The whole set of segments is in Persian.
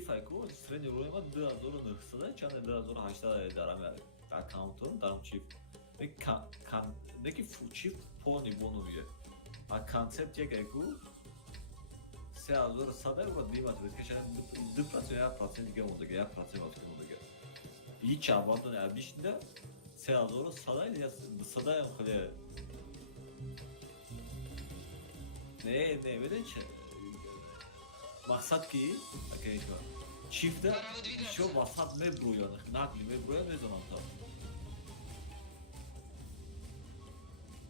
файку средний уровень ма 2900 чанд 2800 дарам аккаунтом дарам чип неки чип полный бонувие а концепт як айку 3100 ва димат вескачан 2% дига мондага 1% мондага ич абадон обычно 3100 я садаем хле не видишь мақсад ки акайка чифта шо васат мебруян нақли мебруян мезонам та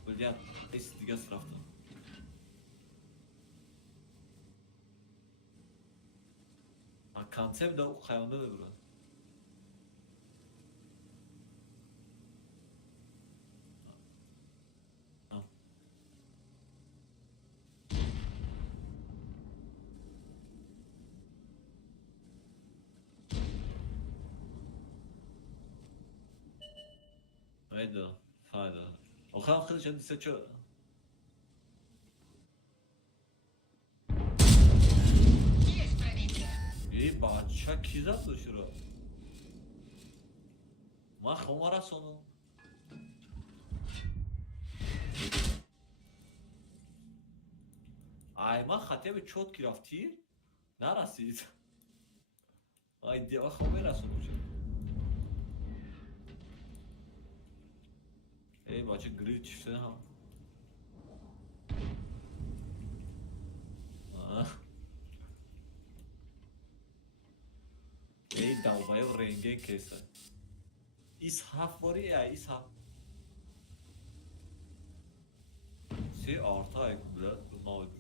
блядь эс дигас рафта а концепт да хайонда мебруян файда охам хили чанд сечо Есть пробитие. и бача киза душура ма хомара сону ай ма хотя бы чётки рафтир нарасид ай дева хомера сону эй бача грид чифте ҳам эй далбаё ренге кеса ис ҳафбори я ис ҳаф се арта айку блад навид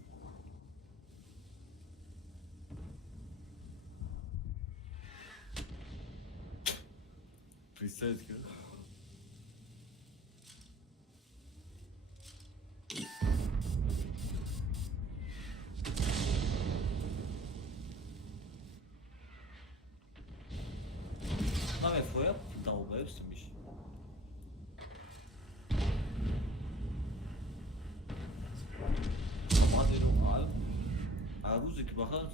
представить ка намефоя далбаёстимиш рӯзе ки бахан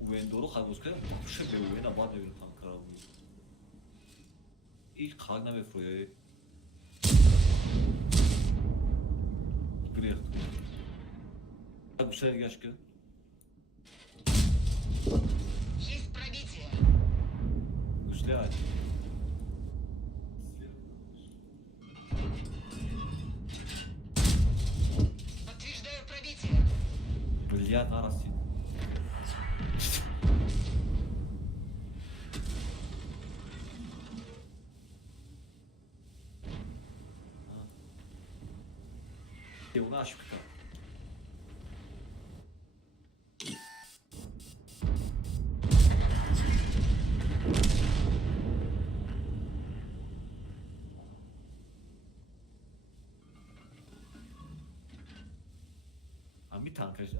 увендору хайбоз кардам бахша беувена баъд мебинам ҳамкара и қаг намефоя грех гуштай дигашка Есть пробитие. гуштай Подтверждаю пробитие. блядь нарасид una ошибка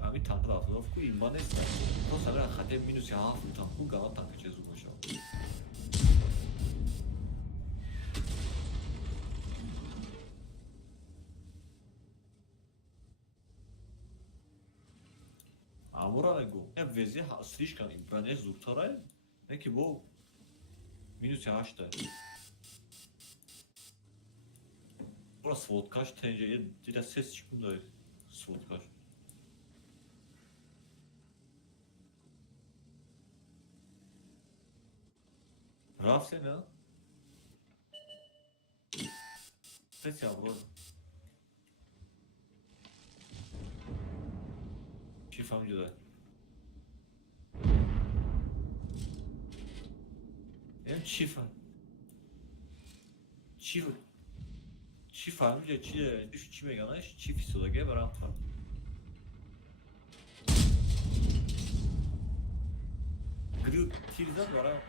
ами танк рафтадам ку имба нест то сара хате минус 7 танку гана танк чезу боша амура эгу я везе слишком имбане зугтарай неки бо минус 8 бора сводкаш тенже дида сес секунда сводкаш рафте на сеси авро чи фамилия ем чи фамилия чи меганаш чи фисодаге барам фа грил тирзад барам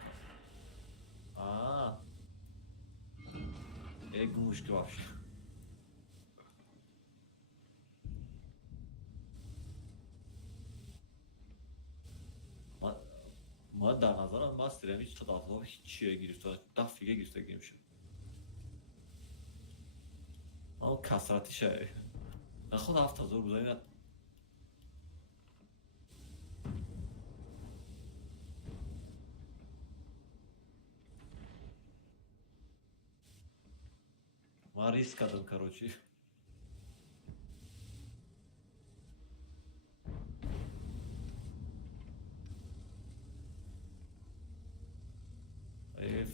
гумушки вообще ма дар назарам мастерам ҳеч қадar авло ҳичие гирифта дафига гирифта гирмша ам касратиша нахуд 7000 гузаринад Рискадан, короче.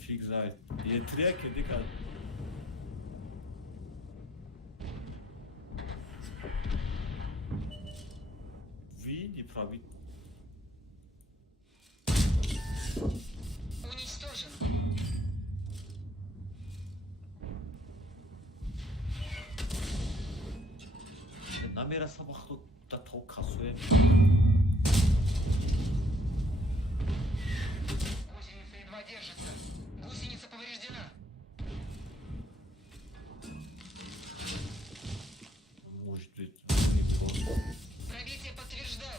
Фиг знает. Я треки, дика. Ви не пробить. Уничтожен. Намера сабахту да тау касуем. Гусеница едва держится. Гусеница повреждена. Может быть, неплохо. Пробитие подтверждаю.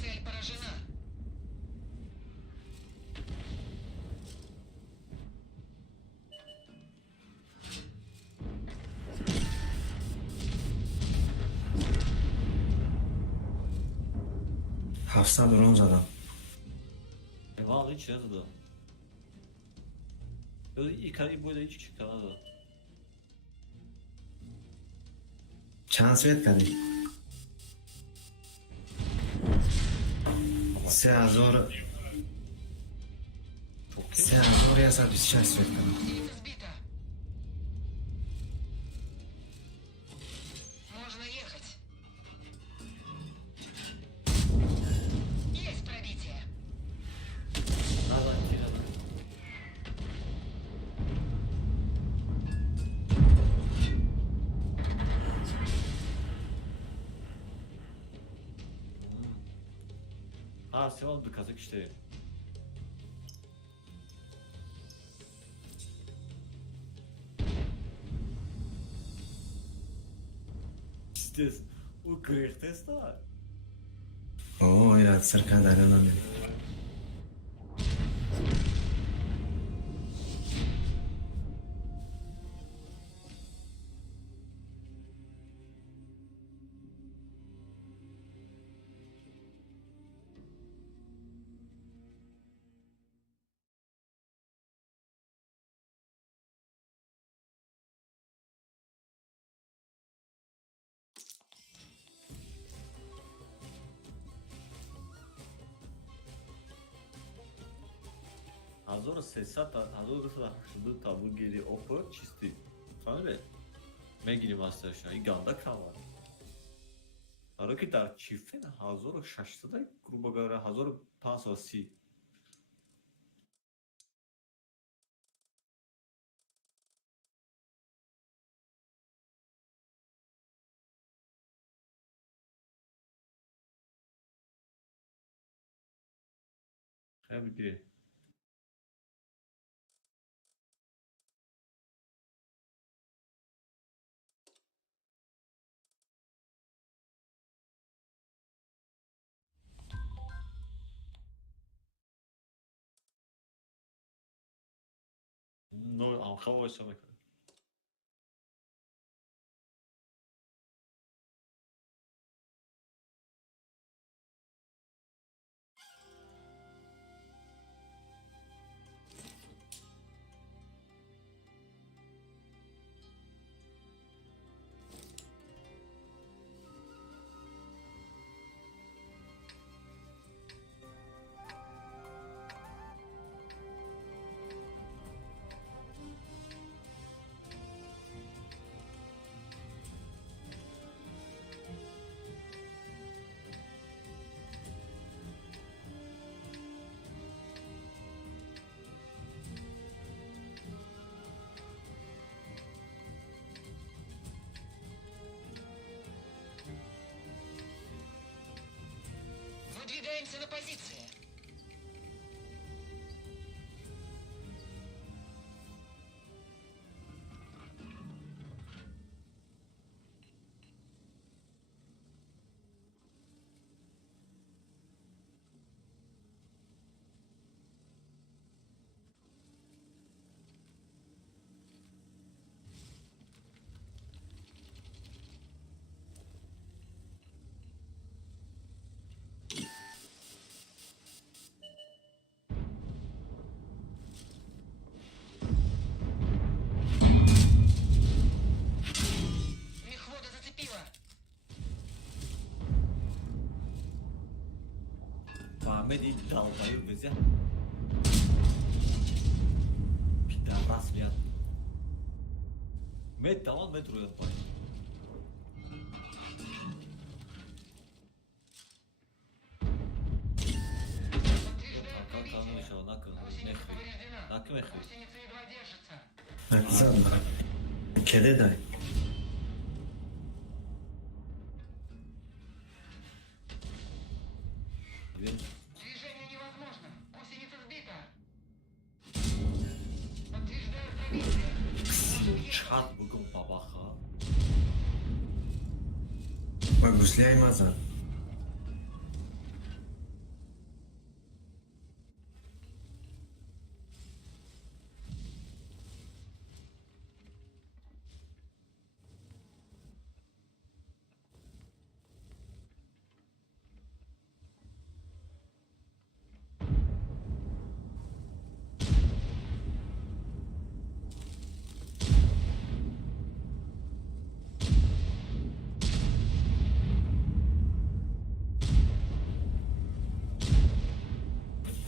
Цель поражена. هفتصد رون زدم. Vallahi hiç yazdı. Böyle ilk ay böyle hiç çıktı da. چند سویت کردی؟ 3000 Çok iyi. 3126 سویت کردم. Гусеница сбита. Можно ехать. Есть пробитие. Nereden çıktı? Ha, sen oldu kazık işte. İşte o kırık test var. اوه یا سرکه داره نمید. Hazır sesat, hazır şunu tabu geri opo çisti. Fahmi? Megini master şu an iganda kava. Haroki dar çiftin hazır şaştı da gruba göre hazır pasası. Hem ki. No, anka başlamak. Выдвигаемся на позиции. değil dalgayı bize. Bir daha rasmiyen. Met tamam met royal pay. Kanka inşallah nakın. Гусеница Nefri. повреждена. Nakın nefri. Гусеница едва держится. Güzel. Kede day. Движение невозможно. Гусеница сбита. Подтверждаю пробитие. Çat bugün babaha. Bak gusliye mazan.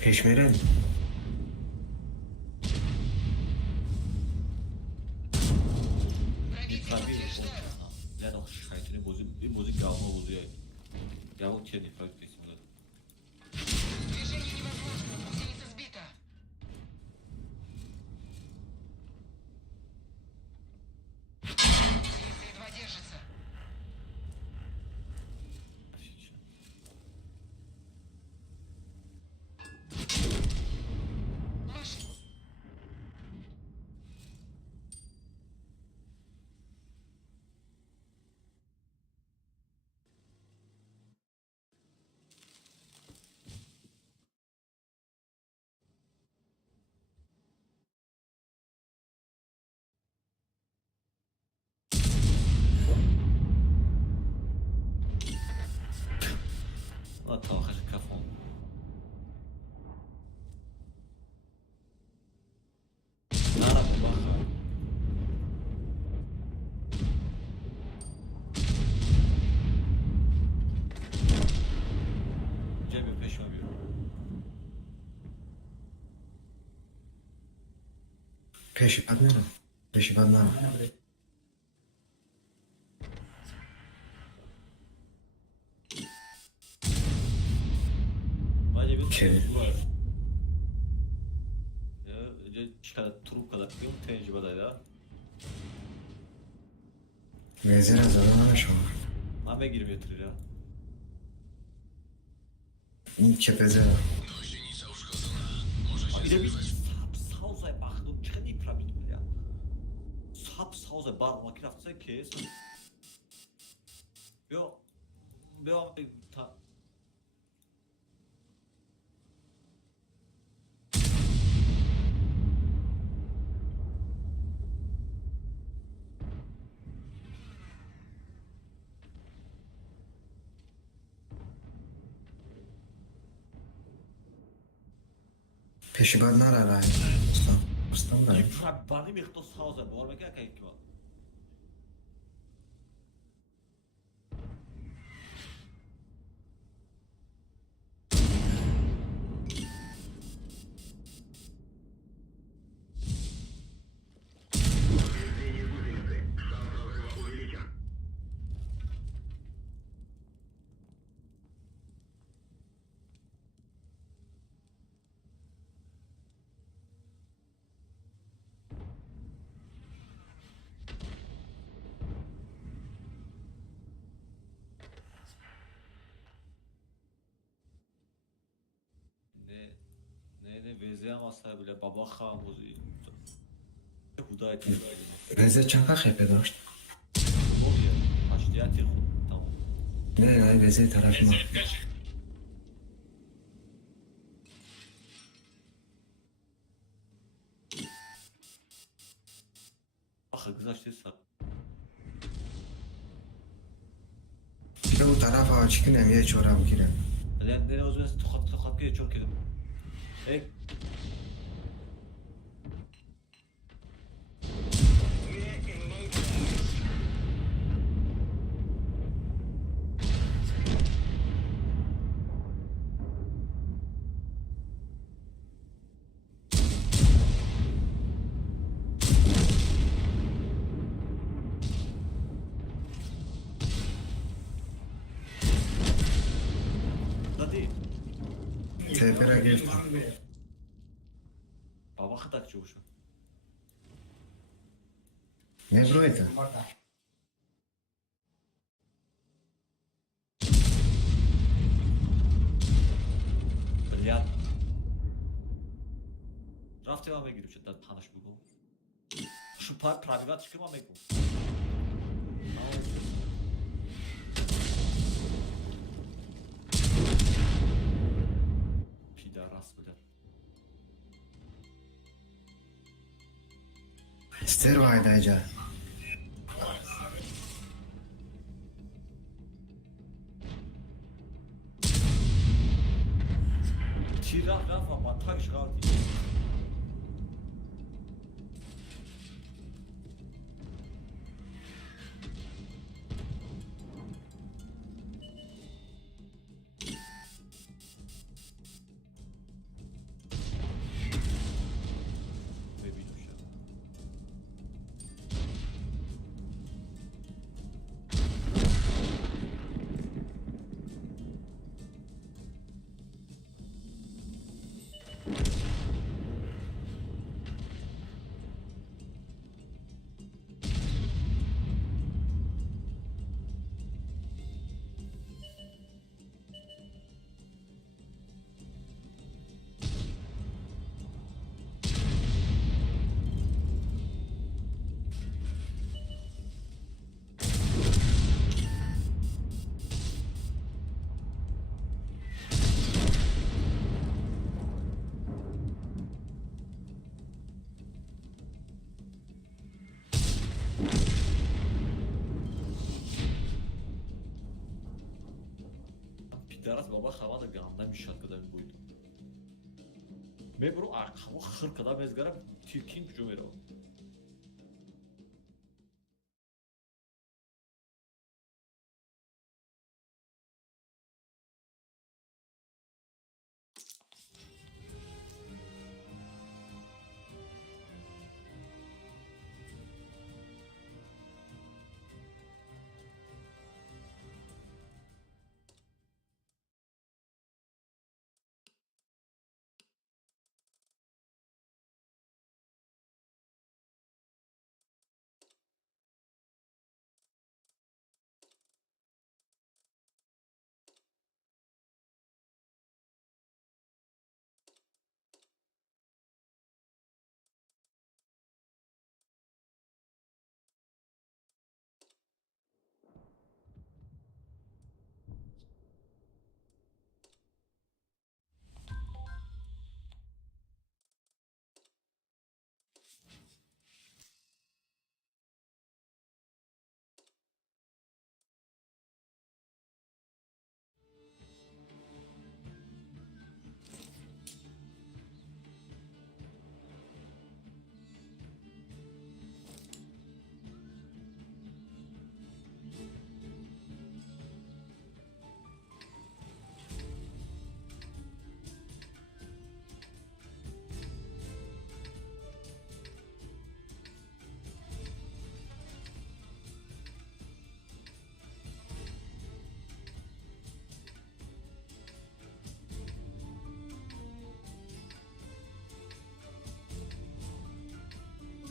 Peşmeren. Пробитие подтверждаю. Ya da şikayetini bozup bir bozuk yağma bozuyor. Yavuk kendi fark etsin. Движение невозможно. Гусеница сбита. Гусеница едва держится. Маш, Ulan talhacı kafam. Nara bu bak ha. Cebi peşime bir. Peşipad nere? Peşipad nere? Bence bir Kedi. tecrübe var. Ya önce çıkar trubkalar bir tecrübe ya. Vezir azalama şoma. Name girip yatırır ya. İyi kepeze. Bir de bir sap sauza baktım çıkan iprabit mi ya? Sap sauza bar makinafsa kes. Yo. Yo ta. Peşipad nere lan? Ustam. Ustam da. İprabit bari mi hıto sauza bu arada gel kayık var. Ne vezeyamasa bile baba xamuzu. Hudayet. Vezir çanka kepe daşt. Oluyor. Açtı tamam. Ne ya vezir tarafıma. Bak kız açtı sap. Bir de bu tarafa açıkın emiye çorabı girem. Yani ne o zaman tokat gibi çok yedim. снайпера гетто. Бабахы так чувшу. Не бро это? Приятно. Рафте вам girip что-то tanış bu. Şu pravigat çıkıma mı bu? Pidaras bu da. Стерва айдайжа. Tiraf raf ama tak çıkartı. Pidaras baba havada gandan bir şarkıdan buydu. Me bro arkamı hırkada mezgara tirkin cumero.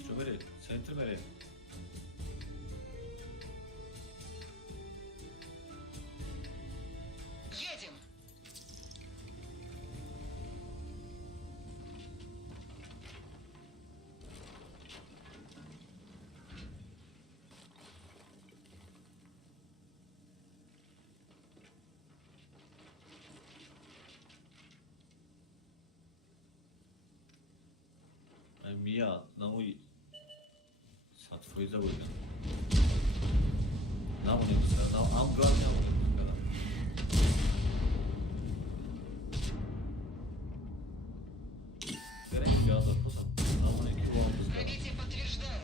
Cumeri, center meri. Едем! Mia, não i. Saat foi za buydu. Ne yapıyorsun sen? Ne yapıyorsun? Gerek ya da posam. Ama iki bu almış. Пробитие подтверждаю.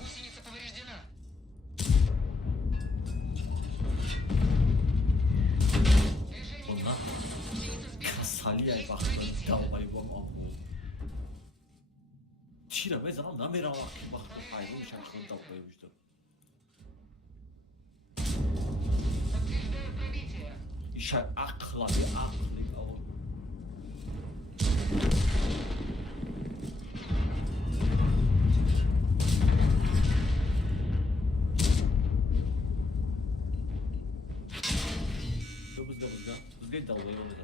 Гусеница повреждена. Движение Bunlar гусеница сбита. Salih'e Есть baktı. пробитие. Dalmayı bu ama bu. Çira mesela ne merak bak hayvan şarkını dalmaymıştı. Подтверждаю пробитие. akla bir aklı o. Бузга долбоёбы.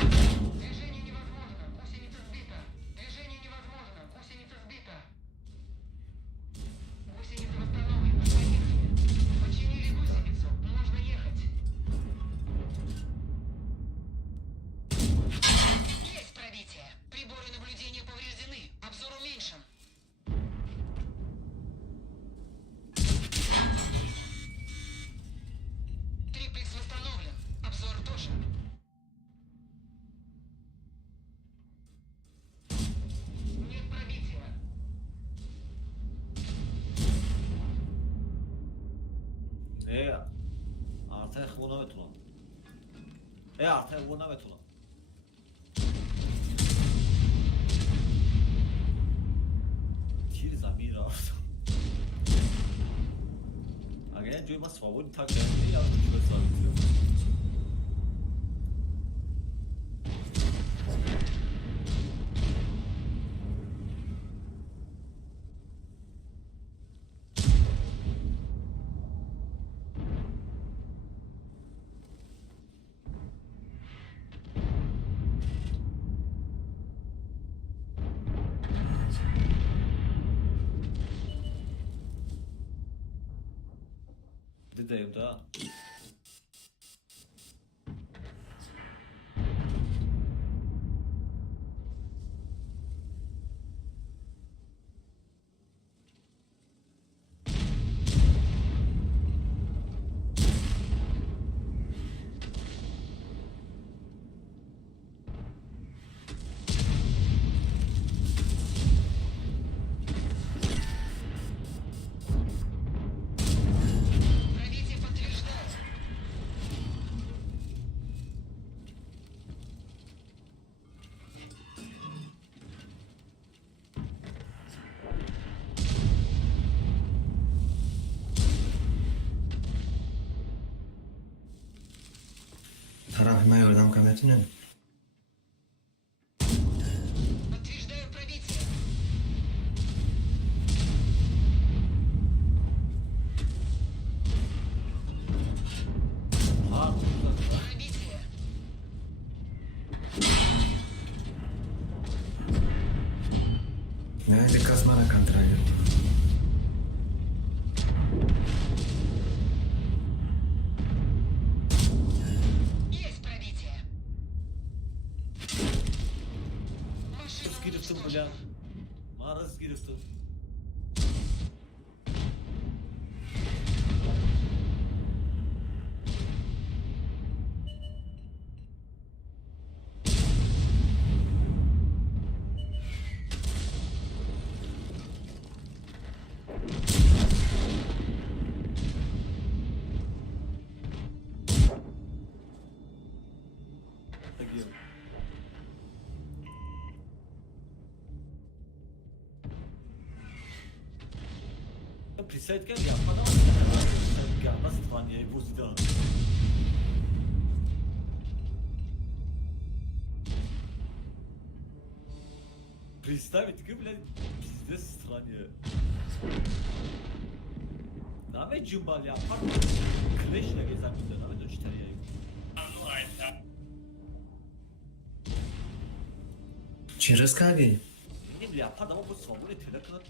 Движение невозможно. Гусеница сбита. Движение невозможно. Гусеница сбита. Гусеница восстановлена. Поехали. Починили гусеницу. Можно ехать. Есть пробитие. Приборы наблюдения повреждены. Обзор уменьшен. Триплекс восстановлен. Обзор тоже. Нет пробития. Artık buna bet ulan. Artık buna bet ulan. تیر زمین رفت. اگر اینجوری ما سوابونی تک داریم یا تو به ثابت Dedeyim daha. Пробитие подтверждаю. Tarafıma yordam kametini. Подтверждаю пробитие. Ha, Пробитие. Ne dikkat mara kontrol et. Есть пробитие. Машина Rız giriftim уничтожена. bile. Marız giriftim. Gidiyorum. Preset gel yapmadan preset gel nasıl tanıyayım bu zidane. Представить ki bile bizde straniye. Name cimbal yapar mı? Clash'le gezen bir dönem de işte Через каги. ne bile yapar ama bu savunma tele kadar.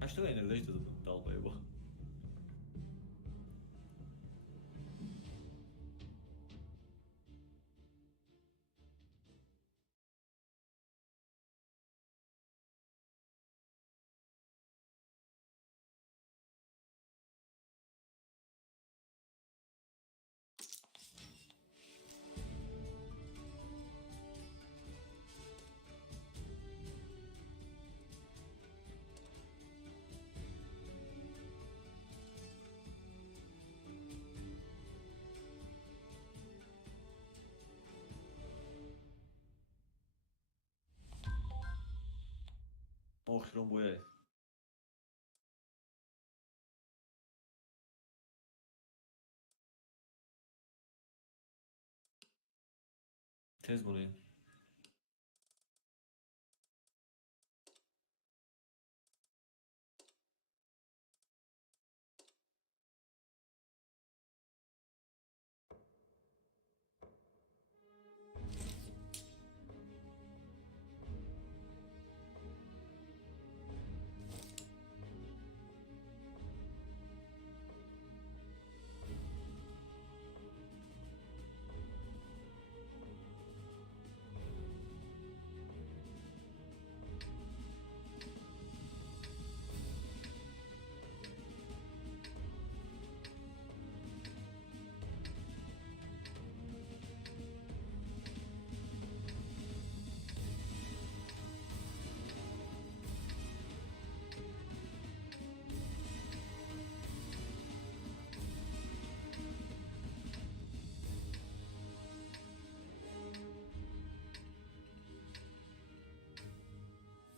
Kaçta da enerji işte dalmaya bak. آخرون boyayı. Tez burayı.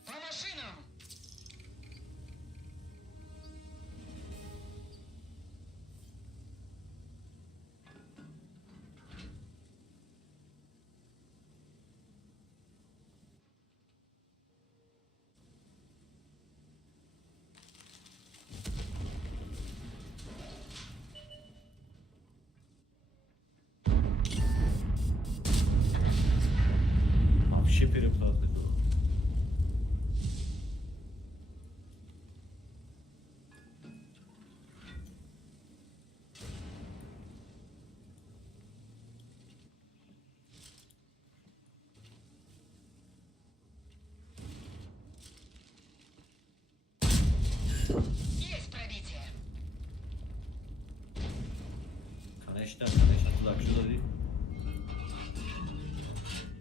По машинам! Вообще переплаты. Есть пробитие! Конечно, tuzak şurada değil.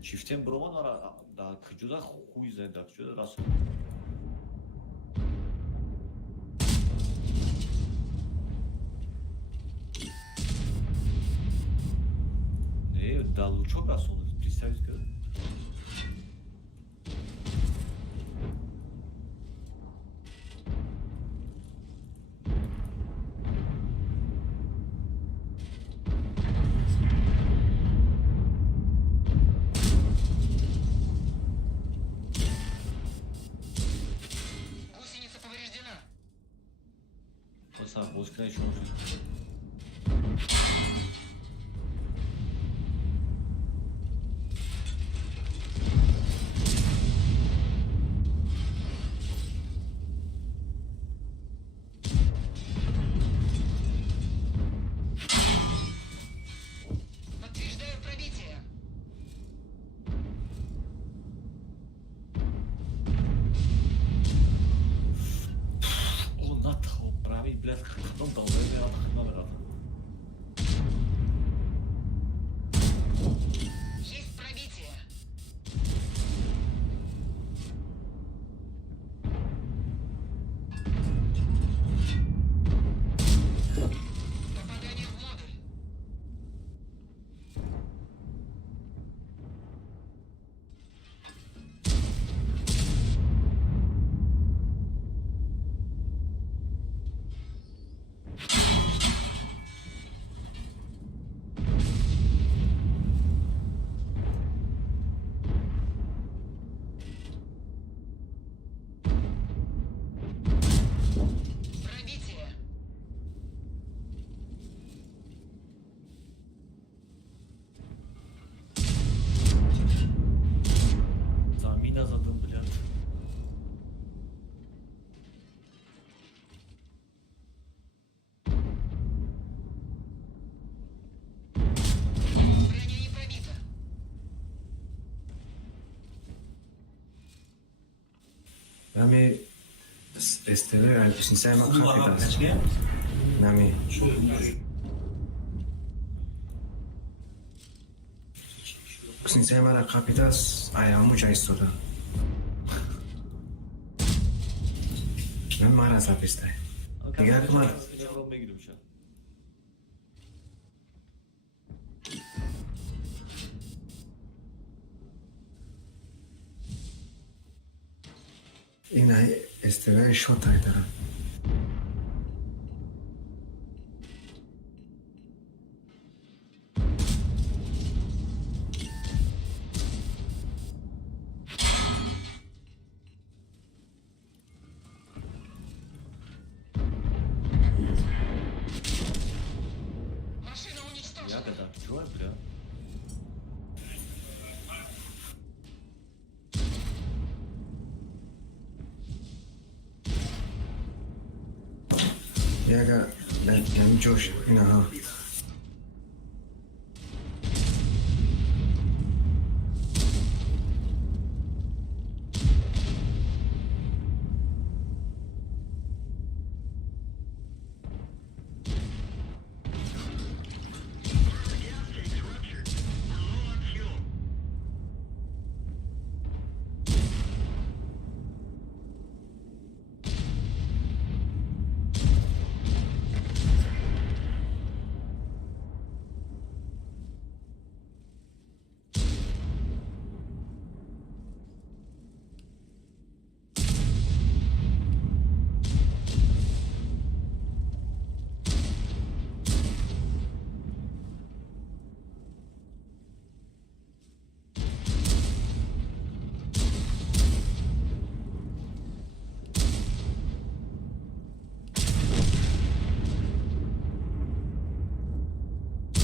Çiften broman var da kıcı da huy zendak şurada nasıl? Ne dalı çok az oldu. Представить kadar. Гусеница повреждена! O sağ bozkıran hiç olmuş. Подтверждаю пробитие! O nat o pravi bled kıtım da oluyor ya kıtım da Есть пробитие! Попадание в модуль! Пробитие! Zamin azadın bled. Броня не пробита! Nami esteve sin sayma kapitas. Nami. Sin sayma la kapitas aya mucha istoda. Ben mara zapistay. Gel kumar. Yavrum girmiş ha. اینه استرای شو تایدارم. Maszyna unieszkodzona. Jak ja tak czułem, bля? Yaga, ben Josh, اینه ها.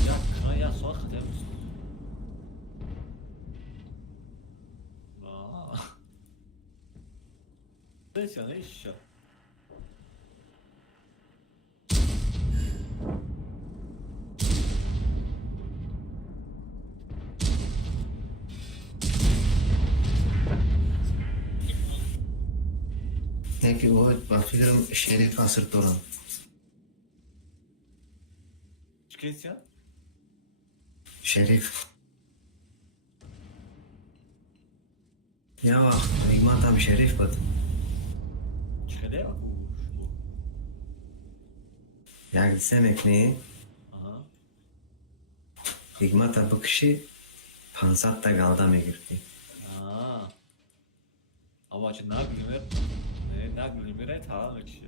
Ya kına ya soğuk değil misin? Aa. Neyse ne iş ya? یکی بود با فکرم شریف asır دارم. Çıkayız ya. شریف. یا وقت حکمت هم شریف بود. Çıkayım ya. یک دسته میکنی Aha. حکمت بکشی 500 تا گلده میگرفتی. Aa. Ama şimdi ne gülümür tamam ekşi.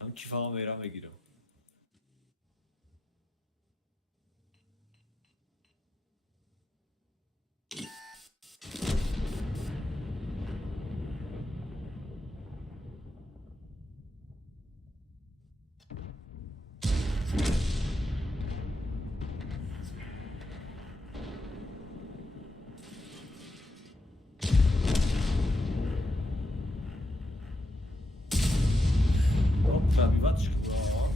Ben kifama meyran ve giriyorum. Hop ben bir vat çıktı. Aa.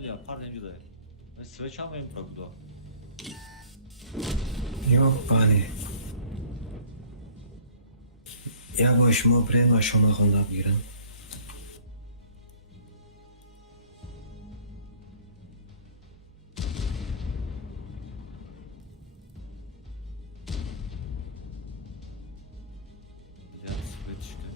Ne yapar önce de. Ben switch almayayım burada. Yok bani. یا با شما بریم و شما خونده بگیرم. Ya switch çıktı.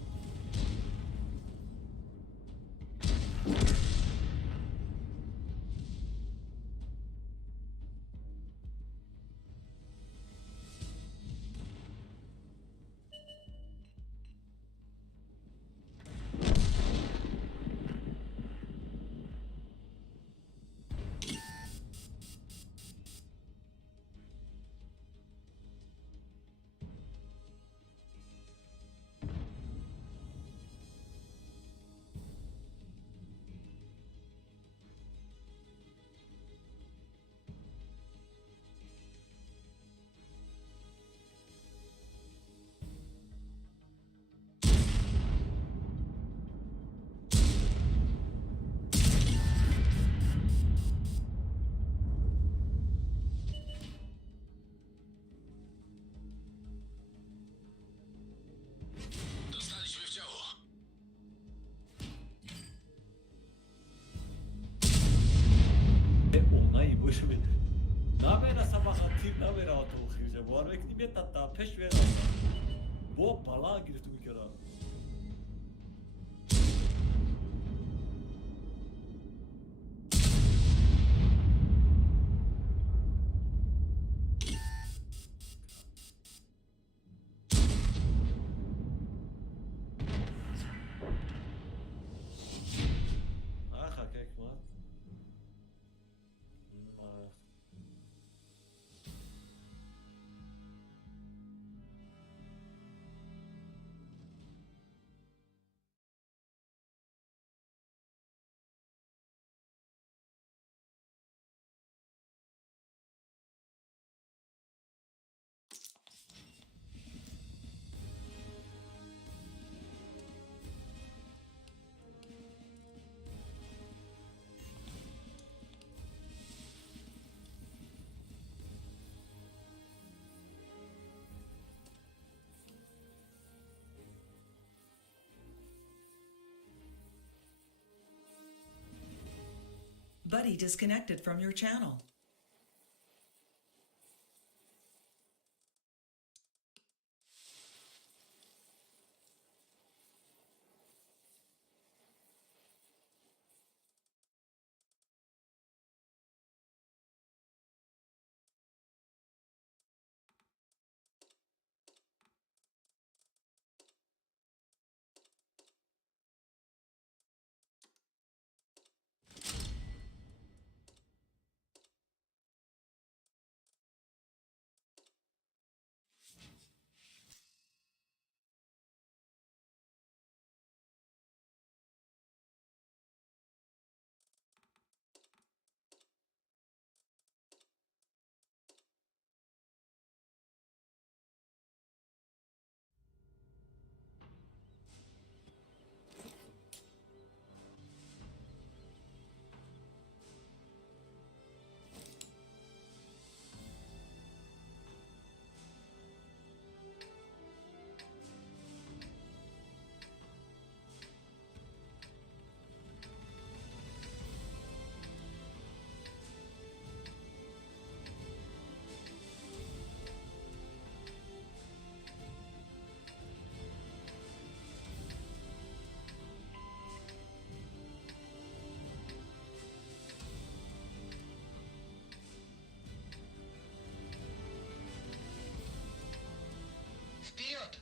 بوشمي ناميرا سباقا تير ناميرا اوتو خيجا وارمك نيميت حتى peş ver bu bala girdi bir kere ah hakek var Buddy disconnected from your channel. Вперед!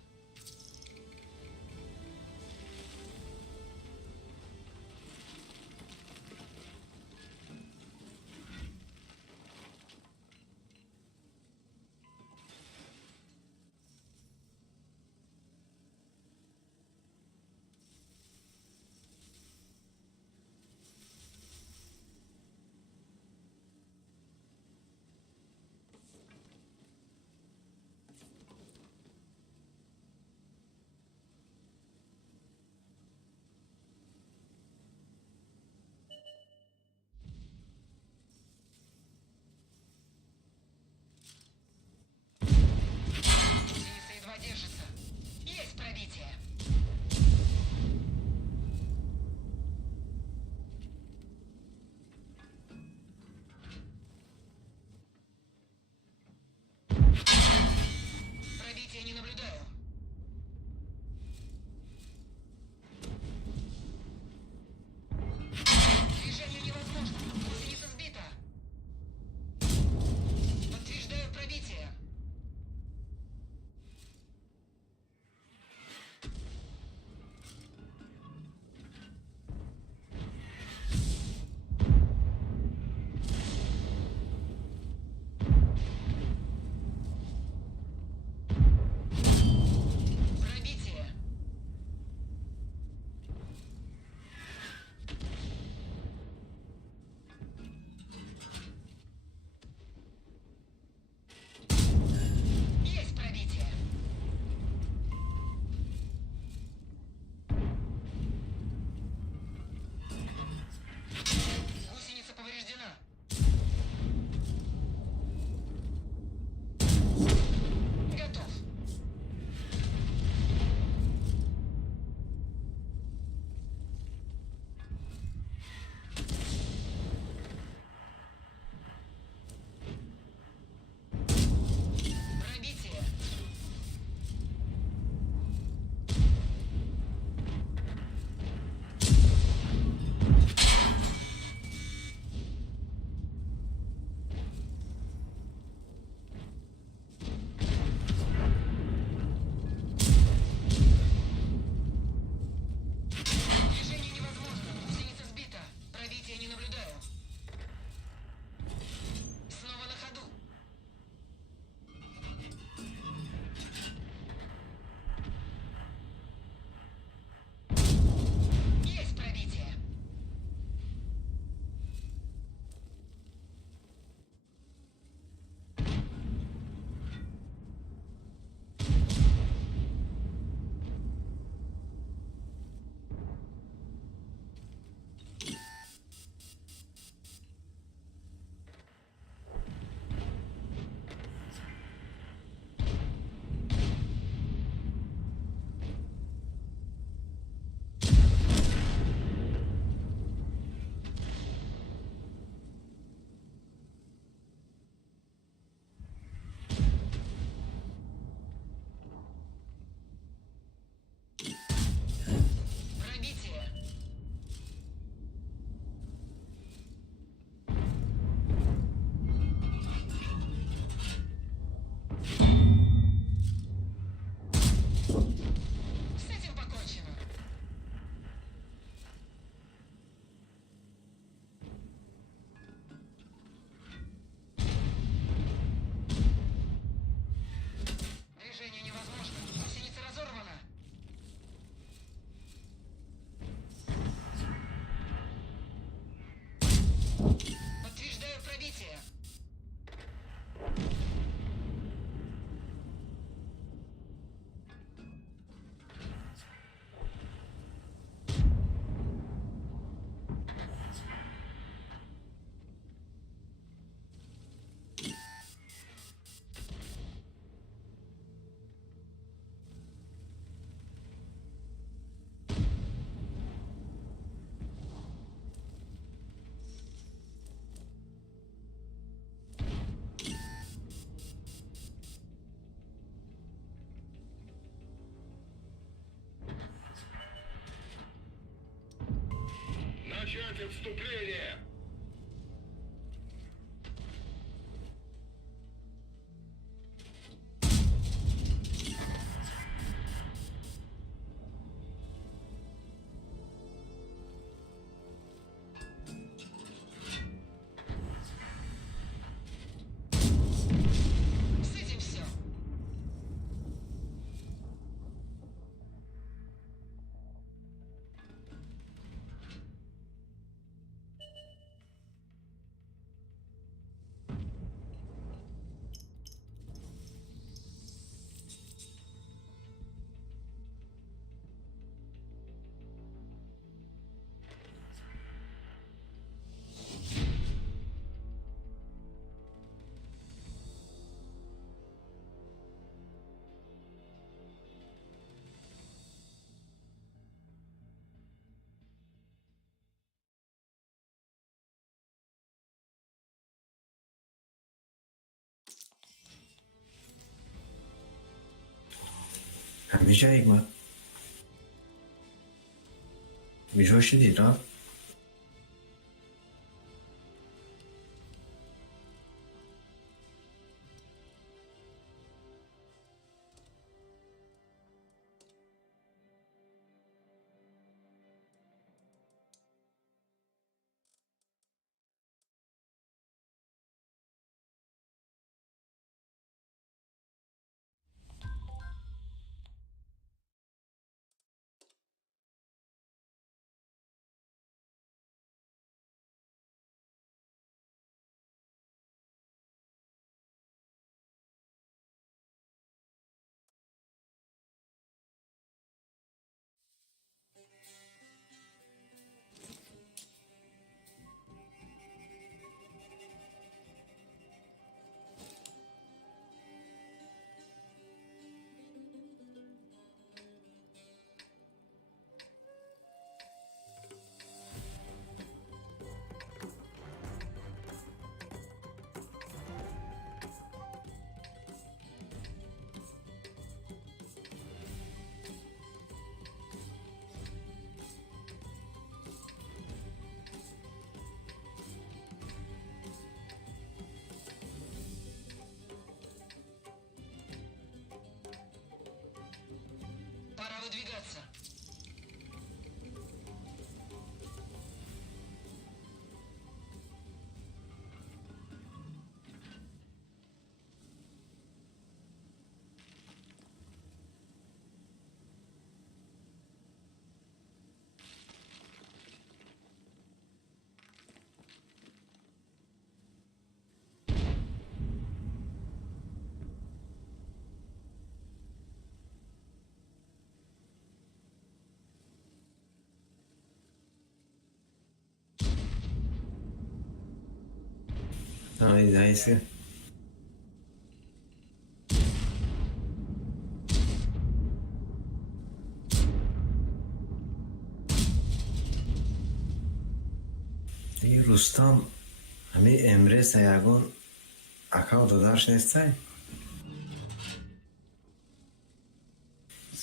Подтверждаю пробитие. Начать отступление! С этим все. همه جایی ما میجوشی دیرا Пора выдвигаться. Ay, dayısı. این رستم همه امره سیگون اکاو دادرش نیسته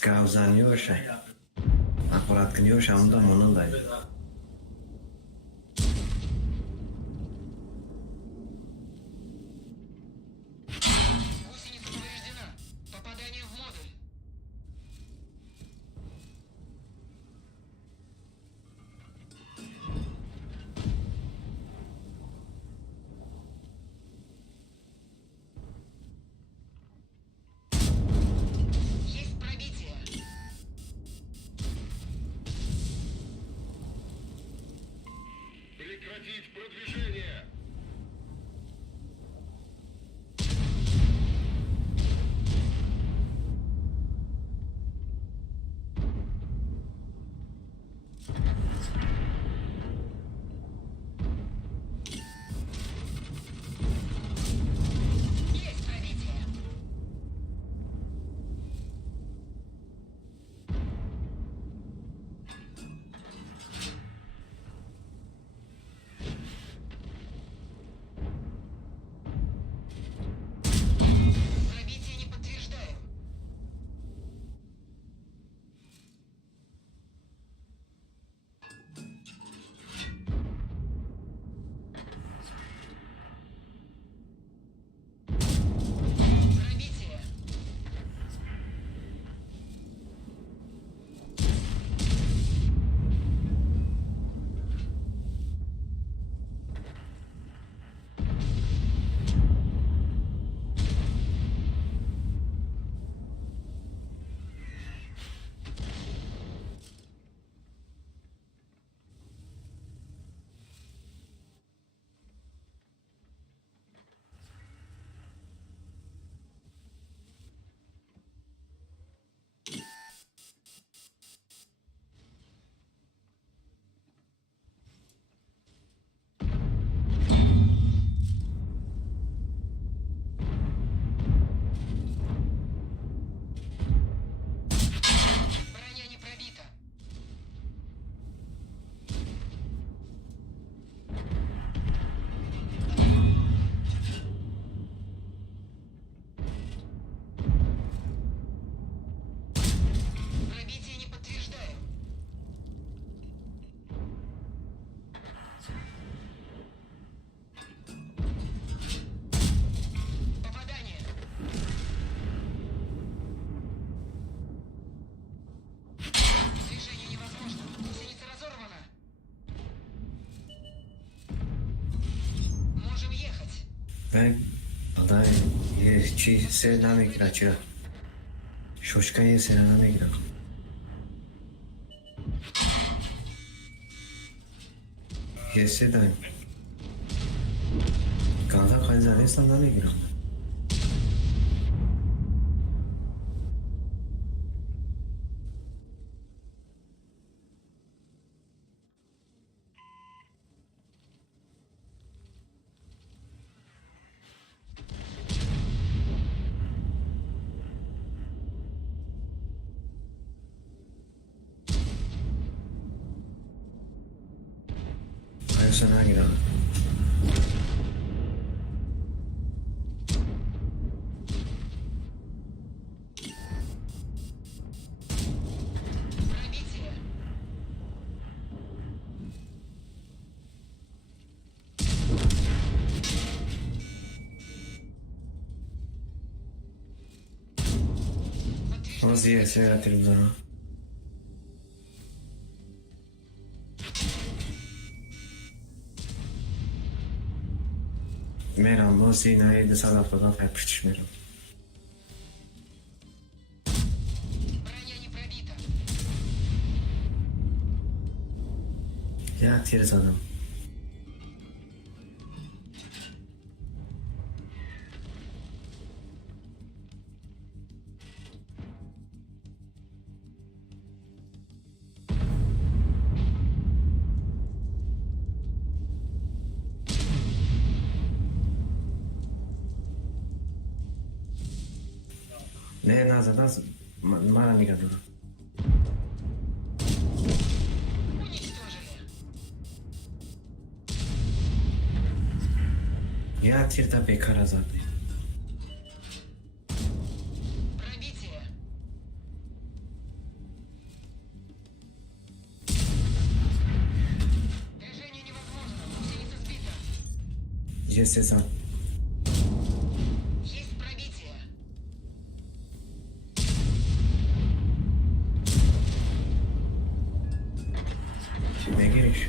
گوزنیوشه اقورت کنیوشه همون دا منون دایی Гусеница повреждена. Попадание в модуль. Есть пробитие. Прекратить продвижение! Есть пробитие. Пробитие не подтверждаю. Пробитие. Броня не пробита. Пробитие не подтверждаю. Попадание. Движение невозможно. Гусеница разорвана. Можем ехать. Ben aday چی سر نمیگیره چرا شوشکه یه سر نمیگیره یه سر داریم گانده خواهی زده ایستم نمیگیرم خواهیشو نگیرم Пробитие. باز یه سر اتری بزنم میرم باز این هایی 270 پیپرچش میرم Броня не пробита. یه تیر زدم نه نزدن من نگه دارم Уничтожили. یه تیر تا بیکار زد Пробитие. Движение невозможно. Гусеница сбита. یه سه زد Есть пробитие. بگیرش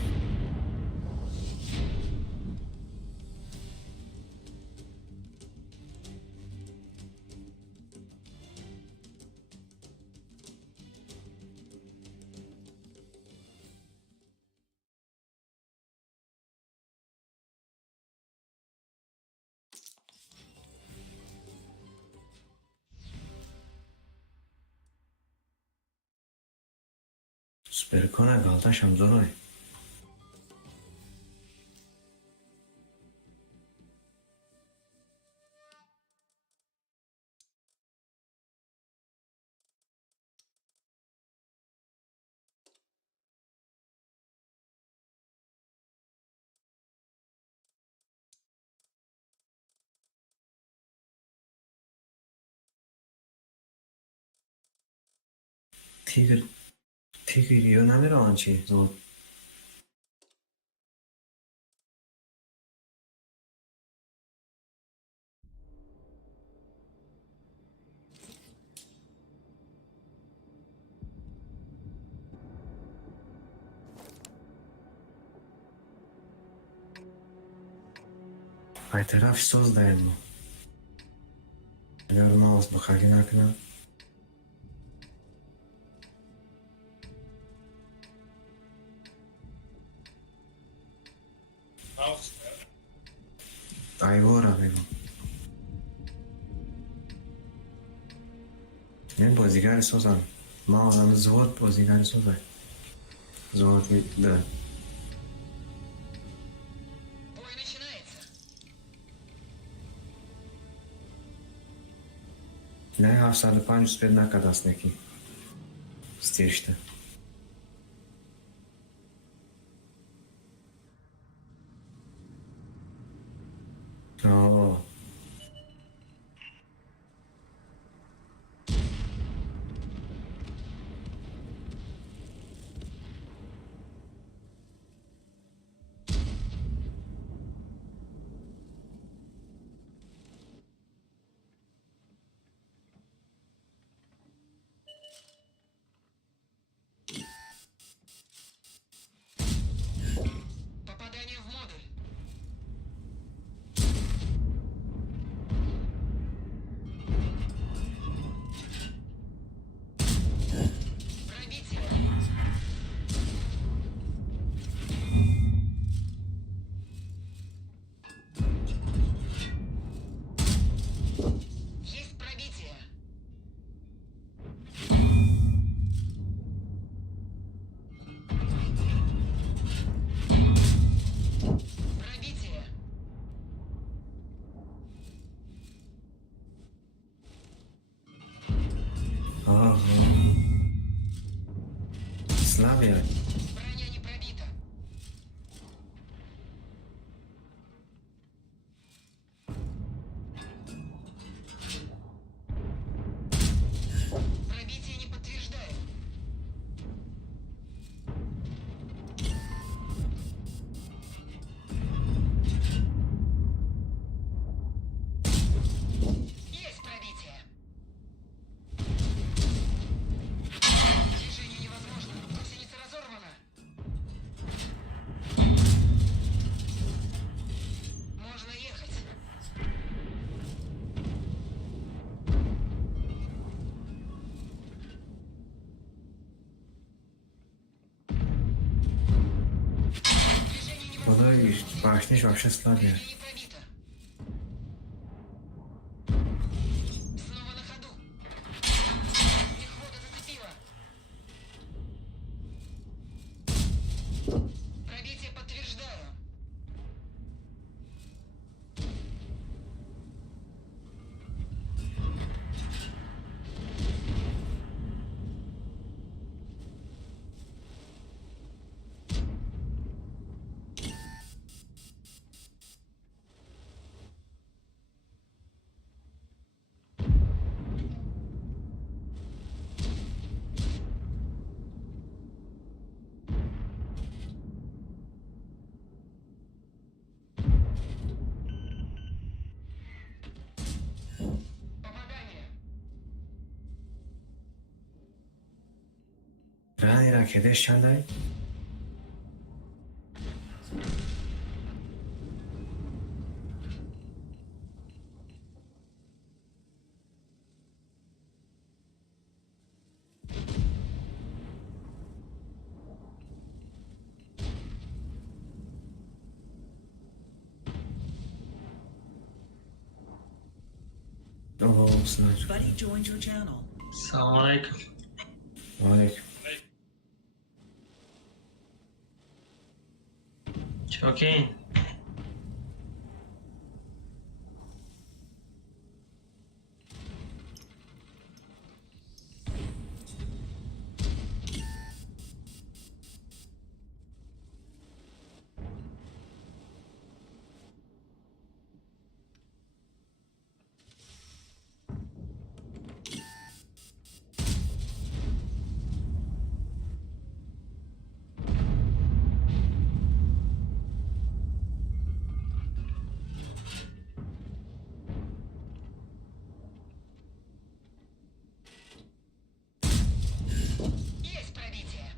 Superkona galtaşam zoroj. Tigr yiyor namir ançı zor. Ai taraf söz dayanma. Görmez bakagin akına. Ayvora bego. Ne bozigari sozan. Ma adam zor bozigari sozan. Zor da. Бой начинается. Ne hafsalı panç spedna kadasneki. Stişte. Oo. Попадание в модуль. Пробитие. Есть пробитие. Пробитие. Ага. Slavia. Броня не пробита. Пробитие не подтверждаю. Есть пробитие. Движение невозможно. Гусеница разорвана. Можно ехать. Движение невозможно. Подой, пахнешь вообще Slavia. Не пробито. Снова на ходу. Мехвода зацепила. Пробитие подтверждаю. Rani rakete şalay. Oh, sniper. Buddy joined your channel. Selamünaleyküm. Aleyküm. Окей. Есть пробитие.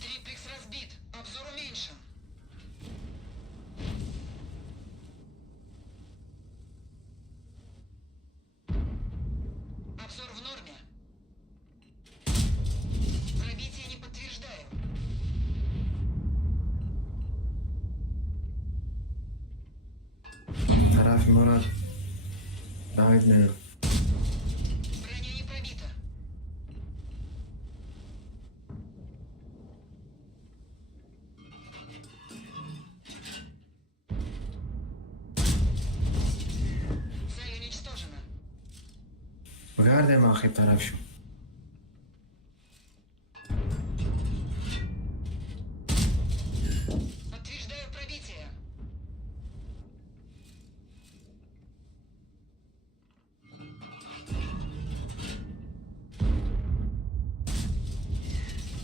Триплекс разбит. Обзор уменьшен. Обзор в норме. Пробитие не подтверждаю. طرف ما را دعوت نده. Броня не пробита. Цель уничтожена. بگردیم آخر طرف شو. Подтверждаю пробитие.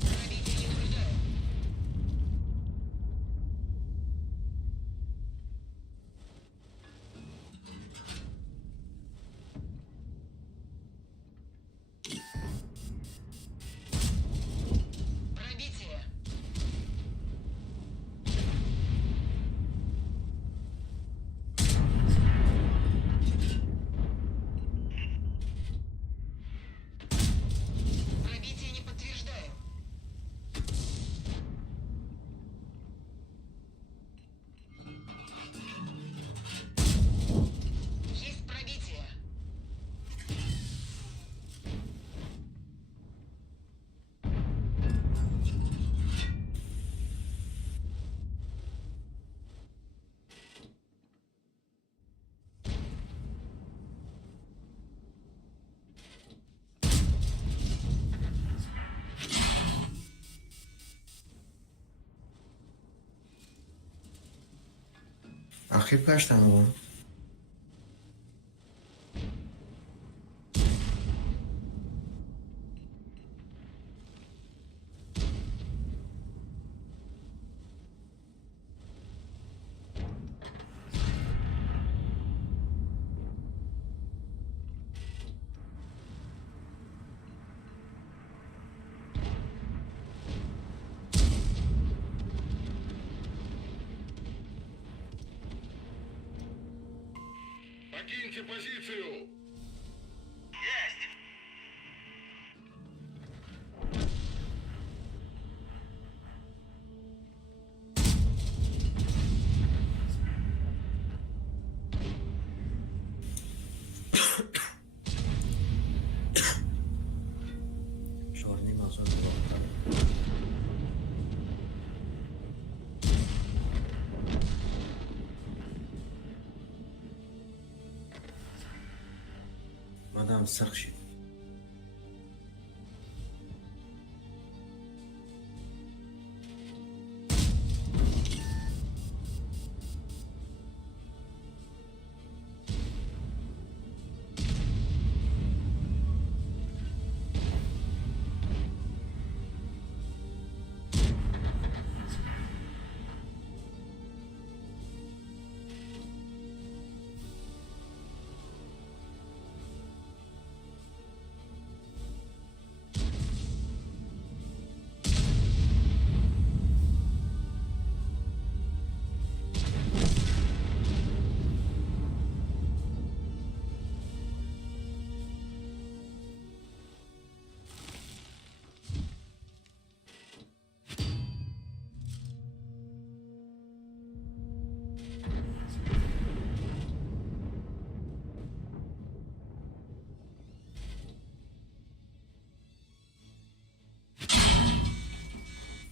Пробитие не наблюдаю. Пробитие. Пробитие не подтверждаю. Есть пробитие. آخر گشتم بابا. Покиньте позицию! شورنی مازون مادام سرخ شد.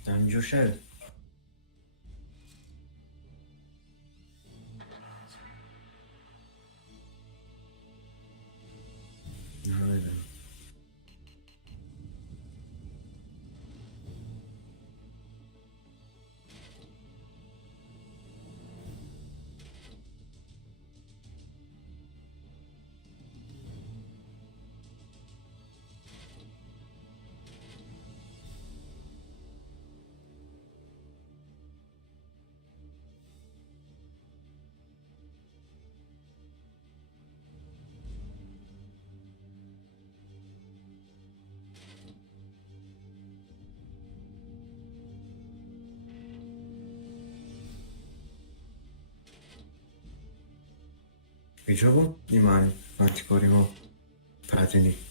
Yani coşar. Öyle. Il gioco rimane particolare praticamente.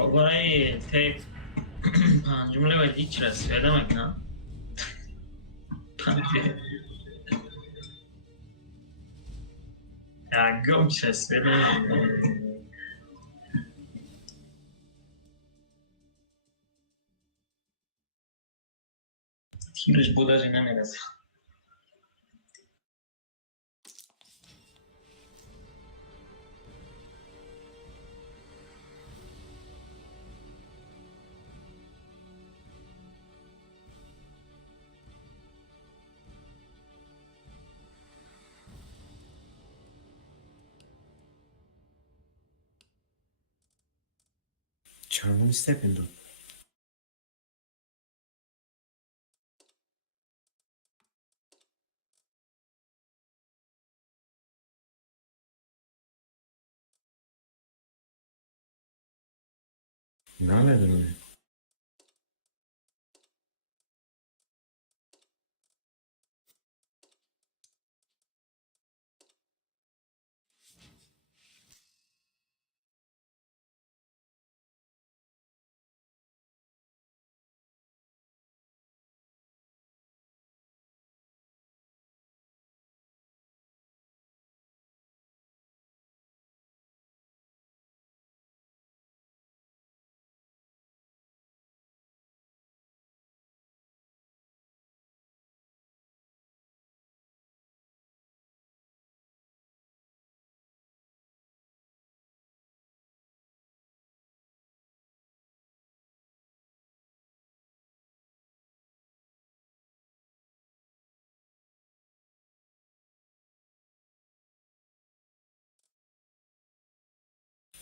شغلای تیپ 5 لول هیچ رسیده مکنا 5 ya ghost رسیده تیرش بود از اینا نرسید Çarpım stependo. Nereden öyle?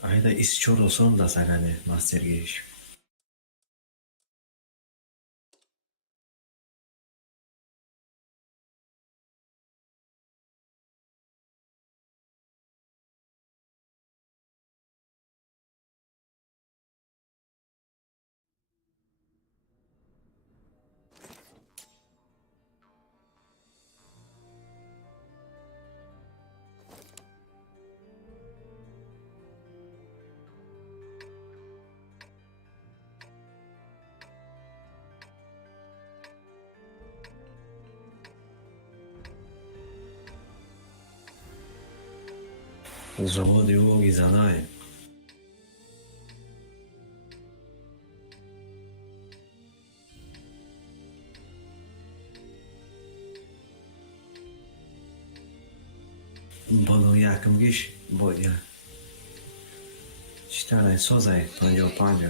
Ayda istiyor son da sagane master giriş. Завод его Гизанай. Balığı yakım giş boya. Çitara sozay panjo panjo.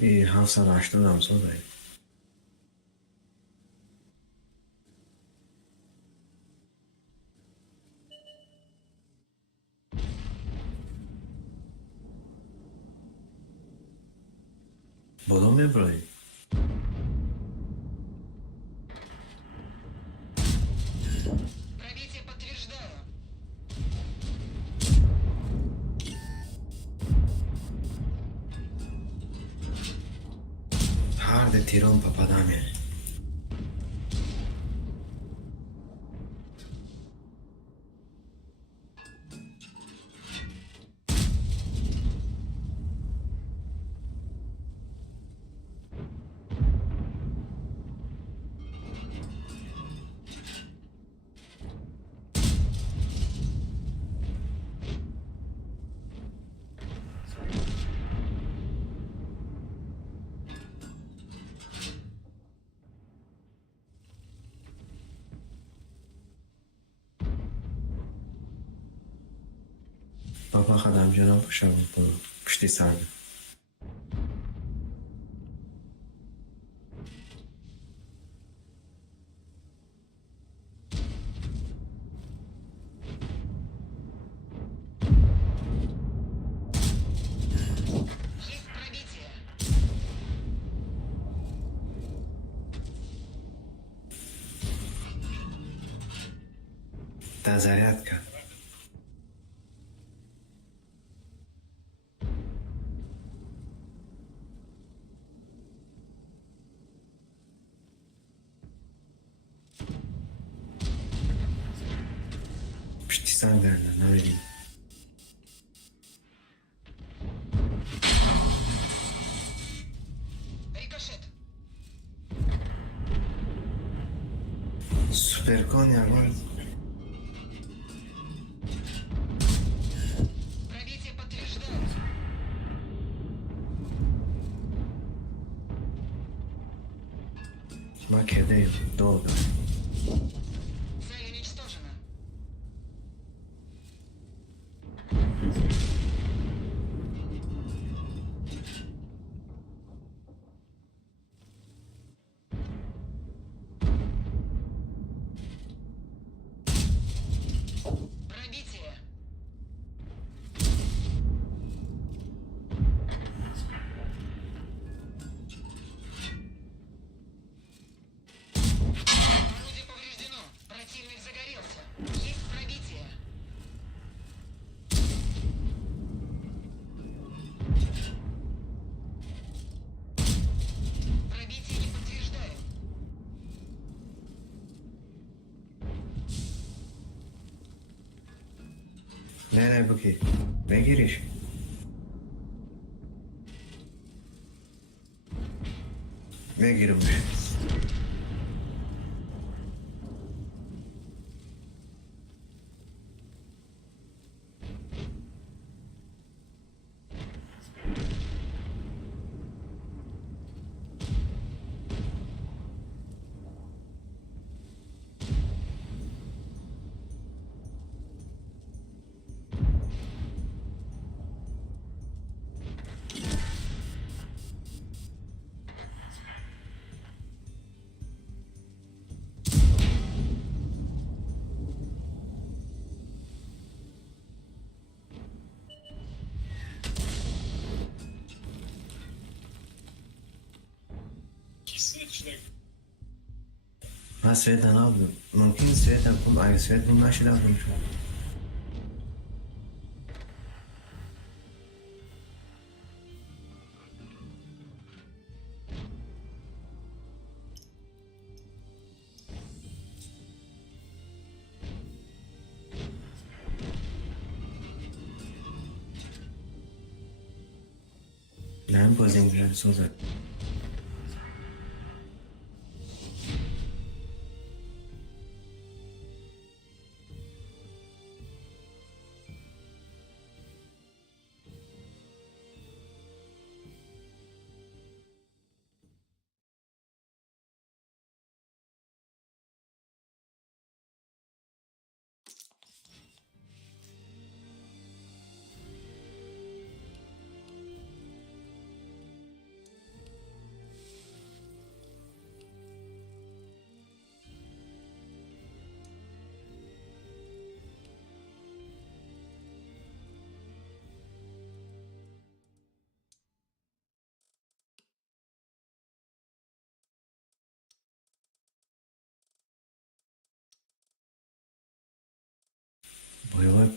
İyi havsan açtım sozay. Bolome broj. Пробитие подтверждаю. Harde tiron papadamie. Baba qadamjonon pushamoqda pushti sardi. Есть пробитие. Ta zaryadka. Pushti sardi, navidím. Рикошет. Superkon yaman. Пробитие подтверждаю. Makedeyim, doldu. Цель уничтожена. Пробитие. Орудие повреждено. Противник загорелся. Есть пробитие. Пробитие не подтверждаю. Nereye bu ki? Ne giriş? Ne girmiş? Ha Sveta ne yapıyor? Mümkün Sveta kum ay Sveta bunlar şeyler konuşuyor. Lan pozisyonları sozar.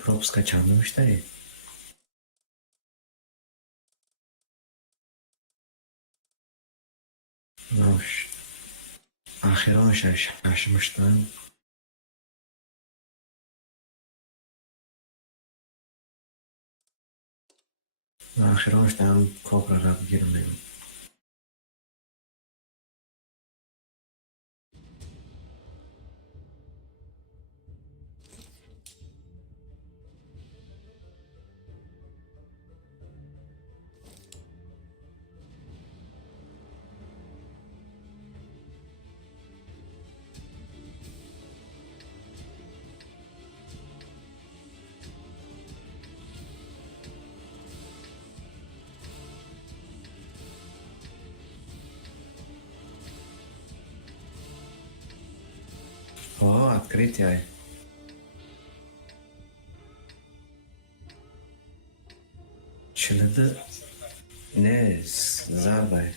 пропуска чанд муштари? Ахирон шашмуштан. Ахирон штам копра раб гирмем. О, открытие. Чилida ne Zarbay.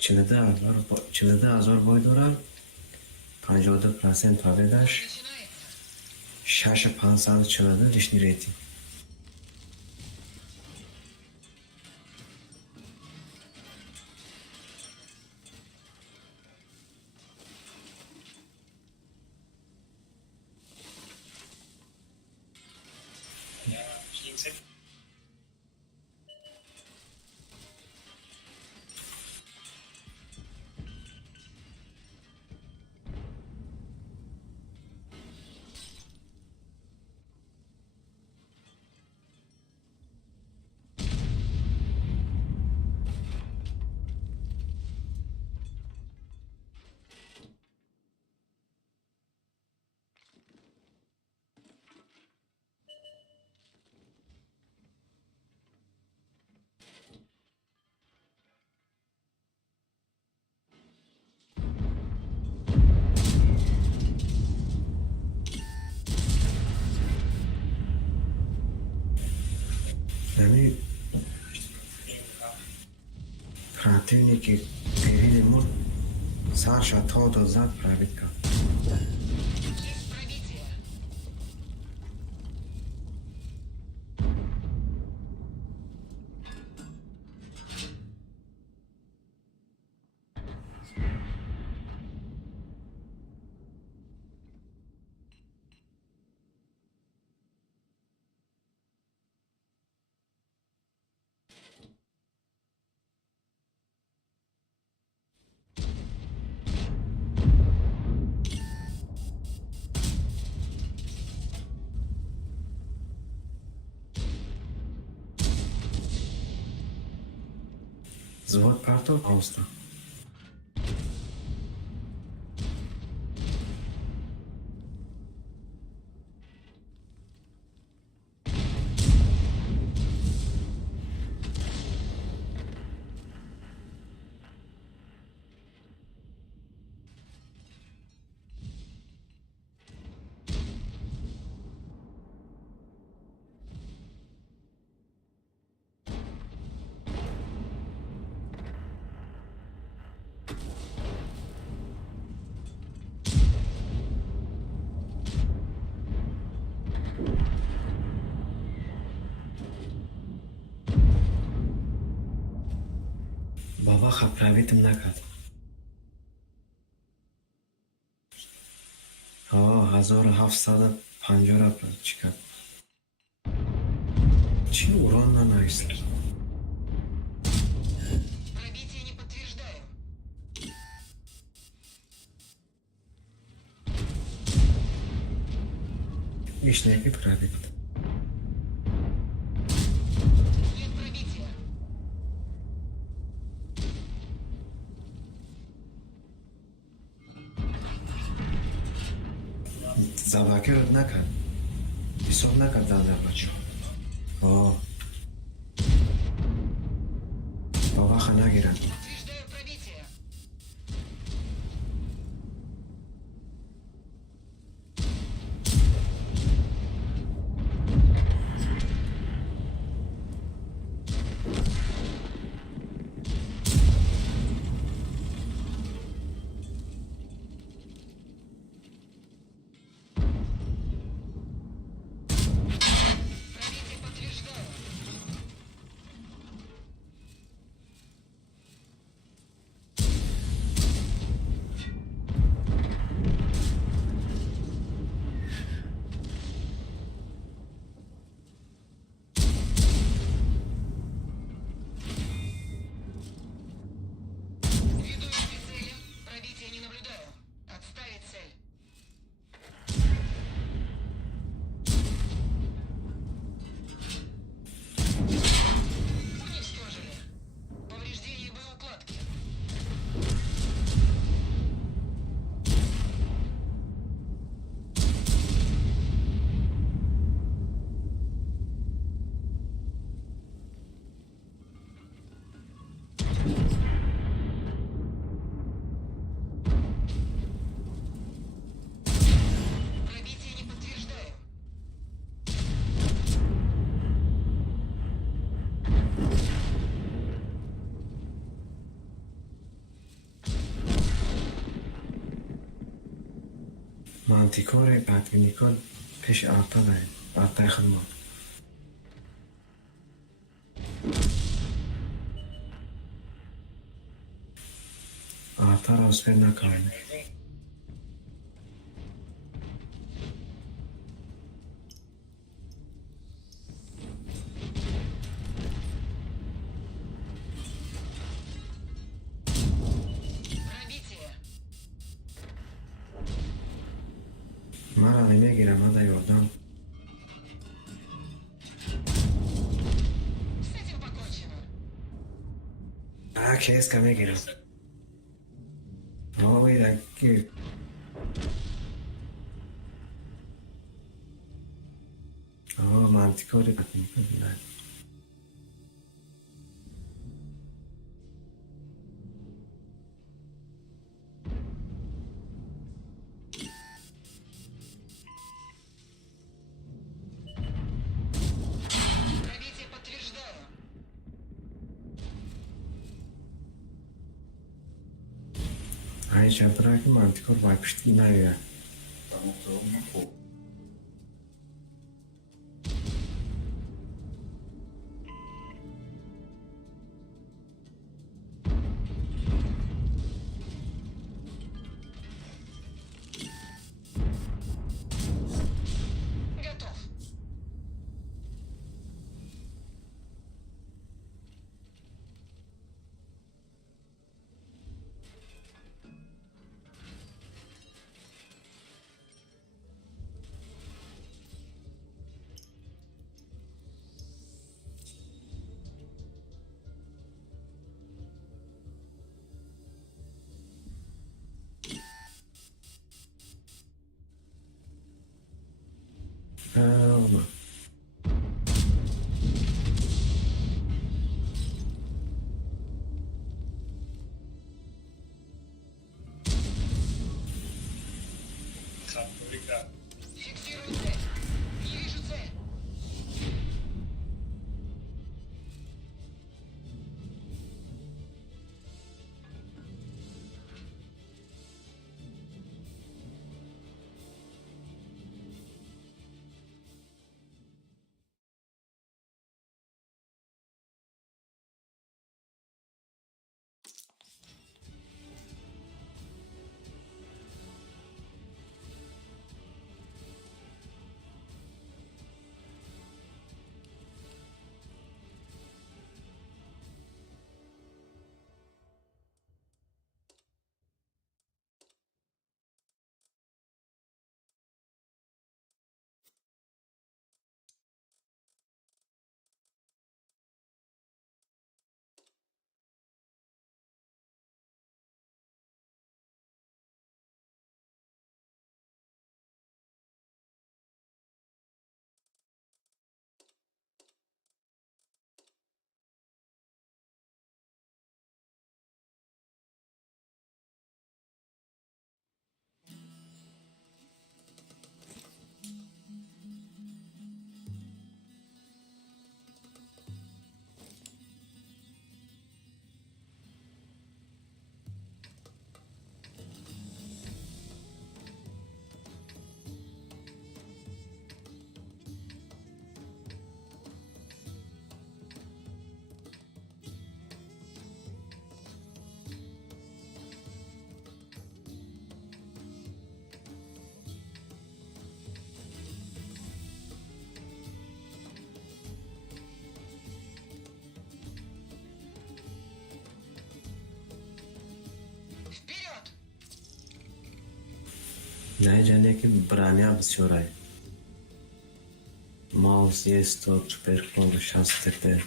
Чилida Azor boydorar 52% паведаsh 6500 Чилida лишний рейтинг. Yani противники перед ним Саша todo зад правитка. Есть пробитие. Звод партов Аустро. Баба правитим накард. 1750 чӣ кард? Чӣ урон нанавист? Пробитие не подтверждаю. Ишнеки правит. Нет пробития. Завакир накард. Ҳисоб накард зандарбачо. Баваха нагиранд. Подтверждаю пробитие. مانتیکور بعد نیکل پیش آرتا داره آرتا خدمه آرتا را اسپر نکنه Пробитие. مرا نمیگیره من دا یردم С этим покончено. کیس که میگیرم باید اگه مانتیکور بعد نیکل نه Пробитие подтверждаю. های چطوره که مانتیکور باید پشتی نیوه Готов. olma Фиксирую цель. Не вижу цель. Вперед! نه جنه که برانیا بسیارای ماوس یه استوک پرکون شانس تپه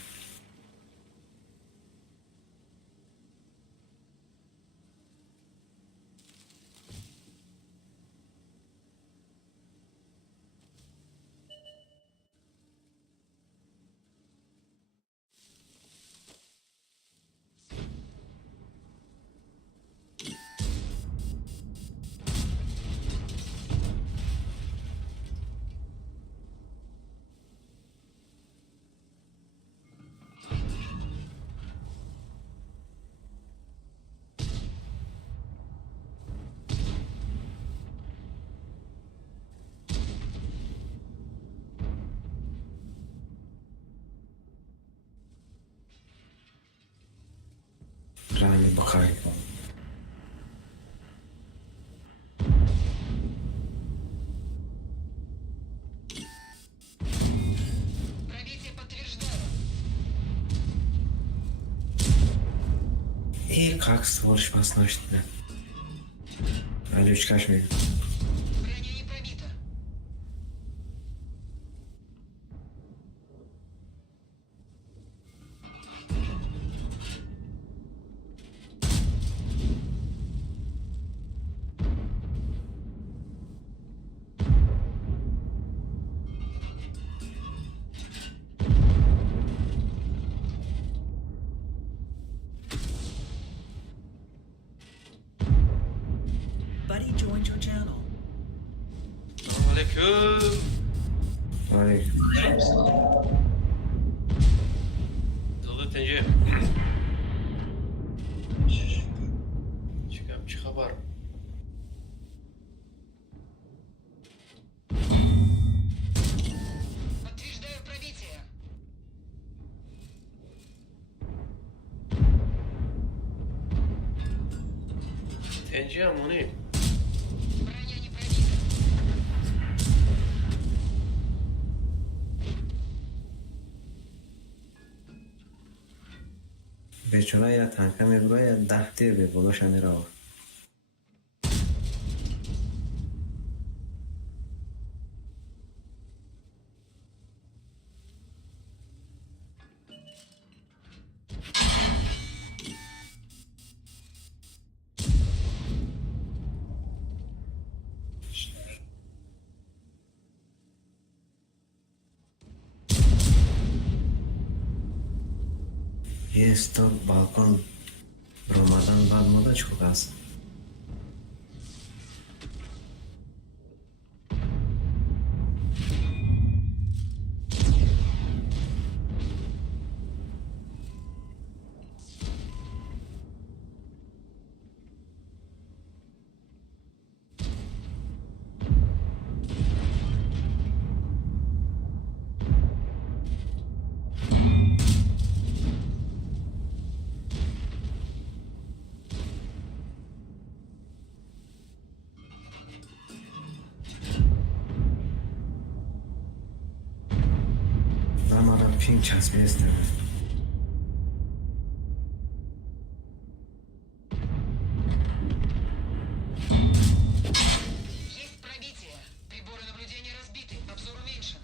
экране бухай. Пробитие подтверждаю. И как сволочь вас носит, да? Алючка шмель. Броня не пробита. Buddy joined your channel. Selamünaleyküm. Vay. Zılı tenci. Çıkam çıkabar. Подтверждаю пробитие. Tenci amuni. Броня не пробита. بیچاره یا تنکه میبره یا 10 تیر به بلاش میره. ये तो बालकन रमजान बाद मत छोकास. हमारा पिंक चस्पी है. Есть пробитие. Приборы наблюдения разбиты. Обзор уменьшен.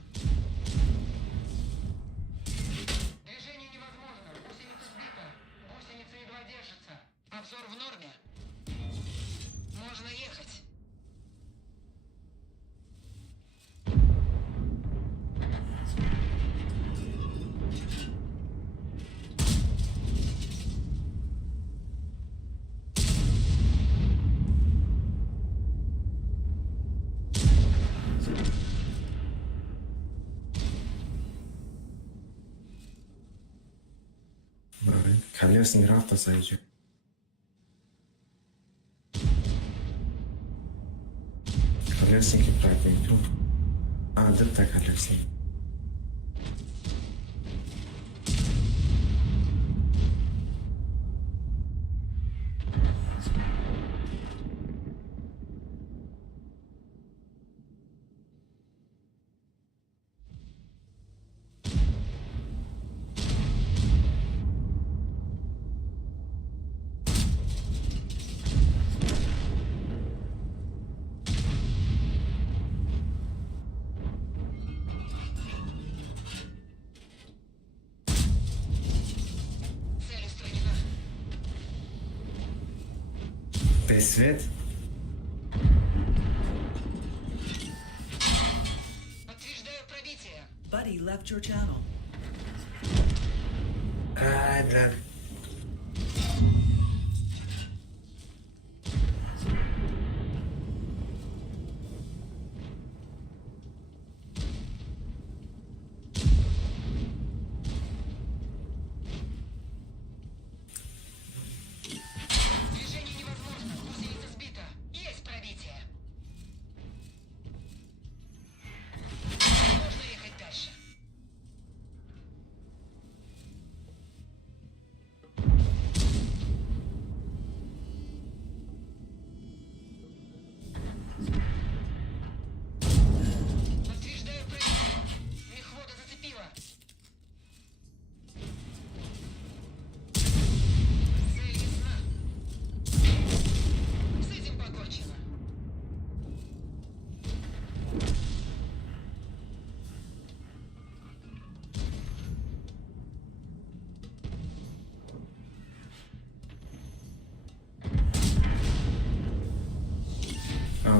Движение невозможно. Гусеница сбита. Гусеница едва держится. Обзор в норме. Можно ехать. Колесник рафта сойдет. Колесники пройдем. А, да так колесник. Цель устранена. Без свет. Подтверждаю пробитие. Buddy left your channel. Ай, блядь. Движение невозможно. Гусеница сбита. Есть пробитие. Можно ехать дальше.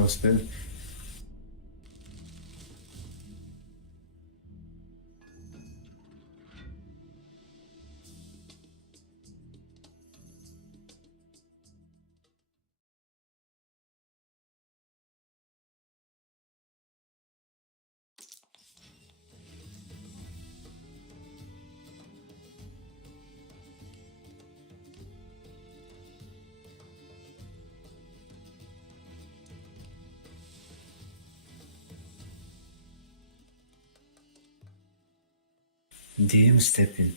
успел. DM stepping.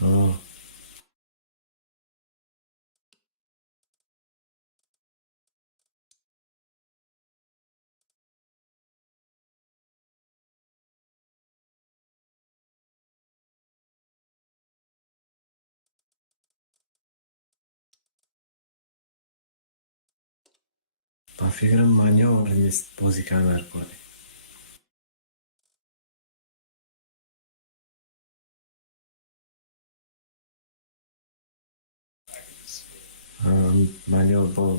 Oh. با فکرم مانیور نیست بازی کمر کنه. مانیور با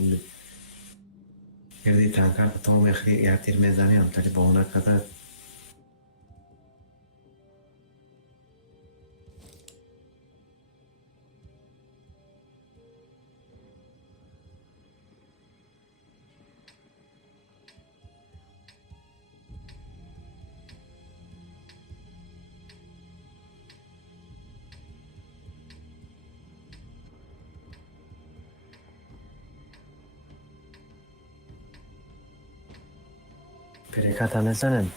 گردی تنکر تا مخری یه تیر میزنی هم تاری با اونا کده. پریکت هم نزنن.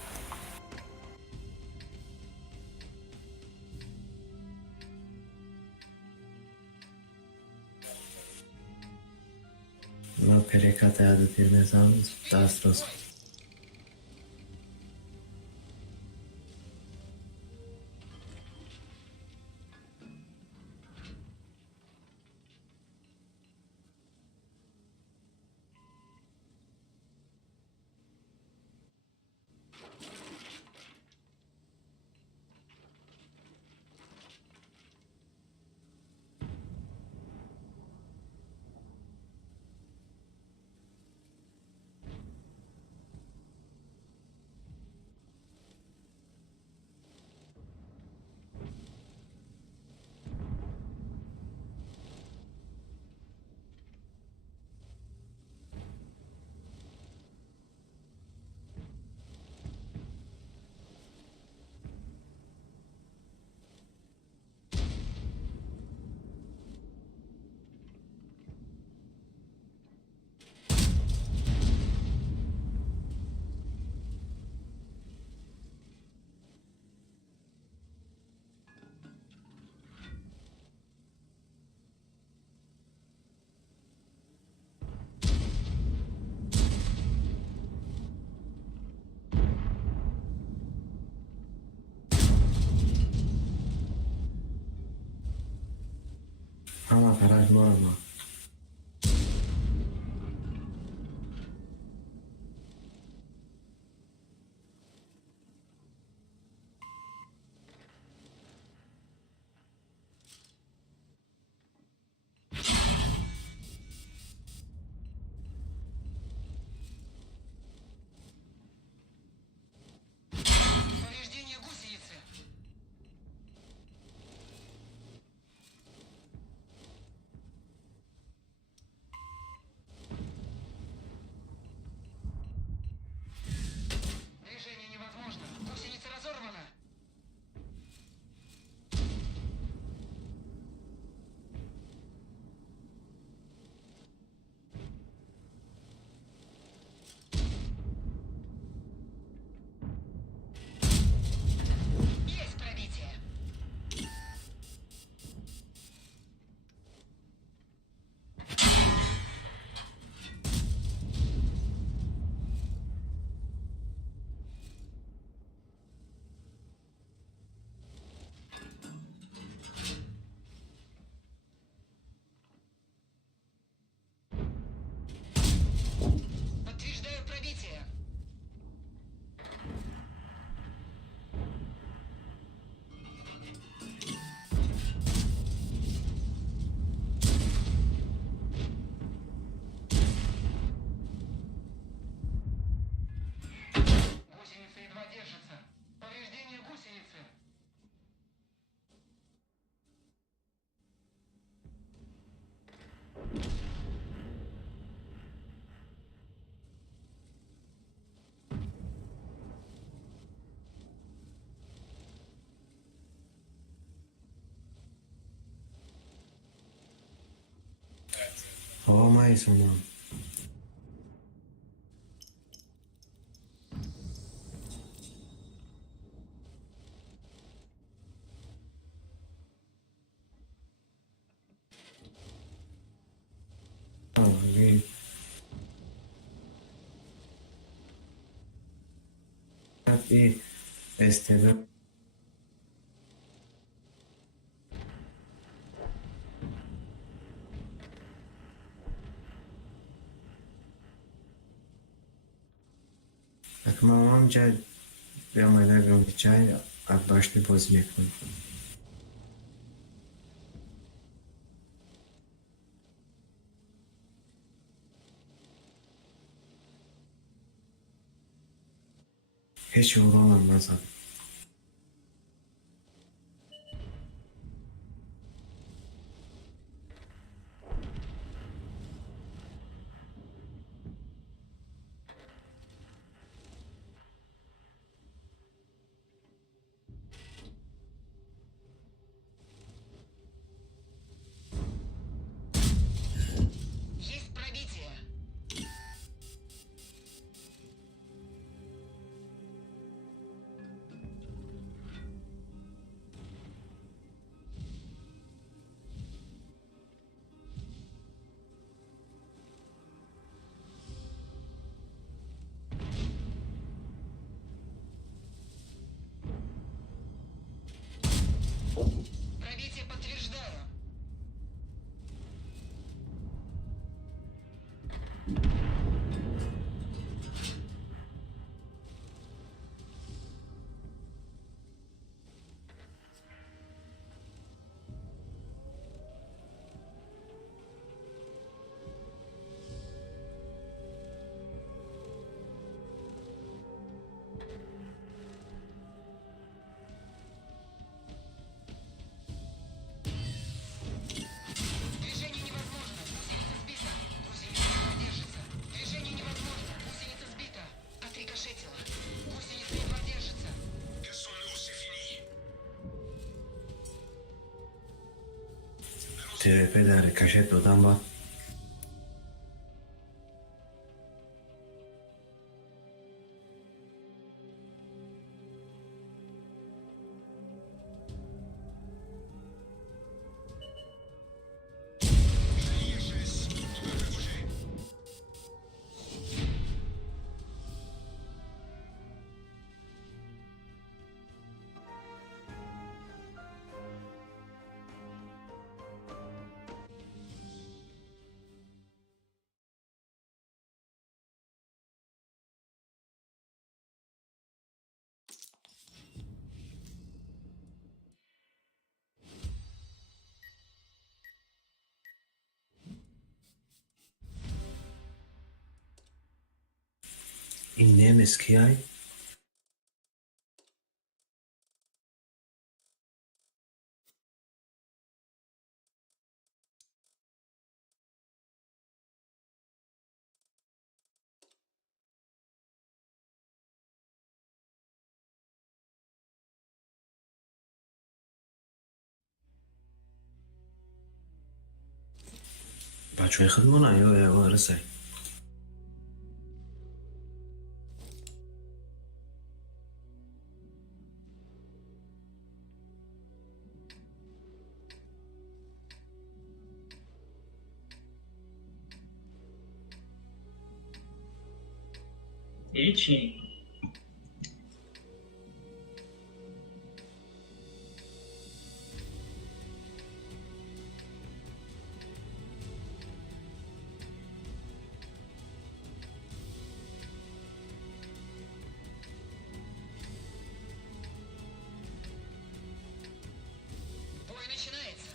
ما پریکت یاد تیر میزنم دست روز. همه فرج ما. Повреждение гусеницы. Ай, соно. Ви... И СТВ. Acum amca прямо лягам в чай, а башни позмекнем. Hiç uğramaz abi. Есть пробитие. Пробитие подтверждаю. Движение невозможно. Гусеница сбита. Гусеница не поддержится. Движение невозможно. Гусеница сбита. Отрикошетила. Гусеница не поддержится. TRP de ricochet odan bak. این نمیز کیای؟ بچه های خودمون یا وارسه Direitinho. Бой начинается.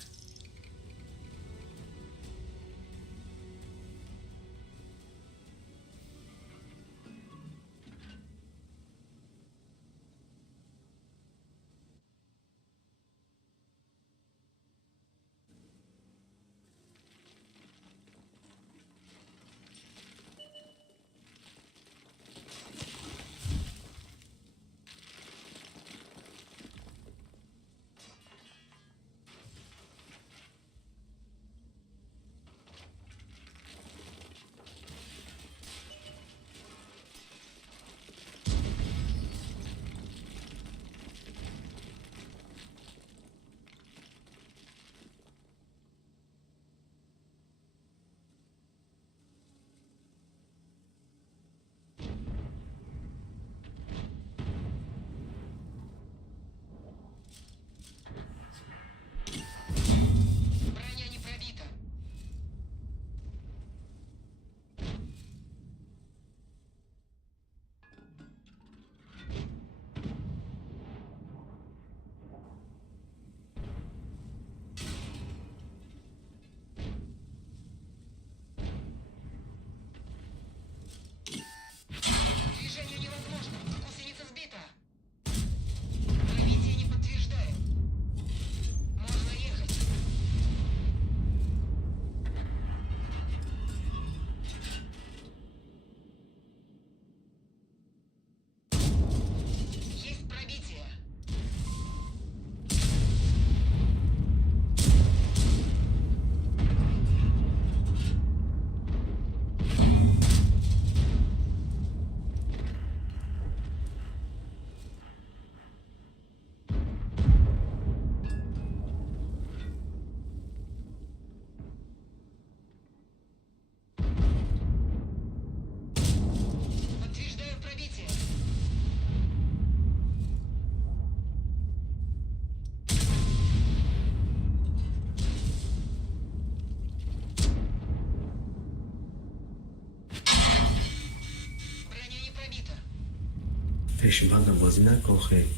پشیمند بازی نکن خیلی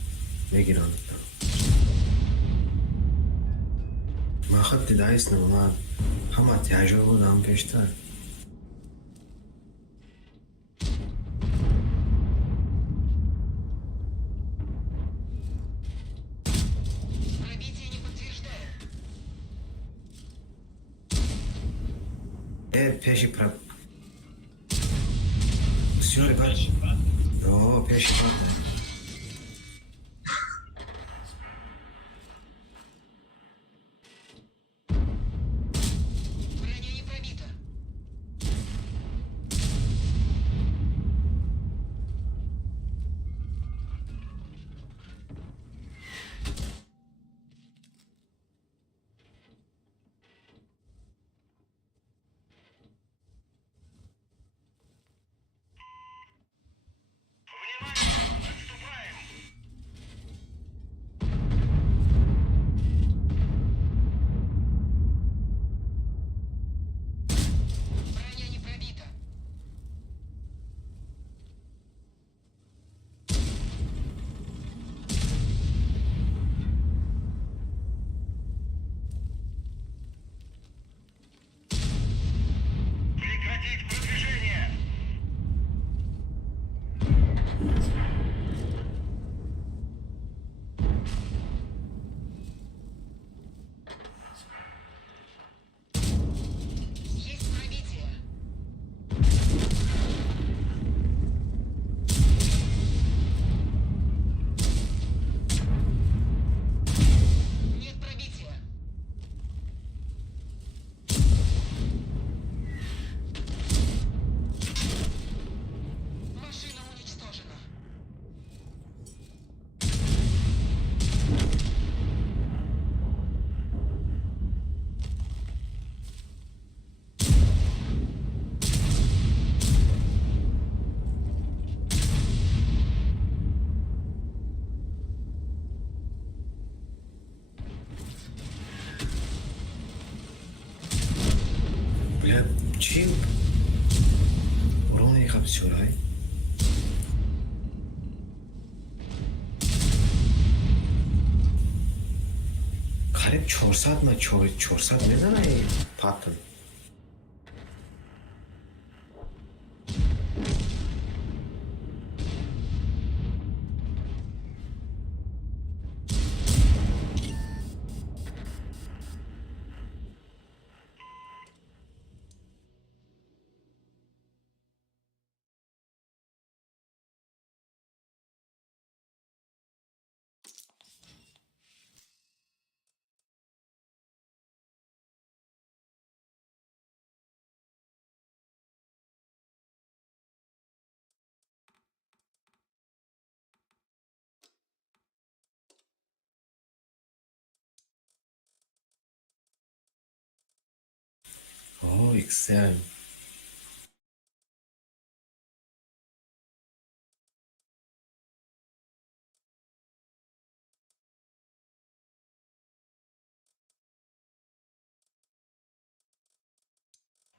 میگیرم. من خط دایست من همه تیاجر بودم پیشتر. Пробитие не подтверждаю. پیشی پر سیوری پر پیشی پر Броня не пробита. Броня не пробита. Прекратить продвижение! Есть пробитие. Нет пробития. Машина уничтожена. بله چی؟ برای خب سرای قریب 400 ما 400 میزنه این پاتن. اوه اکسل.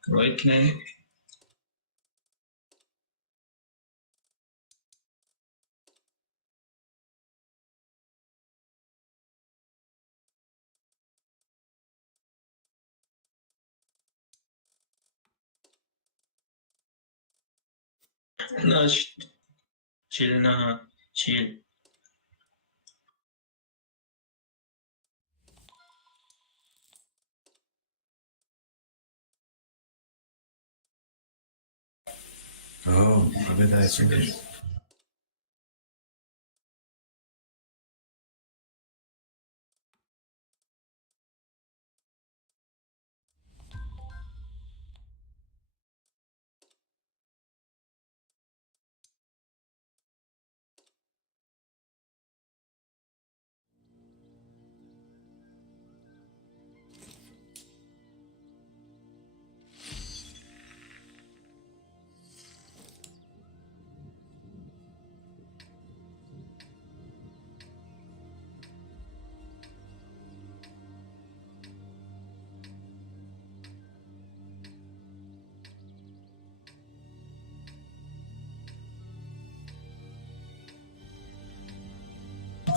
Right name. No, chill, no, chill. اوه آبه دایسته.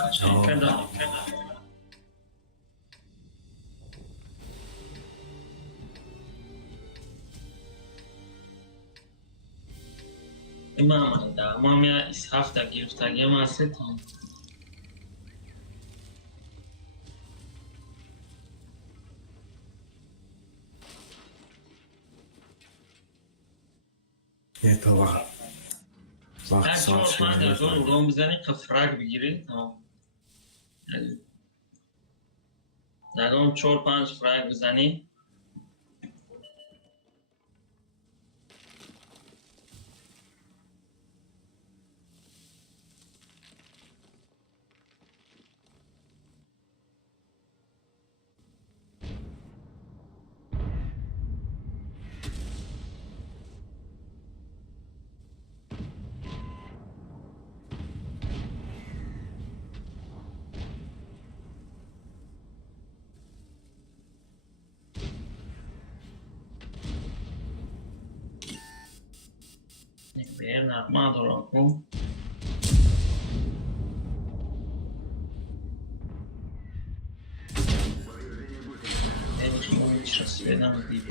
فدا. امام دا امام یا اسحاق تا گرفتگی ما هست هم. یه تو وقت هر صاف 4-5 شده از اون رو بزنی که فرق بگیری تمام. در اون 4-5 فرق بزنی به نغمه دارم کن هیچ رسیده نمودی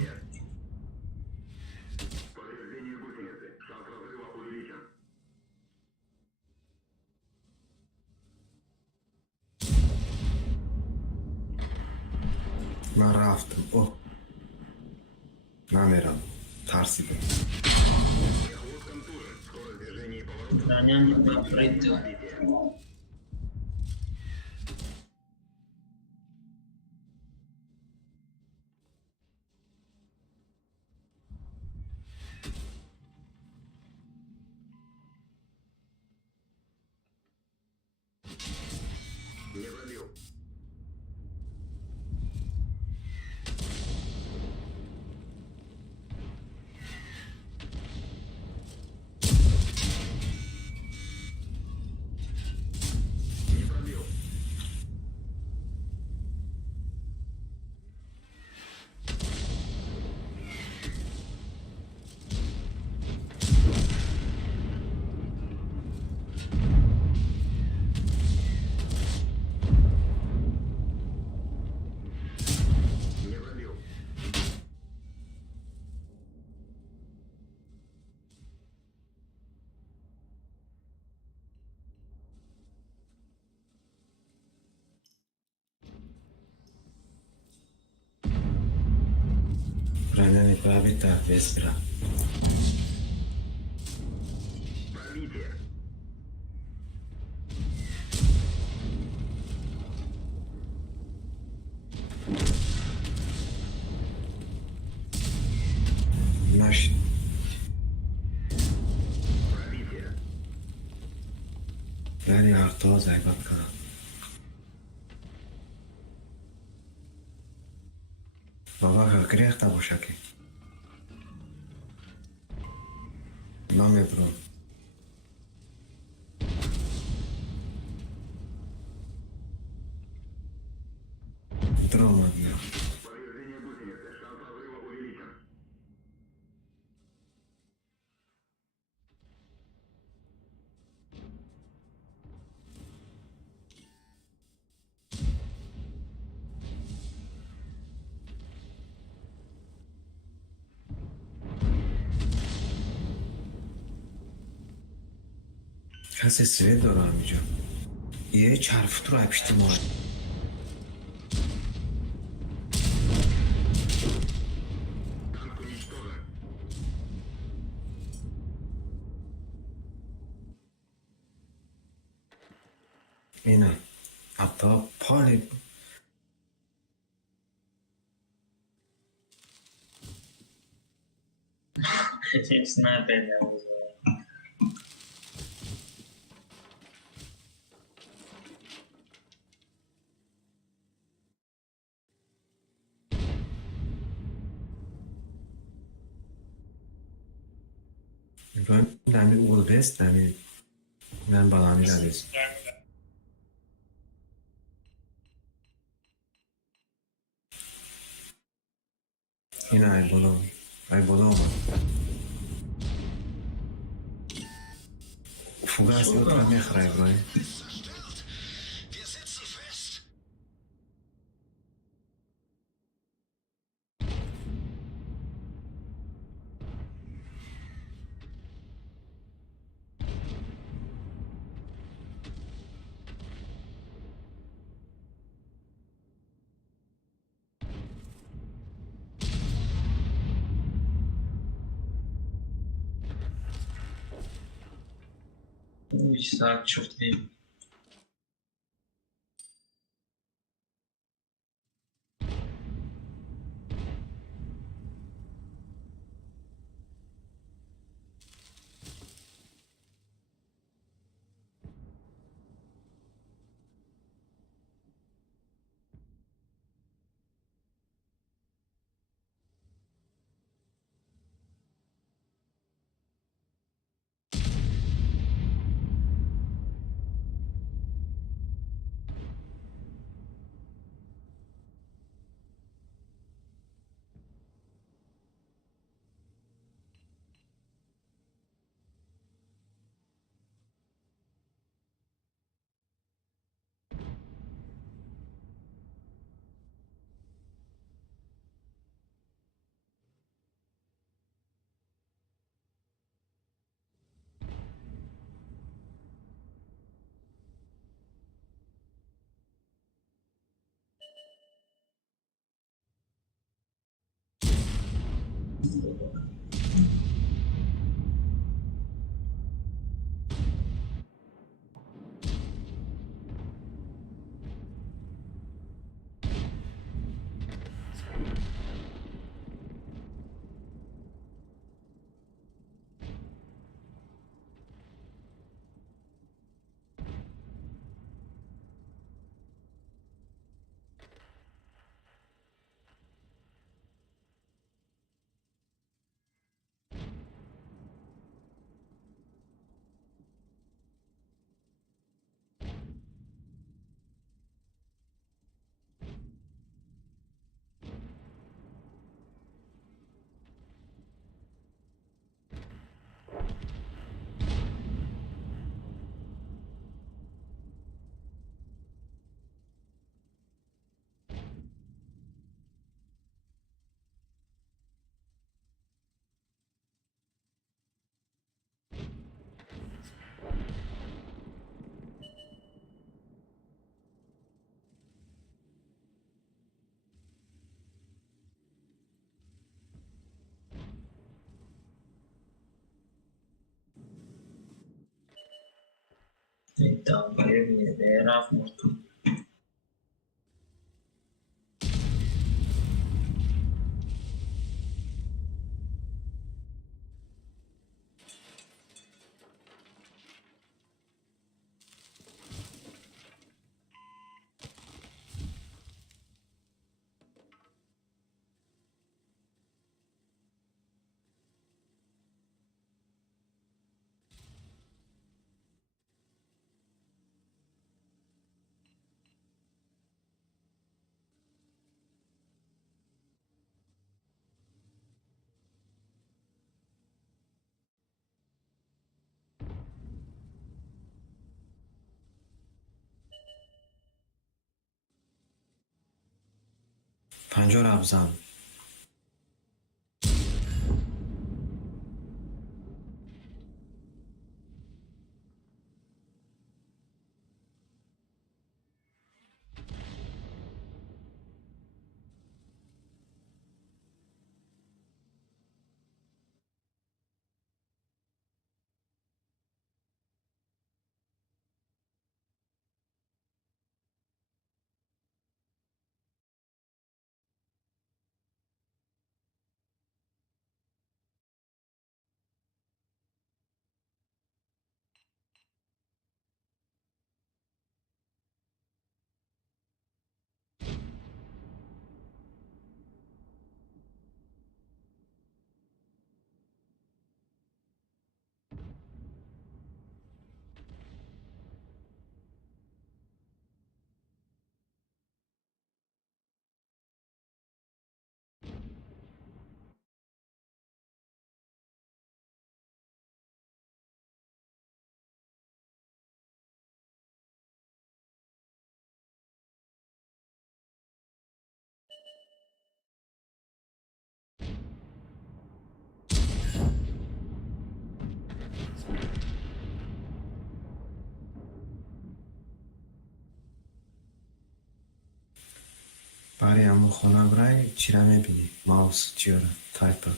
من رفتم اوه نمیرم ترسیدم دانیان با فرید Prendere i bravi da destra. Наш. یعنی ارتا زیبت کنم بابا گریخته باشه که نمیبرم درام دیا کسی سوید دارم اینجا یه چرف تو رو اپشتی ماه اینه حتی پالی It's not bad now. میگویم نمی اول بست نمی من بالامی نبیست اینه ای بالا آمد فوگه از یاد را میخوره ابراهیم 2 saat şuftayım. Então, era morto. پنجاه افزان. برای همون خونه برای چی را میبینی؟ ماوس چی را؟ تایپ.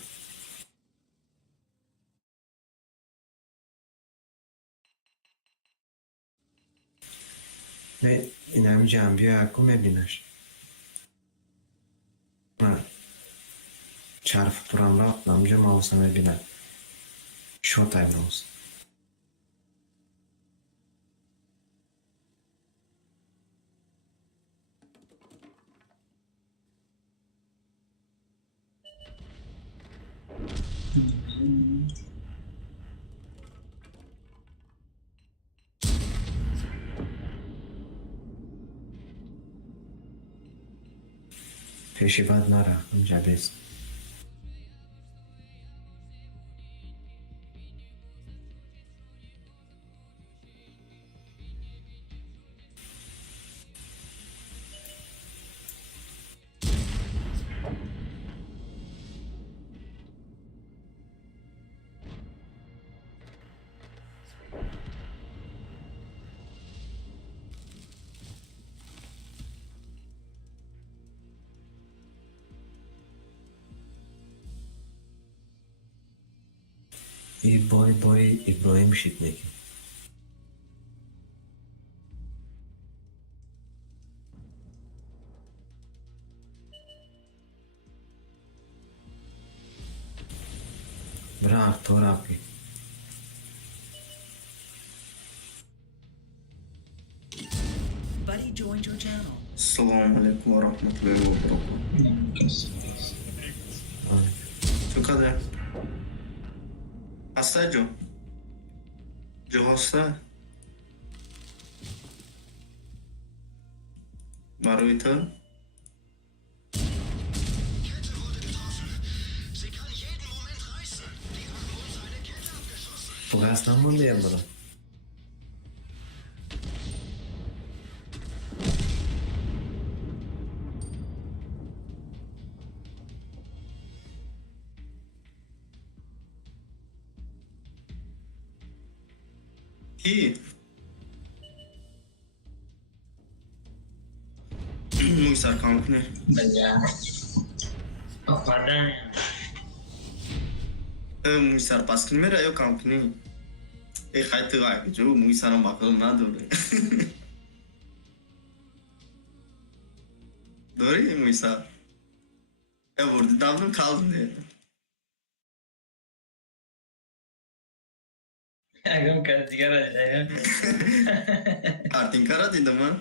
Ne inanacağım bir akım binaş. Ha. Çarpıp duranlar namcım olsam bina. Şu time olsun. Teşribat nara, amcabez. boy İbrahim Şitnek. Bırak, torak. Buddy joined your channel. Assalamu alaikum wa rahmatullahi wa barakatuh. Tu cadê? Assédio? De roça? Baruita? Bu gastan mı diyeyim bunu? E Muisar kamu ne? Banyak. Oh, padang ya. Muisar pas mera eu kamu ne? Kayıtı gayet jo Muisar'a bakalım ne doğru. Doğru ya Muisar. Burada damdım kaldım diye. Agam sigara ya. Artin kara dedim ha.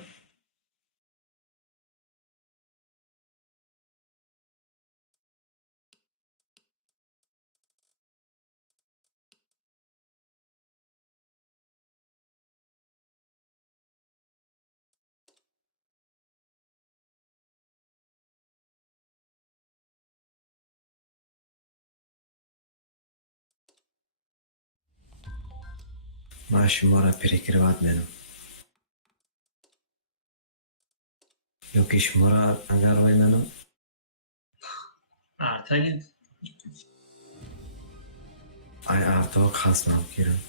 Maaşı mora перекрывать benim. Yok iş mora agar oynanım. Arta git. Ay artı o kasmam kirim.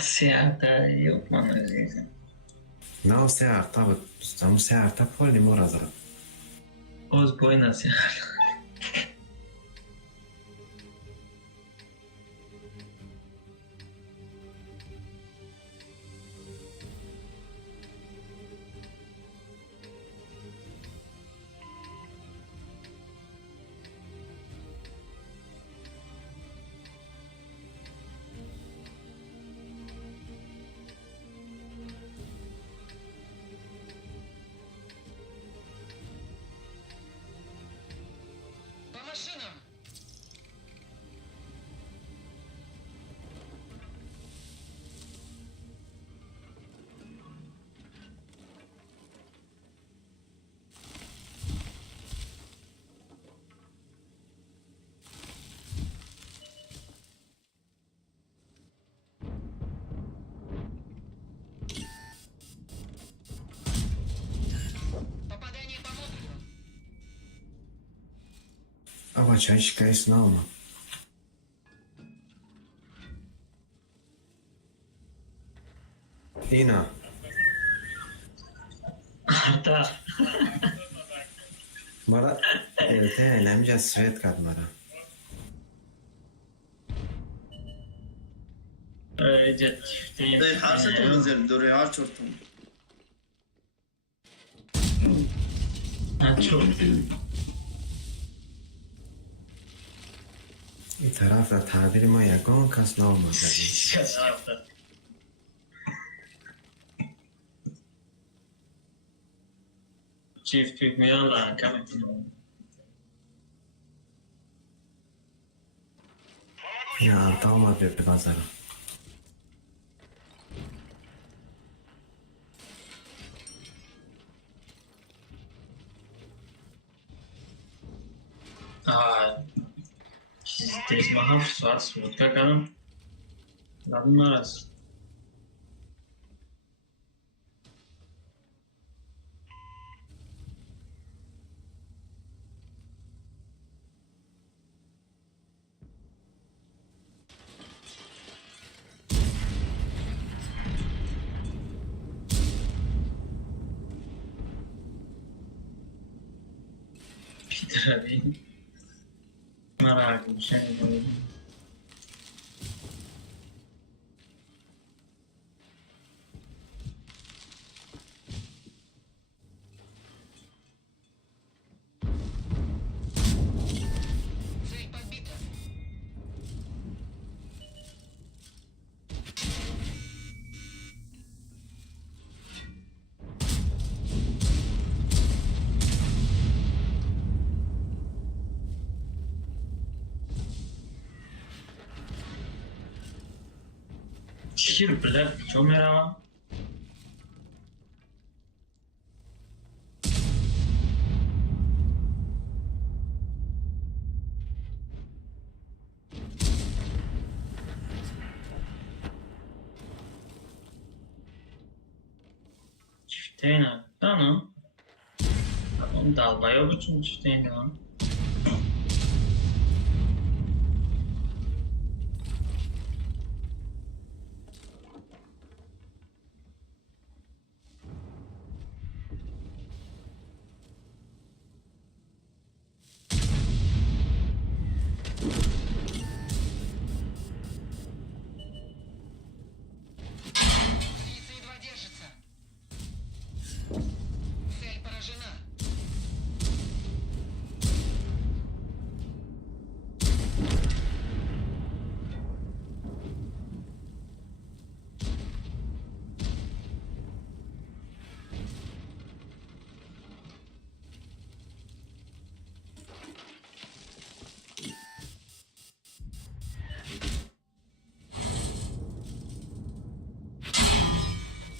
Siyahta yok mu öyle? Ne o se arta bu. Stamo se arta polni mora zara. Oz boyuna siyahta. По машинам! Попадание по модулю. Ama çay şikayesini alma. Ina. Arta. Mara elte eğlence svet kad mara. Öylece çifteyim. هر سه تا وزیر دوره هر چورتون Ha, çok. این طرف را تعبیر ما یگان کس نامده Şaka. Çift hükmüyorlar. Kametin. این ارتا آمد به بازار Здесь махав 20. Вот как оно? Ладно, раз. Питер один. Merak bir şey değil. Цель подбита. Şir bile çok merhaba. Çifteyne. Tamam. Adam dalga olduğu için çifteyne lan. Гусеница едва держится. Цель поражена.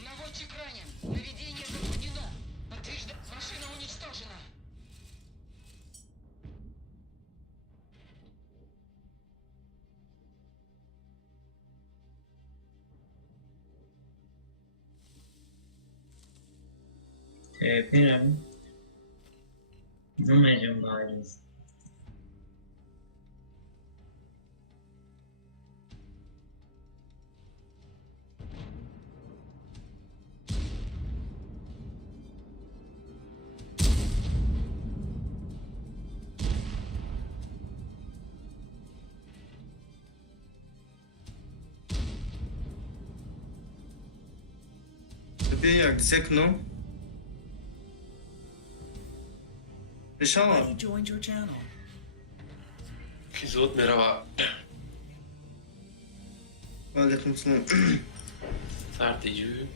Наводчик ранен. Наведение затруднено. Подтверждаю. Машина уничтожена. Tepirim. Numacım bariz. بیا یک سکنو بشاور Buddy joined your channel. Zod merhaba. Aleyküm selam. Tartıcı.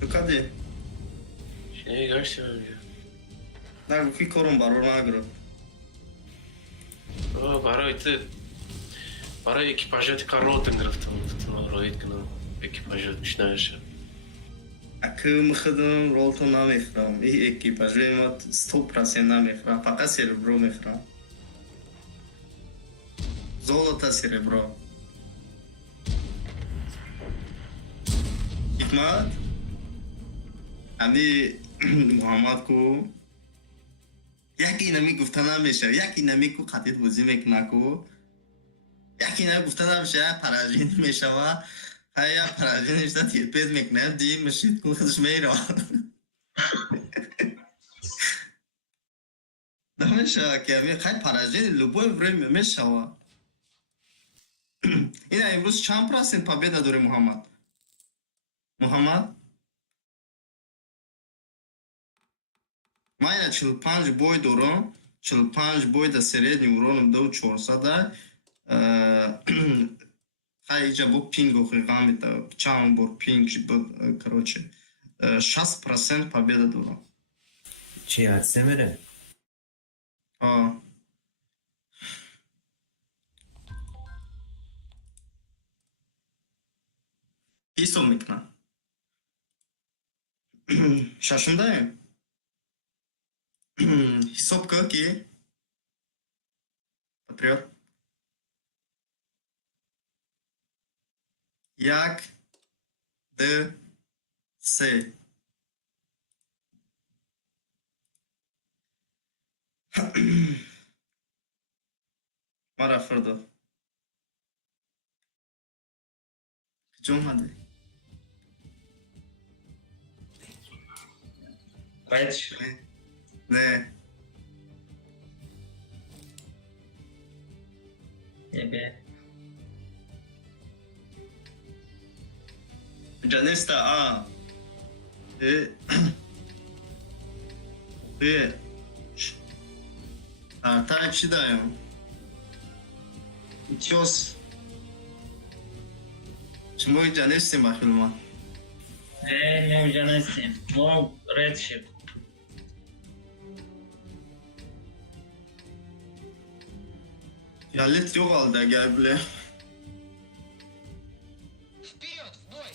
Çok hadi. Şey gerçekten ya. Ne bu fikrim var ona göre. Para ekipajat Karlot'un graftan. Royit gına. Ekipajat müşnaşa. Akım xıdım rolton namekram. İyi ekipaj ve mat stop prasen namekram. Fakat cerebro mekram. Zolota cerebro. Hikmat. Hani Muhammad ko یکی نمی گفتن نمیشه یکی نمی کو خطیت بازی میکنه کو یکی نمی گفتن نمیشه پراجین میشه و هیا پراجین اشتا تیپید میکنه دی مشید کن خودش میره نمیشه که می خیلی پراجین لبوی برای میشه و اینا امروز چند پرسنت победа داره محمد؟ محمد؟ من اینا 45 بوی دارم. 45 بوی دا سریدنی ورونم دو 400. Хайджа бо пингу хигамита чам бор пинг короче 60% победа дора. چی عدسه میره؟ آه. Писал микна. Шашындайым. Хисап какие? Патриот. Як Д С. Mara fırda. Hücum hadi. Kaç? Ne? Ebe. Canesta a. B. Та читаю. İçiyoruz. Şimdi bu canesta bakıyorum. Ne ucanesi? Wow, red ship. Ya let yok aldı gel bile. Вперед, в бой!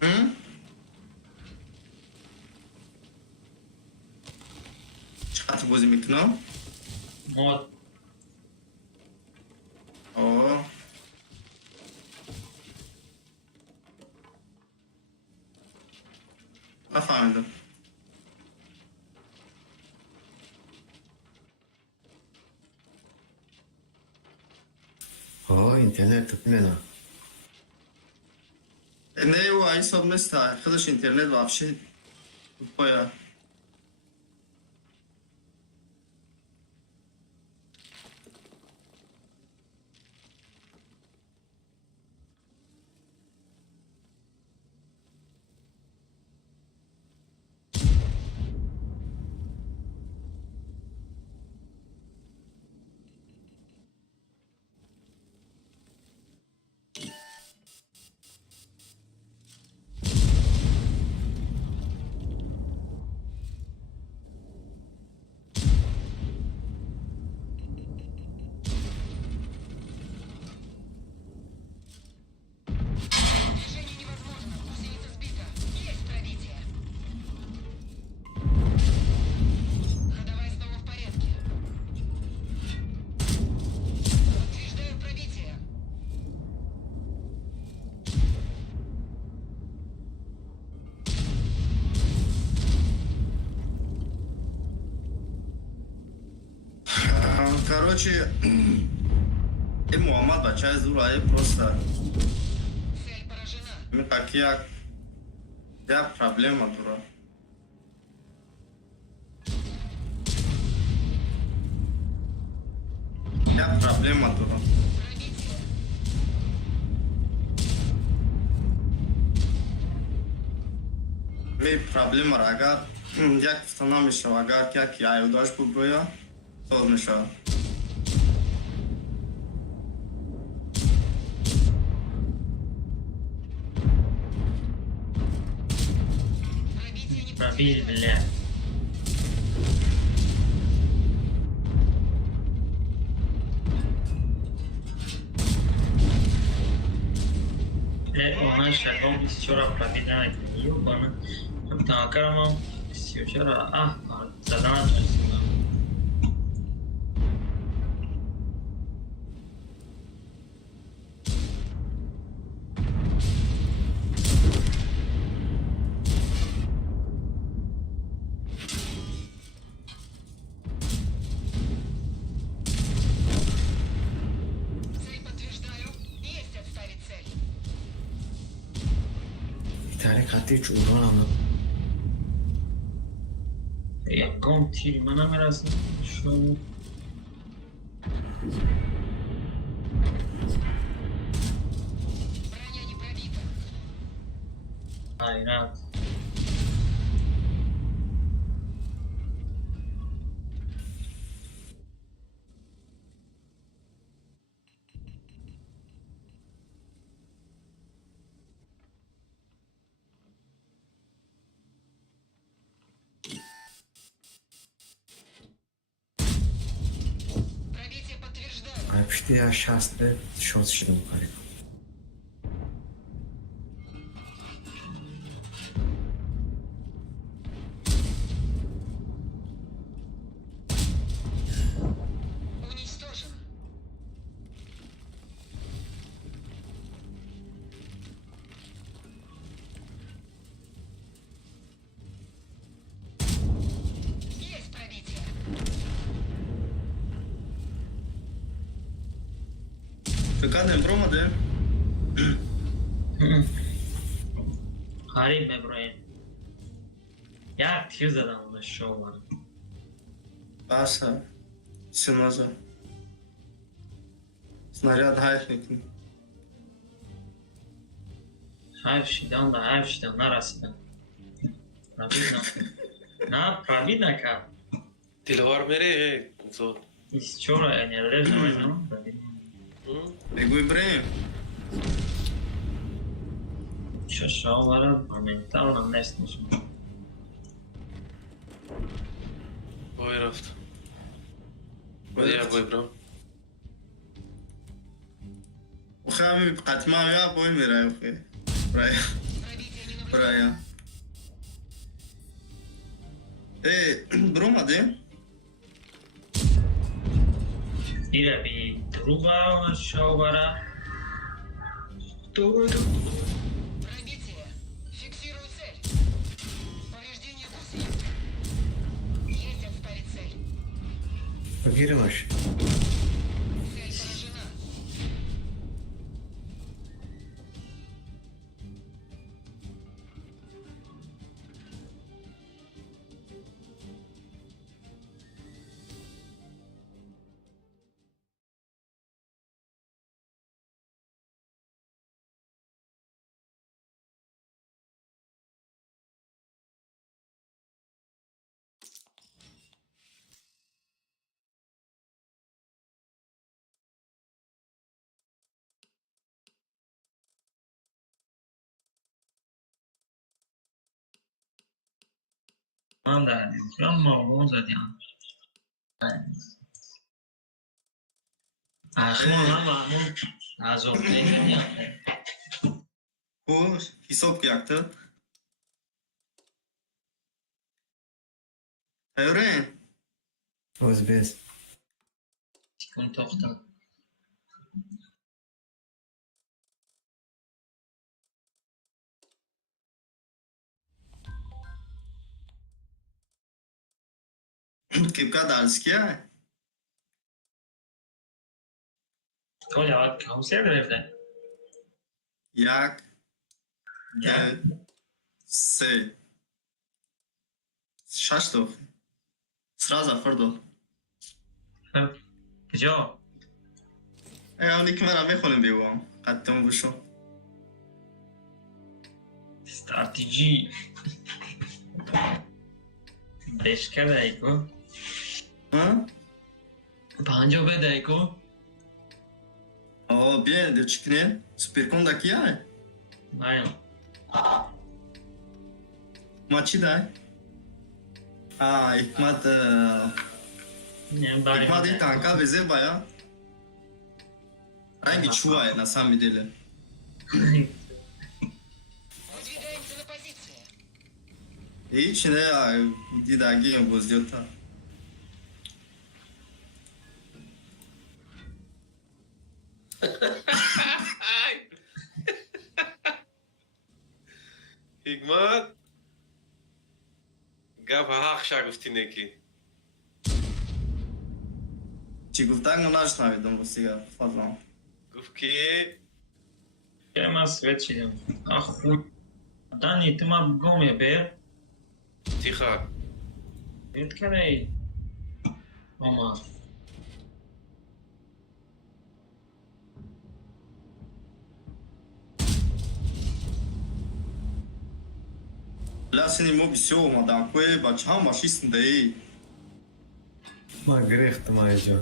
Hı? Çıkartıp bozayım ekranı. Mod. Oo. Efendim. ها اینترنت تطمئنه. Ne o ay sabmesta arkadaş internet вообще тупая. Движение невозможно. Гусеница сбита. Есть пробитие. Ходовая снова в порядке. Подтверждаю пробитие. Короче, и Мухаммад Бачай Зурай просто Цель поражена. мы как я проблема дура. Я проблема дура. Пробитие. Ми проблема агар як стана миша агар як я удаш бубоя соз миша. Пробитие не Пробили, подтверждено. бля. Ona şaka istiyor pробитие это ёбано. Там карман istiyor вчера. Zaten açmışsın. Цель подтверждаю. Есть отставить цель. Bir tane katli hiç uğramam. Ya گم تیری من نمیرسم شو Броня не пробита. حیرت Пробитие подтверждаю. А почти я сейчас шот шидим карик. Уничтожен. Есть пробитие. Fıkadem bromadı. غریب ابراهیم یک تیر زدم به شو من Basa. Sinoza. Снаряд хайфникин. حیف شیدم به حیف شیدم نرسیدم پرابید نکرد تلوار میره زود چرا یعنی لش نمیدونم Begu İbrahim. ششا برد مومنتال هم نیست میشم بای رفت بای بای برام Oxe abi qatma ya boy miray oxe. Buraya. Пробитие не наблюдается. Buraya. Bromadı. دیره بی دروغ برام شو برد Пробитие. Фиксирую цель. Повреждение гусеницы. Есть отставить цель. Girmiş. Цель поражена. من دردیم خیام مامون زدیم اخیر من مامون از اون دیدیم Bu hesap yaktı. Öğren. Özbez. تکون تختم Kipka dalskiye. تو یاد کامسر گرفته Yak. یا Se. Şaş doch. Sraza fırdo. کجا اون یکی من میخونیم بیوام قدم بشو استراتژی بشکه دایکو ها؟ پنجا بدایکو Bien de çıkne süper kondaki yani نایم maçı da İkmat نیم داریم İkmat kanka bize baya hangi çuva ya nasıl bir deli Выдвигаемся на позиции. hiç ne ya didagi bozuyor ta حکمت گپ حق شگفتی نکی Ci guftan mı naş tabi dom siga fazla گفت که من سویت شدیم آخ خود دانی تو ما بگم یه بیر تیخا Vet کرده آما Lá seni mo bisyo madan koy ba çam başistin de. ما گرفت ما اینجا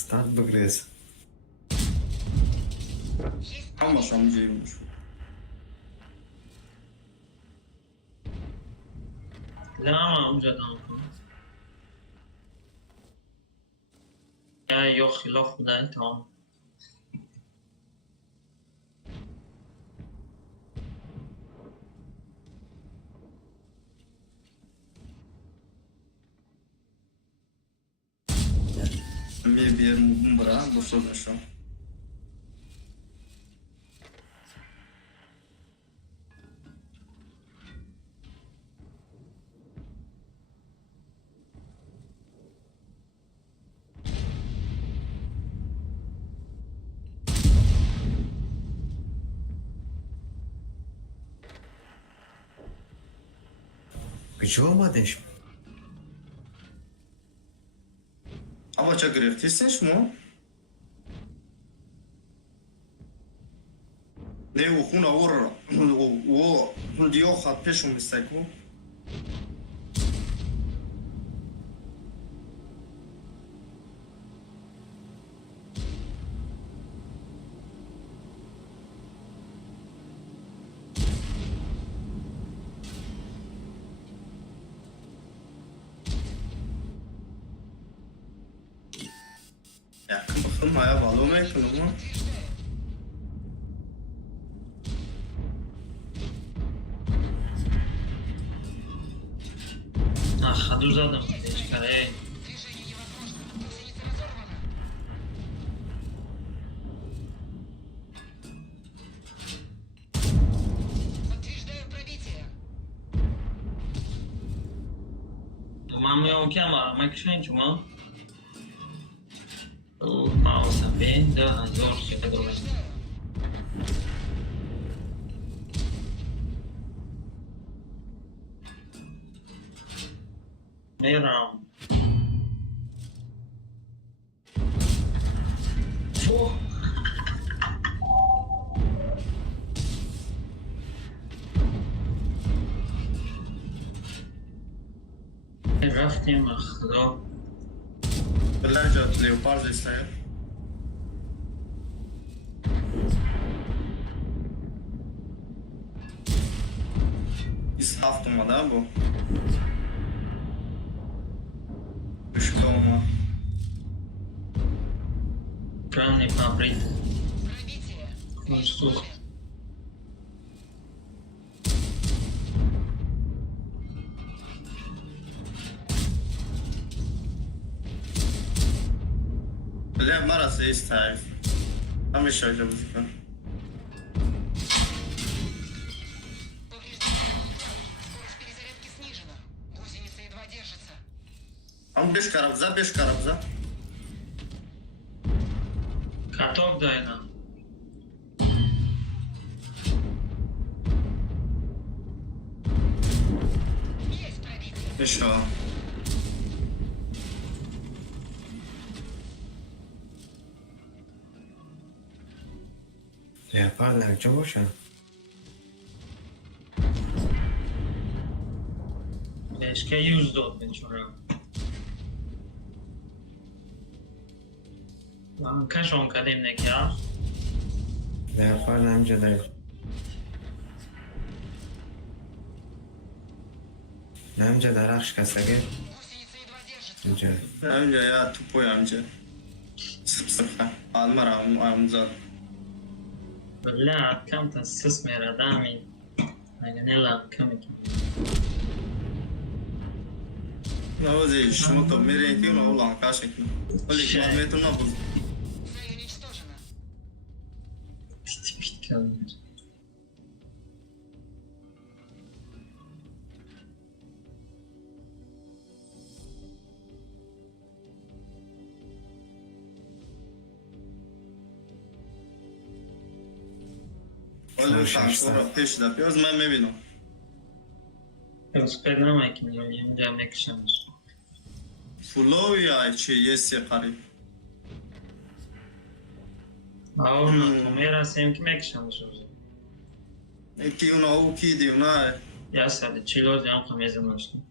ستارت بگریز Есть Çam başamcıymış. لما اونجا دام کن یا خلاف بودن تمام Bir yerim bura bu sözü şu. کجا آمدش؟ Ama çak greftisiniz mu? Ne okuna ora. O diyor hat peşim istek bu. Yakın bakın maya bağlı mı yakın mı? на ходу задом скорее движение невозможно. Гусеница разорвана. Подтверждаю пробитие. من میام که مکشن شما ماوس بین 2000 شده دوباره Подтверждаю. میرم اوه. رفتیم خدا Bence leopard isteyen. Biz haftamada bu. Düşük olma. правильный побрит Пробитие. конструк Bile marası ister. Tam bir şey olacak bu. Повреждение скорость перезарядки снижена. Гусеница едва держится. Ama 5 karabza 5 karabza. каток дайна Есть пробитие. 5 o. لیپارد در کجا باشن؟ بهش 100 داد بچورم من کشون کردیم نکرد لیپارد همینجا در همینجا درخش کسگه Гусеница едва держится. اینجا Önce ya tupoy amca. Sıp sıp ha. Almar amca. بله کم تاسیس میره دامی اگه نیلم کمی کم Ne olacak? Şunu da merenk değil mi? Ulan kaç ekmek. Öyle Şey. kilometre ne bu? Цель уничтожена. Pişt pişt kalıyor Öyle tam sonra peş yapıyoruz. Ben memnunum. велосипед намайки اینجا میکشمش. فلوی ای چی یه سقری آه تو میرسیم که میکشمش. یکی اونا او کی دی اونا یا ساده چیلو دیام خمیزم داشتم.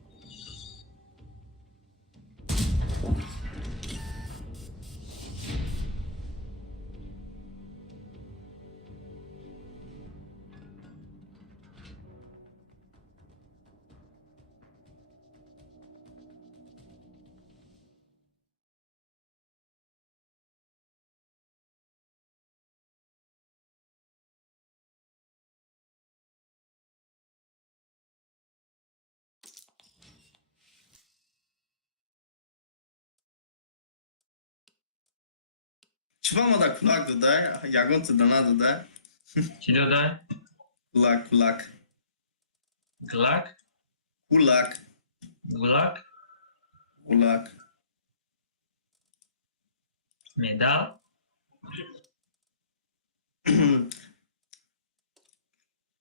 چی با ما دا کلاک داده یگون تو دانا داده چی داده؟ کلاک کلاک گلاک؟ کلاک گلاک؟ کلاک مدال؟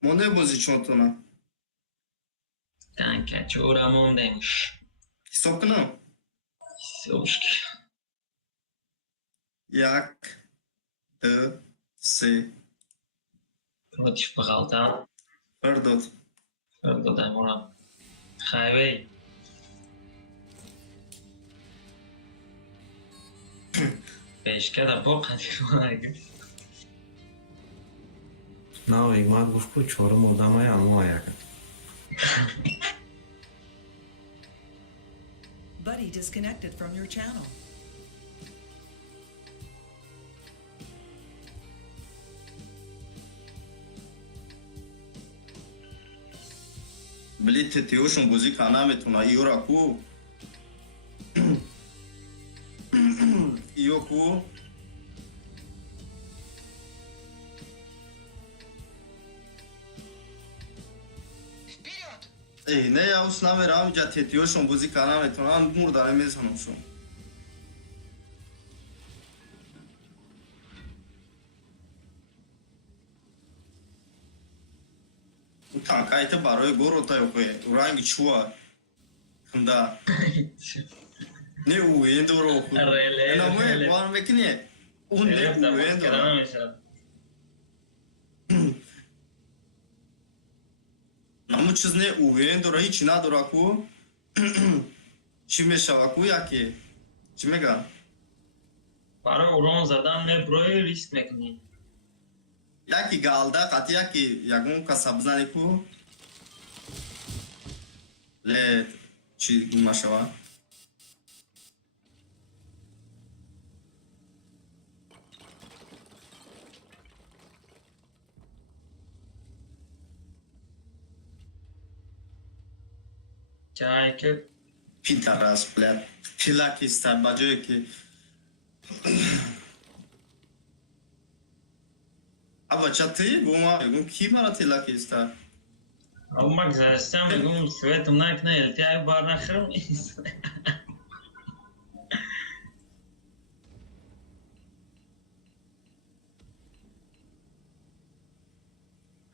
مونده بازی چون تو نه Danke, چورا موندهش. حساب کنم Сушки. یک دو سه Против Бахалта. فرداد Додам уран. Хайвей. Пешка да боқади конаг. نه ایمان گفت کو چهارم آدم های امو آیا کرد Buddy disconnected from your channel. بلی تتیوشون بازی کنه میتونه ایو را کو ایو کو Вперед! ای نه یا اوس نمیرم جا تتیوشون بازی کنه میتونه مردانه میزنم شون تانکایت برای گورو تایو که رنگ چوه کنده نه اوین دورو خود Реле, نه موی بان بکنی اون نه اوین دورو نمو چیز نه اوین دورو هیچی نداره کو چی میشه کو یکی چی میگن برای اوران زدن برای ریسک میکنی. یکی گالده قطعی یکی یکون کسا بزنی کو لی چی مشوه جایی که پیتر راست بلد پیلکی استر بجایی که ابا چطوری گوما بگم کی برا تیلاکی استر او مگذاشتم بگم سویتم نکنه التیای بار نخرم نیست.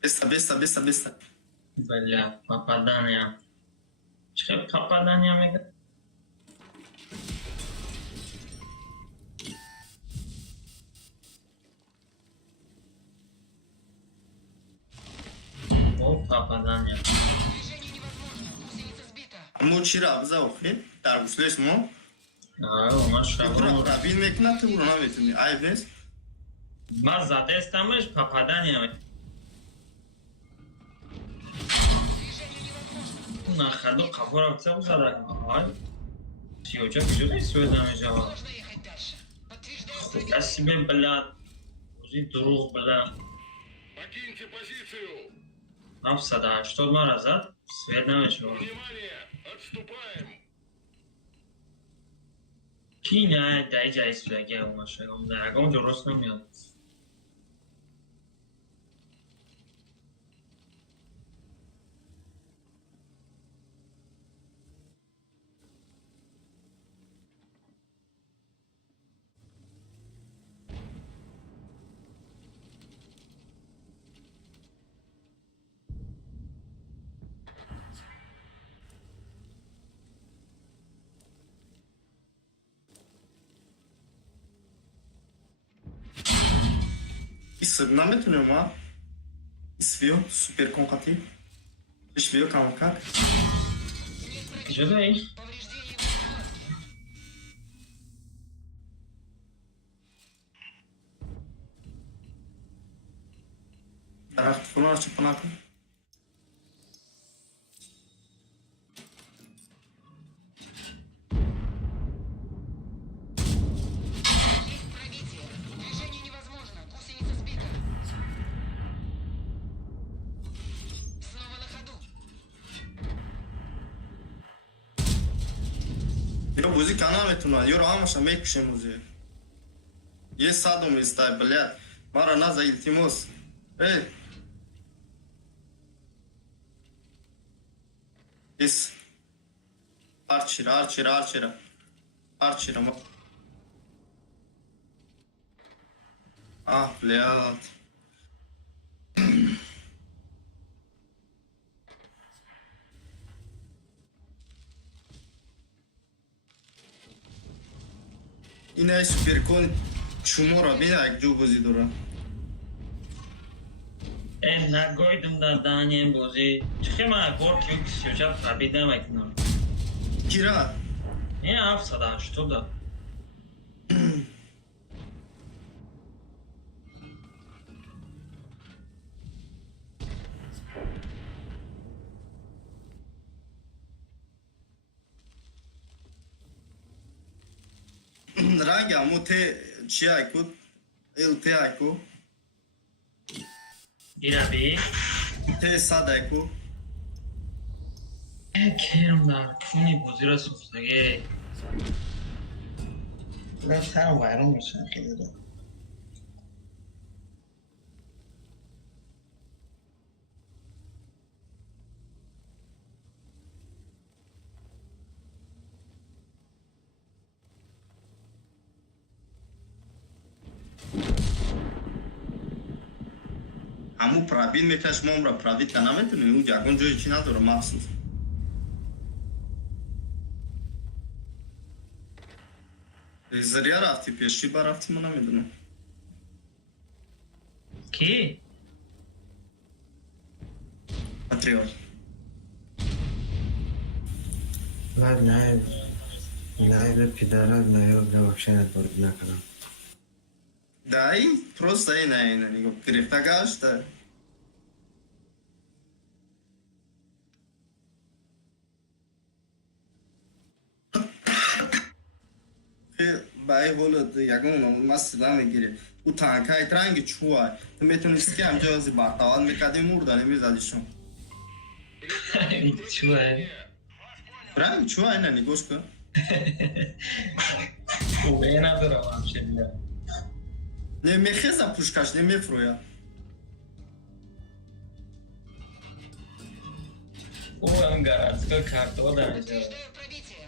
بستا Бля, попадание. Че попадание мега? О, попадание. Движение невозможно. Гусеница сбита. امو چی را بزا اوخی در گوشلش مو А, у нас шаброн. رابین میکنه تو برو نمیتونی ای بس Ма задестамеш попадание. Движение невозможно. На ходу капора цел задать. Ай. Сьюча бежит сюда межава. Можно ехать дальше. Подтверждаю Я стратегию. себе, бля. Узи друг, бля. Покиньте позицию! Напсада, что два раза? Свет на межава. Внимание! Отступаем! Киня, дай жай сюда, у машину. Да, он же рос на меня. نمیتونیم ما اسفیو سوپر کنقاتی اسفیو کامکار جدایی؟ Повреждение взрывчатки. درخت فلان چه پناهی Есть пробитие. Движение невозможно. Гусеница сбита. Снова на ходу. یا بوزی کنه میتونه یا رو همش میکشه موزی یه صدوم استای بلد ما را نزا التیموس ای ایس арчера ما блядь اینای سوپرکون شما را بینا یک جو بازی دارم نگویدم در دانیم بازی چخی من گفت یک سیوچه پربیدم اکنون کیرا این 780 دا رنگ همو ته چی ایکو ته ایکو گیره بی ته صد ایکو کرم در کونی بازی را سفتگی biraz her varım mı sanki de. همو پرابین میکش ما را پرابین تا نمیتونیم اون جاگون جای چی نداره مخصوص زریا رفتی پیش چی برفتی ما نمیدونم کی؟ پاتریال من نه به پدرم نه یا به واقعا وارد نکنم دایی پروست دایی نه اینه نیگو گرفته گشته بای ولد یگون مست دام میگیره او تانکای ترنگ چوای تو میتونستی که همجا از بارتاوال میکردی مردن میزدیشون چوه؟ برای چوای نه نگوش کن خوبه ندارم همچنین نمیخیزه پوشکش نمیفرویا او هم گرازگاه کارتو داره Подтверждаю пробитие.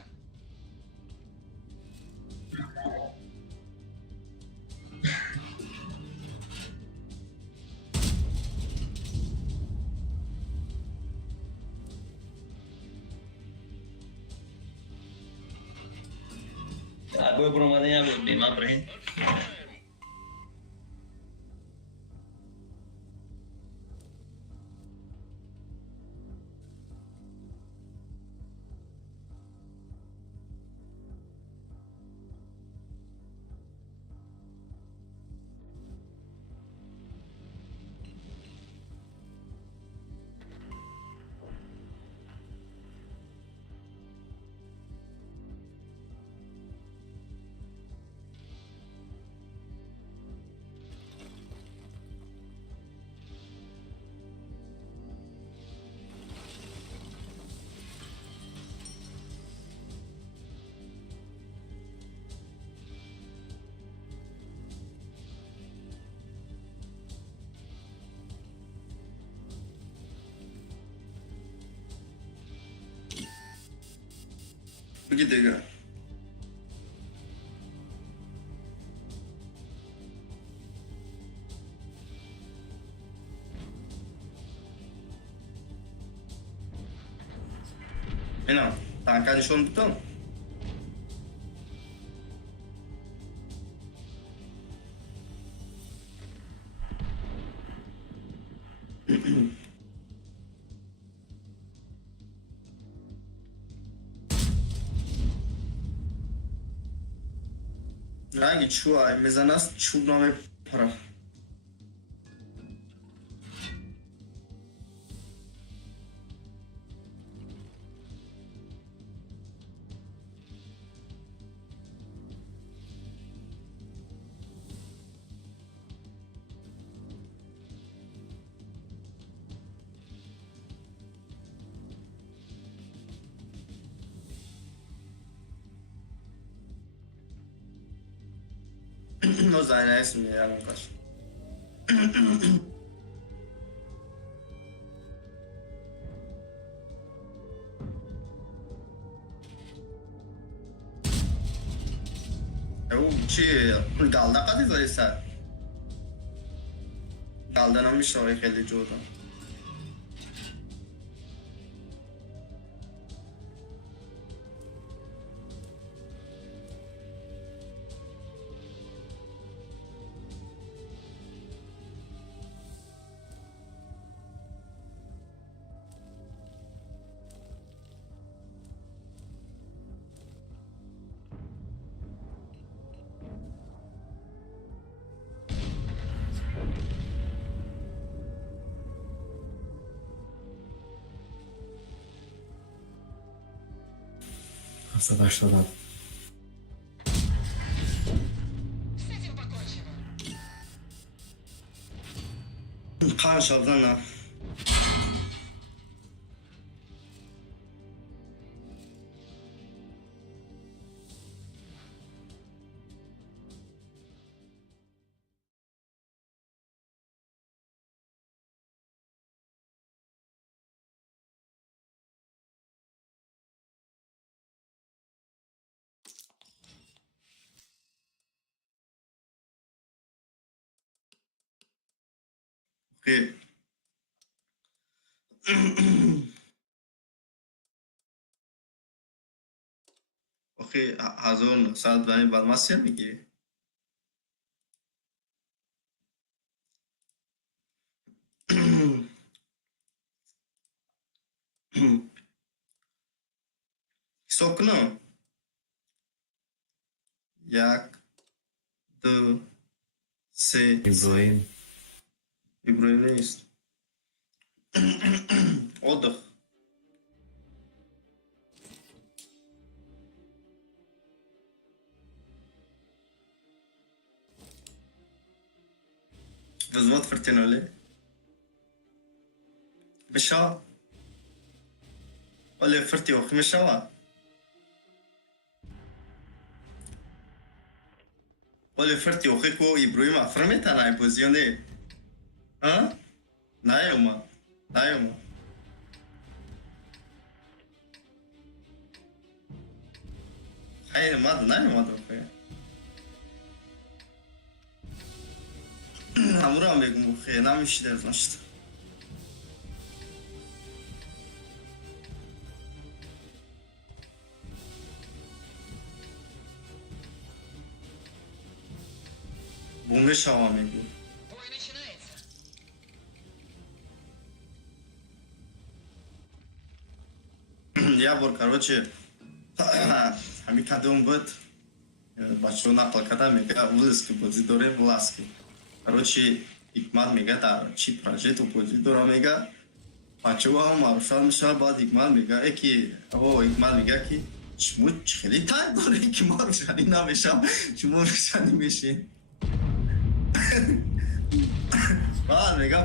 Gue belum ada yang lebih maprin. بگی دیگه اینا تانکا نشون بودم رنگ چوه میزنه است چوب نامه پره. No zaine ismi ya Lukasz. او چی گالدا قدی زایی سر گالدا نمیشه خیلی جدا. صداش دادم. С этим покончено. قان شابدانا. اوکی. اوکی 1900 و این بعد ماسیر میگی؟ حساب کنم 1 2 3 ابراهیم ابراهیم نیست. отдых. Взвод Фортиноли. Беша. Оле Фортиох мешала. Оле Фортиох ко Ибраим афрмета на позиционе. А? Найома. Найома. Hayır, найома. Hamura megum xeyr, namişler значит. Бумы шава мегу. Бой начинается. Я бор, короче, ами кадом бот. Бачо нақл када мега улиски позидоре власки. Короче, Икмат мега дар чи проект опозитора мега. Бачо ҳам маршал меша баъд Икмат мега ки аво Икмат мега ки шумо хеле тай дore ки мо рӯшанӣ намешам, шумо рӯшанӣ мешин. Баъд мега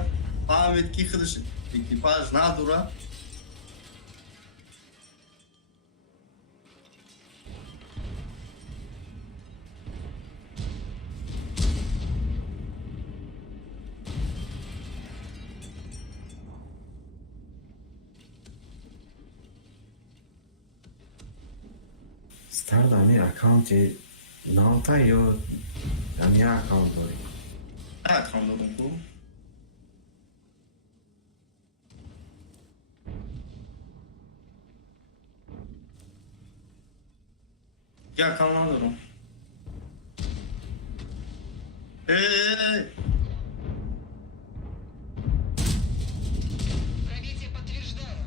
фаҳмид ки худаш экипаж надора. стардами аккаунти ноута ё я аккаунт дорем. Аккаунт дорем ку. Я аккаунт дорем. Пробитие подтверждаю.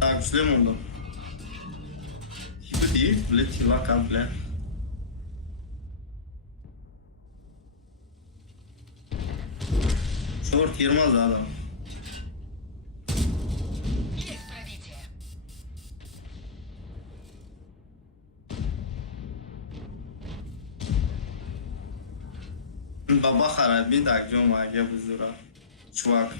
Так, шлем ондо. влетела капля. Шорт Ермаз задом. Есть пробитие. Баба хараби так жо магия бузура. Чувак.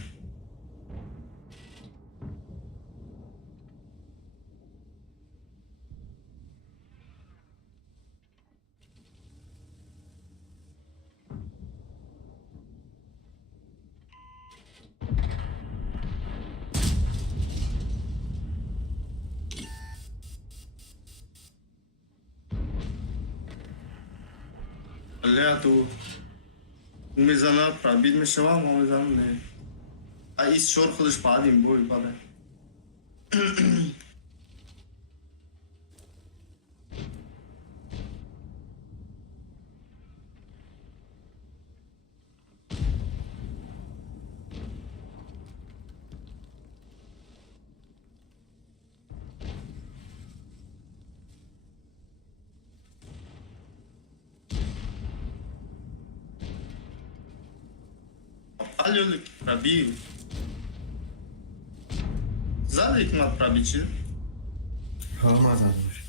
Бля, ту мизана пробит мешава, мо мизана не. А из шор ходиш падим бой паде. Алё пробил. Зада их мат пробить, чи? Хама задуш.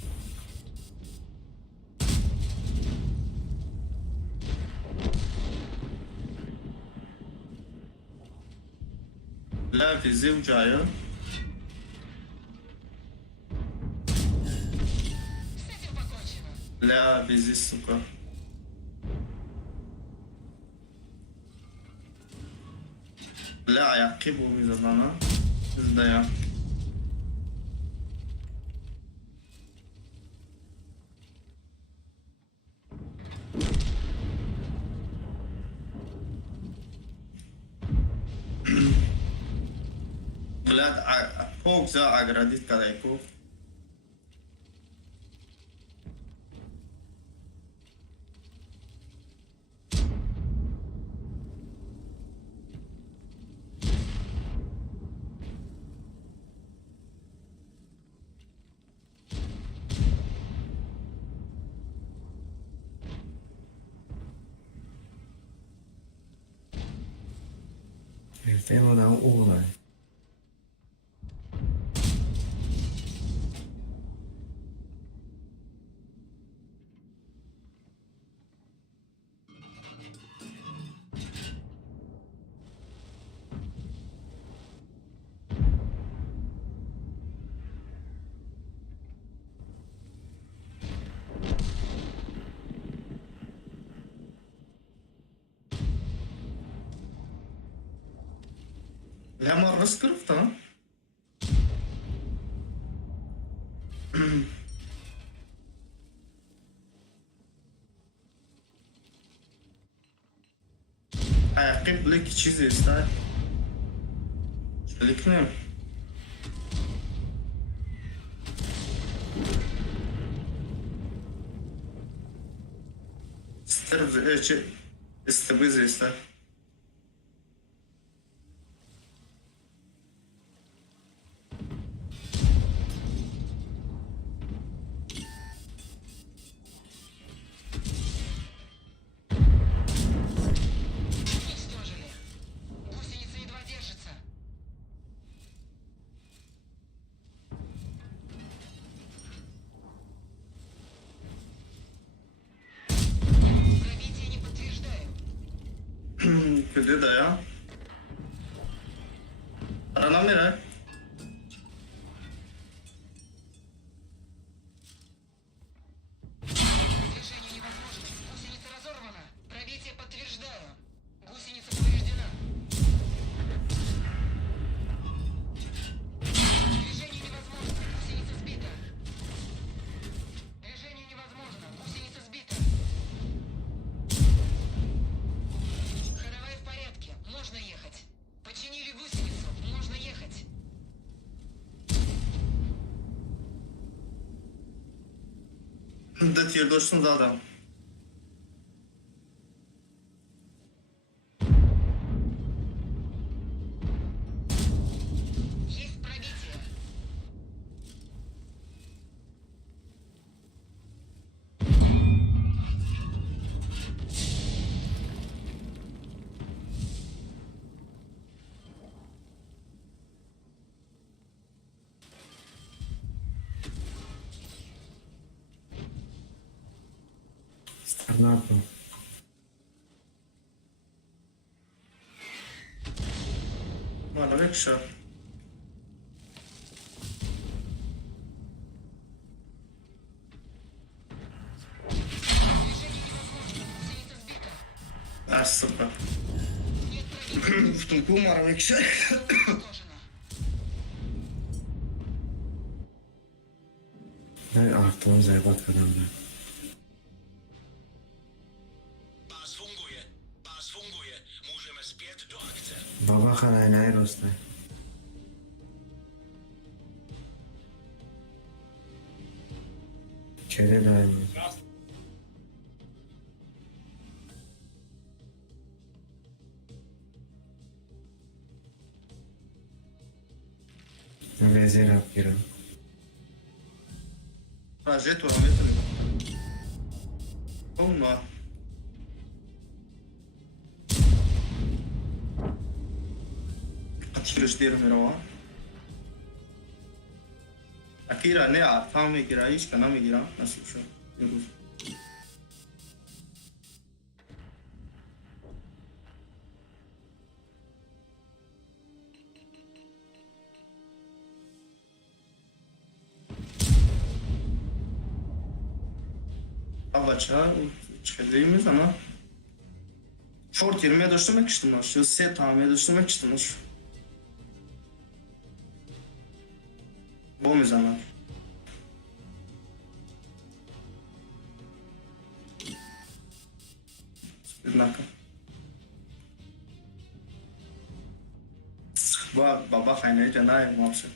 Бля, везде учая. С этим покончено. Бля, везде, сука. Бля, аяққа бұл мизадана. Bizde ya. Vlad, Pog za agradit kadajku. El tema da una. Ляма раскрыта. Ayakkabı bile küçüğüz ister. Şöyle ne? İster bize ister. Уничтожили. Гусеница едва держится. Пробитие не подтверждаю. Kötü de ya. Arana mı? Движение невозможно. Гусеница разорвана. Пробитие подтверждаю. Гусеница повреждена. Движение невозможно. Гусеница сбита. Движение невозможно. Гусеница сбита. Ходовая в порядке. Можно ехать. Починили гусеницу. Можно ехать. Da tier dostum zaten. Есть пробитие. نکن. Mano, olha que chato. Движение невозможно. Гусеница сбита. Ah, supa. Нет траектории. В тунку, mano, olha que chato. Уничтожена. نه آفتون زیبات کنم نه. Pas funguje. Pas funguje. Możemy spiec do akcji. بابا خدای نایرسته. چه داریم؟ وزیر افگیرم. Trajeto, não é, tá ligado? Vamos lá. Atiras de número 1. Akira, né? A fama que era isso, que não me dirá. Nasceu show. Avaçlar, çıkardığımız ama short 20'ye düşürmek istedim. Şu set tamamıya düşürmek istedim. Bu mu zaman? Однако. Baba хайнай жанай вообще.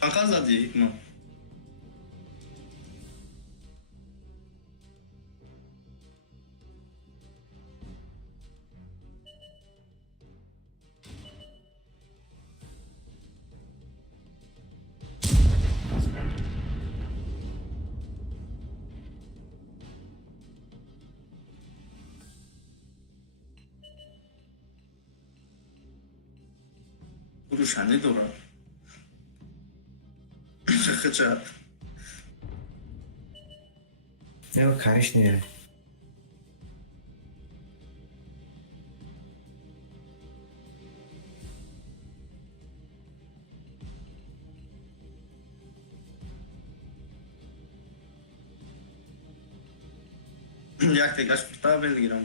Şaka zaten mı? فروشنده دوران خچه نه کارش نیره. Jak te gaś pta belgiram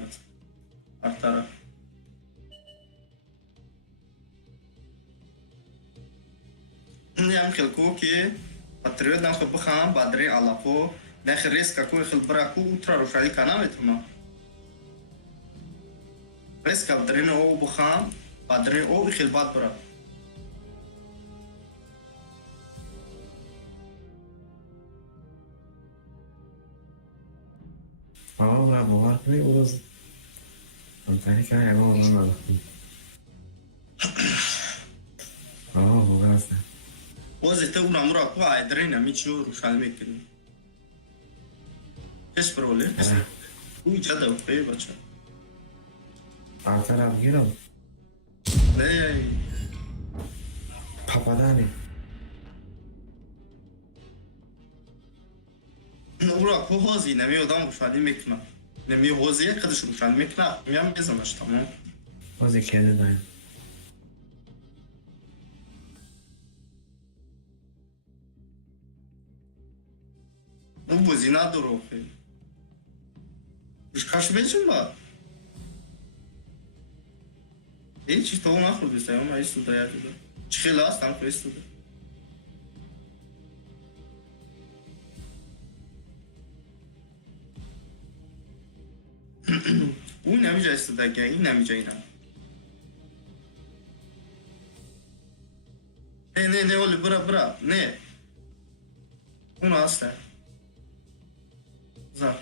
arta نعم خلكوكي بطريقة ناخد بخام بعدين على فوق ناخد ريسك كوي خل براكو وترى روشالي كنامت هما ريسك بعدين او بخام بعدين او بخل بعد برا بابا باور کنی او روز همتنی که همه اون رو نداختیم. بابا بگرد نه. وزي تو نمرة كو عادرين اميتشو روشالي ميكني ايش برولي وي جدا وفي بچا آتر افگیرم. نه پاپادانی. نمرة كو هوزي نمي ودام روشالي ميكنا نمي هوزي قدش روشالي ميكنا ميام بزمش تمام بازی کده داریم. Ну, бузина дорогой. Ишкаш вечер ба? Эйчи то нахуй бистаем, а истуда я туда. Чхилас там истуда. او نمیجا استدا که این نمیجا اینا. نه اولی برا نه. اونو هسته. زن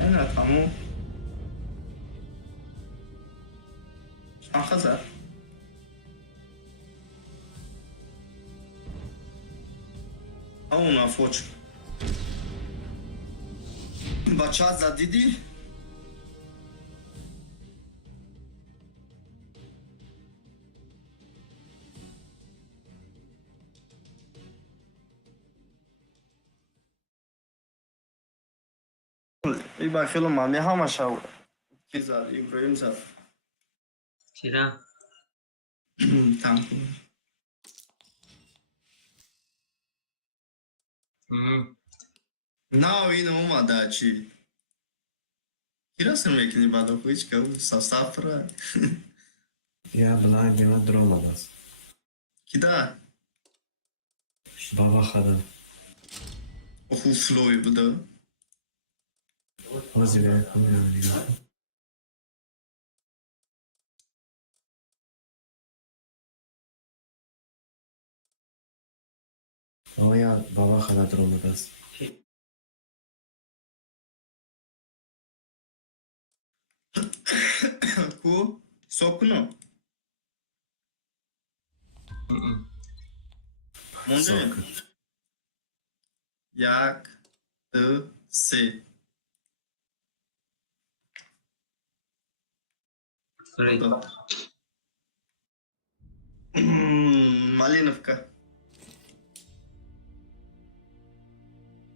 اینه تموم شنخه زد همون افوچ بچه ها زد دیدی؟ این با خیلی مامی همه شو کی زد ابراهیم زد چرا؟ تام کن نه این اومده چی کی راست میکنی بعد خویش که سافر یا بلای بیما دروم دست کی ده بابا خدا خوب فلوی بوده بازی بیره کنیم دیگه یا بابا خدا دروم دست کو سکنو مونده یک دو سه Малиновка.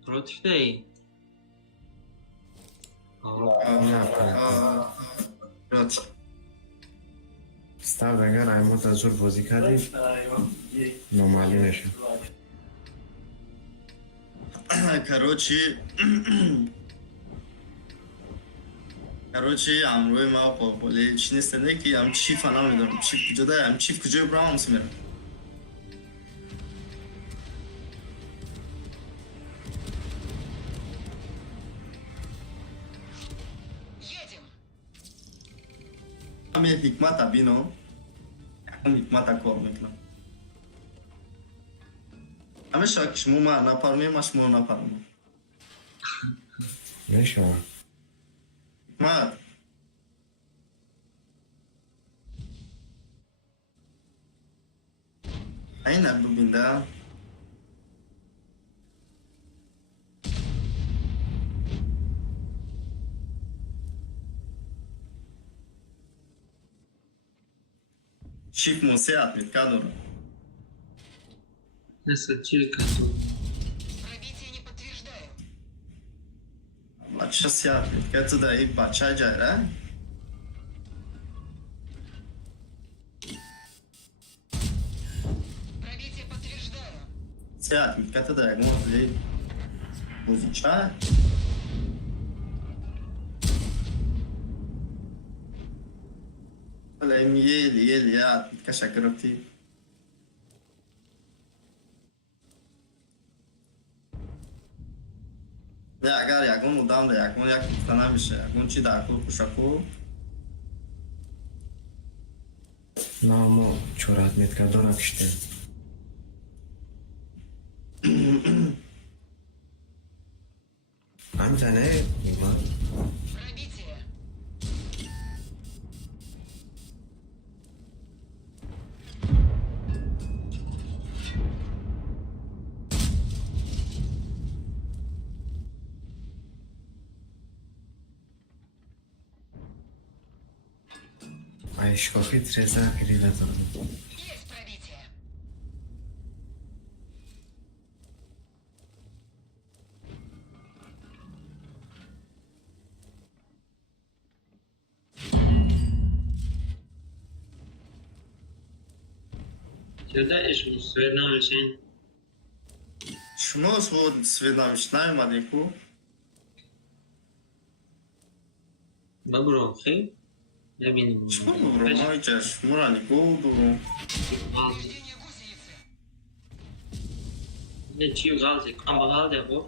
Против ей. Против. ستار اگر ایموت از زور بازی کردی نمالی نشه Короче, امروی ما بولی چی نیستنده که هم چیف هم نمیدونم چیف کجا ده هم چیف کجای براونز میره Едем! همه حکمت بینو هم حکمت کار میکنم همه شاکش موما نپرمی ماش مو نپرمی نشه حکمت این اب ببینده Чиф Мусеат, Миткадур. Насочилка тут. Пробитие не подтверждаю. Сейчас я это да и бача джайра. Пробитие подтверждаю. Сеат, это да, может ли музыча. ولی میلی کشک گرفتی نه اگر یکون مدام ده یکون یک کفتنه میشه یکون چی در کل کشکو نامو چورات میتکر دو نکشته همزنه ایمان Пробитие. айшкофи треза крида дорм Есть пробитие. Сюда ишь мусвена очень. шумо свод сведомич наймадику Бабро, хей? Я бинем. шумо бромайчаш мурани голдуру Повреждение гусеницы. Ne çiğ galdi, kamba galdi bu.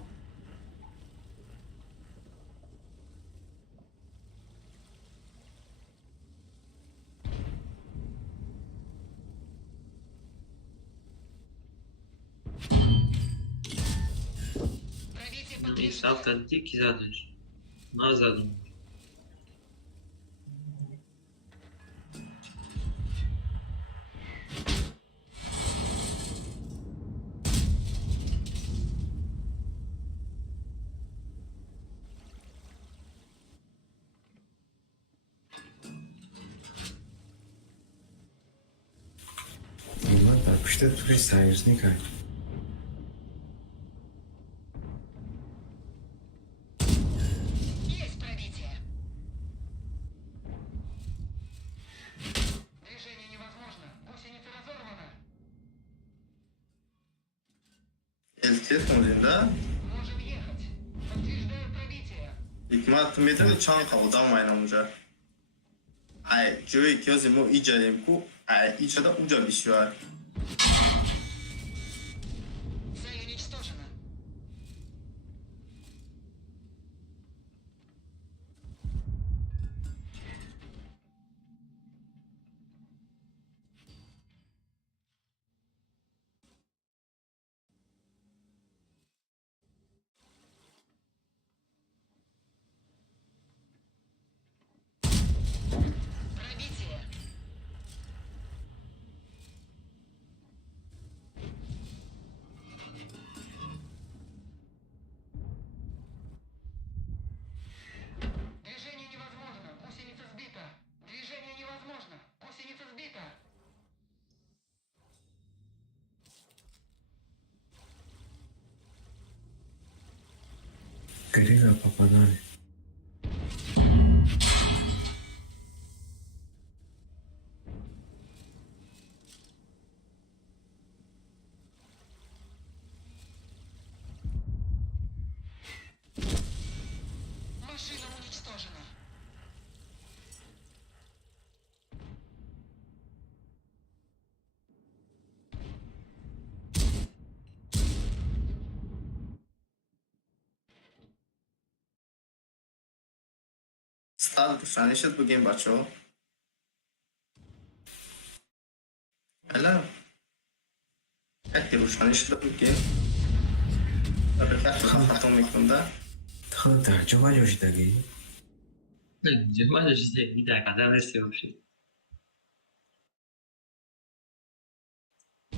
Пробитие Ну и подтверждаю. савка дикий задуешь. Назад. ایمان در پشت توی союзника Ketmedin de. Можем ехать. Подтверждаю пробитие. Hikmat میدونی چند قبودم و اونجا ای جوی که از ما ایجادیم کو ای ایجاد اونجا بیشتر Цель уничтожена. Пробитие. Движение невозможно. Гусеница сбита. Движение невозможно. Гусеница сбита. Querida papadale. Машина уничтожена. ستاد فنیشت بگیم بچه ها هلا اکی روشنیشت بگیم بخیر خفتون میکنده خب ترجمه جوشیدگی Cuma işte bir dakika daha ne istiyormuş?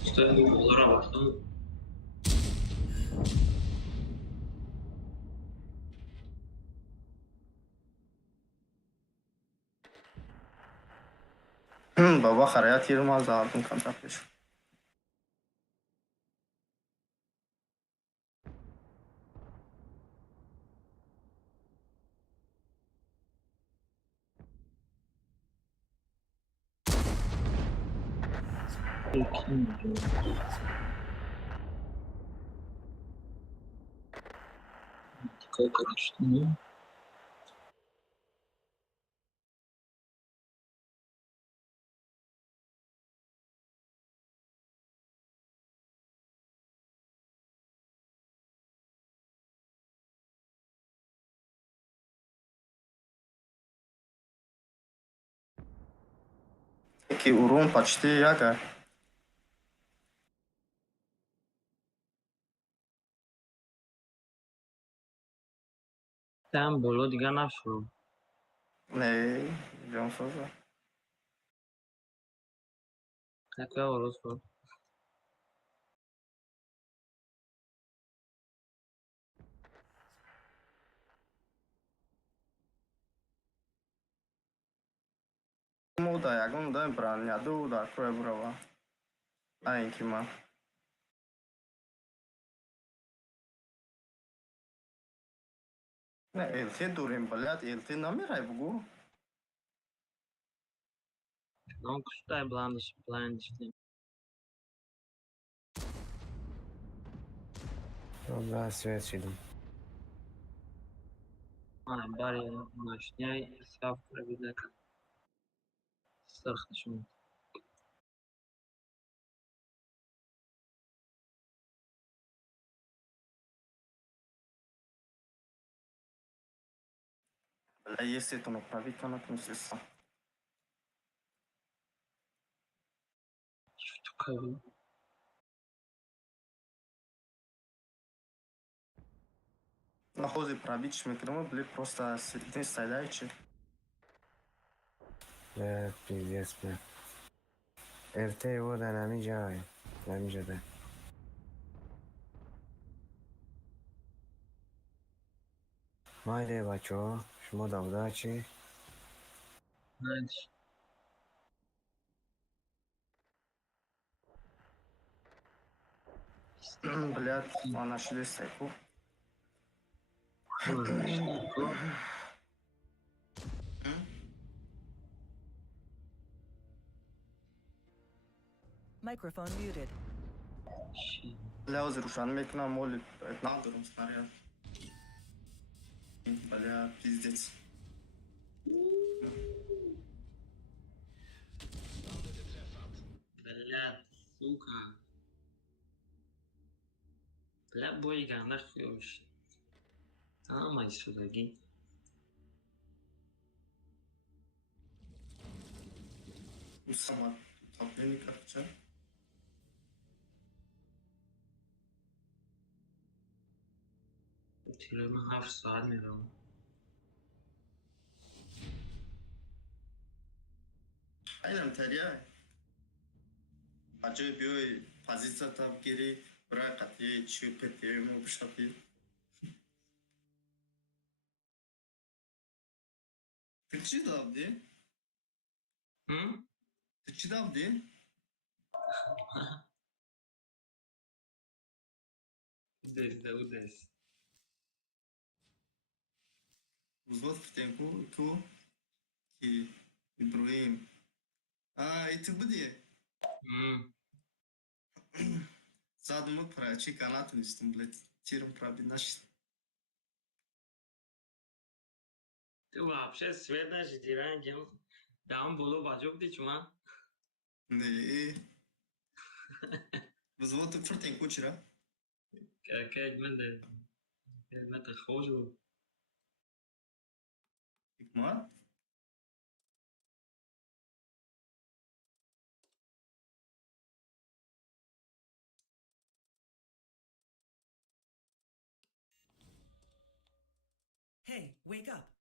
İşte olara baktım. بابا خریت یه رو ما زاردون کنترکتش Karıştı. یکی اروم پچتی یکه Tam bolo دیگه نشو. نه جان سازه Tekrar orası. مو دا یکم دا بران یا دو دا کوی بروا این کی ما نه التی دوریم بلیت التی نمیره بگو Non kuştay blind işte. والله سويت شدم Ay bari maşniyay saf bir dakika. Sarıktı şimdi. بله یه سی تونو پراوی کنه کنسیستم Şu kavga. на хозе пробить микрофон были просто сидеть стоять لا пиздец бля ارته و در همی جای همی جده مایده بچه ها شما دوده چی؟ Hadi. блядь мы нашли стеку Microphone muted. Бля, разрушен к нам молит. На дуром снаряд. Бля, пиздец. Блядь, сука. Бля, бой гандаш фьюш. Ama сюда, гей. Усама. Топление как-то. چرا من 7 ساعت میرم Aynen terya. Acı bir pozisyona tab geri bırak atı çıkıp mu bu şapı. Türkçe de abdi. Hı? Türkçe de abdi. Udes. Взвод в темпу, tu ki Ibrahim. Это bude. Hı. Задумал про чеканату истом, блядь. Тиром праби наш. Ты вообще свет на ждираем. Даун боло бажок ди чума. Не. Взвод в темпу чира. Как мен да хожу. Икмат. Hey, wake up.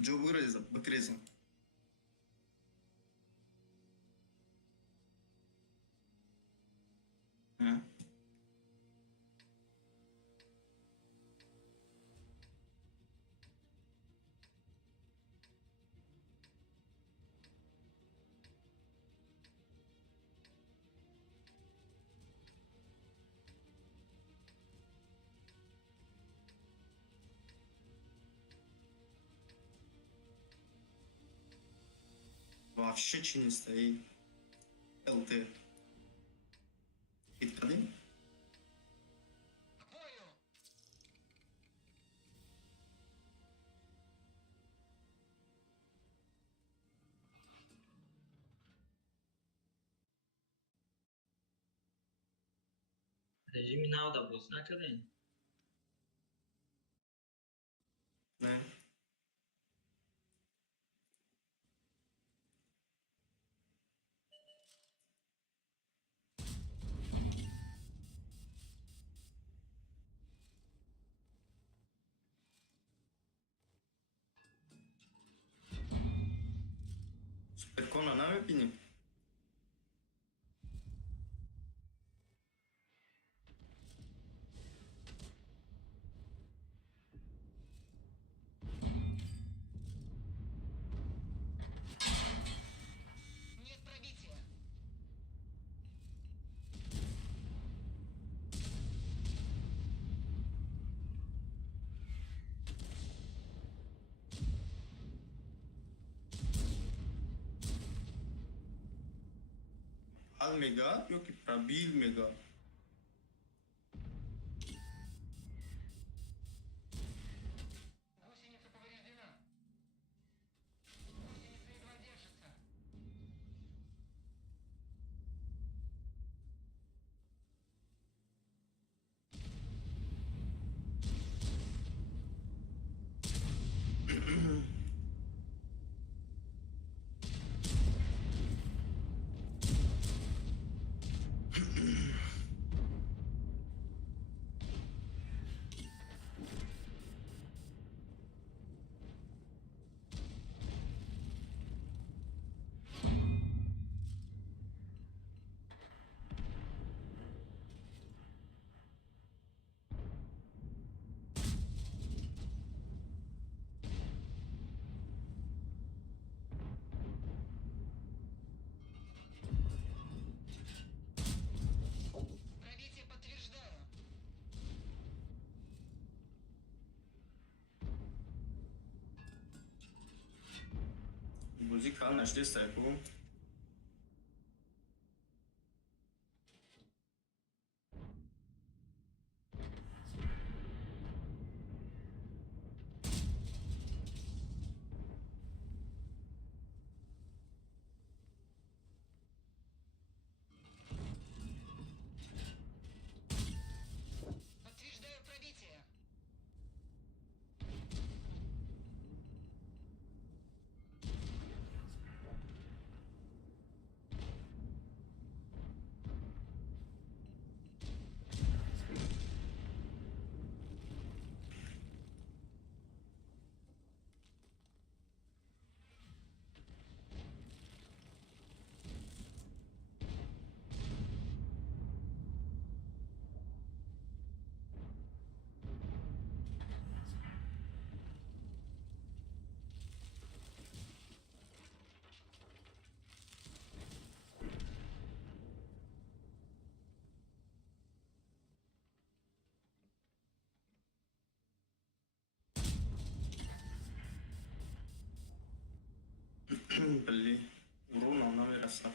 Джо вырезал, выкрезал. Вообще че не стоит. ЛТ. Иткадым? К бою! Rejimi nav da boz nakadın. Ne? Superkona ne yapayım? Нет пробития! Al mega yok ki probil mega. Гусеница повреждена. Гусеница едва держится. Ждика, нашли сайку. Подтверждаю пробитие. Блин, урона она выросла.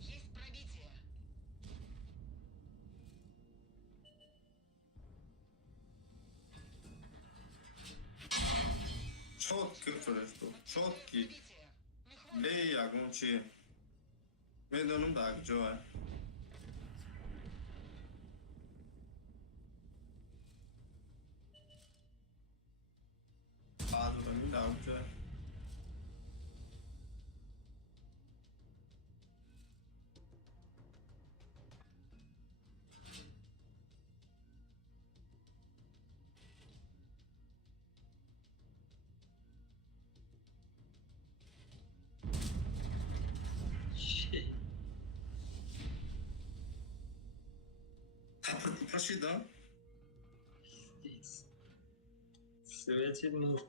Есть пробитие. Четкий фресту, четкий. Пробитие. Не хватит. Эй, агончи. Медоном так, Джоа. Падлами, да, Джоа. Şey, Прошли, да? здесь. Светил.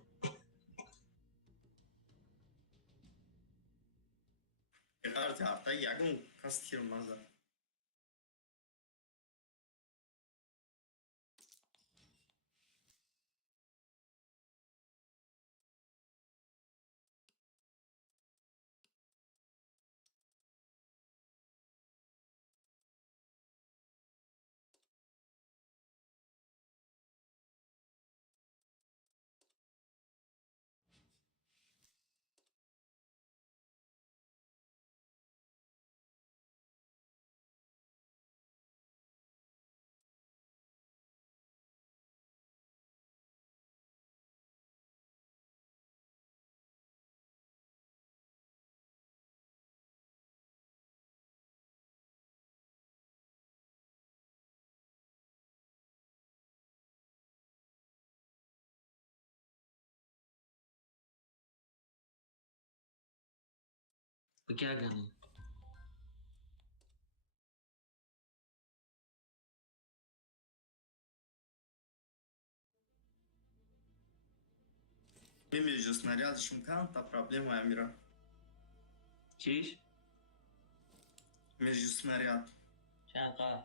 Карте, а так ягон кастирмаза. क्या गाना Между снаряд шумкан, проблема Амира. चीज Между снаряд. شغال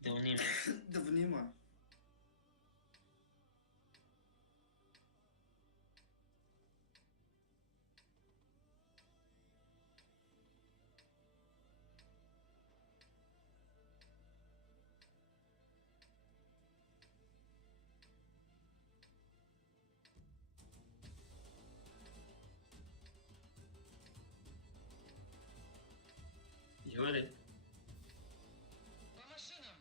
دوني Да внима. говорит По машинам.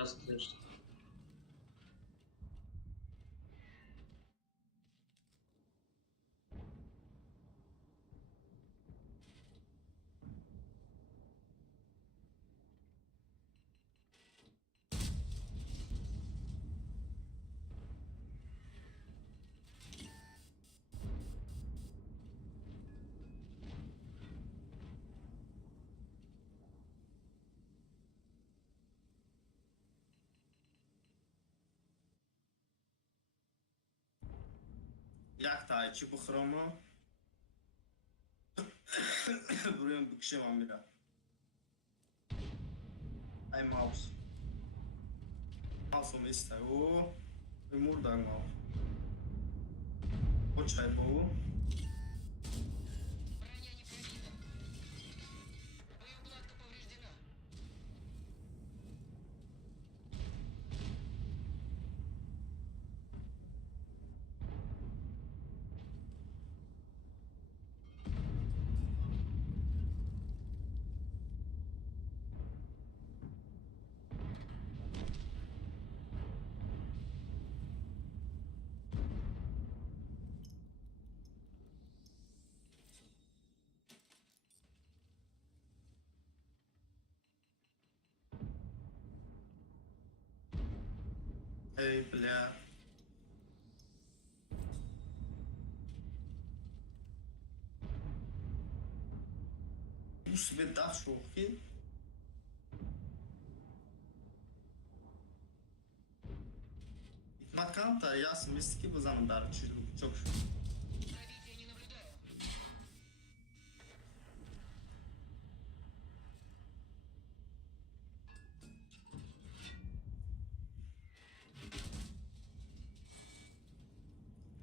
task seçtim. Jak ta ci buchromo? Buraya büküşemem bir daha. Ay mouse. Mouse mista. O. Вымурда mal. Почай богу. Броня не пробита. Боеукладка повреждена. Эй, бля. Bu себе дав шохи. Маткам-то я смески базан дар çok. Пробития не наблюдаю.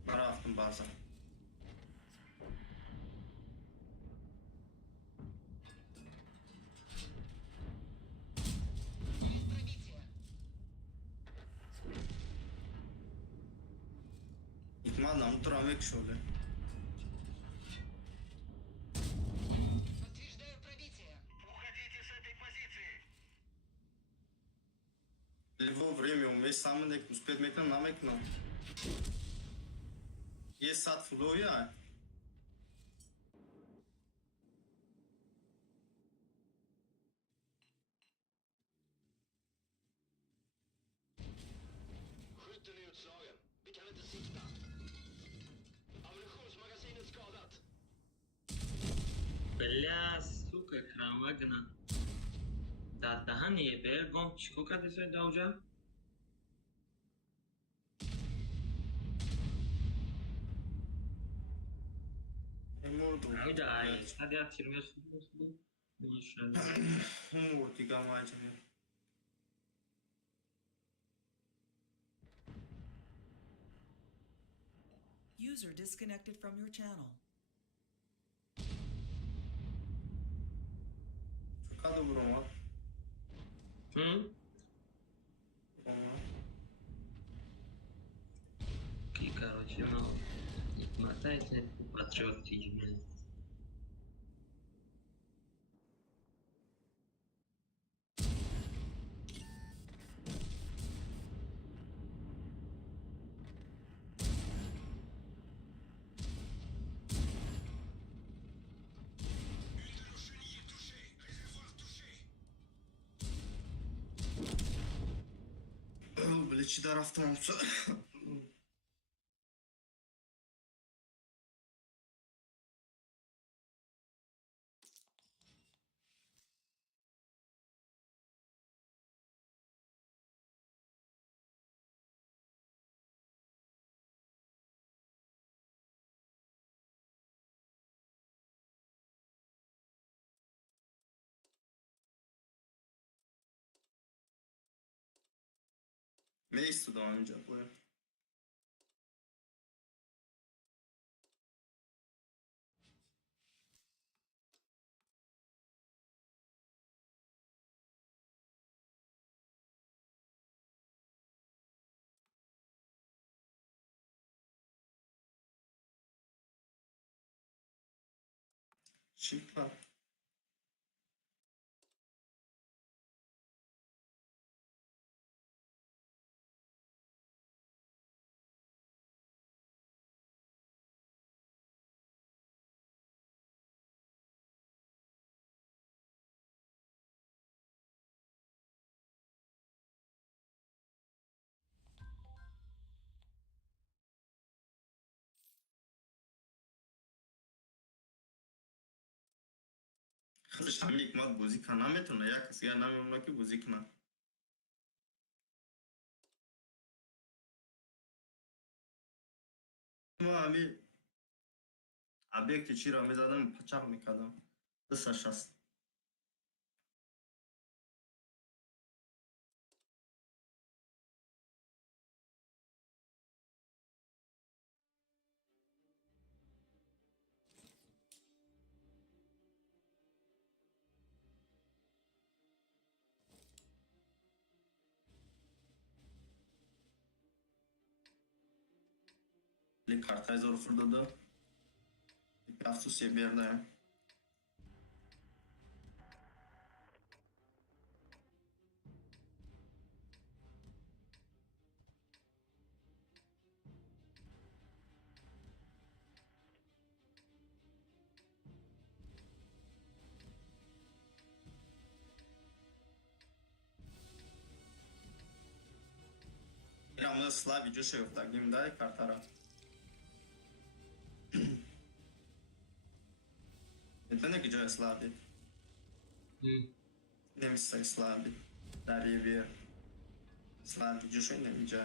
Maraftım bazen. Есть пробитие. İhtimal nam duramek şöyle. Подтверждаю пробитие. Уходите с этой позиции. Лево время умеешь самый дек успеть мекна намекна. Есть сад флоу я. Skytten är utslagen. Vi kan inte sikta. Ammunitionsmagasinet skadat. Бля, сука, экран лагна. Да, да, не е бел гон, чико къде се дължа? Emurdu. Haydi ay, hadi at 20 bu. Maşallah. Umur digamacını. User disconnected from your channel. Hadi vurma. Hı? Vurma. И, короче, ну, мотайте патриотизм. Une de nos chenilles est touchée. Réservoir touché. Бличи taraftan olsa. Miejscu do mnie dziękuję. Şıkla. خودش هم یک ماد بازی کنه نمیتونه، یک کسی نمیمونه که بازی کنه. ما همین ابیکت چی را میزدم پچق میکردم دستش هست. یک کارتای زور فرده یک افسوسی برده. İran'da Slav videosu yok da gimde kartara. Это где я слабый? Не мистай слабый. Дарья Вер. Слабый видео не видя.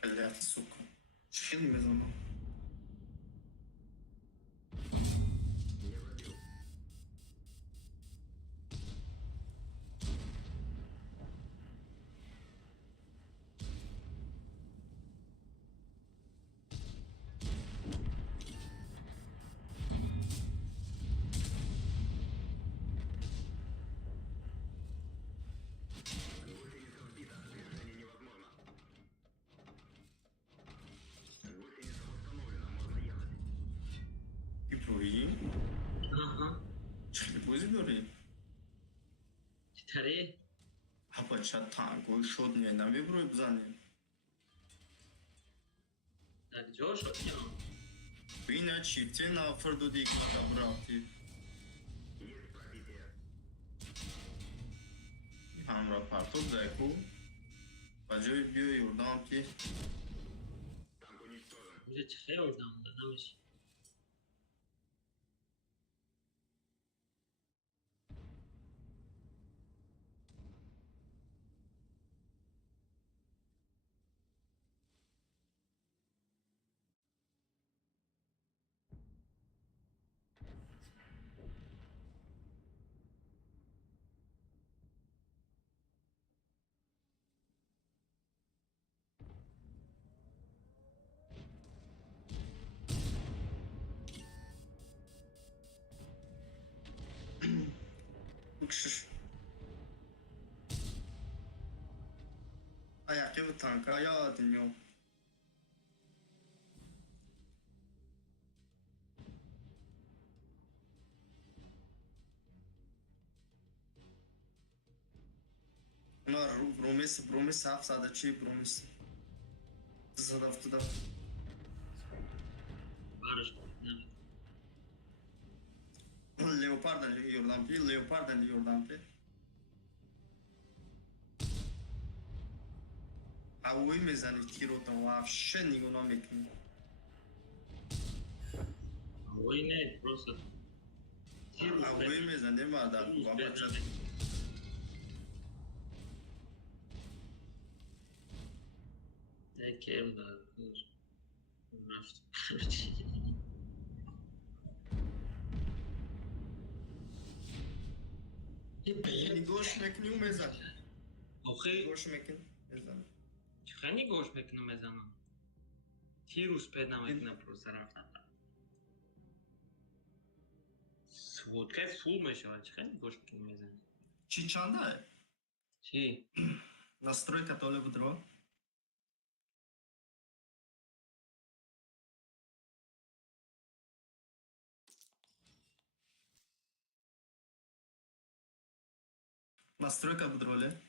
Блядь, сука. Чин безумно. И плюи. Ага. Чили бузи дори. چطوری؟ Хапа чат танго шод не на виброй бзани. در جا شد یا؟ Бина чифте на форду дик на табрати. Хамра партов деку. بجای بیا یوردام که میشه چه خیلی دادم نمیشه. بکشش ayakı bu tanka ya dinliyor. Bunlar Bromis haf sade çi Bromis. Zadaftıda. Barış ne? Leopard'dan Jordan P, Leopard'dan Jordan P. هوایی میزنی تیر رو تا وحشه نگونا میکنی هوایی نه درسته. هوایی میزنی مادر با بچه نه کرم دار. رفت. یعنی گوش میکنی و میزنی آخه گوش میکنی میزنی خیلی گوش میکنم میزنم. تیروس پیدا میکنم پروسه رفتم. سوودکه فول میشه. خیلی گوش میکنم میزنم. چی چنده؟ چی؟ настройка طالب درو настройка будроле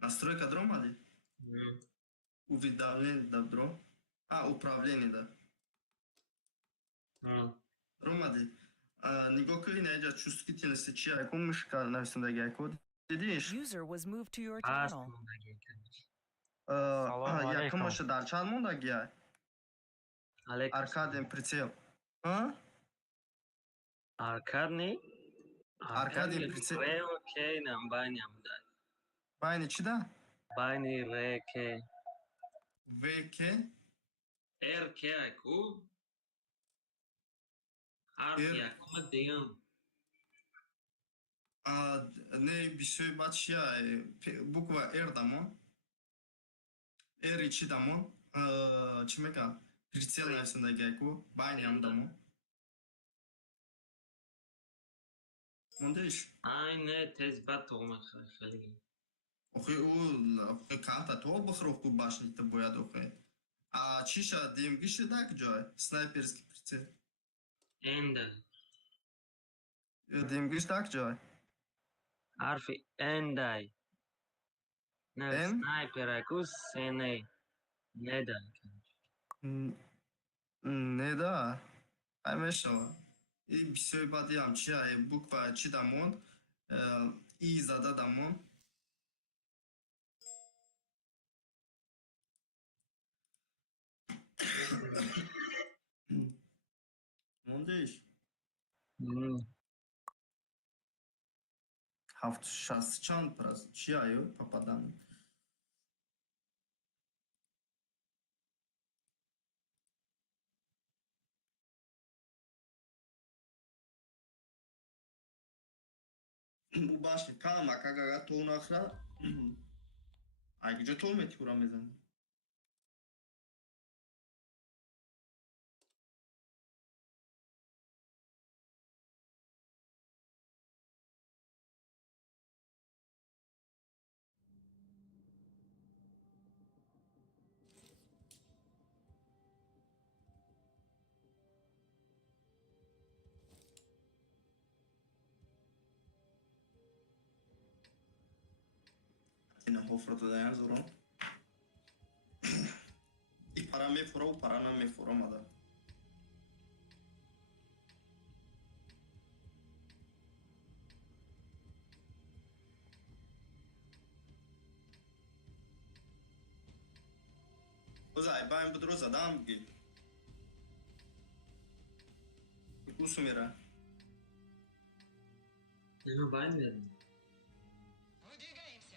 настройка дромали уведомление да дро управление да ромади нигоҳ кунӣ наҷа чувствительности чи яку мушка нависандаги яку дидиш User was moved to your Паст channel. якум боша дар чанд мондагия аркаден прицел Аркадний? аркаден прицел Окей, нам баням дай. байни чи да Байни реке. вк Эрке аку? Харф якума диям. не бисёи бад чия буква р дамон ри чи дамон чӣ мекан прицел нависандаги яку байни ам дамон мондеш Ай не, тез бад тоғма хали. охи ӯ камта то бихрохту башнита бояд охи чиша демгиши дак ҷой снайперский прицел Энда. демгиш дак ҷой Харфи эндай. Не, Эн? снайпер аку сене. Неда. неда ай мешава и бисёри бадиам чия буква чи дамон и зада дамон мондеш 760 чанд раз чия ё попадан бу башни калма кагага то нахра агиҷо то метиура мезани ина ҳофратадаям зурон и пара мефура у пара намефура мада заебаем буду задам ги. Кусу мира. Нема байн верим. Выдвигаемся.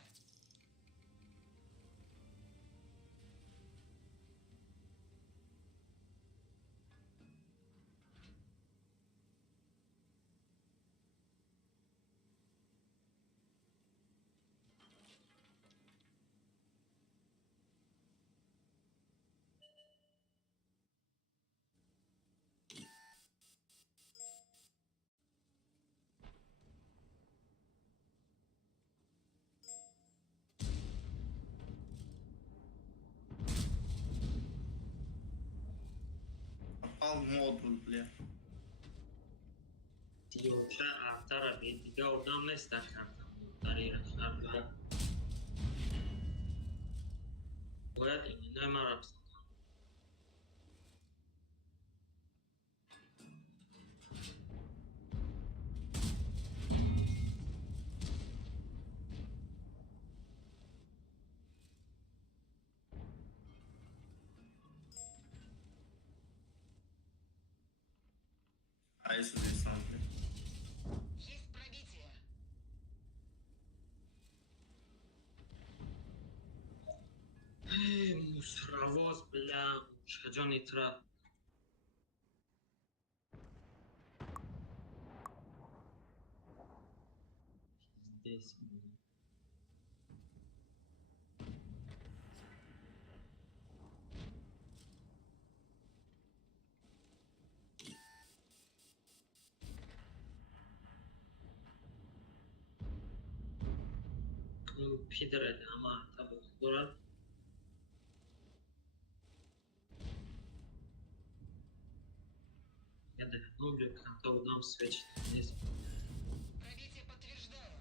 Попал в модуль, бля. Тиоча артара бе дига одам нест картам. Тарира шарда. Бояд иной марабс. А если здесь сам, бля. Есть пробитие. Мусравоз, бля, шаджон итра. Здесь. Пидоры, ама табу дорад. Я дыхну, бля, как-то удам свечи. Здесь. Пробитие подтверждаю.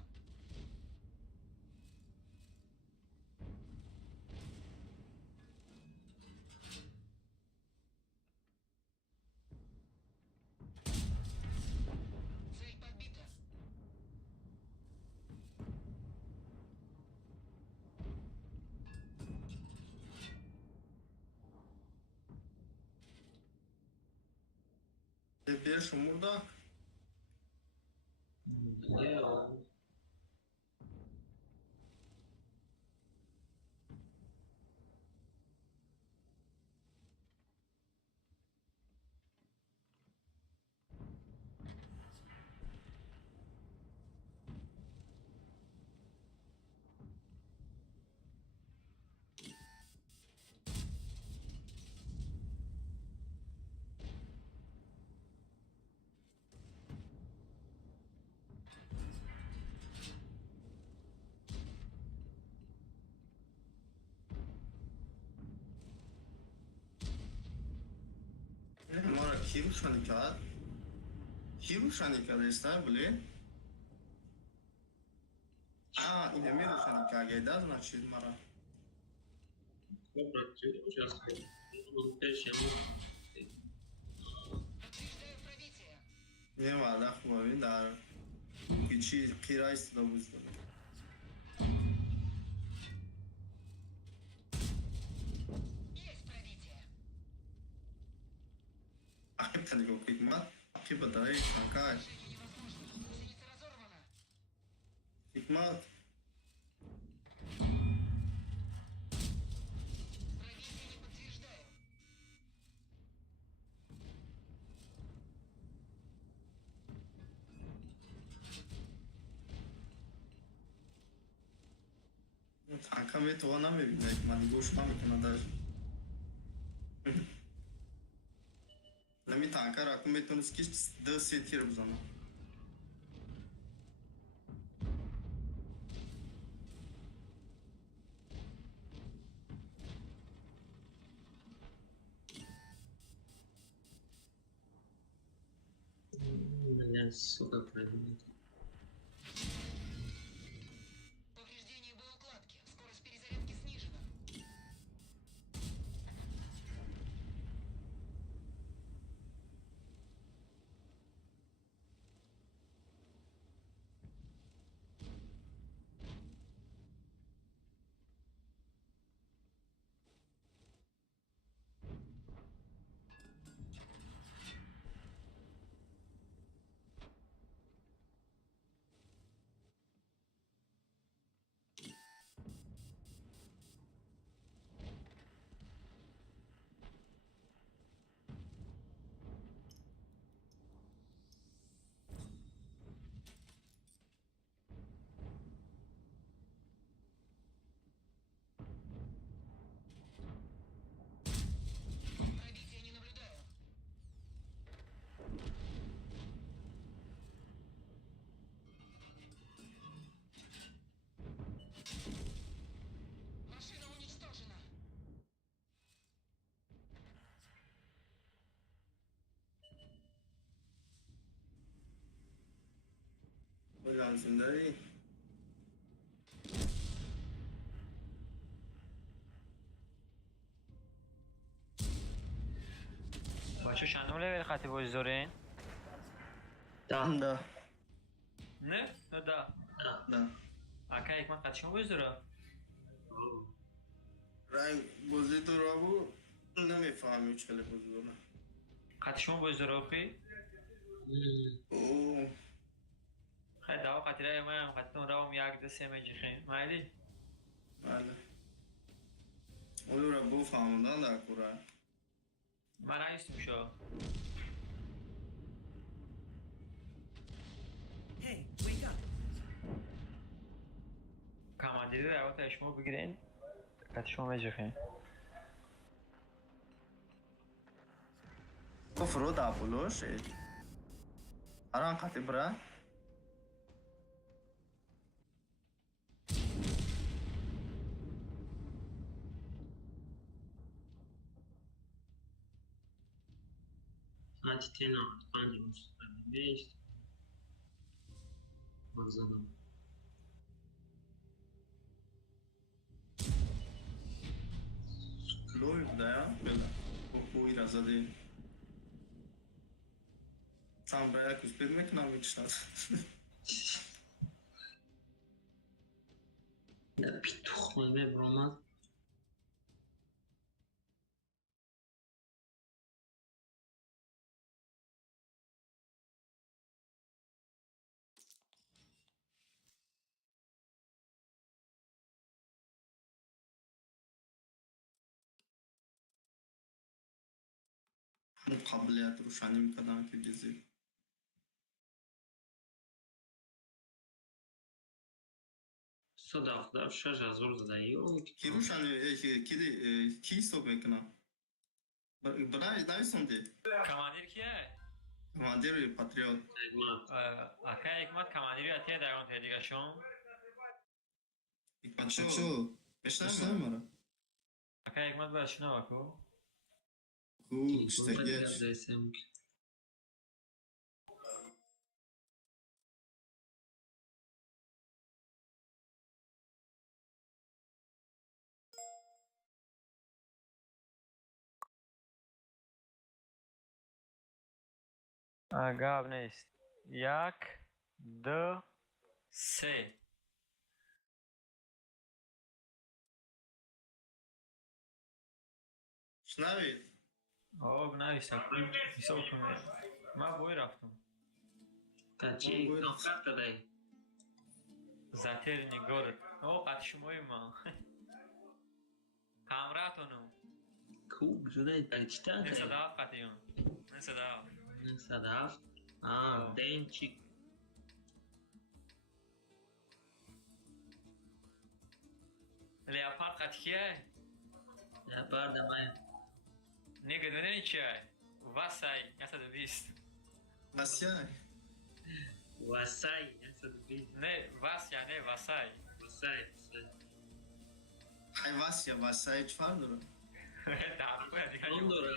Цель подбита. Теперь шумурда. Я ما را کی روشن کرد؟ کی روشن کرد ایستا بله؟ اینه می روشن کرد گیده از نچید مرا. кобра участвую. Першему. Подтверждаю пробитие. یه مرده خوبه بین در چی قیره ایستاده بود. Есть пробитие. عقیب تنگو حکمت عقیب بدایی شنکای Движение невозможно. Гусеница разорвана. حکمت Пробитие не подтверждаю. تنکا می تو نمیبینه حکمت گوش نمیکنه در نمی تنکا را کن میتونه سکیش 10 تیر بزنه Бля, сука, правильно. Повреждение боеукладки. Скорость перезарядки снижена. بنزین داری؟ بچه چندم لول خطی بازی دارین؟ ده نه؟ نه ده نه اکا یک من خطی شما بازی داره؟ رنگ بازی تو را بود نمیفهمی چلی بازی دارم خطی شما بازی داره بخی؟ اوه خیلی دوا خطی رای من خطی اون روم یک دو سه میجی خیلی مایلی؟ بله اون را بفهموندن در کره من نیستم شو Hey, wake up. کماندیری رو روات شما بگیرین خطی شما میجی خیلی فرو دا بلوش الان خطی برا Saat 10 5 5 Bakalım. لوی بوده یا؟ بله بوی را زدی سام برای کس پید میکنم میکشند Ya bir tuhma be bromaz. مقابلیت روشنی میکردن که دیزی Sadaklar şarj hazır zadayı. کی روشنی کی استوب میکنم برای دایسون دی کماندیر کیه؟ کماندیر پاتریوت Segment. اکا یک مات کماندیری اتیه در اون تیدیگه شون بچو بشنم مرا اکا یک مات باید شنو بکو خوب Üşteki. اشتگیش گاب نیست یک دو سه شنوید آب نیست حساب کنم من بای رفتم Kaçı? Nokta kadar. زتیر نگارت او قد شمای ما کامراتونو Cool. Şurada kaçta? نسا داف قطعیون نسا داف Sadaf. Ah, dençik. لیاپارد قطع کیه؟ Yapar da ben. نگه دونه چیه؟ واسای یسا دو بیست مسیح Vasay. Nasıl bir نه واس یعنی واسای vasay. های واسیا واسای چه فرق داره در کوه دیگه On doğru.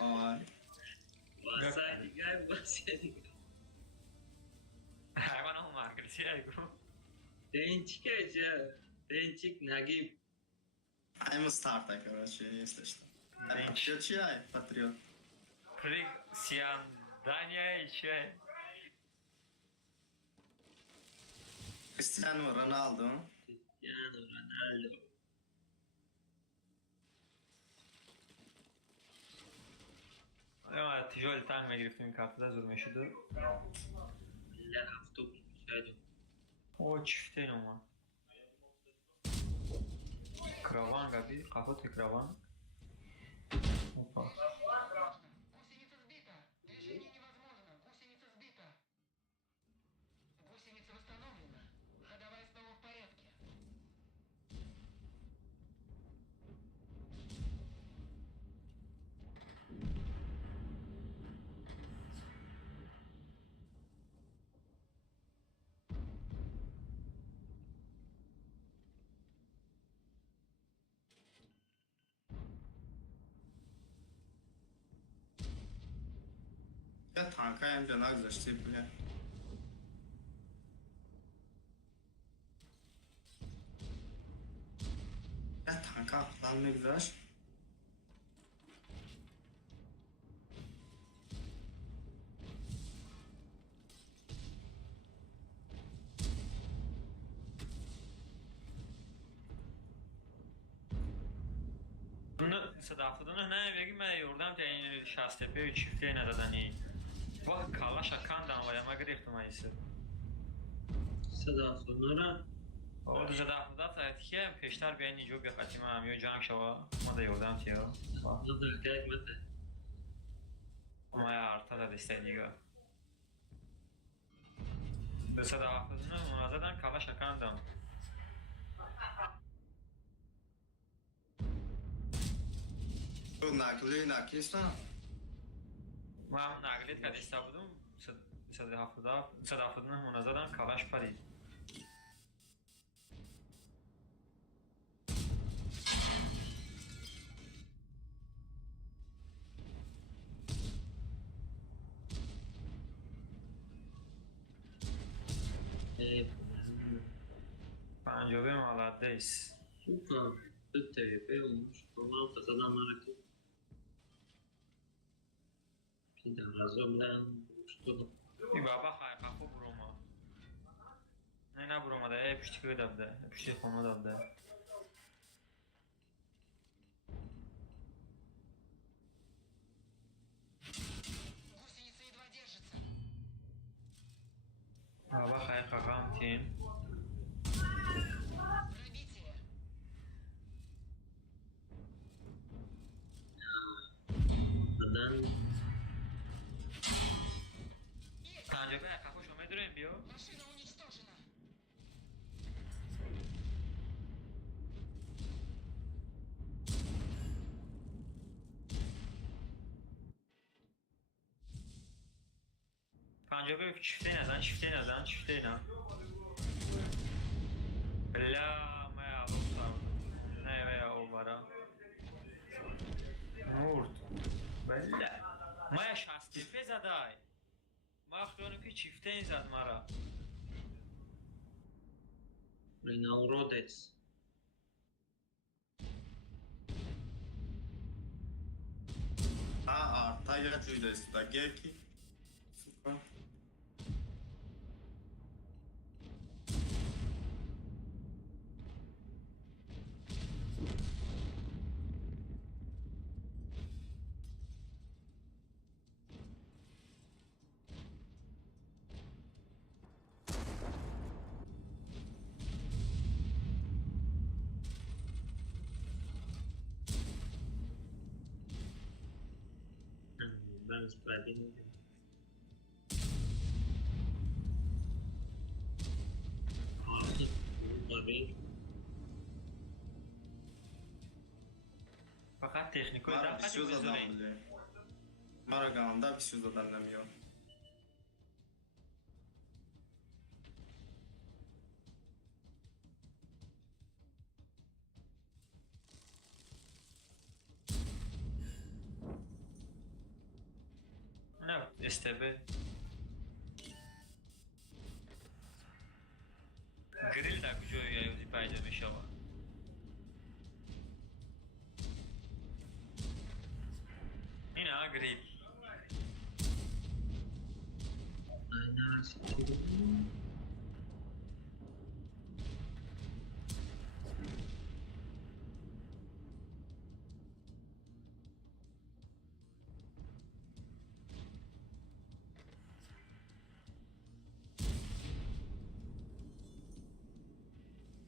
آه Vasay diye vasay diye. حیوان هم مرکزی ایگو Dençik ya. Dençik nagib. I'm старта, короче, если что. Чё чай, патриот? پریگ سیان دانیای چیه؟ Cristiano Ronaldo. Cristiano Ronaldo. ما تیجال تنگ میگرفتیم این کافته زور میشد Eller hafta şöyle. او چفته نوما کراوان گبی قفوت کراوان اوپا Гусеница сбита. Движение невозможно. Гусеница сбита. Гусеница восстановлена. Ходовая снова в порядке. یا تانکا اینجا نگذاشتی بگه هم میگذشت. صدافتون نه بگی من یوردم تا این 60 تپه چیفته ندادنی با کالاش کندم و ما گرفتم ایسه صدافتون را او صدافت که پیشتر بیاین اینجا بخاطی من همیو جنگ شوا ما دا یوردم تیو نه دقیق مده ما یا ارتا دسته دیگه به صدافتون منازدن کالاش کندم تو نقلی نکیستم. ما هم نقلیت که دسته بودم صدافتون منازدن کالاش پرید پنجابه مالده ایست Super. De TV, normal dat dat dan maar ik. Pinta razão lá, estou. ای بابا خواهی خفو بروما نه بروما ده پشتی که دبده پشتی خونه دبده Гусеница едва держится. بابا خواهی خفم تین Пробитие. Neden? پنجابه خفو شما داریم بیو Машина уничтожена. پنجابه چفته نزن لا ما يعرف نه یا او برا مرد بله ما یا شسته زدای ما اختیانو که چفته این زد مرا Reynal Rhodes. Arta ya cuyda istagi ki. Super. Ben spreading. Artık tabii. فقط تکنیکوی Mara دقیقی bisyo بزنین zadam bile. Mara ganda bisyo zadam nemiyor. نه استبه گریل در کجایی یوزی پیدا می شود این ها گریل Aynen.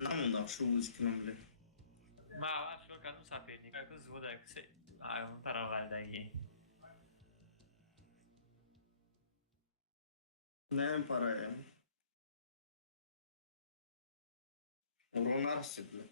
Namuna şu uzun bile. ما اول شروع کردم سفید نگاه که زود اکسی اون طرف قردگی Ne para ya? Ronar sidli.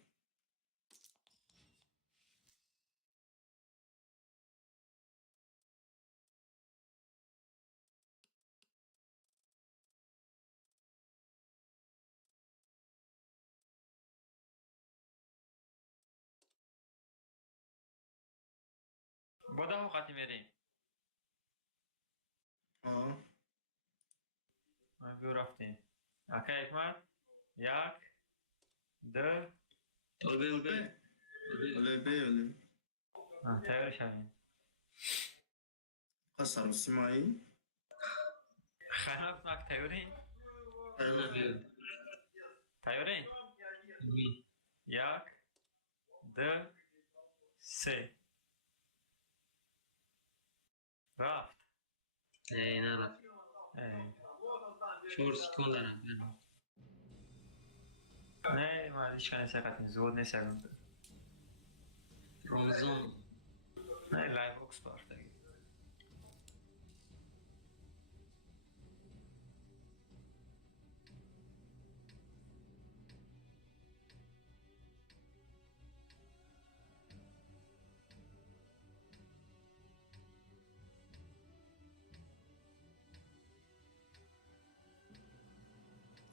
بودا هم خطی میریم Aa. ما بیو رفتیم اکا اکمر یک دو Olbe olbe. öyle. Ha, tayyor şavin. Kasarım simayı. Xanaf mak tayyorin. Tayyorin. Yak. D. Se. Raft. نرفت ای. 4 سکون دارم نه ما هیچ کنه سقط زود نیست رمزون نه لایو بوکس بارده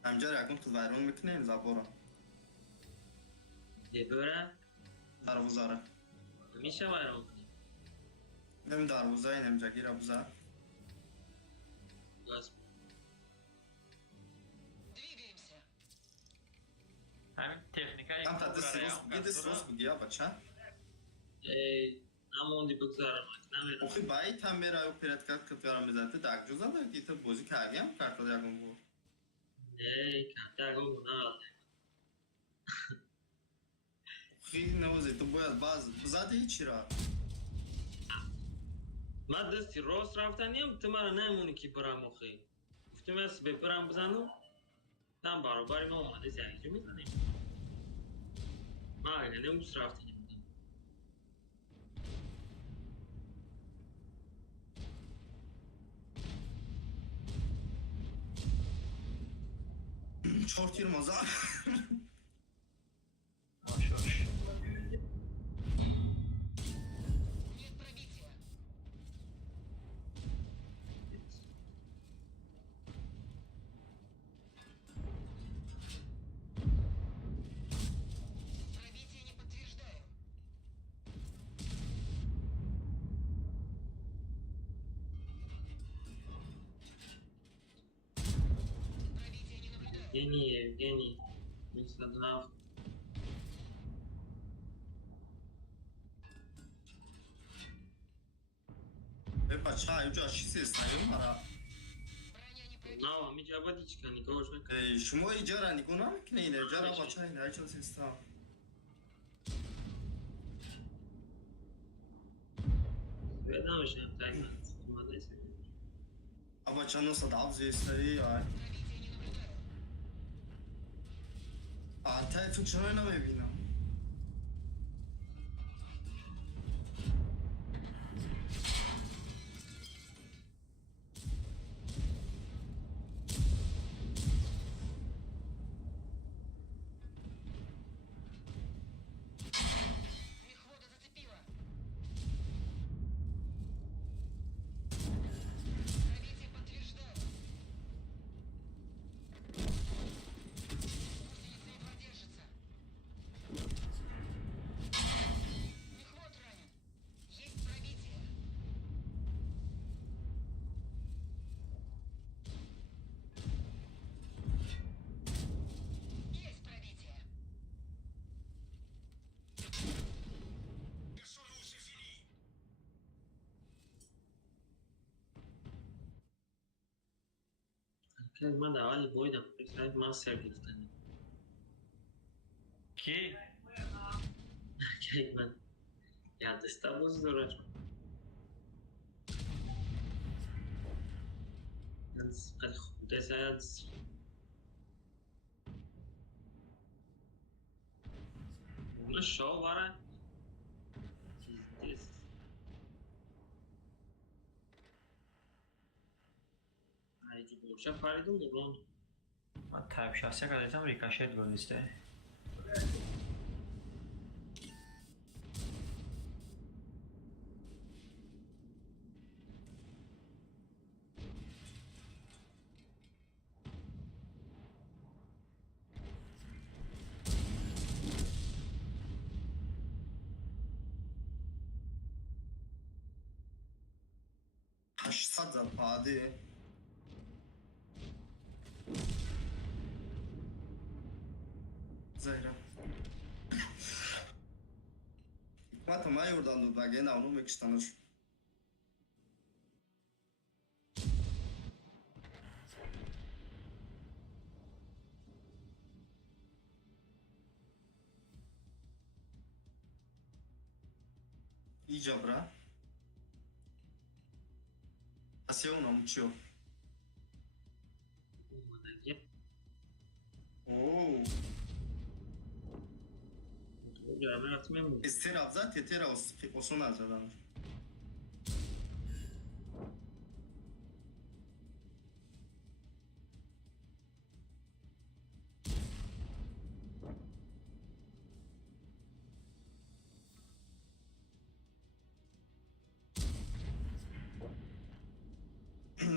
همجا رگم تو ورون میکنه زبورا دبره دروازه میشه برام نم دروازه نم جگیر ابزار بس Двигаемся. همین تکنیکایی هم تا دست روز بگی یا بچه نموندی بگذارم نمیرم اوخی بایی هم میره و پیرت کرد که تویارم بزنده دک جوزه ده که تو بازی کردی هم کرد تا یکم بود نه کمتر اگه نه اوخی نوزی تو باید باز بزاده هیچی را من دستی راست رفتنیم تو مرا نمونی که برم اخی گفتیم از بپرم بزنم تم برابری ما اومده زنگی میزنیم من اگه نموس رفتنیم چهار تیر مزا ماشاش Нет пробития. Пробитие не подтверждаю. Пробития не наблюдаю. Евгений Мисладнав به بچه ها اینجا چیزی استایل مرا Броня не пробита. ناوا می جوادی چکا نگاهش نکن شما اینجا را نگاه نمیکنه اینه اینجا را بچه ها اینه چیزی سیستم بدمش هم تایید اومده است اما چند نوست دعوز استایی Пробития не наблюдаю. تای تو چرا نمیبینم Мехвода зацепила. Пробитие подтверждаю. Гусеница едва держится. Мехвод ранен. Есть пробитие. Есть пробитие. Personne c'est fini. که من در حال بایدم بسید من سر گرفتنی کی؟ که من یاد دسته بازی دارد من قد خوده زد اون شاو باره چیز دست ایجی بوشه پریدم مولان من تایپ شخصی کردم ریکاشت گذاشته هشتصد زد پاده زهرم Fata mai oradan da gena onu mekstanır. İcabra. Asya onu muçuyor. اومدگی Oo. جربه رفتم میمون Ester avza tetera olsun azadan.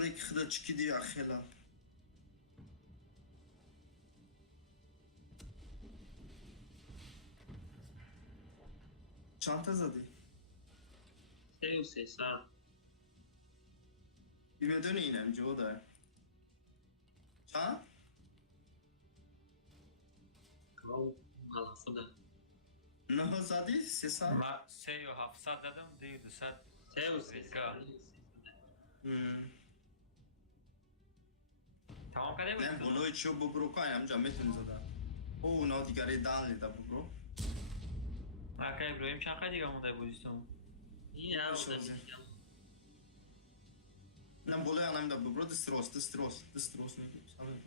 Ne kadar çıkı diye akela. Çanta zadı. 33 سال Bir dönü inem da. Ha? کاو مالا خدا Ne zadı? Sesa. من 3700 دادم 2200 33 سال تمام کرده بود. Ben bunu içiyor bu bro kayam cametin zada. O no digare danli da bu bro. اکا ابراهیم چند قدی مونده بودیستون؟ این هم شازه. میگم Nem bolo yanam da bu bro distros ne ki? Sana ne?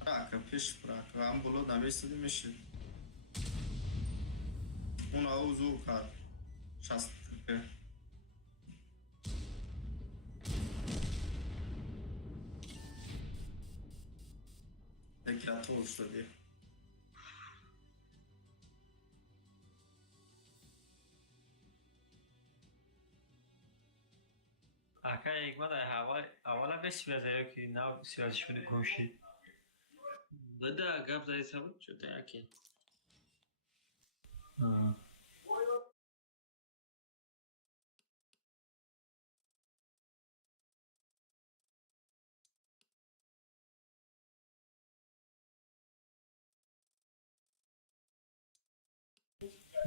Bırak, peş bırak. Ben bolo da besledim meşe. Ona uzu kar. Şastırke. Deklat oluştu diye. اکا یک ما در اول به سویازه که نه سویازش بده گوشی بده گپ زدی ثابت شده یکی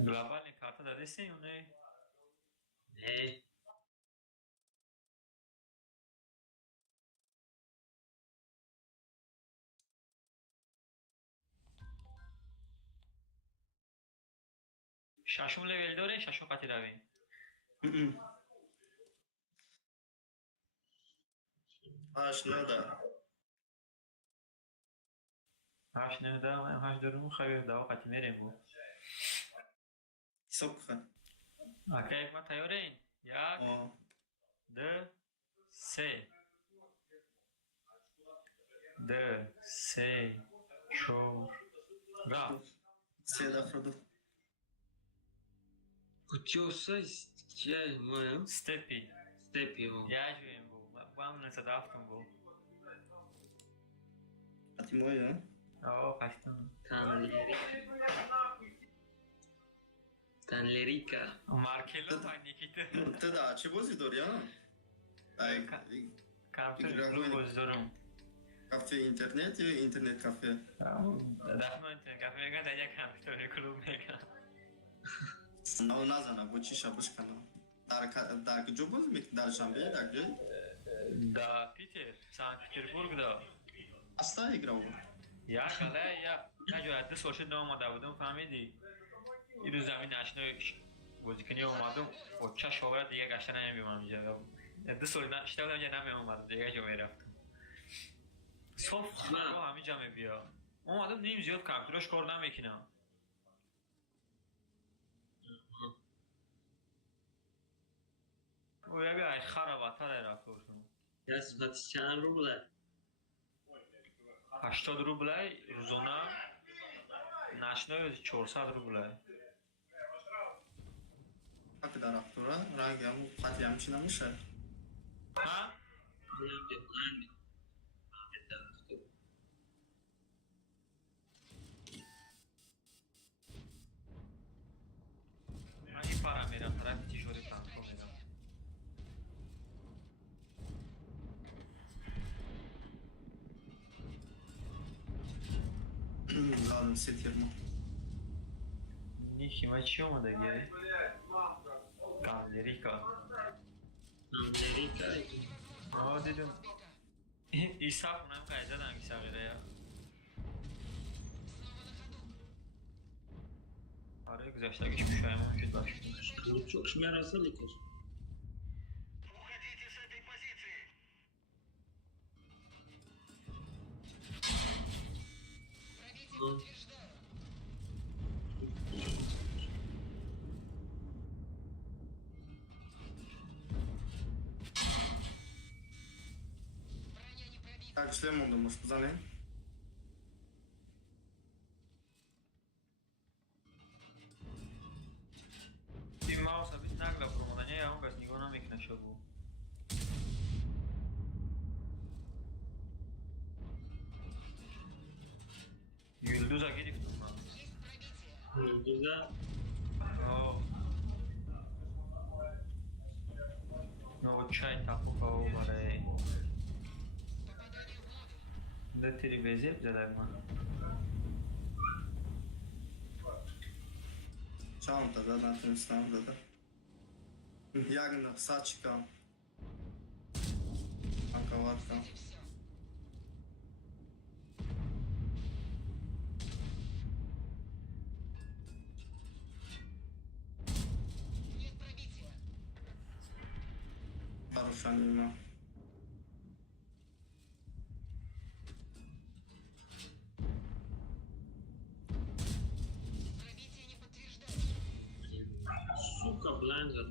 گلابال کارتا داده سی اونه نه ششم لول داره ششم قطی رویم Aşina da. هشت نه ده من هشت دارم خیلی دوا قطی میریم بو Sok khan. اکا یک ما تیاره این یک O. دو سه دو سه چور رفت Seda frodo. کچوسا چیه ما ستپی ستپی ها یه جویم بو با هم نسه دافتم بو Atimoya. آه قشتم تنلیریکا مارکلو پانیکیته Te da ce bozi dor ya? Ay کامپیوتر Biraz کلوب böyle- بازدارم kafe internet ya internet kafe. دفعه اینترنت کافه میگن در یک کامپیوتر کلوب میگن Au nazana bu çişa bışkana. Dar kıcı boz mi? Dar şambe dar kıcı. دا پیتر سان پتربورگ دا Asta igra bu. یا کله یا جو عده سوشه دا اومده بودم فهمیدی این روز زمین اشنا بازیکنی اومدم و چه شاوره دیگه گشته نمیبیمم اینجا عده سوله نشته بودم اینجا نمیومدم دیگه جا رفتم صبح خدا همینجا میبیا اومدم نیم زیاد کامپیوترش کار نمیکنم او یک ای خرابتر رفته باشم قسمت چند رو بوده 80 روبل روزانه نشنه 400 روبل Hak dar aktora rang ya bu kat yamçı namışa. ها اونم جهانی من این پارم میرم طرف تیشوری فرانکو میرم دادم 3 ترم. نیکی ما چی اومده گه؟ کاملیریکا Amerika. آه دیدم ایسا خونم قیده دم ایسا غیره یا آره گذاشته گیش بشویم موجود باش Ну, çok şmerası likos. Уходите с этой позиции. Пробитие Ну. подтверждаю. Броня не пробита. Так, шлем oldu mu? Kuzanı. این ماوس ها بیت نگلا پرومدن یا اون کس نگاه نمیکنه شو بو Yıldız ha gidip durma. Есть пробитие. Güzel. Oh. No çay tapu kavu bare. Попадание в модуль. Da tiri bezip zalar man. Çantada da Afganistan'da da. Ягодных садчика. Акаватка. И все. Нет пробития. Нарушение. Пробитие не подтверждаю. Сука, блендер.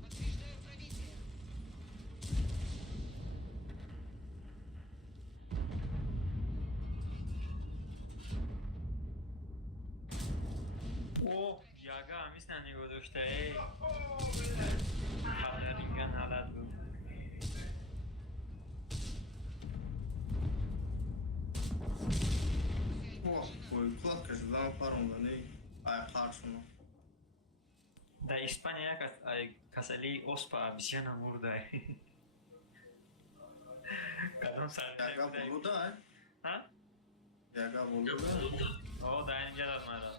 Подтверждаю пробитие. O yaga hamis nani گذاشته ای. خبر رینگن حالت بود. О, ой, кладка же дала пару да не. Ай, харшуно. Da İspanya kasali ospa bisyana murda. Kadın sarı. Яга болуда, Ha? Яга болуда. O da aynı gelal mara.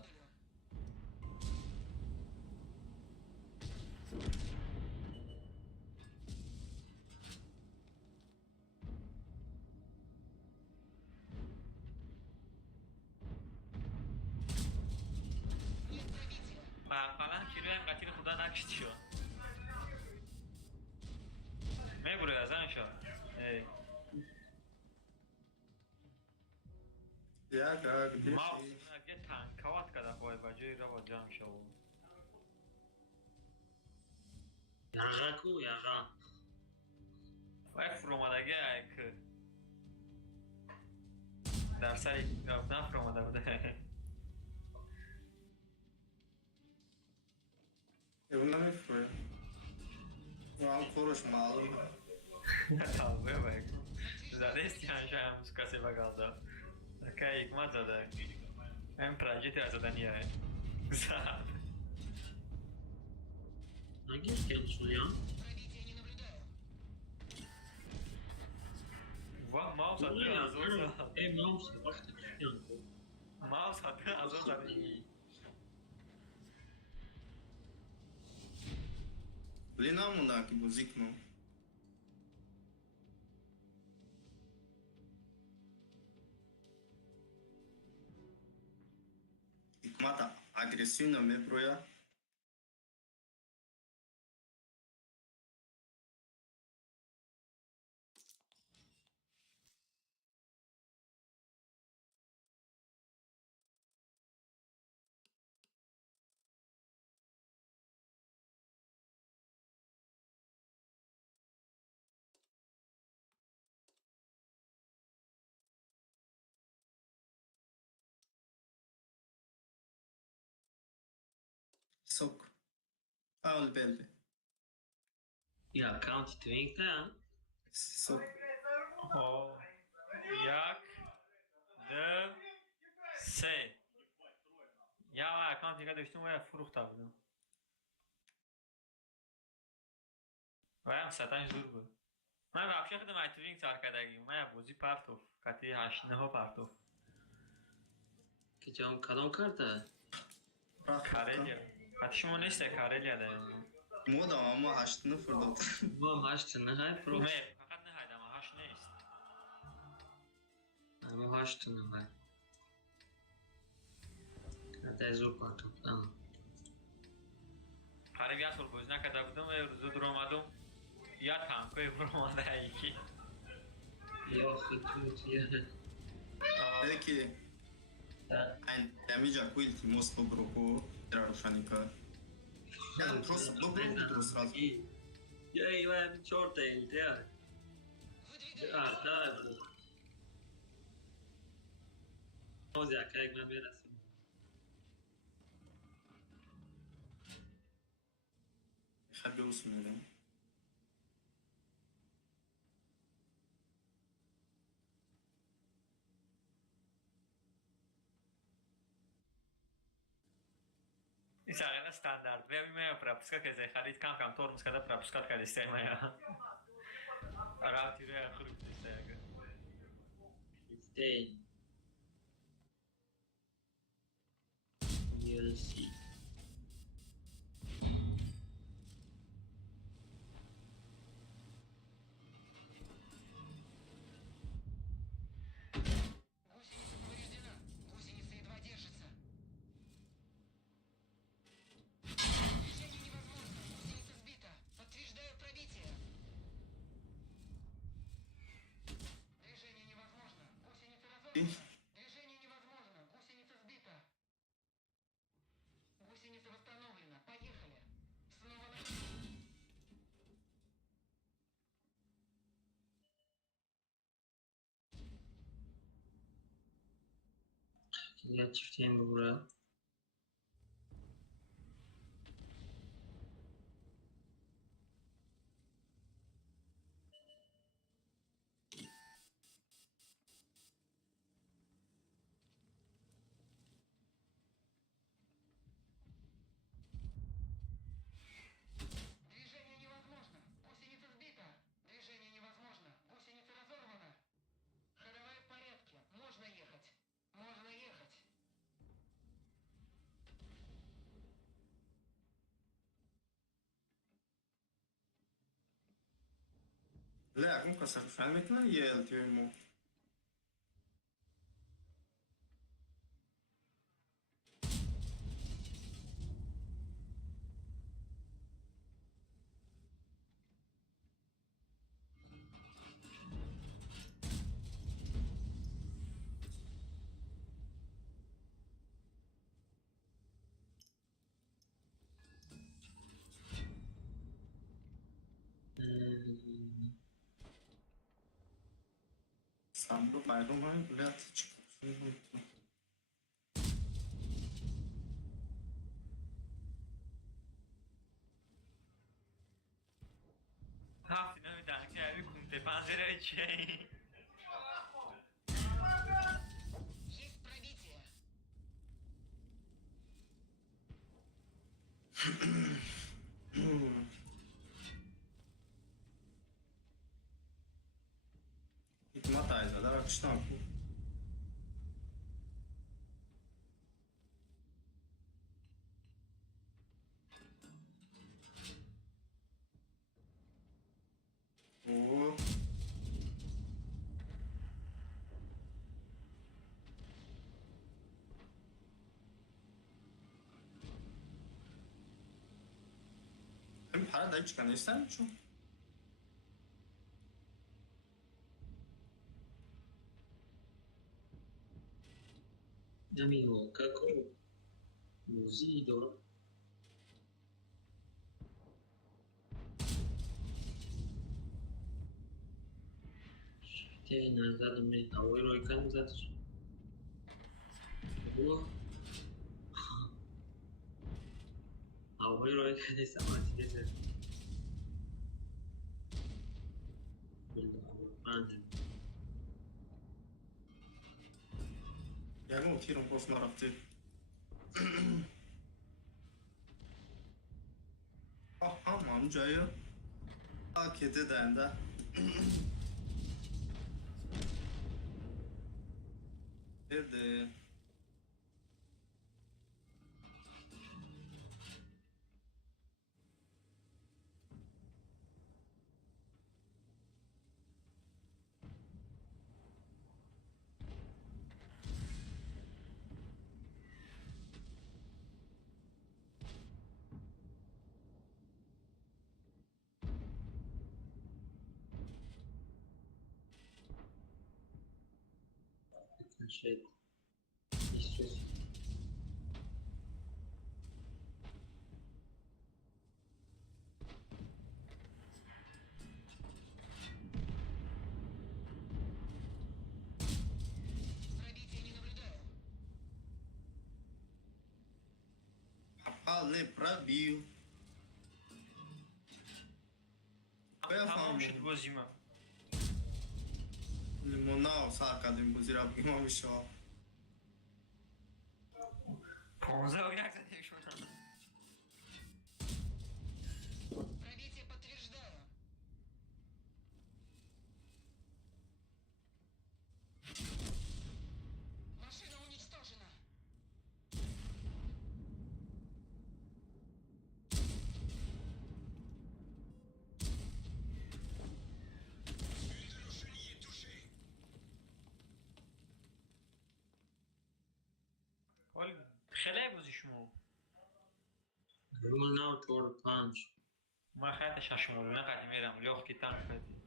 Нет пробития. Falan kiloyum katil kuda nakşitiyor. Ne buraya zan şu? Ey. Яга, где Mouse ты? ge tankavat kadar boy bacı rava cam şov. Yaga ku yaga. Vay fromadagi ayk. Dersler raftan fromada bude. Evuna mı fırıyor? Ulan konuşma alın. Tamam bak. Zade isteyen şey muskası bakaldı. Такая икмат зада. Hem proje задание. Зад. Hangi ülkenin sonu ya? Пробития не наблюдаю. Вам mouse Bu ne attı ya? az olsa. Mouse. Bak da çıkıyor. Mouse attı az olsa. Блин, ему да, как бы зикнул. Икмата агрессивно ме проя. Sok. Al belli. Ya County Twink'te ya. Sok. O. Jak. De. Se. Ya akant دیگه داشتم و فروخته بودم. و هم ستن زور بود. من وحشه خودم ایتورینگ سر کردگی من بوزی پرتو کتی 8 9 پرتو که جام کدام کرده کارلیا حتی شما نیست کارلیا داریم مود اما 8 نفر داد. ما هم 8 نه پرو نه فقط نه هایدم 8 نیست ما 8 نه کده زور پاتو قریب یه سال بوز نکرده بودم و روزو در آمدم یا تانکوی بر آمده ایکی یا خیلی Perché amici a cui il timo sto broco era rošanika. Ja просто dobro утро сразу. Я им черта и да. Да. Озя, как мы мерасим. Хабби усмирим. این ساقه استاندارد و میمه پراپسکا که زی خالید کم تورمز کده پراپسکا که لیسته میمه راوتی روی خروب لیسته اگه Stay. You'll see. Гусеница повреждена. Гусеница едва держится. Движение невозможно. Гусеница сбита. Подтверждаю пробитие. Движение невозможно. Гусеница разорвана. Движение невозможно. Гусеница сбита. Гусеница восстановлена. Поехали. Снова на... Я чифтеем бурaya. Движение невозможно. Гусеница сбита. Движение невозможно. Гусеница разорвана. Ходовая в порядке. Можно ехать. Можно ехать. لا acum ca să filmit la el timpul. Sam bu bayram ayı bilet çıkıyor. هفت نمیدن که همی کنده پنزره چیه این Есть пробитие. Hikmat dar akıştan bu. Oo. Hem para da çıkan ister mi çok? Amigo, kako luzido. Te nazad me tawiro ikan zat. Bu. Tawiro ikan sama sih. Bilmiyorum. Yani o tiram posso não rapte. Aha amcayı. کته دنده برده Shit. Issues. Пробития не наблюдаю. попал не пробил تمام شد بازی من. لیمونا سر کردیم بازی را بگیم همیشه 15 و یک زدیم شما. Пробитие подтверждаю. Машина уничтожена. ولی خیلی بازی شما. Rule now toward punch. ما خیلی ششمولونه قدیمی رم لیاخ کی تن کردی.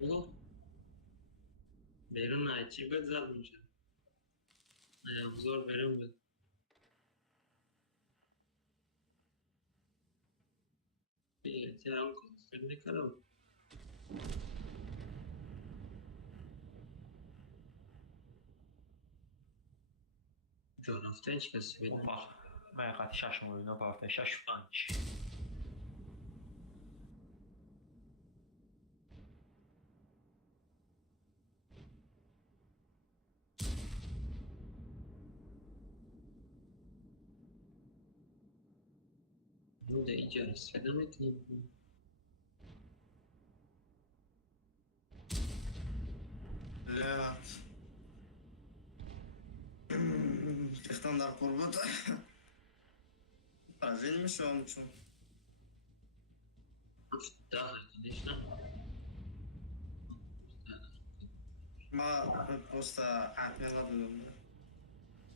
Oh. بیرون نه چی بد زد میشه. ابزار بیرون بد. چه هم فکر نکردم. جا رفته هیچ کسی بیرون. اوپا. من خیلی ششمولونه پارته 6 پنج. نو ده اینجا استفاده میکنیم. لعبت ریختم در قربت پرزین میشم چون ده نیست نه. ما پست اهمیت ندادم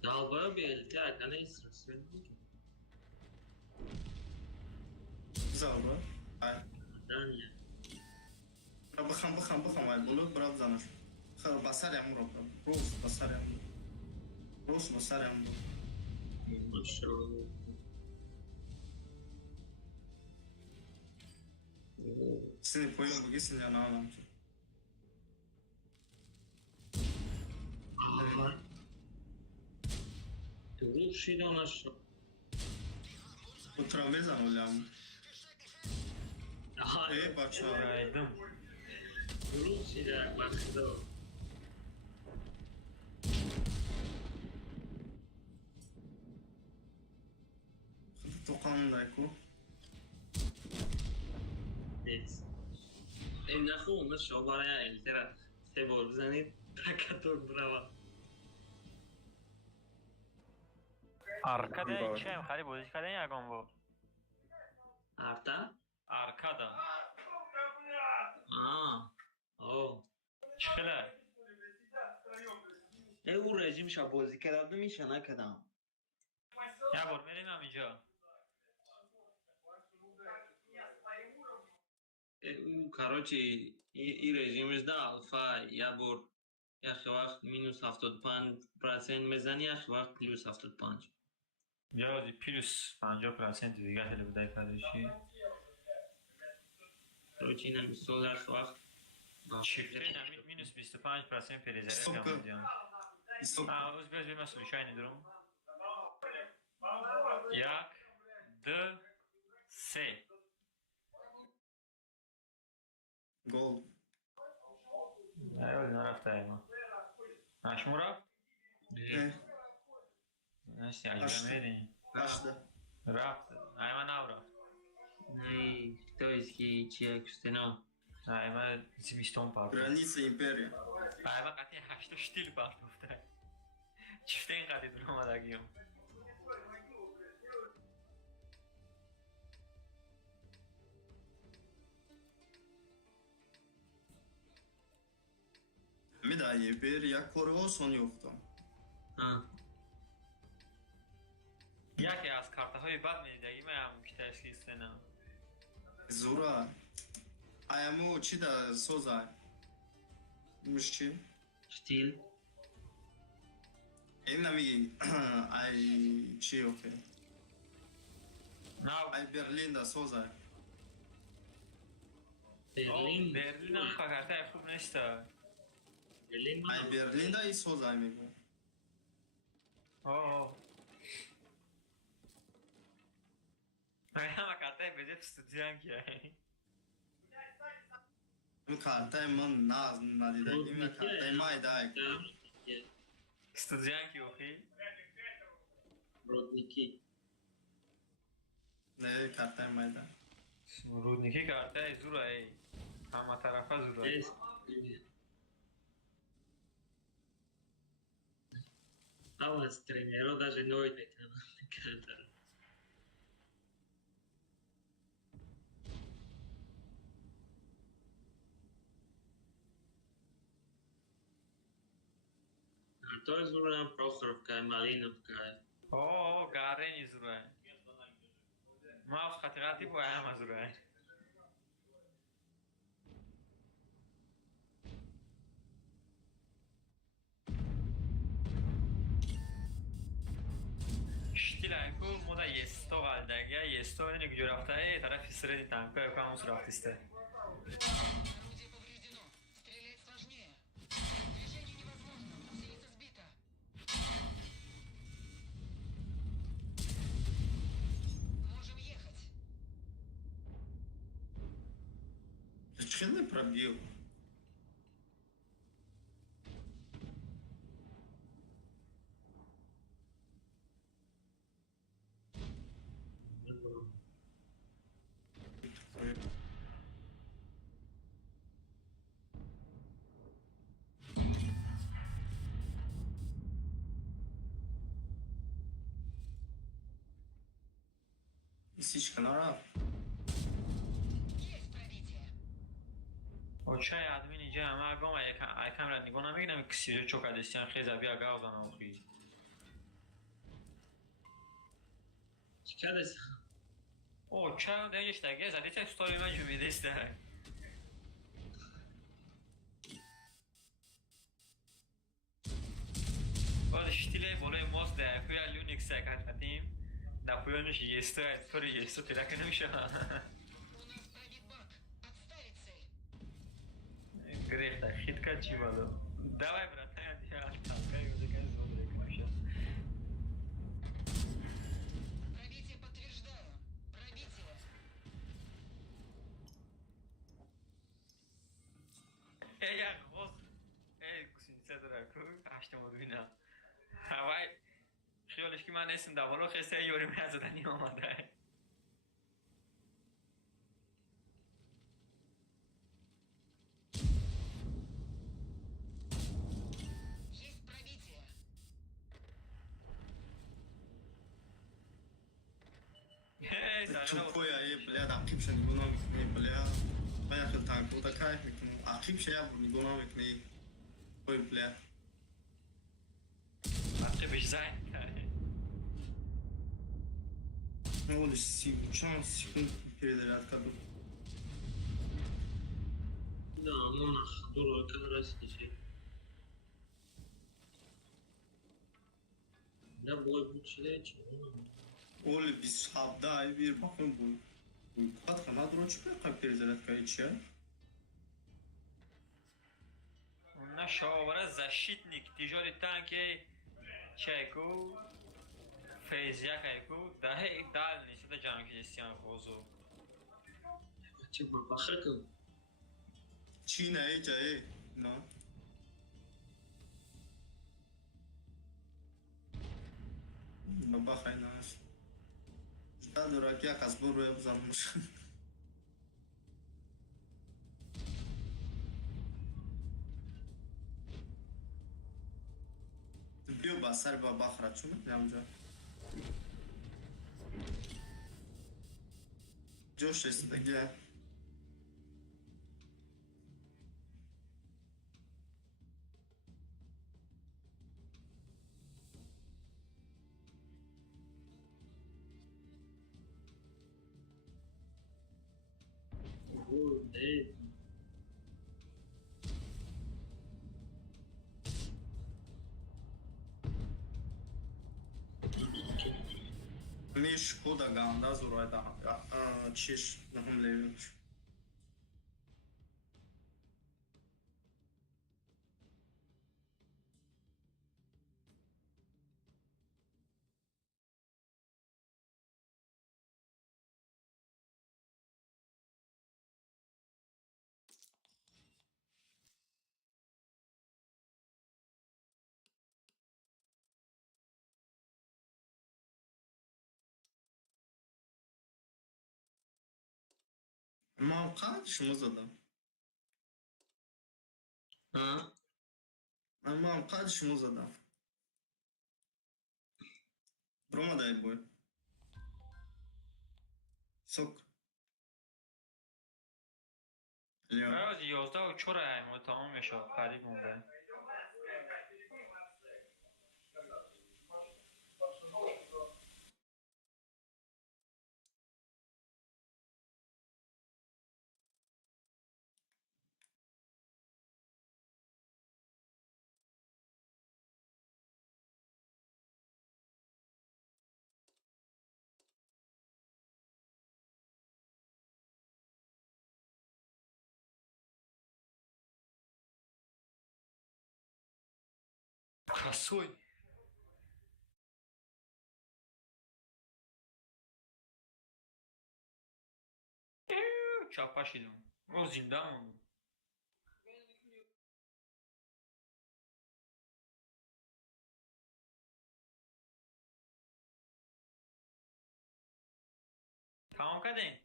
ده باید بیلتی اکنه ایست رسول میکنم. زاوره های دانیه. بخم های بلوک برا بزنش خیلی بسر همون رو برم روز بسر همون روز بسر همون ماشاءالله. سینی پویم بگی سینی یا نامم تو شیدا نشد. بطرم بزن ولیم ای بچه ها رایدم. تو شیدا مخدا. خود تو قانون دایکو نیست. این نخون مثل شما برای الترا 3 بار بزنید تکتور بروا. Arkada چه خیلی بازی کردن یکم با. ارتا؟ Arkada. او. چخله؟ او رژیم شب بازی کردم میشه نکردم. یه بار میریم همینجا. او کاروچی این رژیمش ده الفا یه بار یه وقت مینوس 75% میزنی یه وقت پلوس 75. یا پلوس 50% دیگه خیلی بدای کردشی. کاروچی اینم مثال هر وقت شیفته نمید مینوس 25% پریزره هم دیدیم. اوز بیاز بیم اصلی شای ندارم. 1 2 3 گل نه نرفته ایما. هشمو رفت؟ نشتی عجبه میرین هشته رفت من نو Ej, kto jest ci jak no? من زیمیستون پاپ گرانیس ایمپریا من قطعی هشتا شتیل پاپ گفته چفته این قطعی دون آمدگیم میدونی ایمپریا کورو سون یفتم Ha. یکی از کارت های بد میدهی من همون که تشکیل سنم زورا ایمو چی دا سوزای مش چی؟ Stil. این نمیگی ای چی اوکی نه ای برلین دا سوزای Berlin. برلین هم کارت های خوب نیست Berlin. ای برلین دا ای سوزای میگو اوه من همه کارت های بجه استودیان که این کارتای من ناز ندیده این کارتای مای دای استودیان که اوخی Rodniki. نه کارتای مای دای رودنیکی کارت های زور های همه طرفه زور های Jest. Alas, trenero, даже noite canta. To je zrovna Prochorovka, Malinovka. اوه گاره نی زور های ما از خطراتی باید همه زور های شتیل هایکو مودا یستا والدگه یستا اینه که جو رفته های طرف سردی تنکه های همون سو رفتیسته Орудие повреждено. Стрелять сложнее. Движение невозможно. Гусеница сбита. Можем ехать. چخیل پرابیو Сичка на раб. Есть пробитие. او چای ادمین اینجا همه اگام ایکم را نگاه نمیگنم کسی رو چوکا دستیان خیز بیا گاو زنم خوی Ciekawe jest. او چای دیگه دیگه زدی چه ستوری من جو میدسته باید شتیله بالای ماست ده کوی لیونیک سکت فتیم در پویانش یستا طوری یستا تیرک نمیشه У нас пробит бак. Отставить цель. گریخت خیت که چی بالو دوای برات نه دیگه تاکای یوزه که زود ریکنشه Пробитие подтверждаю. Пробитие. ای یک خوز ای کسینسه داره که هشتم رو بینم هوای خیالش که من نیستم دوالو خیسته یوری می از دنی آمده Есть пробитие. ای سرنا چوکوی ای بلیا عقیب شد نگونا میکنی بلیا من خیلی تنکو تا کایف میکنم عقیب شد یا نگونا میکنی کوی بلیا عقبش زنگ کرده نه ولی چند سکند پیردارد کدو Da, monah, duro, kad rastići. Ne boy bu çileç. ولی 27 ای بیر بخون بود قد خنا درو چی پر پیردارد که چیه نه شاوره زشیتنیک تیجاری تانکی چایکو فیزیا کایکو ده دال نیست ده جمع کریستیان خوزو Çi bu bakırkım. چی نه ای جای نه بخیر ناش جدا دوراکی قصبو روی بزنمش بیو با سر با بخره چون میتونم جا جوش رسیدگی میش کودا گاندا زورای دا چیش نهم لیویش ما قد شما زدم ها ما قد شما زدم برو دای بوی سوک لیون باز 11 و 4 ایم تمام میشه قریب مونده کسوی چاپا شدم او زنده موندم تمام کردین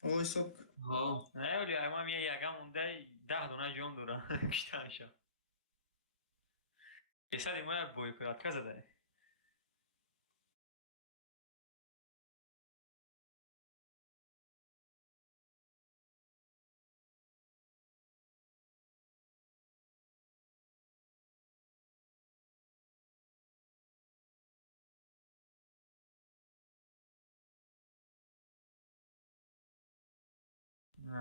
اوی سوک ها نه ولی اما یکم مونده 10 دونه جون دورم بیشتر شد یه ما بوی کرات که زده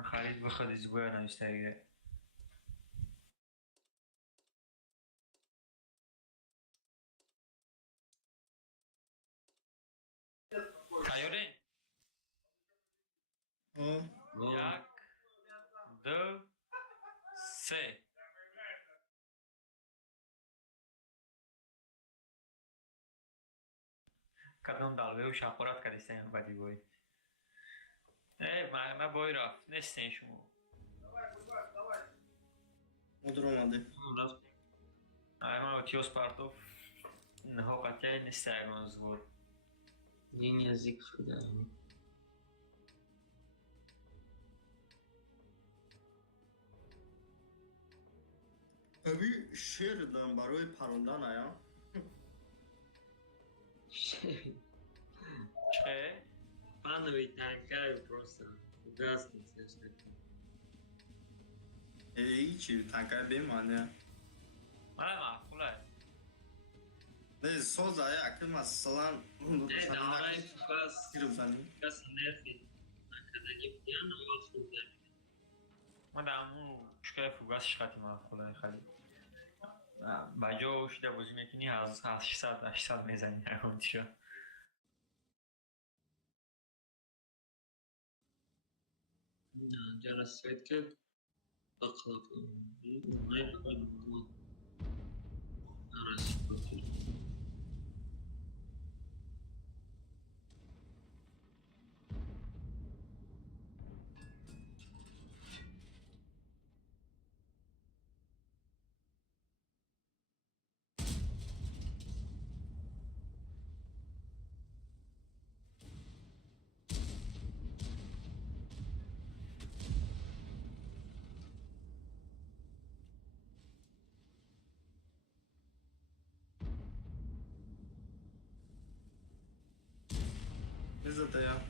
خرید بخواد از بوی نمیستریه تیارین او یک دو سه کدام دلوه و شپارت کردیستیم بدی بوی ما بوی رفت نیستین شما مدر اومده رفت ما تیوس پارتوف نه قطعی نیست اگرانز بود این نزدیک شده اوی شیر دارم برای پروندن آیا چه؟ Panovi tankaju просто ужасно слышно. ای چی تنکای بیمانه معقوله نه سوز آیا اکل مثلا Давай вас گیر بزنی сейчас нерфи. Когда не пьяно, вас уже. ما در همون شکل فوگاسش خطی معقوله خیلی بجا شده بازی میکنی از 800 میزنی همون چیه جا расцветка бақылап. Расцветка. زده یا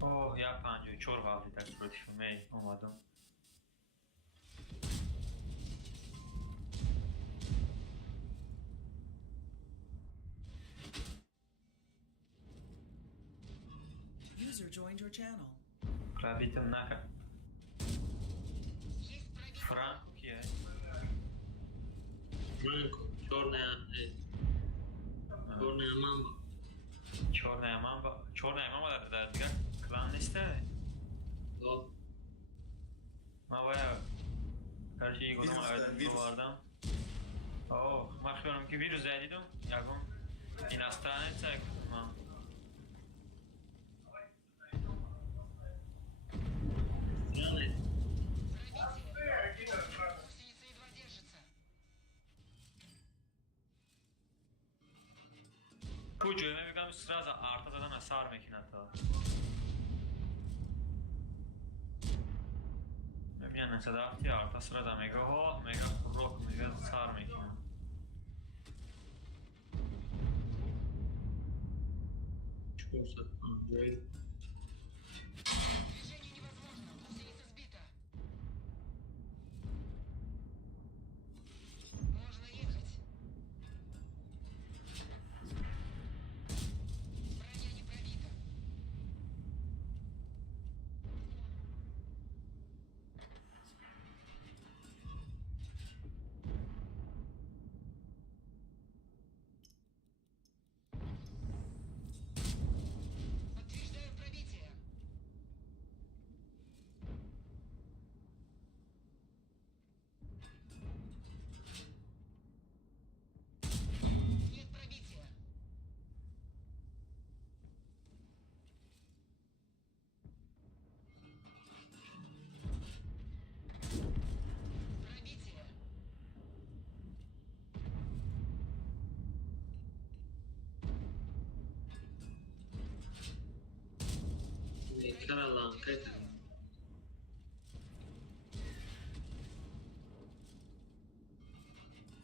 اوه یا 54 قبلی در پروتیف می اومدم. User joined your channel. Пробитым нахер. Есть пробитие. Франко кие? Франко, черная мамба. Черная мамба. Черная мамба در دیگه کلان نیسته؟ Да. ما باید هرچی یک ویروس داره، گفتم ویروس. آوردم. اوه من خیالم که ویروس زدیدم. یکم این استانه چک کنم. Странный. Пробитие. Гусеница едва держится. کجایی میگم سراز آرتا دادن اثر میکنه تا. میبینن صداقتی آرتا سراز میگه ها میگه روک میگه اثر میکنه. Что с Андрей? Движение невозможно. Гусеница сбита. Можно ехать. Броня не пробита. Подтверждаю пробитие. Нет пробития. Пробитие. Каралан, как это?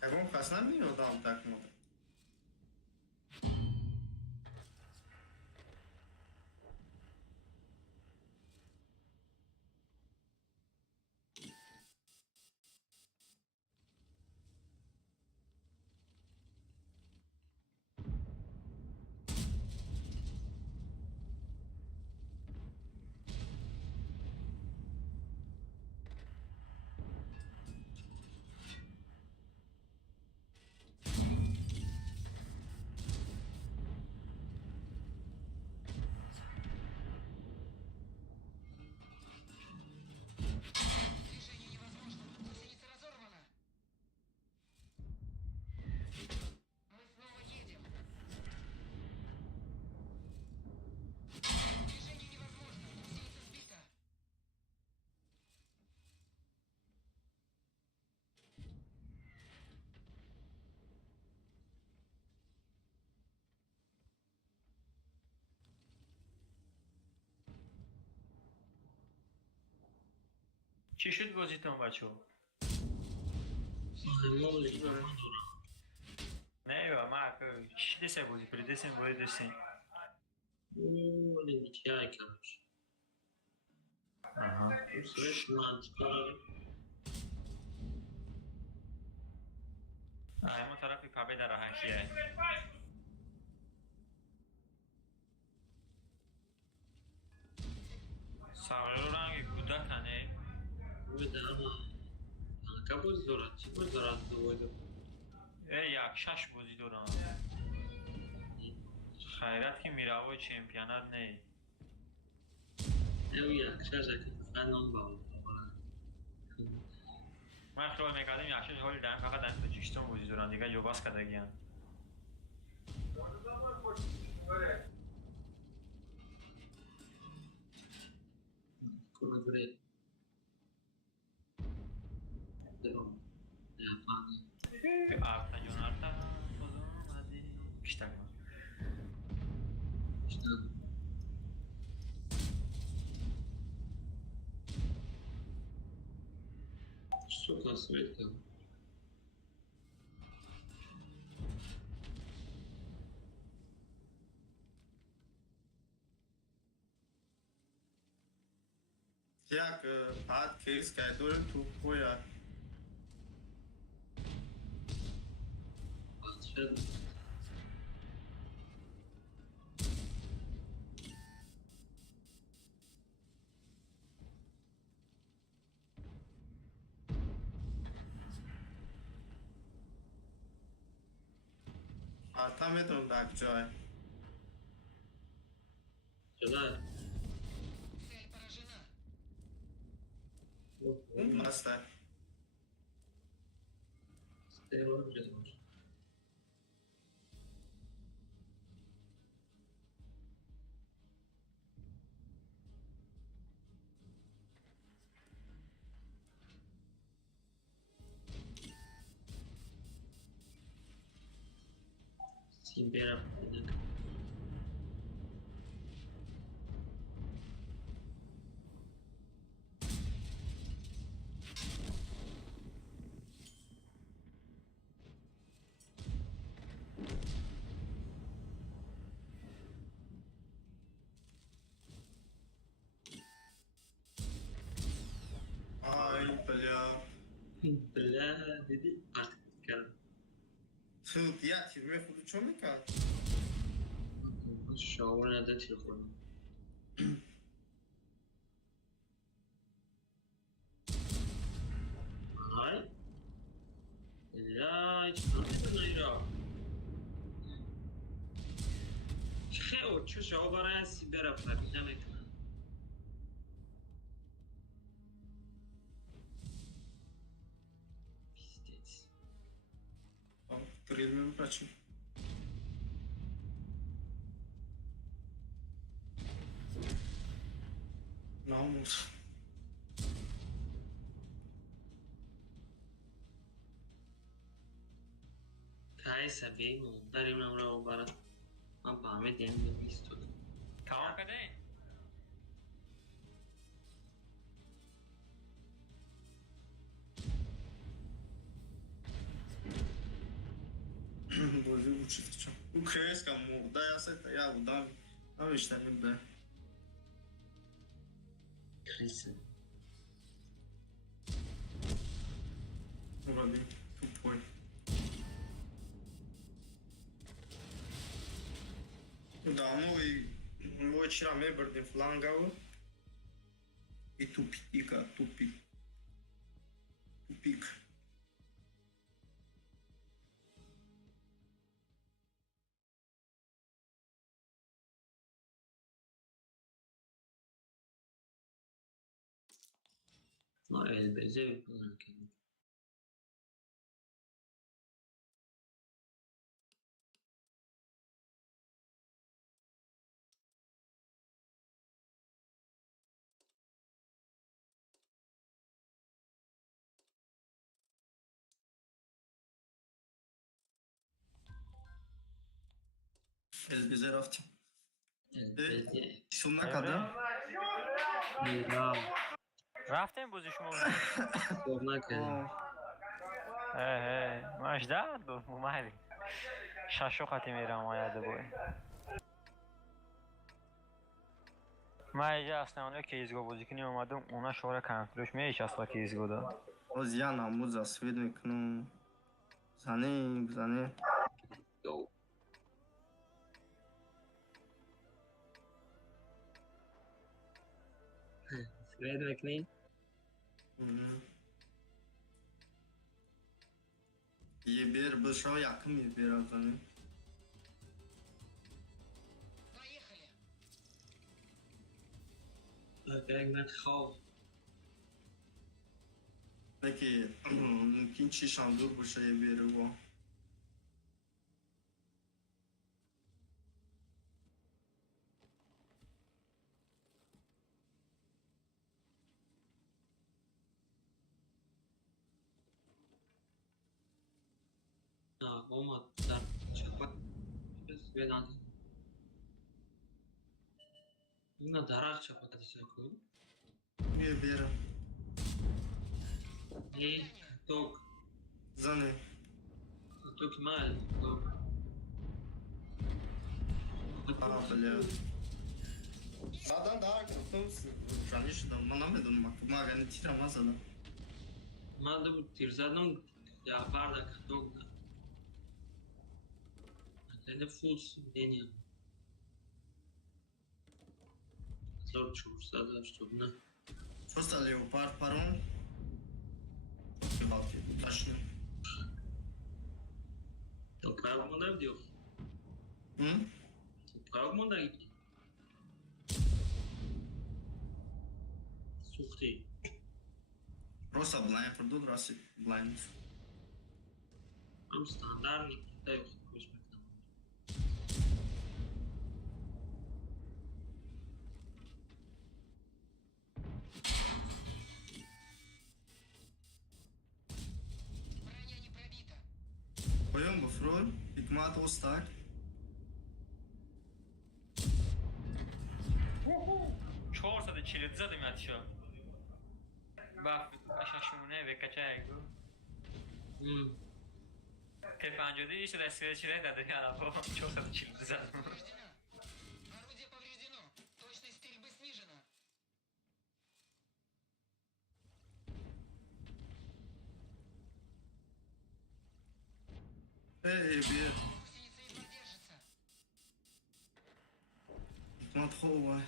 یکم خسته میادم تک مورد Движение невозможно. Гусеница разорвана. Мы снова едем. Движение невозможно. Гусеница сбита. چی شد بازیتون بچه ها؟ Молодец. نه یا ما چی دسته بازی پریدسیم بازی دستیم. Лентяй, короче. آها. Слышь, мать, همون طرف کابه در راهکیه. سواره رو رنگی کودکنه. да, как будет здорово, чего здорово доводит. یک شش بازی دارم. خیرت که میره چمپیونات نه. Я, сейчас خانم باید. من خیال میکردم یک شش حالی دارم فقط در پچیشتون بازی دارم دیگه جو باز کده گیم. Come dire. Però, fanno. آرتا جون آرتا بازم اومدی. بیشتر کن. Что за свет там? Кис кайдор тупоя. شد Артамедон даг ҷой. شده Цель поражена. Ун аста. استقلال جدا باشه. سیم برم Ай, бля. بالله دیدی artık کردم Ту я тирме худу чо мекард? شاور نده تیر خوردم های لا چطور میتونه ایرا خیلی چه شما برای هستی برفتم نمیتونم پیستیت Тридме пачи. Намус. تای سبیه بریم نمرا و برا من با همه دیم به بیست دادم تمام کرده؟ Бози учит чо. Украинска мурда я сета я удам. Навиштаним да. کریسه Уради. Тупой. Да, мы вчера мебрдим флангаву. И тупика, тупик. Тупик. ما البزه بکنم که Elbize raftim. البزه Sonuna kadar. ایرا رفتیم بازی شما صبح نکردیم ماش داد بود اومدی شاشو خطی میرم آیده بود من اینجا اصلا کیزگاه بازی کنی اومدم اونا شوره کنفلوش میش اصلا کیزگاه داد Az я намуз асвид мекунам. Зане. دو سوید میکنی؟ Ye ber башо якын ye ber азане. Поехали. یک من خواب Peki mümkün çişan dur bu şeye beri bu. نه اومد در چپک سوید آنده اینا درخت چپک دیشه کن Ye ber. ای توک Zane. توک مال توک Ah bля. بعدا در گفتم رانی شدم من نمیدونم ما اگر تیرم نزدم من دو تیر زدم یا برده کتوک ده اینه فولس دینیم 1480 نه Fost a leopard paron ceva tașnă. تو کار مونده دیو Hm? تو کار مونده ایدی سوختی Rosa blind, perdut Rosa blind. هم ستاندار نیکی دیو خوش میکنم Броня не пробита. Păiăm băfrol, picmat o stack. 440 زدم اتشا با اشاشونه به کچایگو که 50 ایش دسته چیره داده یا با 440 زدم Повреждена. Орудие повреждено. Точность стрельбы снижена. Bir Гусеница едва держится. picmat hova.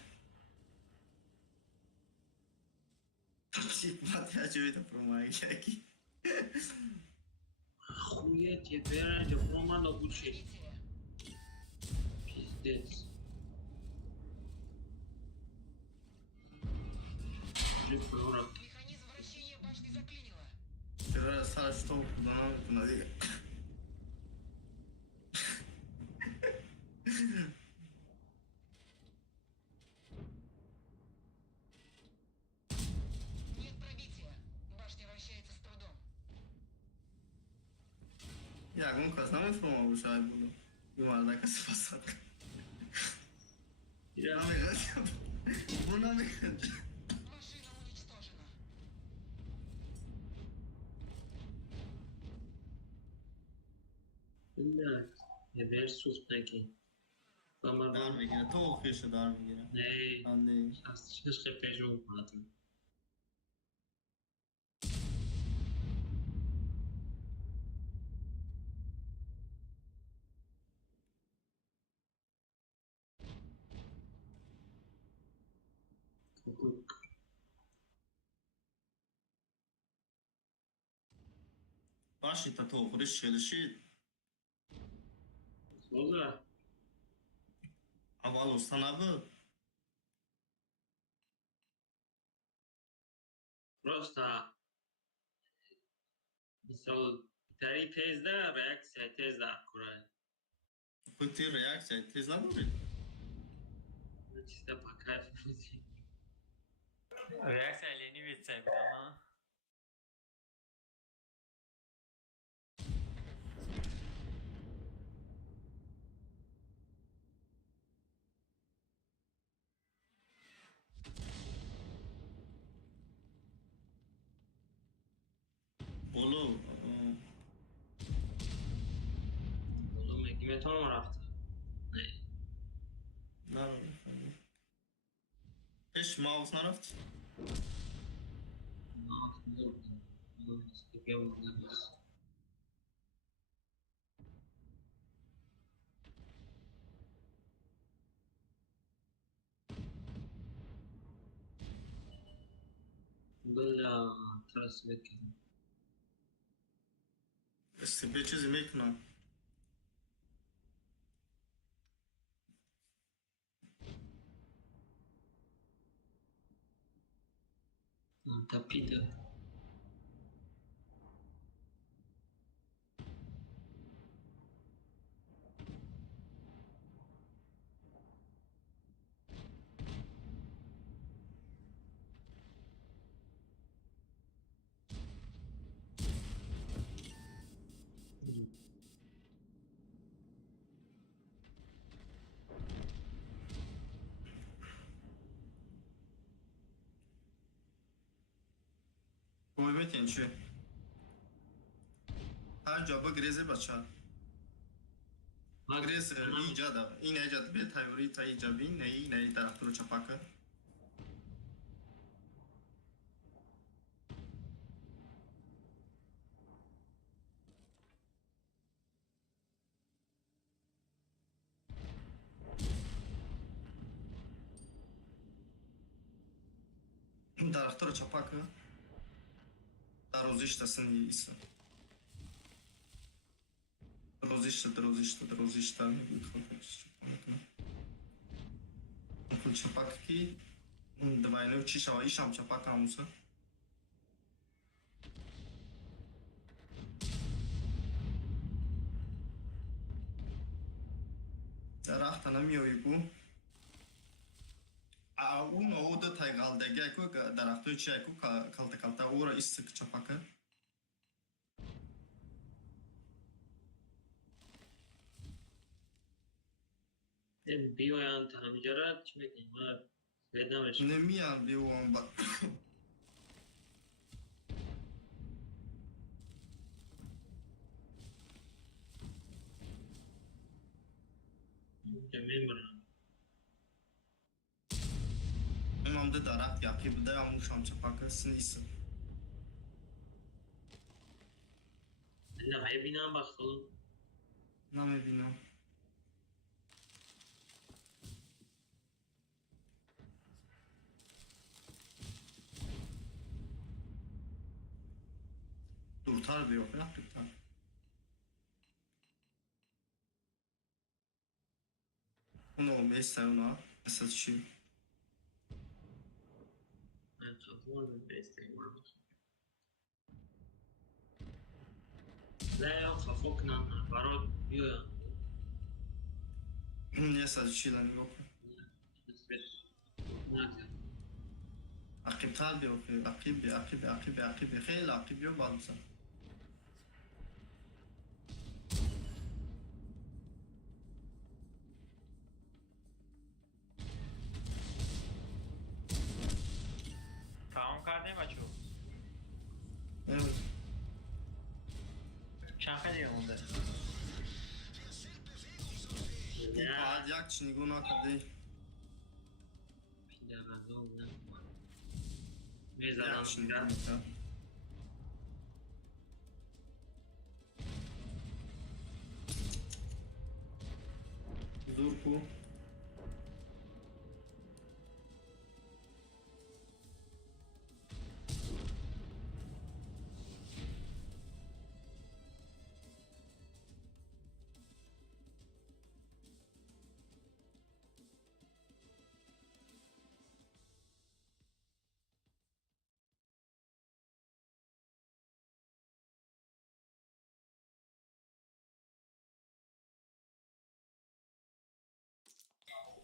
Picmat ya ce uite promai aqui. Охуеть, я перед Роман обучить. Пробитие. Пиздец. Жив пророк. Механизм вращения башни заклинило. Ceva să stau cu doamna până adică. Нет пробития. Башня вращается с трудом. Ya cum că n-am frumos ușa ai bună. Eu mă dacă se pasat. Я N-am gândit. Nu n-am gândit. Машина уничтожена. блядь. Я версус пеки. Dar Помогу. میگیره تو خیشه dar میگیره. Nej. Anne. Аз ще пежу патен. Başı ta to xuriş çelişi. Oldu. Aval olsan abi. Просто misal teri tezde reaksiya tezde kuray. Kutu reaksiya tez nadori. Чисто по кайфу. reaksiya elini bitsek ama Bolu. Oğlum ekmeğe tam rafta. Ne? Hiç mouse naraft. Бля, трансветки. Себе çiz mekna. Топида. Koy betin çi. Her cevabı greze başa. Greze اینجا دا این ایجاد به تایوری تا ایجابی نه این ای طرف رو چپاکه این درخت رو چپک در روزیشت سنی ایسا روزیشت میگوید خودش خود چپک کی دوائنه چی شوه ایش هم چپک هموسه درخت نمیوی بو اون او دو تایگالدگی اکو درختوی چی اکو کلتا او را ایست چپکه بیاین همینجا را چی میگیم ما بدنمش نمیان بیوان با میمونم اون هم ده درخت یکی بده هموش هم چپکه سنیست نمیبینم بخون نمیبینم دورتر بیو قریبتر اونو میسته اونا مثل چی من خفون بیستیم لا خفوکنا برات بیاین یه سال چی لنگو کن عقیبتر بیو عقیب خیلی عقیب بیو بعد بزن تمام کردیم بچه چند خیلی دیگه مونده بعد یک چی نگو نکردی پیده غذا بودم یک میزنم چی نگو میگم نکرد دور کو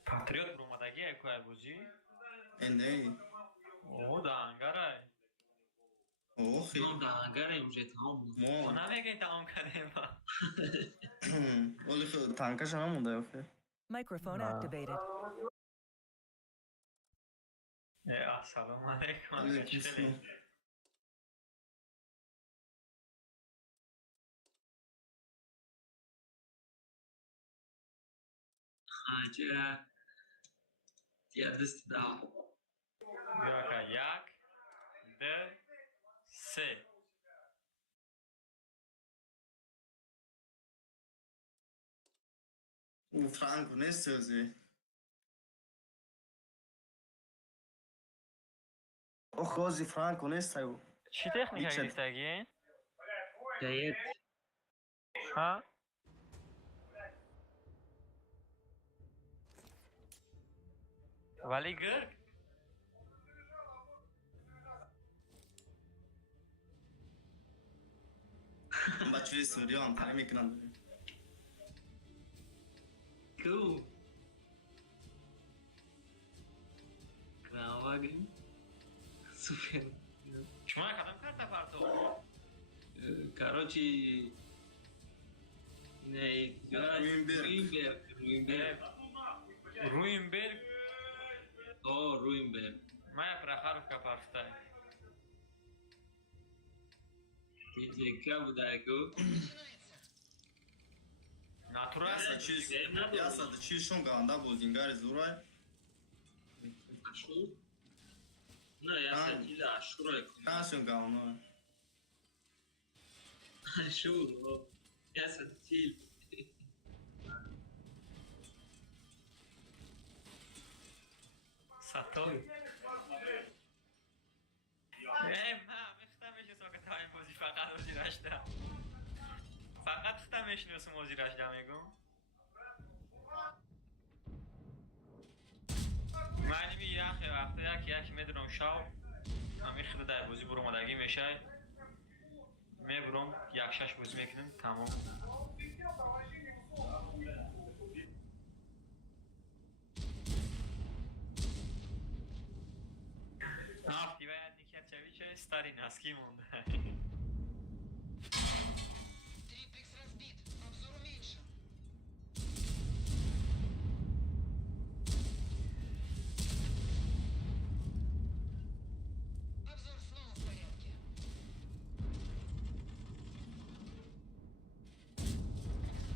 پاتریوت برومادگی اکوی بوزی انده اوه دانگره اوه خیلی نه دهنگر اینجا تمام بود تو ما نمیگه تمام کردیم ولی خیلی تنکش نمونده اوه Microphone activated. سلام علیکم علیکم چطوری؟ السلام. حاجه دیگه دست دام بیا که یک ده سه او فرانکو نستوزی او خوزی فرانکو نستو چی تکنیک هیچ هایی دیستگی؟ دیت ها؟ ولی گرگ بچه سوریا هم تایی میکنن کو Kravagin super شما کدام کرد پرتو؟ короче не Руинберг روینبرگ о Руинберг من پرخارف که پرسته языка будаку ناتورال яса да чишон ганда бузингари зурай Ашур не я сидела Ашур кашон гавно Ашур я сидел ساتوی میختمش ساکت های بازی فقط بازی رشتم فقط ختمش نیست موزی رشتم میگم معنی بی یخی وقتی یکی میدونم شاو همین خیلی در بازی برو مدگی میشه میبرم یک شش بازی میکنم تمام هفتی باید نیکت چوی چه ستاری نسکی مونده Триплекс разбит. Обзор уменьшен. Обзор снова в порядке.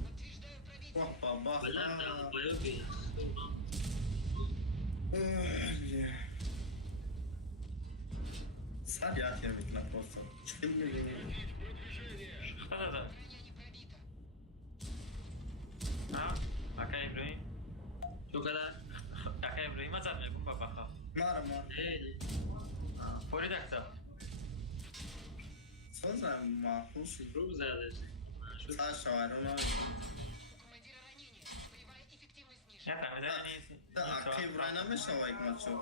Подтверждаю пробитие. واه بابا بلند دم باید بیست سر یاد میکنم پروستا چی میگی؟ خدا دا Броня не пробита. ها اکا ابراهیم چو kadar اکا ابراهیم ازد میگم بابا خواه مارم خیلی پوری دکتا سازم محفوظی روب زده شد سر شوارو نمی У командира ранение. Боевая эффективность ниже. نه تمیزه نیست تا اکتیو رای نمیشه وایک مچو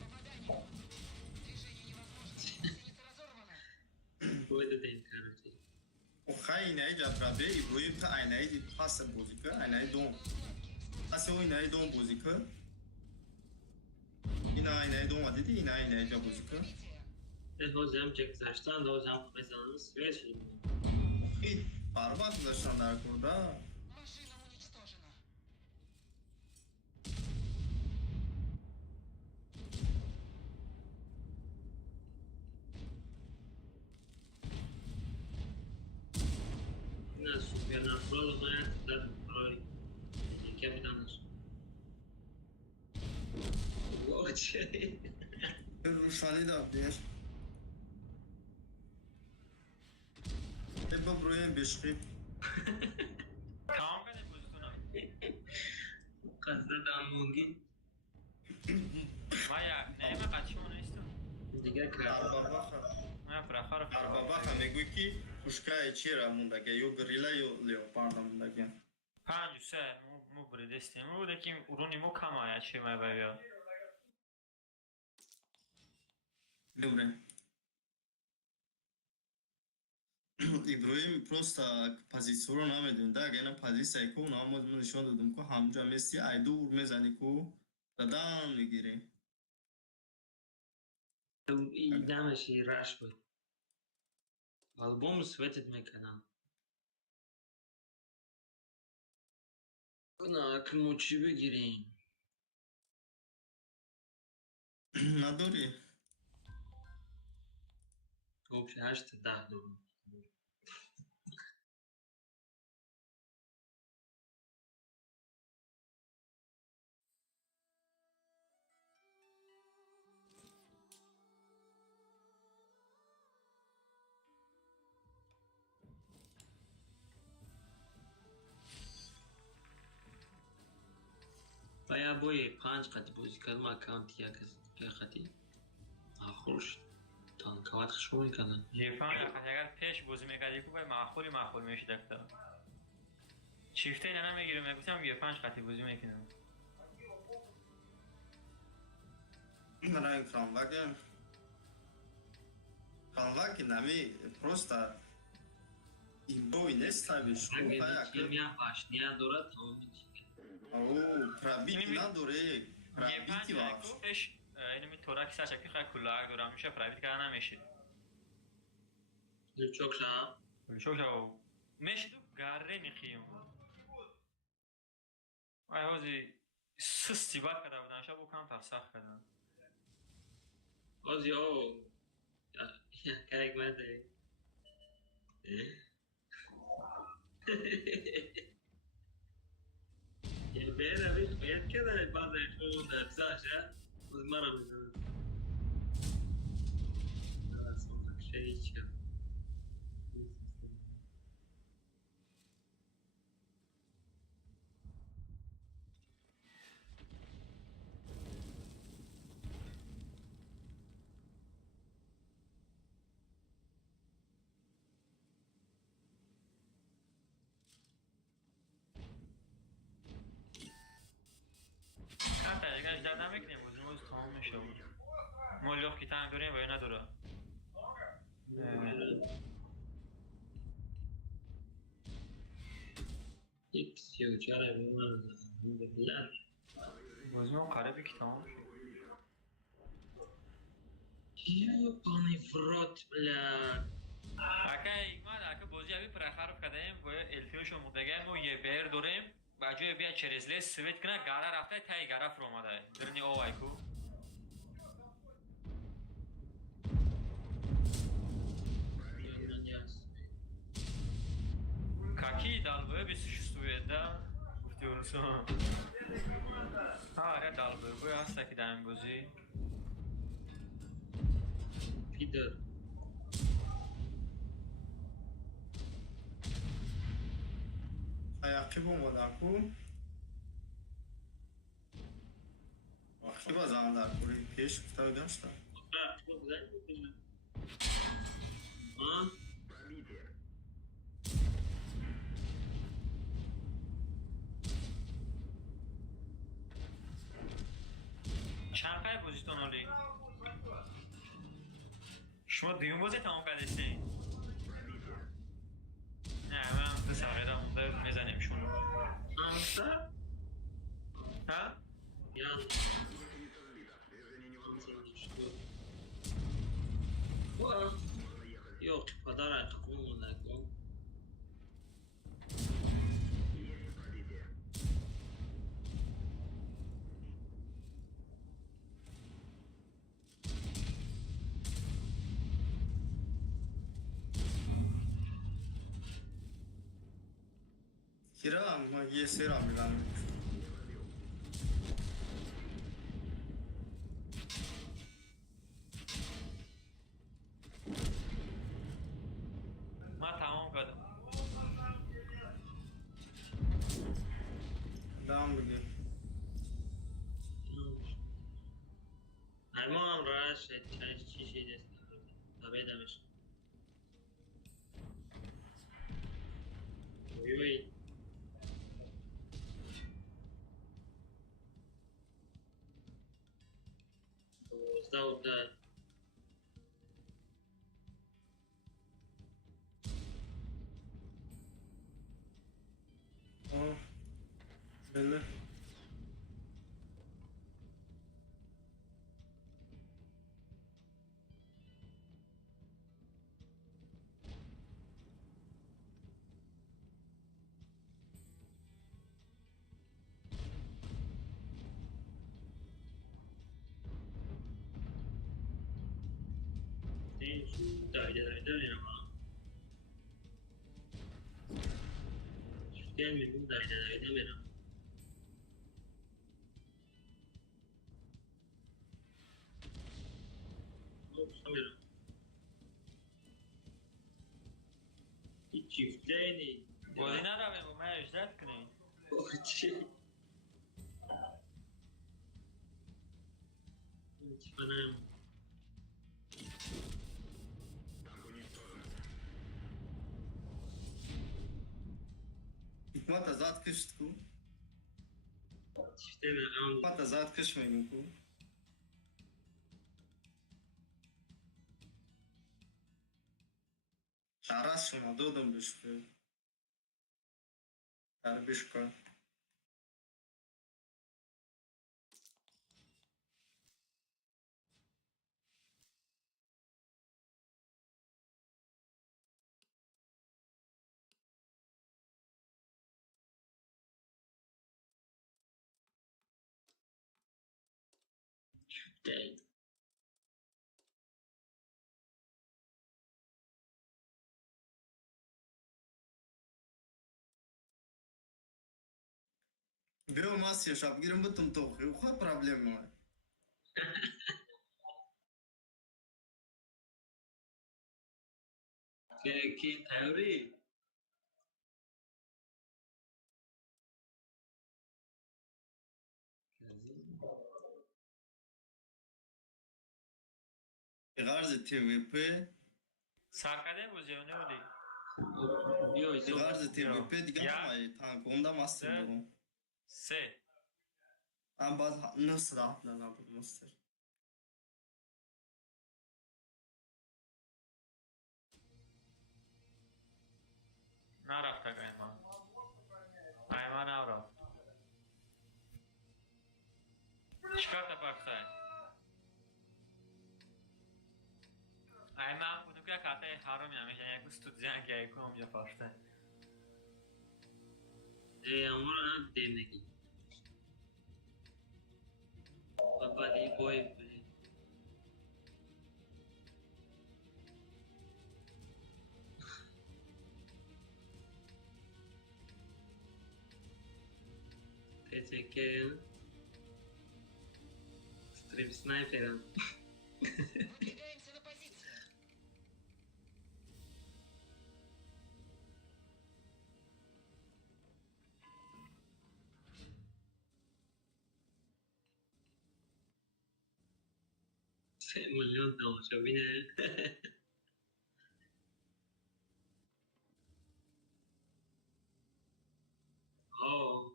Попадание. Движение невозможно. Гусеница разорвана. باید دین کرده خیلی اینایی جفرابه ایبرویم تا اینایی دید پاس بازی که اینایی دوم پس او اینایی دوم بازی که اینا اینایی دوم دیدی اینا اینایی جا بازی که Пробитие. حوزه هم چک زشتن حوزه هم بزنن سویش این برباد داشتن در کرده Машина уничтожена. این از سوپر نفراد باید در برای یکی بیدانش واچه روشانی داد بیش با برویم بشقی تمام کنید بازی کنم قصد دامونگی ما یک نیمه قچمون نیستم دیگه کرد اربابا ما پرخار اربابا میگوی که خوشکای چی را موندگه یو گریلا یو لیوپارد موندگه 5 و 3 مو بریدستیم مو بوده که رونی مو کم آید چی ما بیا Добре. Иброим просто позиционро намедонем. Да, агар ина позиция ку намо нишон додам ку ҳамҷа меси айдур мезани ку дадан мегирем. این دمشی رش بود آلبوم سویتت میکنم نه که چی بگیریم Надори. خب 8-10 دارم باید بایی 5 قطع بازی کردم اکانت یک خطی خوش تانکوات خشو میکنن یه پنج اگر پیش بازی میکردی که باید معقول میشه دکتا شیفته اینا نمیگیرم میگفتم یه 5 قطعی بازی میکنم Мара кранваге. Кранваги нами просто имбои нест табиш. اگه کیمیا پاشنیا دارد تمام میشه Оо, пробити надоре. یه Пробити 5 вообще. گفتش اینو می تورک سچکی خیلی کلاک دارم میشه پرایوت کردن نمیشه çok şah شو شو میشه تو گره میخیم وای هازی سستی باید کرده بودن شب بکنم تفسخ کردن az yo ya gerekmedi ya ben abi ben kadar bazen şu da saçma uzmanım sonra şey çıkıyor میگفت که تنگ داریم و یا نداره یک 34 بیمان بلند بازی ما قربی که تمام شد یابانی فرات بلند اگه بازی اوی پرخرف کردیم و التیوشو مدگیم و یه بیر داریم بجای بیا چریزلی سویت کنه گره رفته تای گره فرو آمده درنی آوای کو کاکی دالبوی 26 سویده گفتی اونسو آره دالبوی هست که در این بازی پیدر Ayakçı bombalar ku. Aklı bazanlar ku. Peş tutar dönüşler. çok güzel ha چند قای بازیتون اولی؟ شما دیون بازی تمام کردیستی؟ نه من تو سرقیده مونده میزنیم شونو hamster ها؟ yan yok kadar ayakkabı mı ne bu Kira ama ye sera milan. من تمام کردم Devam edelim. Hayvan rahat şey desin tabi demiş oy Zdałda Oh. Belli. dayda ama gelmedim dayda benim sanırım hiç çiftliğini بازی ندارم و من اجدت کنیم Oči. Panam. Hikmat azat kışt ku. İşte ben anladım. Hikmat azat kışmayın ku. Taras şuna dodum bişku. Erbişku. Değil. Беу мас yaşap girin bu tum toxu. Xo problem var. Ki teori. Garz TVP. سرقده بازی نه بودی Yok, Garz TVP دیگه Ya. ama tankumda master bu. سه Ben bazı nasıl rahatlar lan bu master. artık Ayman. Ayman avro. Çıkar da baksay. Ayman bunu که کارت حرام میشه یک استودیان که یکم یا پاشته. امور هم دیمگی بابا دی بوی بوی TCK стрим снайпером. Выдвигаемся на позиции. سه میلیون تماشابینه. آه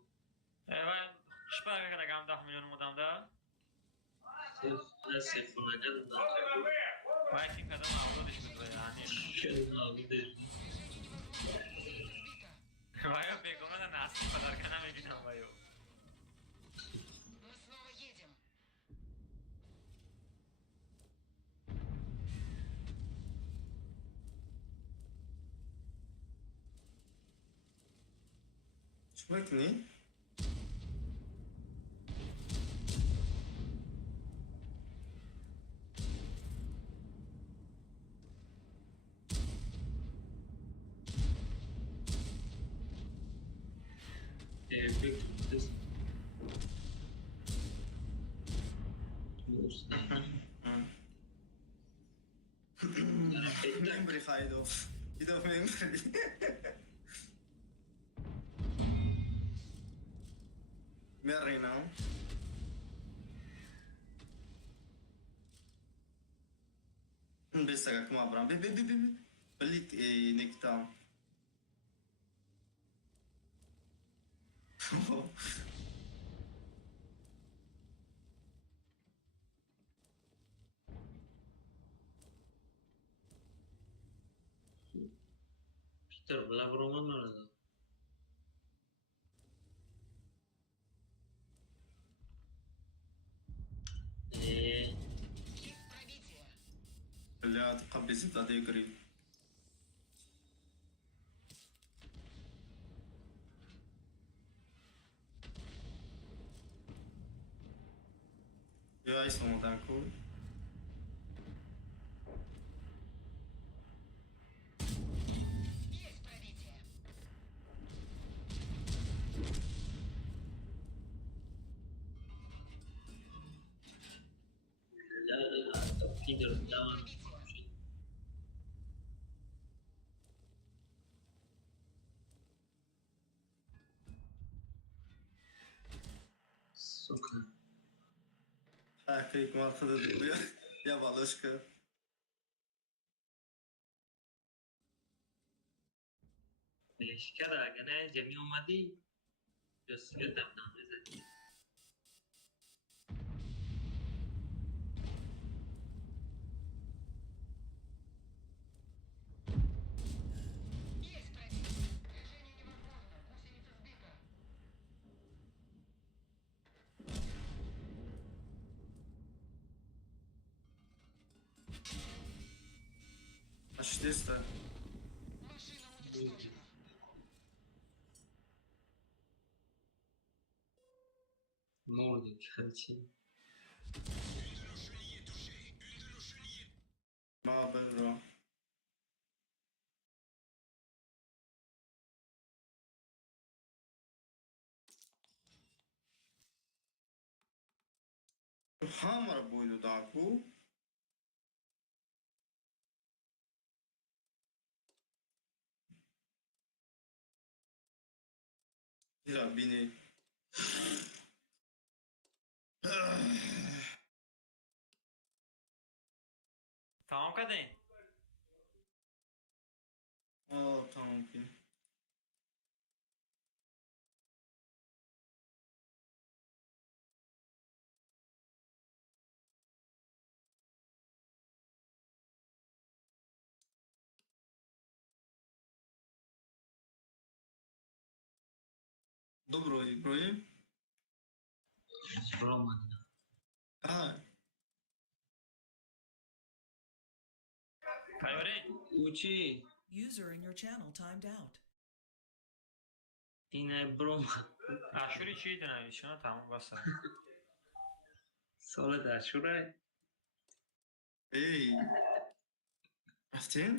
من شپه که رقم 10 میلیون مودم ده. صرف نگه و یکی کدام آلودش بود یعنی. شد نابوده و یا بگمه نسلی پدر که نمیگیدم و یا. Мы снова едем. چی میکنی؟ This ممبری خواهیدو ایدو ممبری میرینا بس agak kuma abram be belit nekta Peter Black Roman nerede? Есть пробитие. لا تقبل ستة ديجري يا اسمه دانكو Есть пробитие. Peter Black. Сука. هاكيك ما خذت يا بالوشكا مشکل اگه نه جمعی اومدی جسو دم بزنی Есть пробитие. Движение невозможно. Гусеница сбита. اشتستا Машина уничтожена. مردی همچین ما برا همرا بویدو دانکو هیرا بینی تمام کردین؟ tamam ki. Добро, Иброим. Рома. Кайори, Учи. User in your channel timed out. Ина е Брома. ашури чӣ динавишона тамом баса. Солет Ашура. Эй. Рафтин?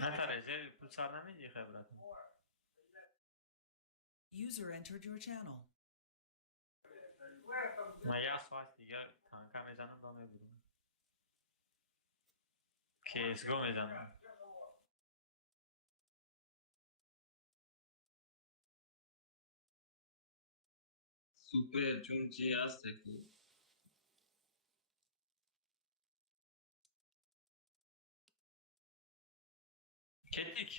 Натаре, зери пул сар намедии хебрат. User entered your channel. من 1 ساعت دیگه تانکا میزنم با میبرم. کیسگو میزنم. Супер, чун чи асте ку. Kettik.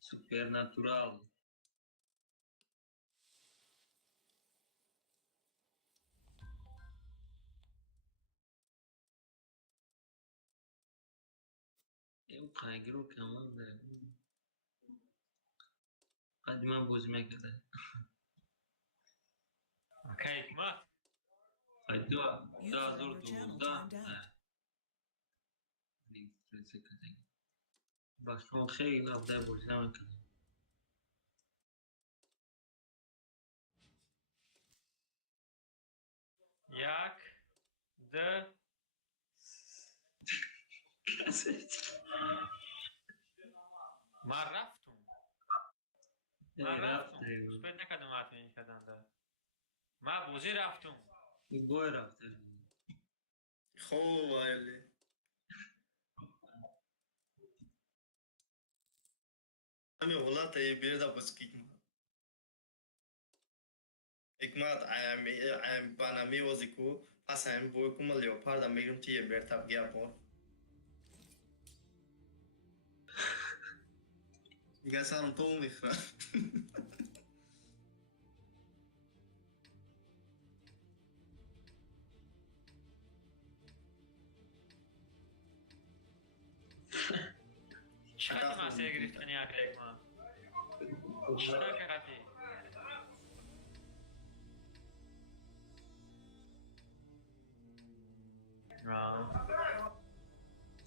Supernatural. Eu kaygıro kaman da. Hadi man bozmak kadar. Okay, hikmat. Hadi da User in zor your channel da. timed out. Neyse kadar. Başka bir şey avda bozmak kadar. یک ده من رفتم سپید نکردم حتمی کردن ده من بوزی رفتم Boy rafte. خوب وایلی. همین غلط ای بیرده بس کیکم. Hikmat, I am banami waziku. Pas I am boy kuma leopard. I migrum tiye bertab gaya por. Gasan tong likhra. چقدر مسئله گرفتنی اگه اکمان چقدر کردی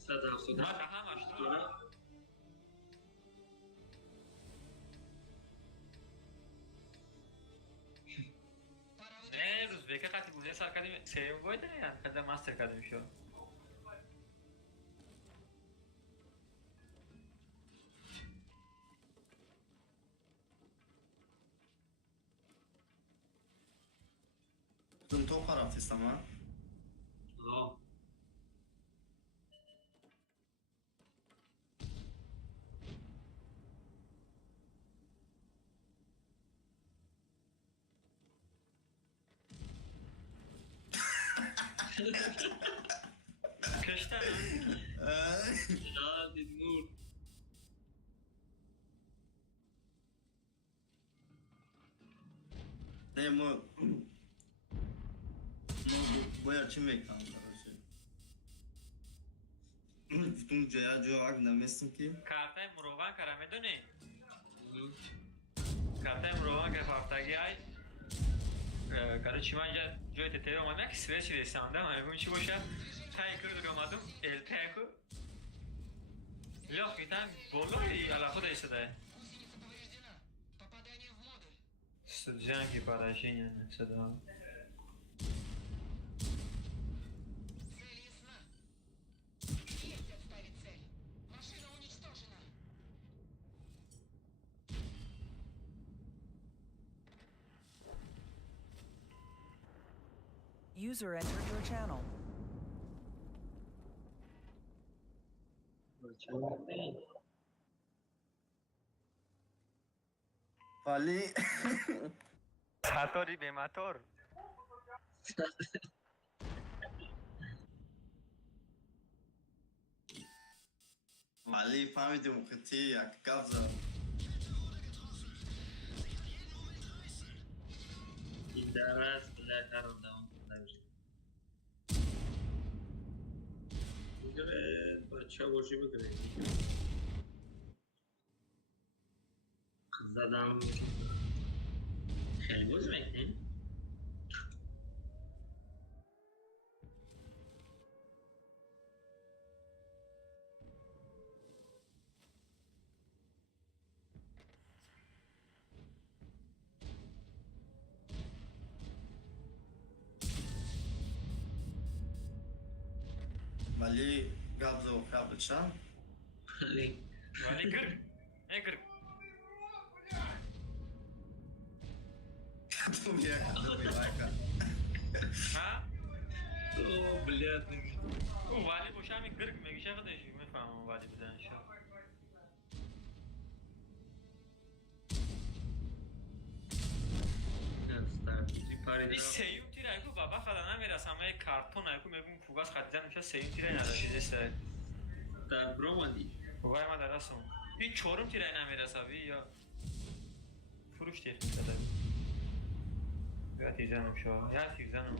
Sada من همش دارم نه روز بکه قطعی بوده سر کردیم سریم باید نه قدر مستر کردیم شو Dum to qarabsiz ama. Oh. کشتن Ya Nur. Ne mo باید چی میکنم براشه گفتم جایا جو اگ نمیستم که کارتای مروان کرده میدونی کارتای مروان که هفتگی ای کاری چی من اینجا جای تتری اومدم که سویچ رساندم من چی باشه تایی کرد رو اومدم ال تایکو لخ میتونم بولوی علا خود ایستاده Гусеница повреждена. Попадание в модуль. студянки поражения сюда Цель ясна. Есть отставить цель. Машина уничтожена. User entered your channel. ولی خطاری به موتور ولی فهمیدیم خطی یک گف زد İdaras bile karardan. Güzel. چه باشی بکنه زدم خیلی بازی میکنیم ولی قبض چند ولی ولی گرگ گرگ تو بیا ها اوه بلیت او ولی باشه همین گرگ میگیشه خودش میفهمم ولی بزنن شد این سیوم تیر ایکو بابا خدا نمیرسم همه کارتون ایکو میگم فوگاس خدیجه میشه سیوم تیر نداشتی دسته در برامدی وای ما درسم این چهارم تیر نمیرسه بی یا فروش تیر میده یا تیزنم شو یا تیزنم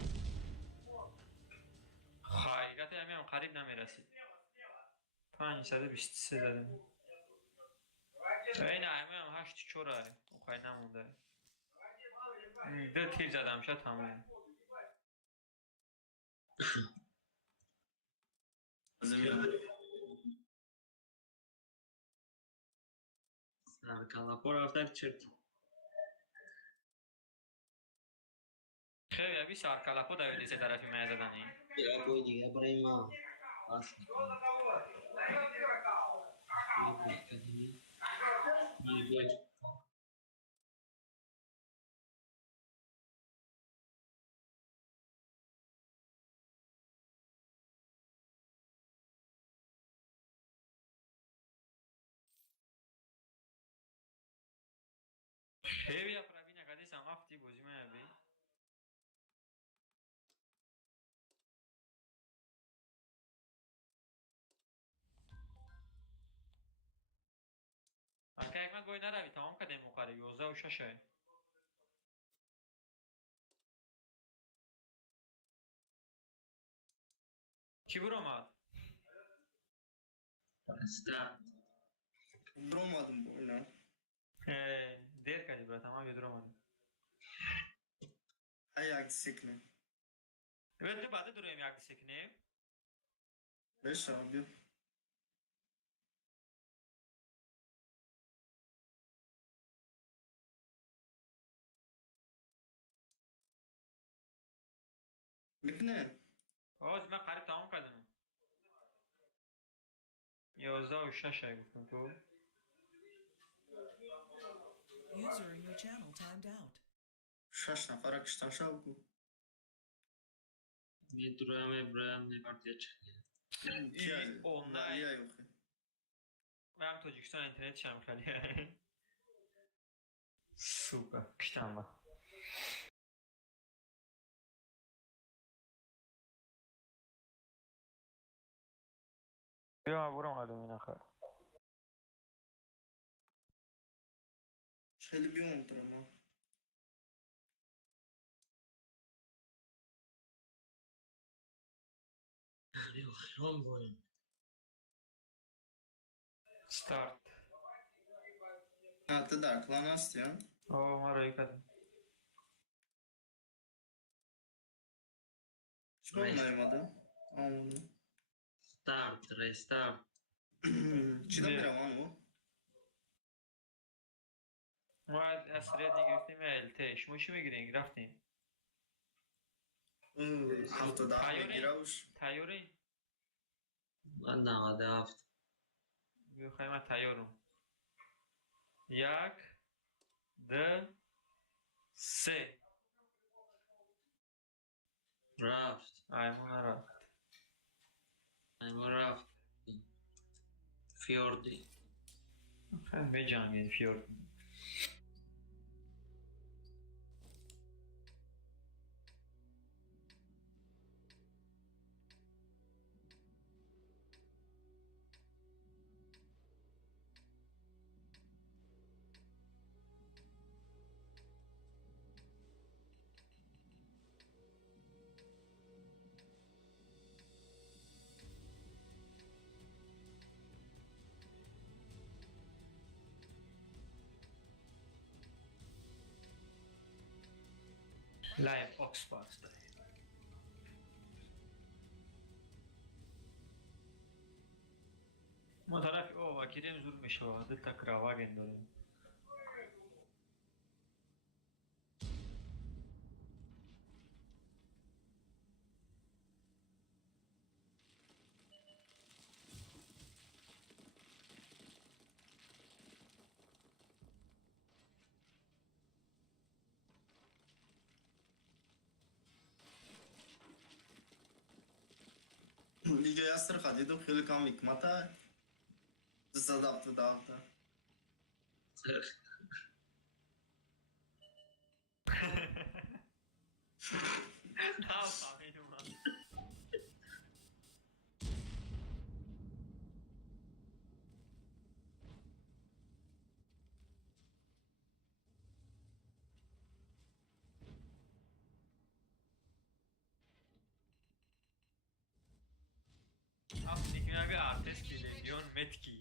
حقیقت همین قریب نمیرسید 523 دادم این همه 8 چوره خواهی نمونده دو تیر زدم شد تموم سر کلاپور رفتن چرت خیلی بی سر کلاپو دویدی سه طرفی مه زدنی یا کوئی دیگه برای ما پاس خیلی یا پرابی نکردی سمافتی بوزی مه بی اگه اکمت باید نروی تمام کدیم مقاره 11 و 6 کی برو آمد؟ استاد برو مادم با اینا دیر کردی برا تمام یه در آمد های اگه سکنه باید تو بعد درویم یک سکنیم بشم بیا بکنه آز من قریب تمام کردم 11 و 6 گفتم تو User in your channel timed out. 6 نفر کشتن شو بگو میدرم ابراهیم نگارتی چنگه اونلاین ولی ایوخی و هم تاجیکستان اینترنتش هم خیلی سوپر کشتم با بیا برو مردم این آخر خیلی بیوم ترما خیام بایم ستارت نه تو در کلان هستی ها آه ما رای کردم چرا نیومده؟ آمده ستارت ریستارت چی دا میرم آنو؟ ما از رید نگرفتیم الته شما چی میگیرین رفتیم هفته ده میگیره اوش تایوری من 97 بیا خیلی من تایورم یک دو سه رفت ایمون رفت ایما رفت فیوردی خیلی بجنگید فیورد لایف آکسپاس داره. ما طرف او وکیلیم زور میشه و دلتا کراواگن داریم. دیگه یاستر خدیدو خیلی کام حکمته تصدفت دافته نه فهمیدم من. Aslında ikna bir artist gibi John Metki.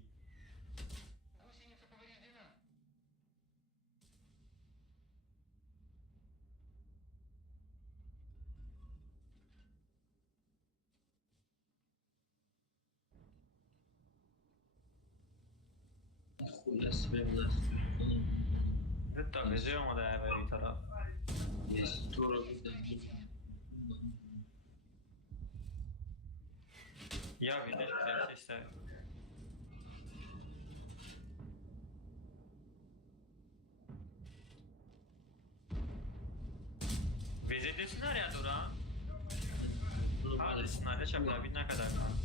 Гусеница повреждена. Хуя себе, блядь. Hatta bize olmadı evvel bir taraf. Есть тура, блядь. Ya видишь, güzel işte. Vezedesinler ya Dura. Hadi sınavda çapla bir ne kadar kaldı.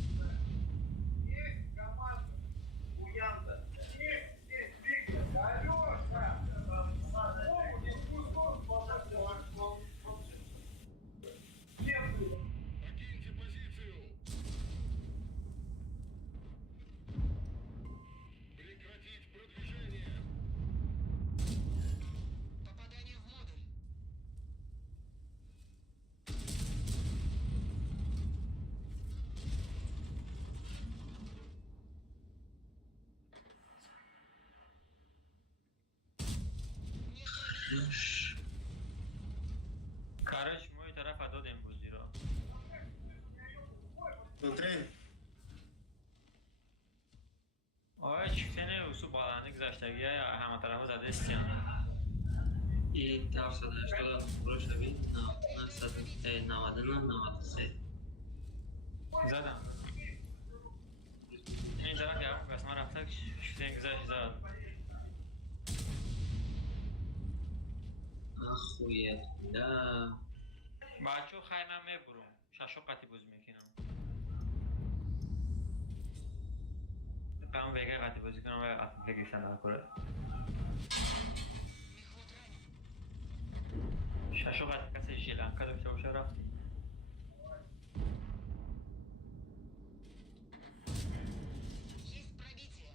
Покиньте позицию. Прекратить продвижение. Попадание в модуль. Нет пробития. Karış bu tarafa dodem bu zira. دوتره آیا چیفتنه اصول بالانده گذاشتگی یا همه طرف زده استیان. И там сюда, что прошлый вид на 93. زدم. این طرف که هم قسمه رفته چیفتنه گذاشت زد. Охуеть, да. بچه خیلی من میبرم. ششو قطی بوز میکنم. قام وگه قطی بازی کنم و قطی بگیشتن نکنه. ششو قطی کسی شیلنکا داشته باشه رفتی. Есть пробитие.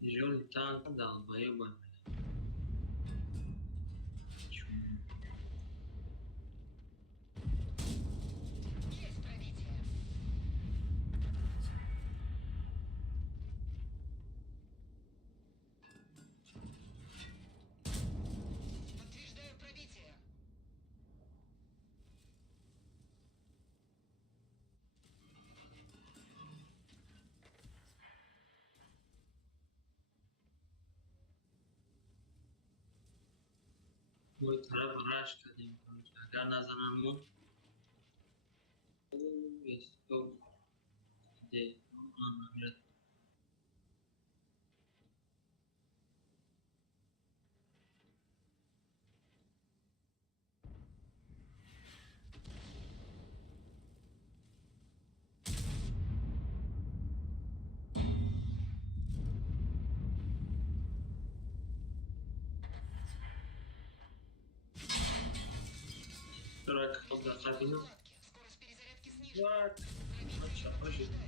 Тяжелый танк, долбоеба. Есть пробитие. Подтверждаю пробитие. Мой трап раш кадим, короче. Agar nazanan mu? Есть. Где? Блядь. Дурак, кабину. Скорость перезарядки снижена. Вот. Пробитие Очень. подтверждаю.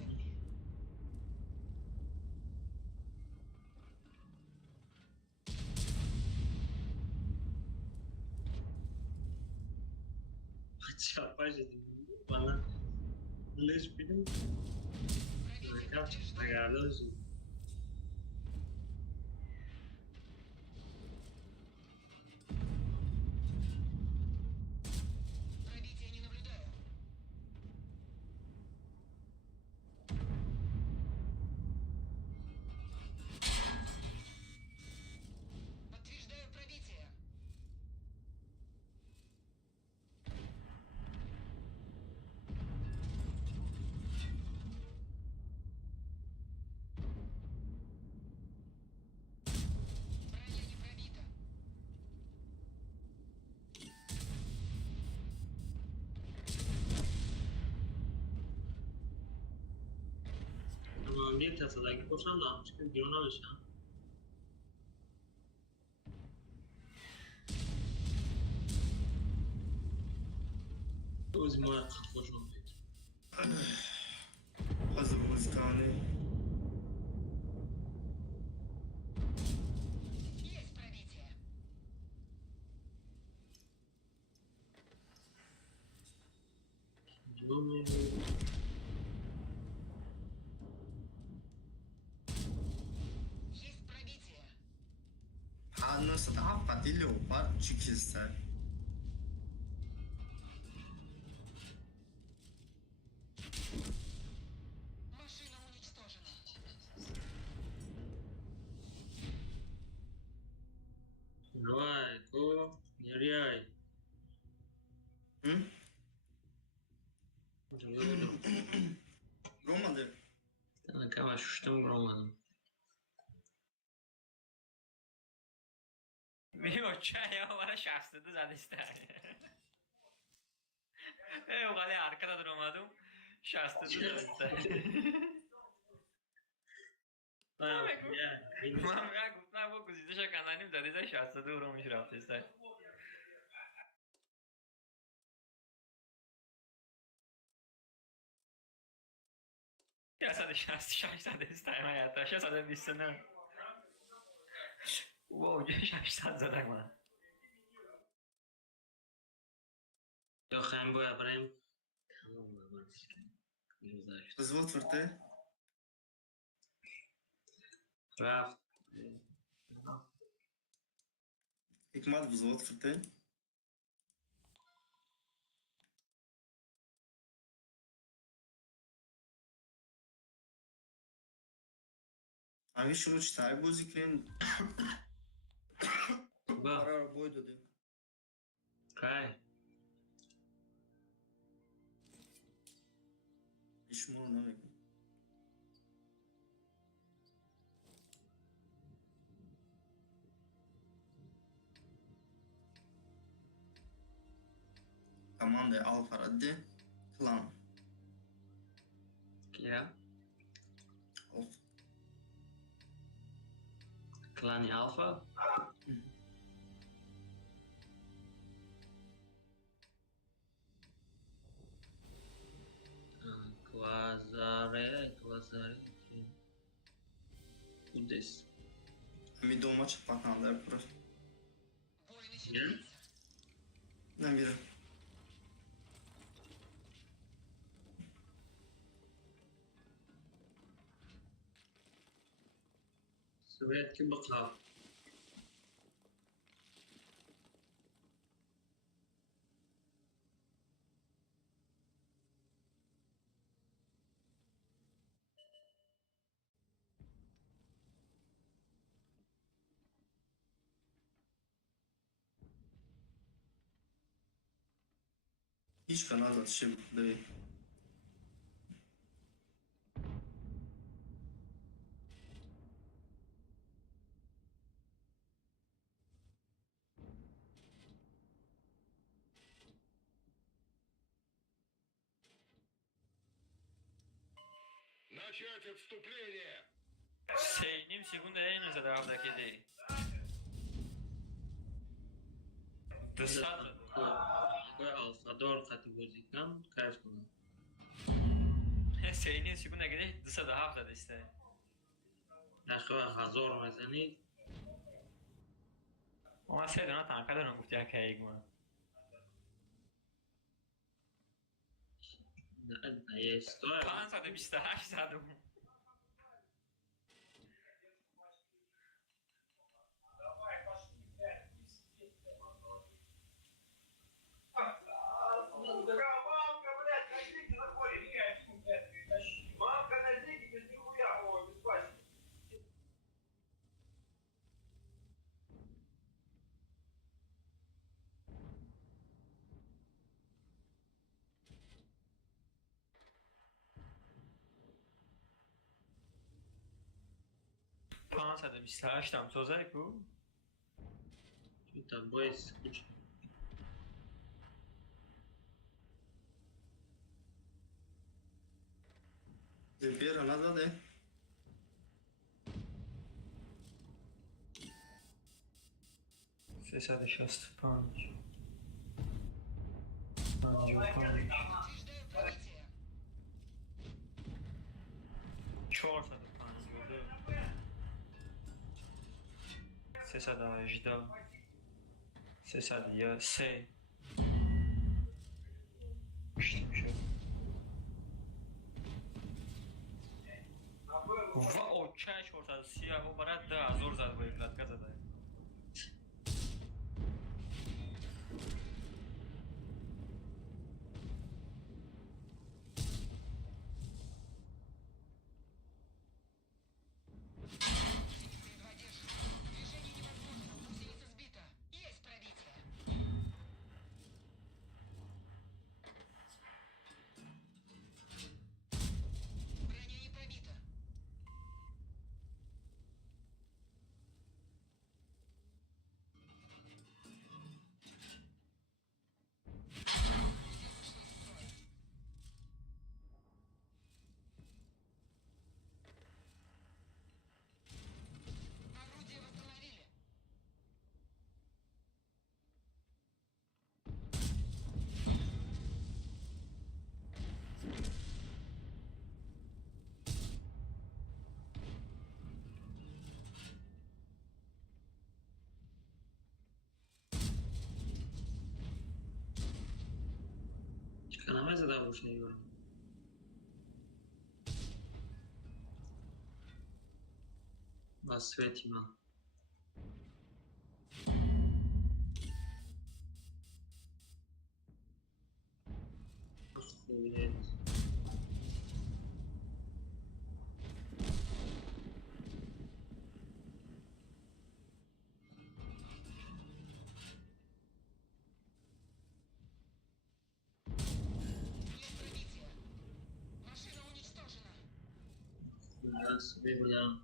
Çapacı bana leş benim Пробитие rakam подтверждаю. ayarlı olsun. هم یک تصدقی باشم نامش که بیرون نمیشم اوزی موقت خوش اومدید از بوزکانی Есть пробитие. جلومه Есть пробитие. هنوز تعبت لوپار چی کیسته Машина уничтожена. روای کو نیریای جلو بودم روماده انا کم اشتم برامدم بیو چه یا برای 62 زده استر اوقات arkada duramadım 62 زده استر من گفتم با گزیدش کندنیم زده 62 رو میشه رفت استر یا 166 زده استر من حتی 629 واو 600 زدم من یا خیم باید برایم تمام ببرم بزود فرته رفت حکمت بزود فرته اگه شما چطوری بازی کنین با قرار بای دادیم کای شما رو نمیگم команда Alfa Radde Klan کیا Alfa کلانی الفا کوازاره بودست می دو maç pakanlar pro Бой начинается. نمیره سویت که بقا هیچ kanal atışı değil. Начать отступление! 3.5 секунды اینو زده هفته دی 200 کوی الفا دار خطی بازی کن کیف کنم 3.5 секунда گده 207 زده است نخواه 1000 میزنید ما 3 دونه تنکه دارم گفتی که ایگ من نه یه استوی 528 زدم پانصد و بیست و هشت هم توزه کو تو بایست کچ Zepira nada de. 365. 55. Утверждаю пробитие. 452. 318. 303. و اوکی 430 و برای 10,000 زد با یک لطکه زده. Едва держится. Движение невозможно. Гусеница сбита. Есть пробитие. Броня не пробита. Орудие вышло из строя. Орудие восстановили. Чеканаме за да уж не говорю. Вас светима. Есть пробитие. Машина уничтожена. Я себе гулям.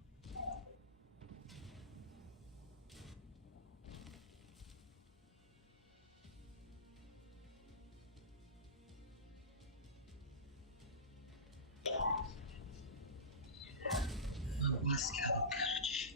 Маска, короче.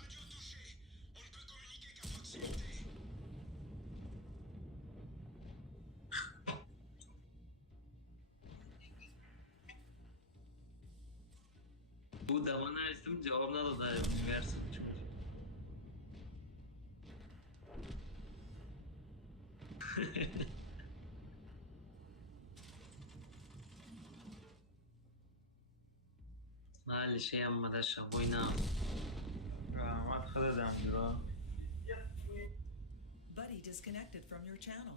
Radio touché. On ne peut communiquer qu'à proximité. Bu devana açtım cevabına da dayanmış versin. معلش يا اما داشا بوينا رحمت خدا دمجرا. Buddy disconnected from your channel.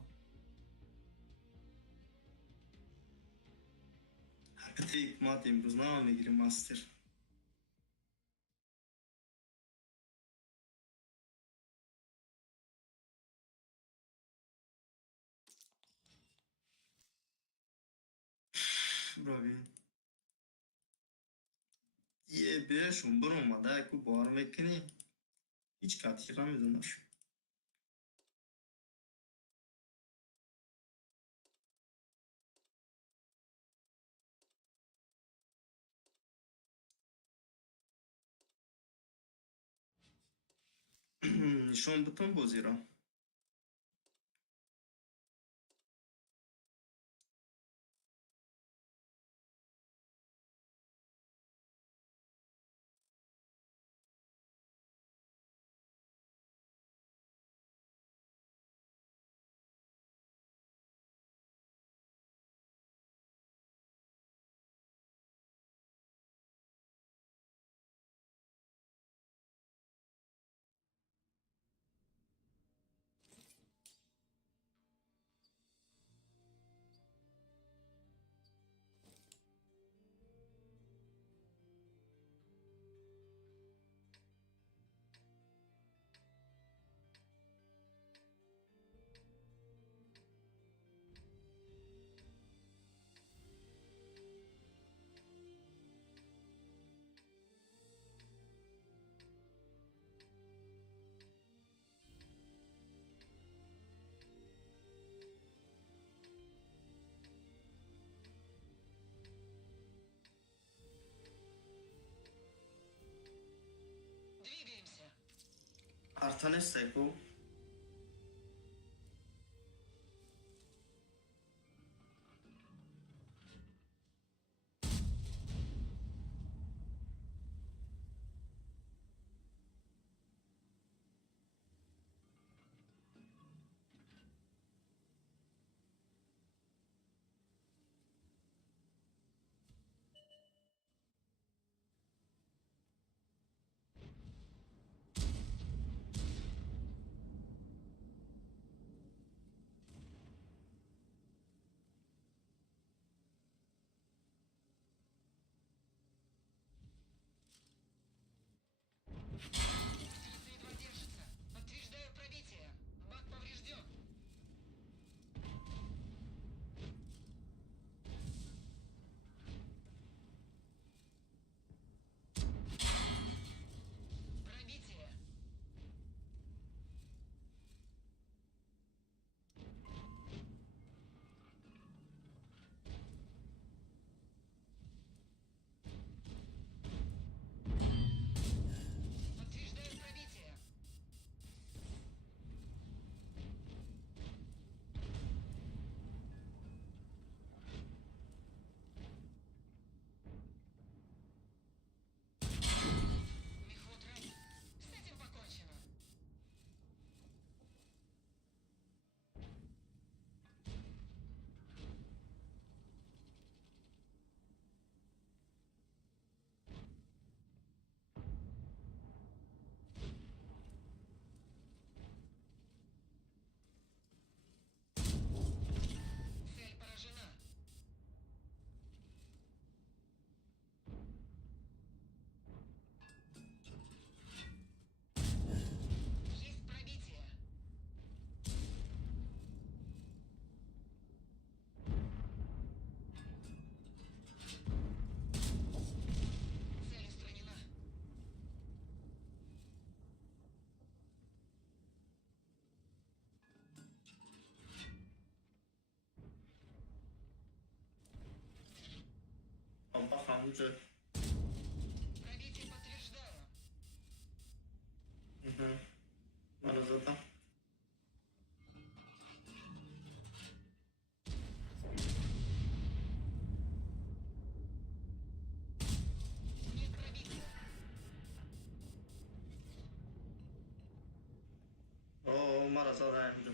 حرکت حکمت امروز نه میگیریم ماستر. براوی یه بهشون برو اومده اکو بار میکنی هیچ کتی را میدونش نشون بتون بازی را رفتن سکو Гусеница едва держится. Подтверждаю пробитие. Бак поврежден. Пробитие. Подтверждаю пробитие. Мехвод ранен. С этим покончено. Цель поражена. Есть пробитие. Цель устранена. Помпа خاموشه Пробитие подтверждаю. منو زدم Нет пробития. اوه مرا زدم اینجا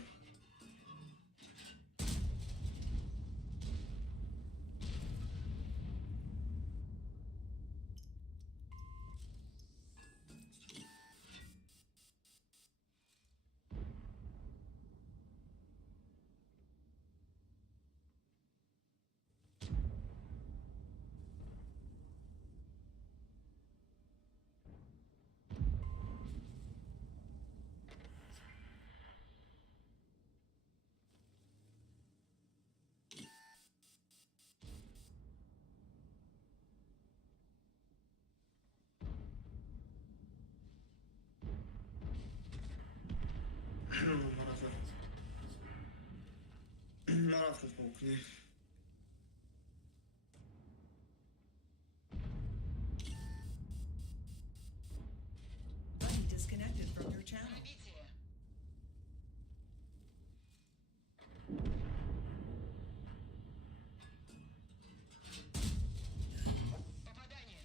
مرا زدم ما رفتم فوقنی Buddy disconnected from your channel. Пробитие. Попадание.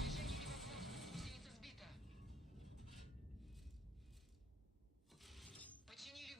Движение невозможно. Гусеница сбита. Починили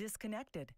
disconnected.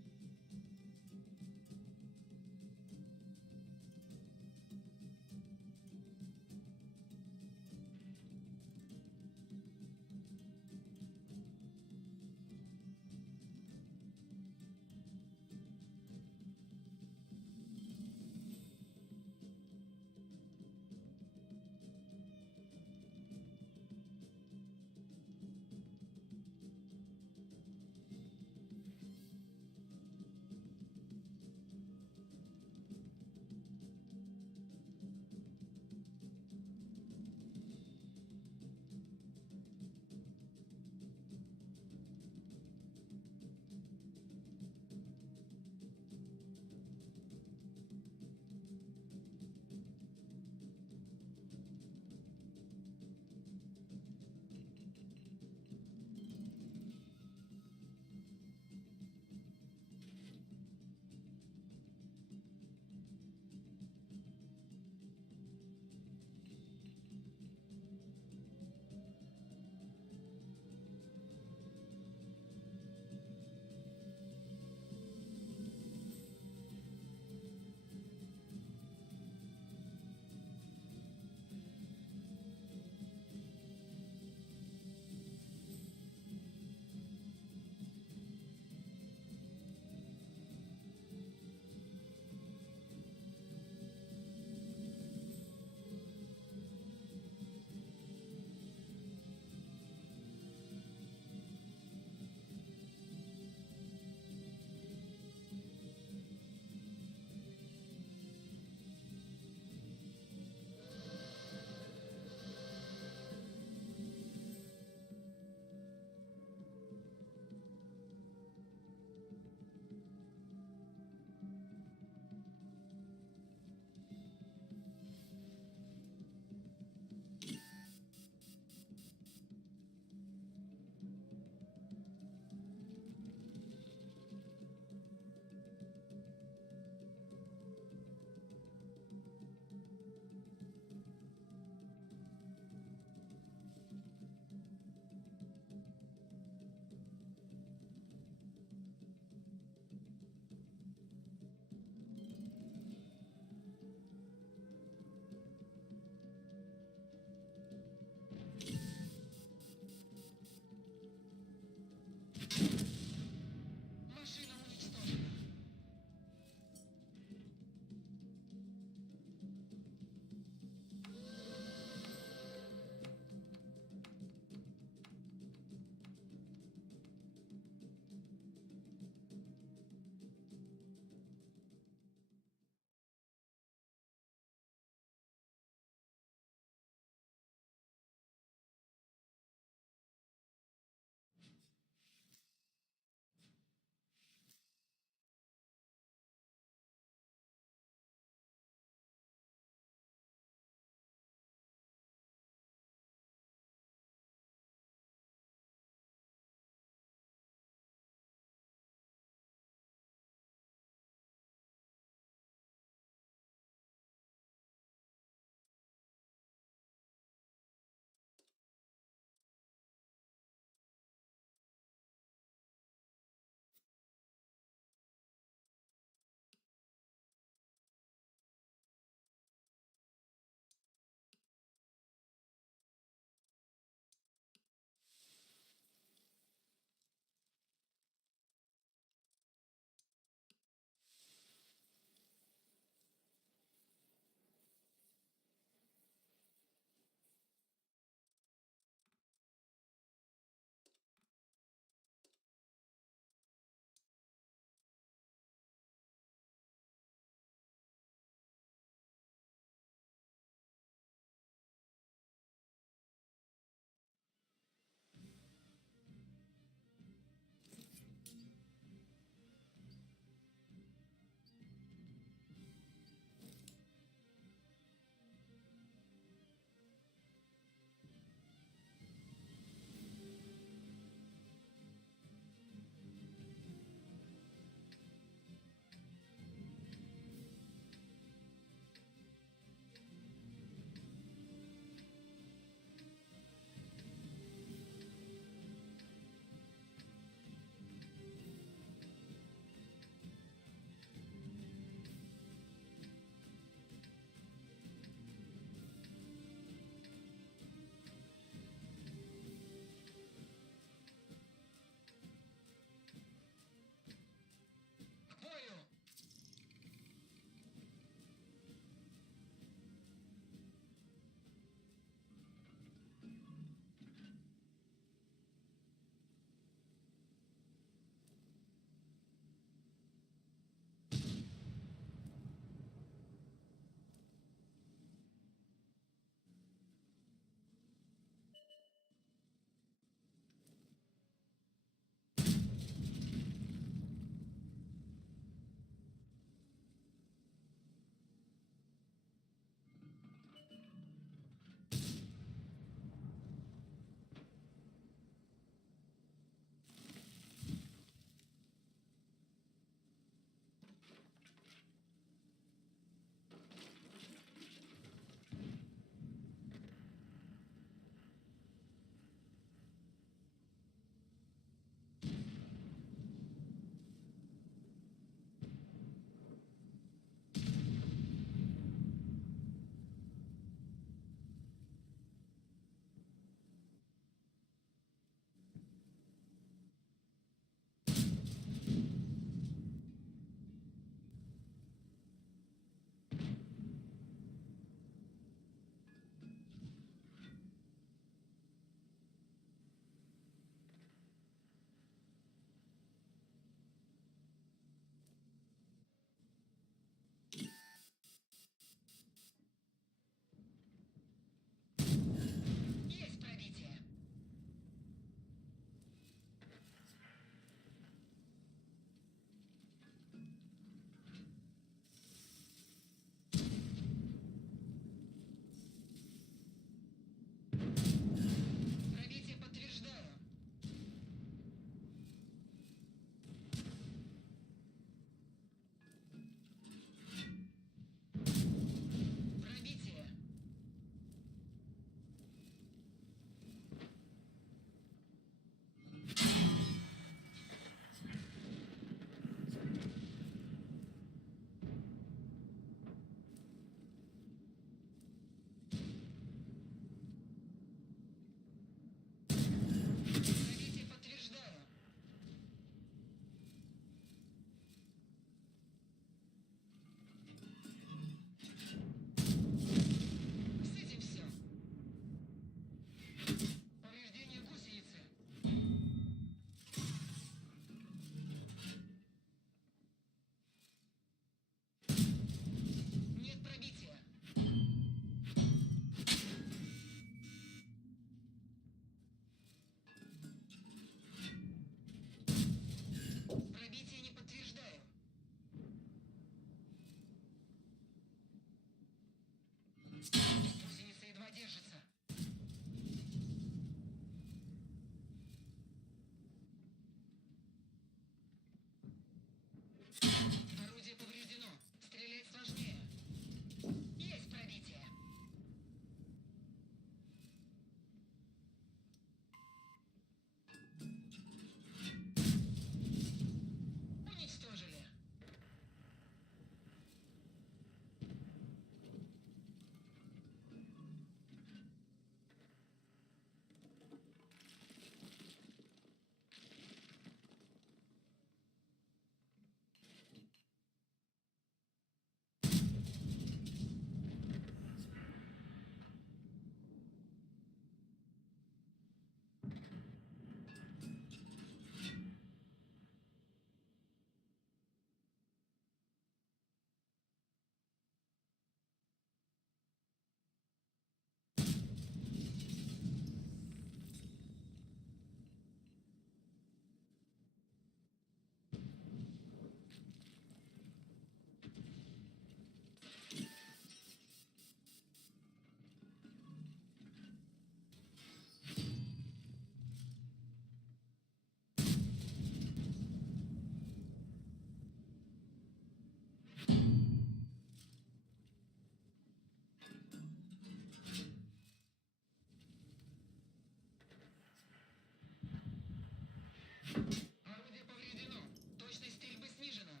Орудие повреждено. Точность стрельбы снижена.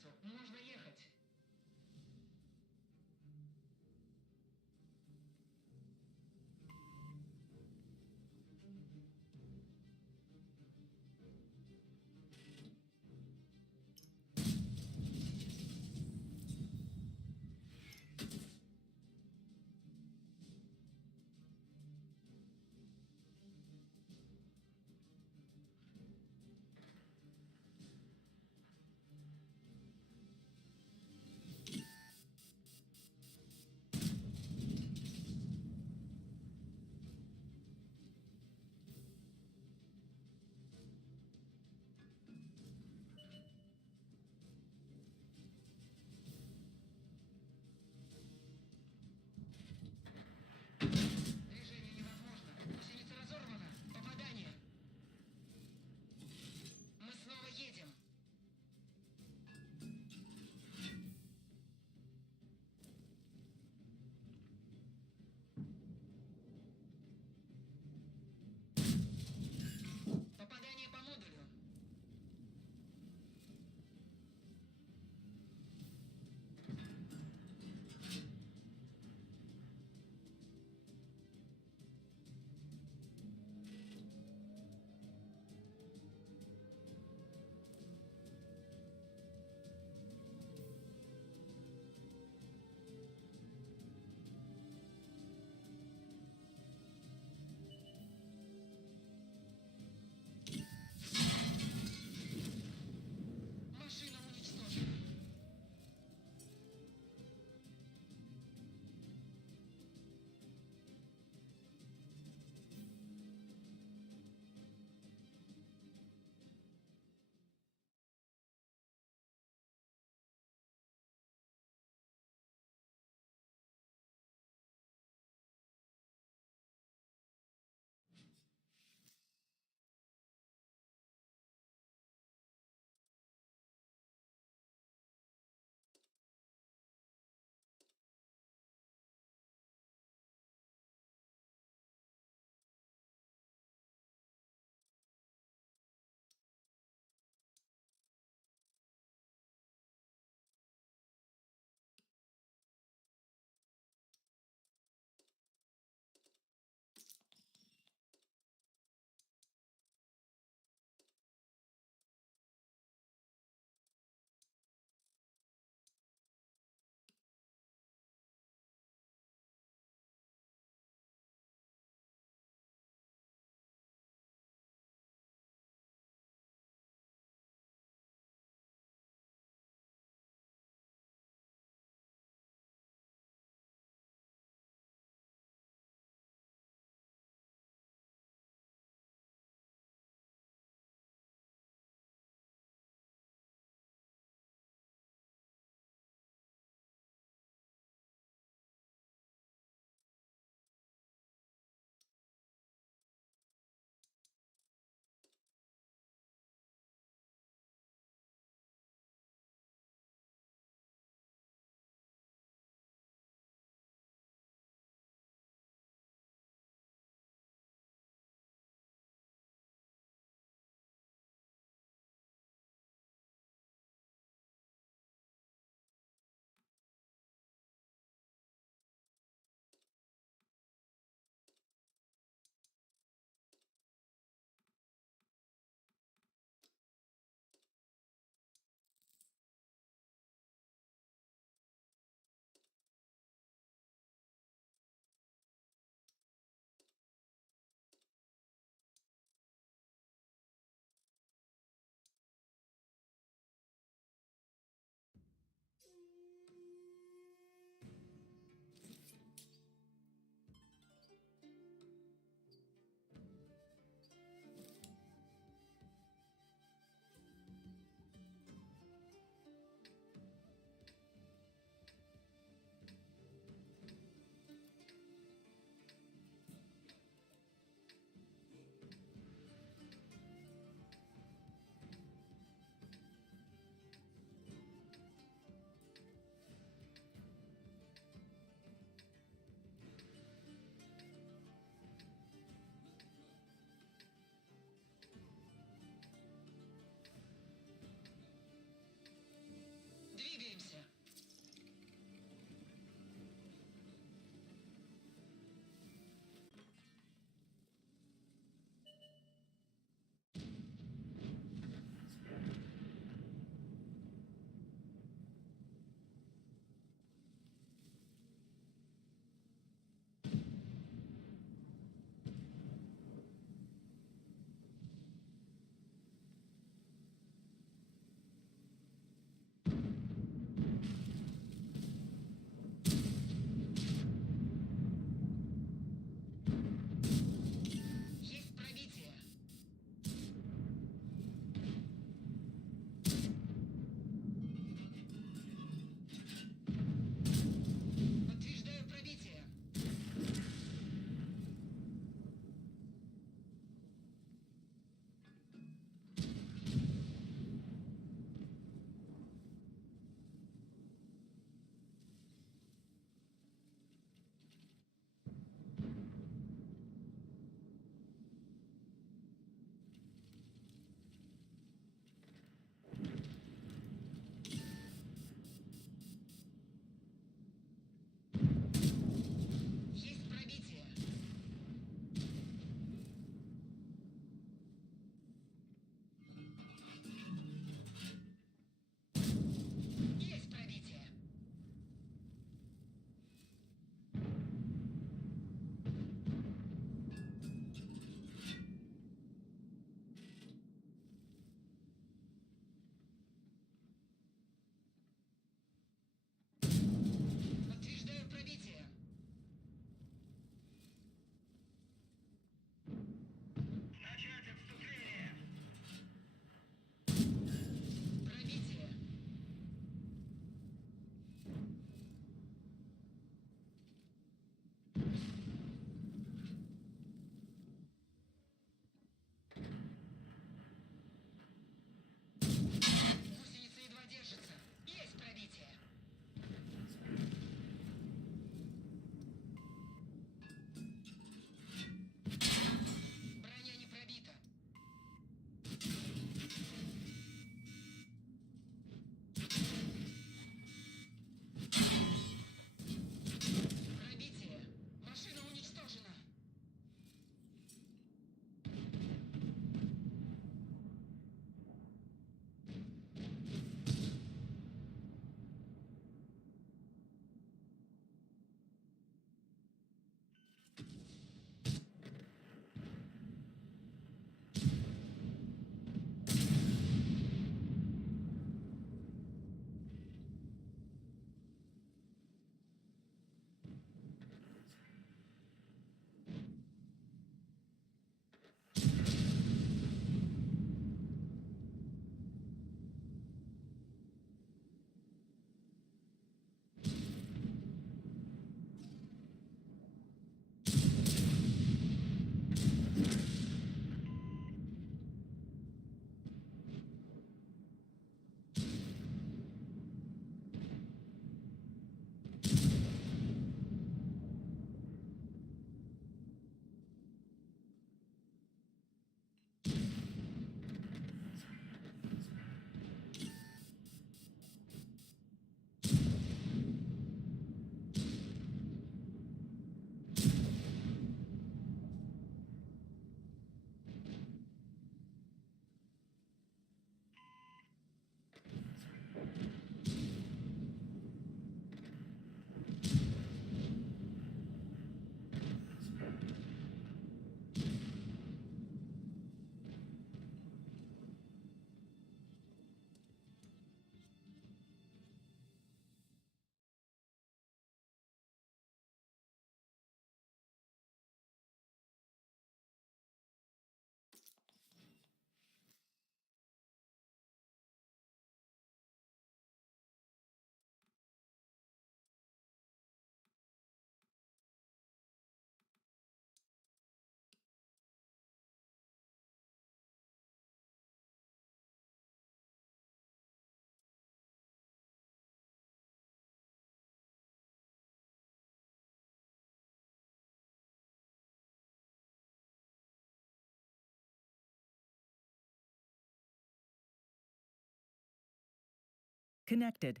disconnected.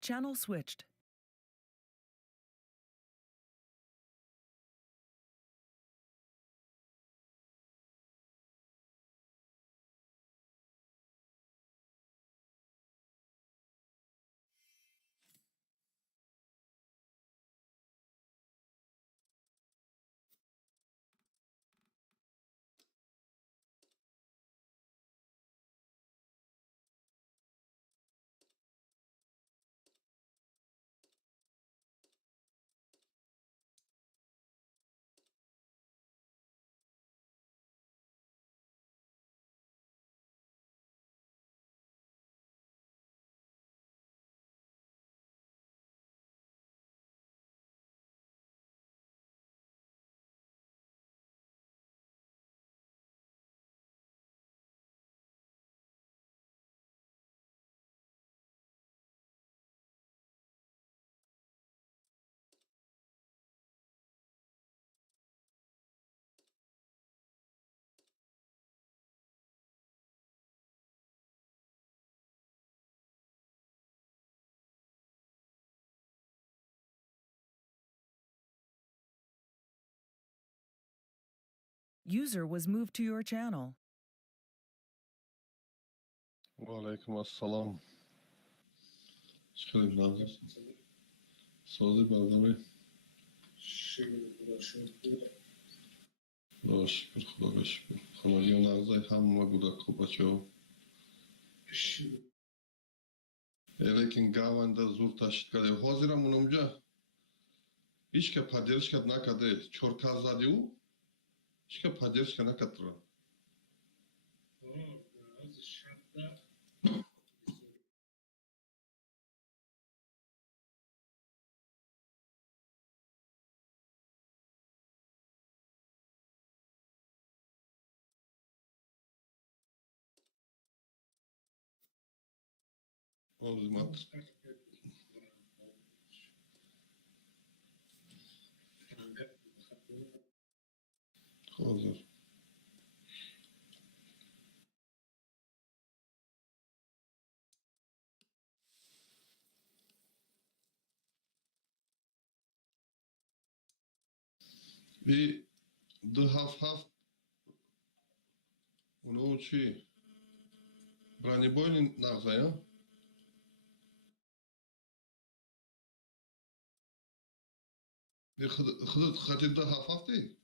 Channel switched. User was moved to your channel. وعلیکم السلام. چطوری ناظر؟ سازی برنامه خدا شکر خدا شکر خانگی و نغزای همه گودک و بچه ها لیکن گاونده زور تشت کرده حاضرم اونجا هیچ که پدرش کرد نکرده چرکا زدی او هیچ که پدرش کرد نکرد عظمت حاضر بی دو هفت اونو چی؟ برانی بوین نغزه یا؟ بی خودت خطی دو هفتی؟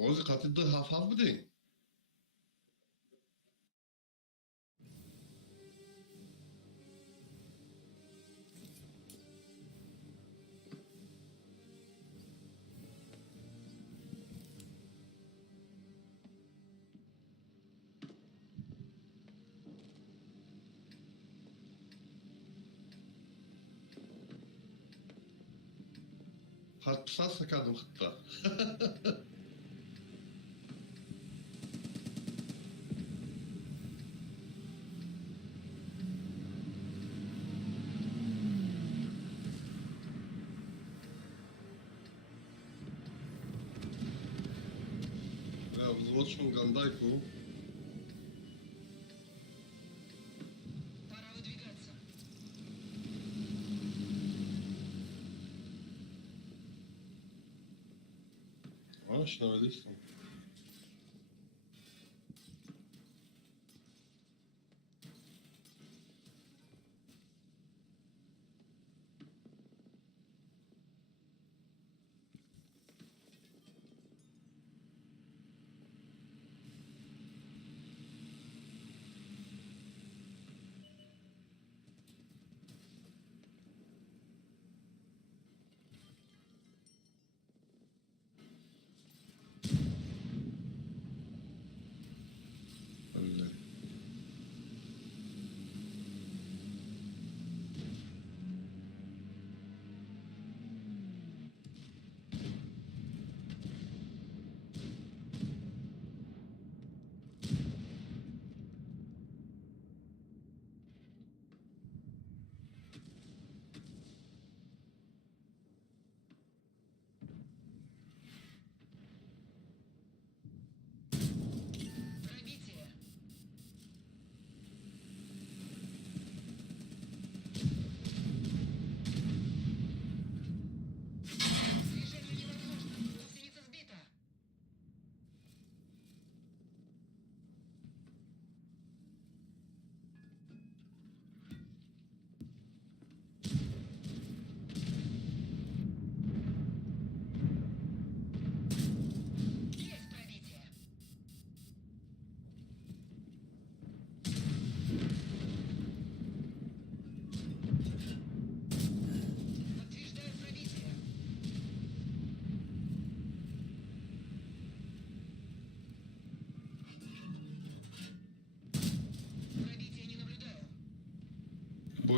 اوزی خطی دو هفت بودی؟ خط پسست کردم خطا взводчим гандайку. Пора выдвигаться. Остановились.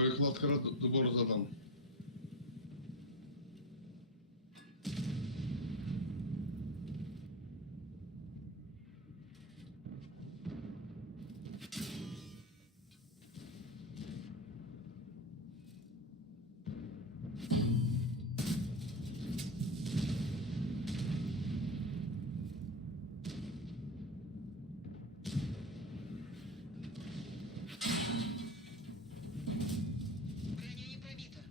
Боєкладка добро задам. Броня не пробита.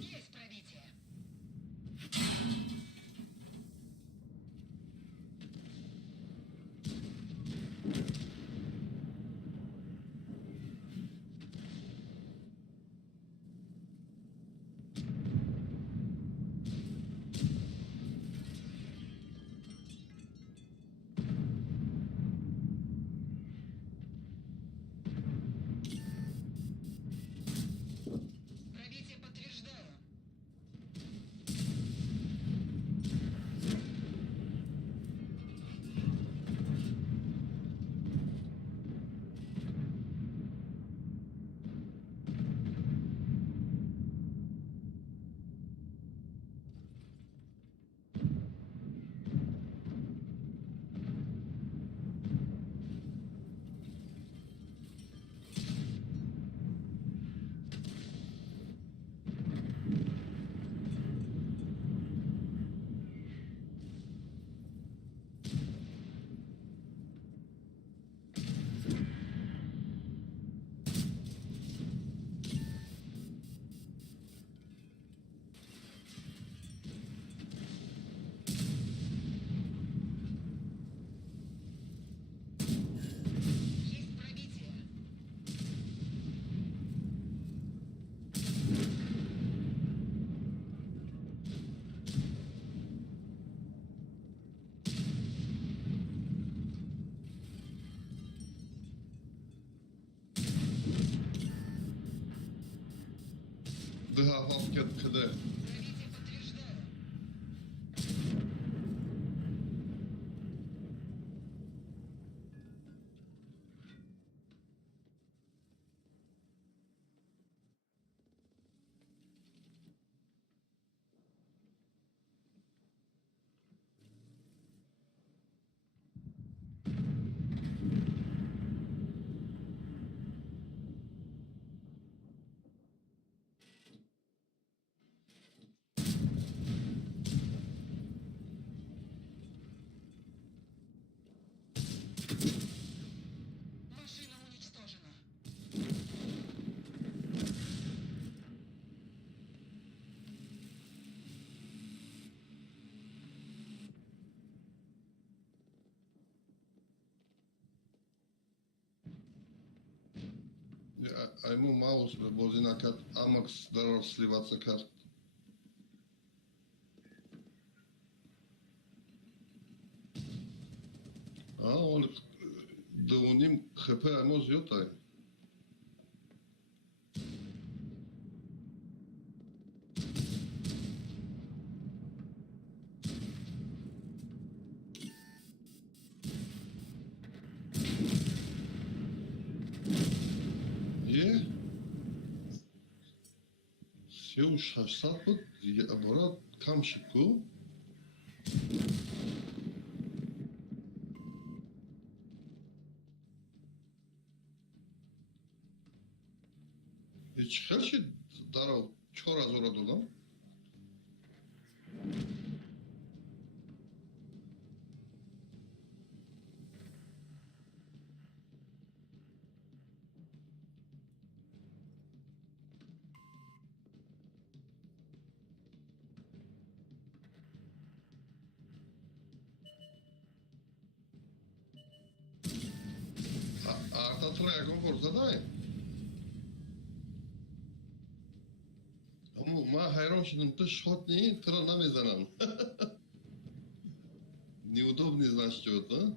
Есть пробитие. Пробитие подтверждаю. Есть пробитие. Дыга хавкет кыды. Пробитие подтверждаю. Машина уничтожена. А ему маус вози на карт Амакс дарор сливаться карт. Он да у ним хп амоз йотай. Е? Все шашсат буд, абора кам шику. Hiç ხელში დარავ 4 ზორა დოდა. Արտա թրայ կոմֆորտ դայ. من حیران شدم تو شات نی تو را نمیزنم. Неудобный, значит, что-то, а?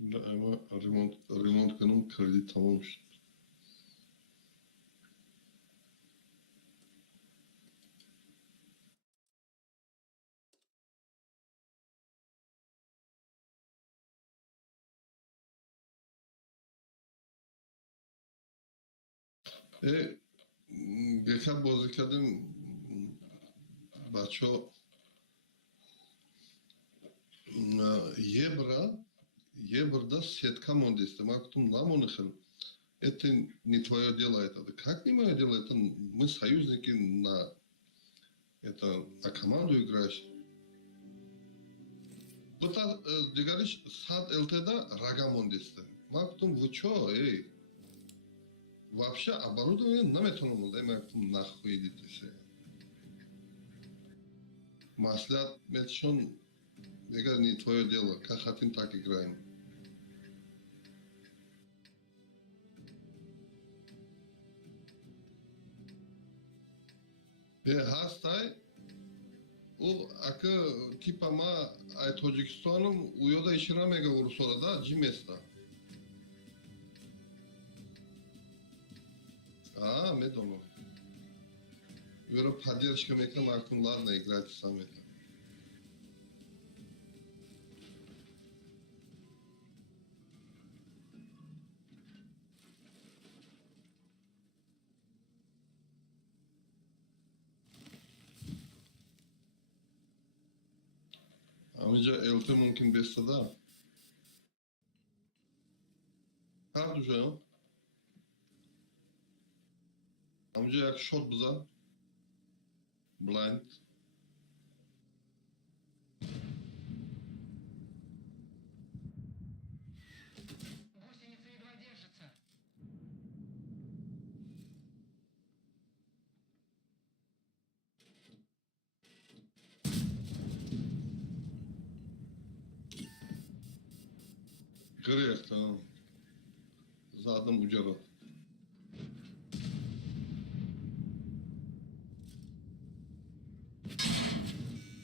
لا اما ремонт کنم کردیت تمام شد. geçen bozuk kردیم بچه ها евро сетка мондисты. Мы потом нам он их это не твое дело это. Как не мое дело? Это мы союзники на это на команду играешь. Вот ты говоришь сад ЛТД рага мондисты. Мы потом вы что, эй? Вообще оборудование нам это не надо. Мы потом нахуй идите все. Маслят метшон. Это не твое дело. Как хотим, так играем. Hasтай, o akı tipa ma ay Tacikistan'ım uyoda işine mega vursola da cimesta. Medono. Böyle поддержка мекан aklımlarla играть сами. Amca elde mümkün bestada. Kar düşüyor. Amca yak shot biza. Blind. Гусеница едва держится. Грех там. Задом уджара.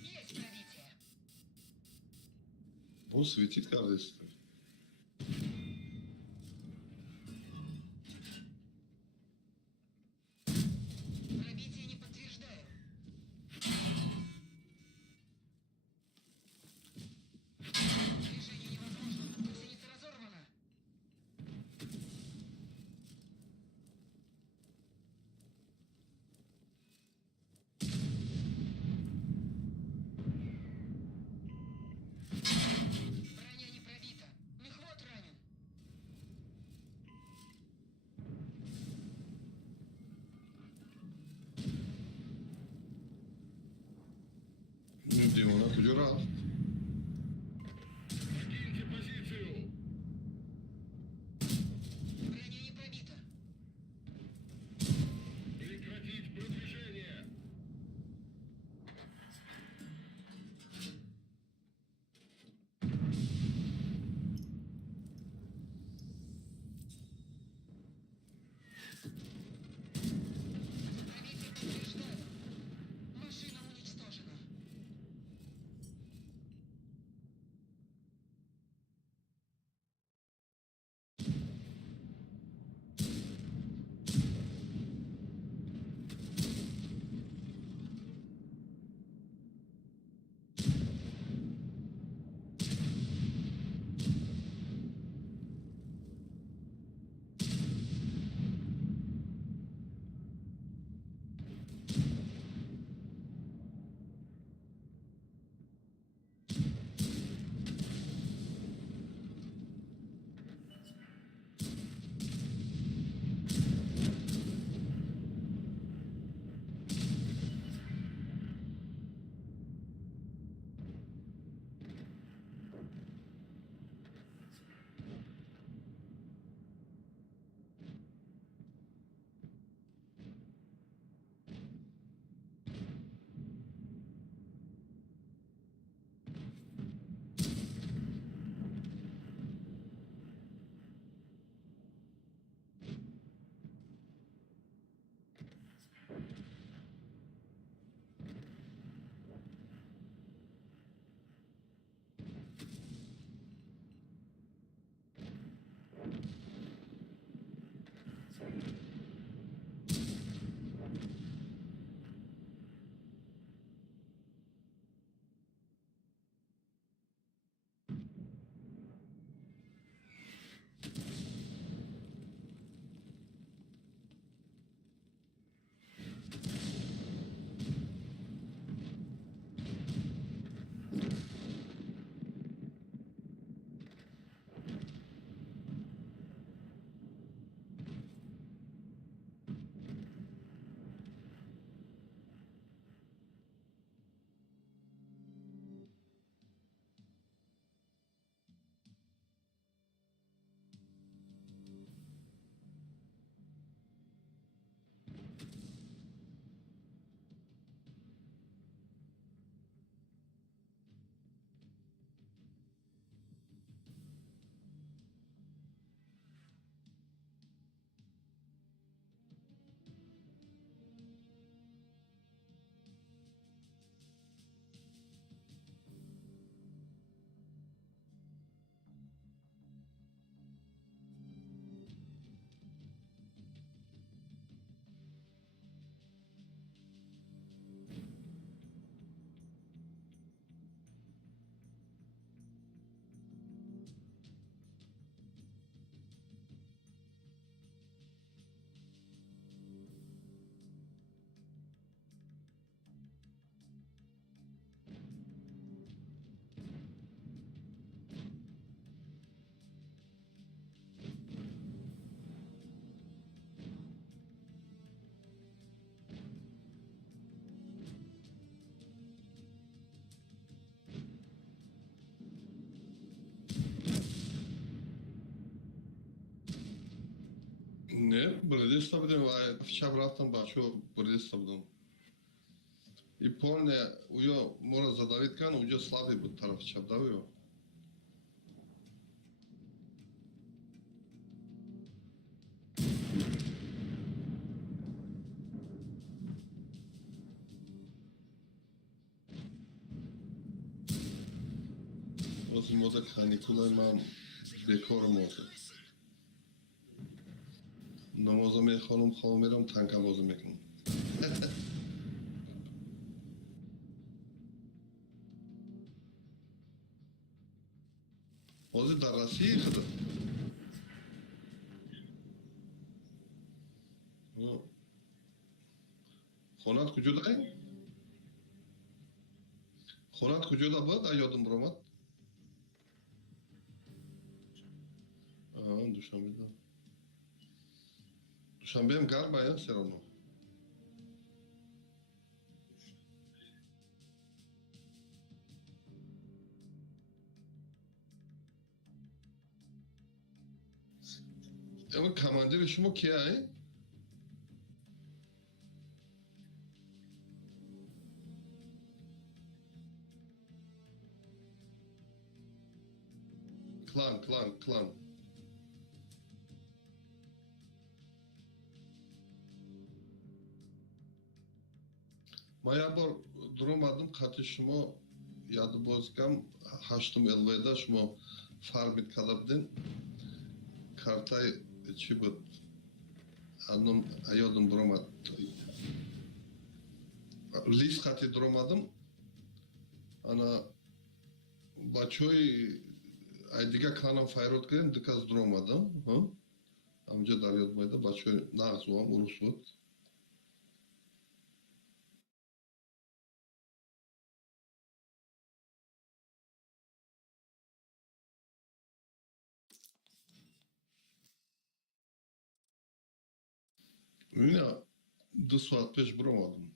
Есть пробитие. Bu светит kardeşler. Пробитие не подтверждаю. Движение невозможно. Гусеница разорвана. Броня не пробита. Не, Бредеста будем, вчера братом бачу Бредеста будем. И полне, уё мора задавит кан, уё слабый буд тараф чап давио. Ози мода каникулай ман бекор мода. Намоза мехонум хол мерам танка боза мекунам. Ози дар России хада. Хонат куҷода? Хонат куҷода буд? Ёдим биромад. Душанбеда. Душанбеам гарма я все равно. Эма командир шумо кия ай? Клан. Ман як бор дуромадам қати шумо яду бозгам 8 элведа шумо фармит када будин. Картай чи буд? Анум аёдам дуромад. Лист қати дуромадам. Ана бачои ай дига кланам файрот кардем, диказ дуромадам. Амҷа дар ёд майда бачои нағзуам урус буд. Ина 2 соат пеш биромадам.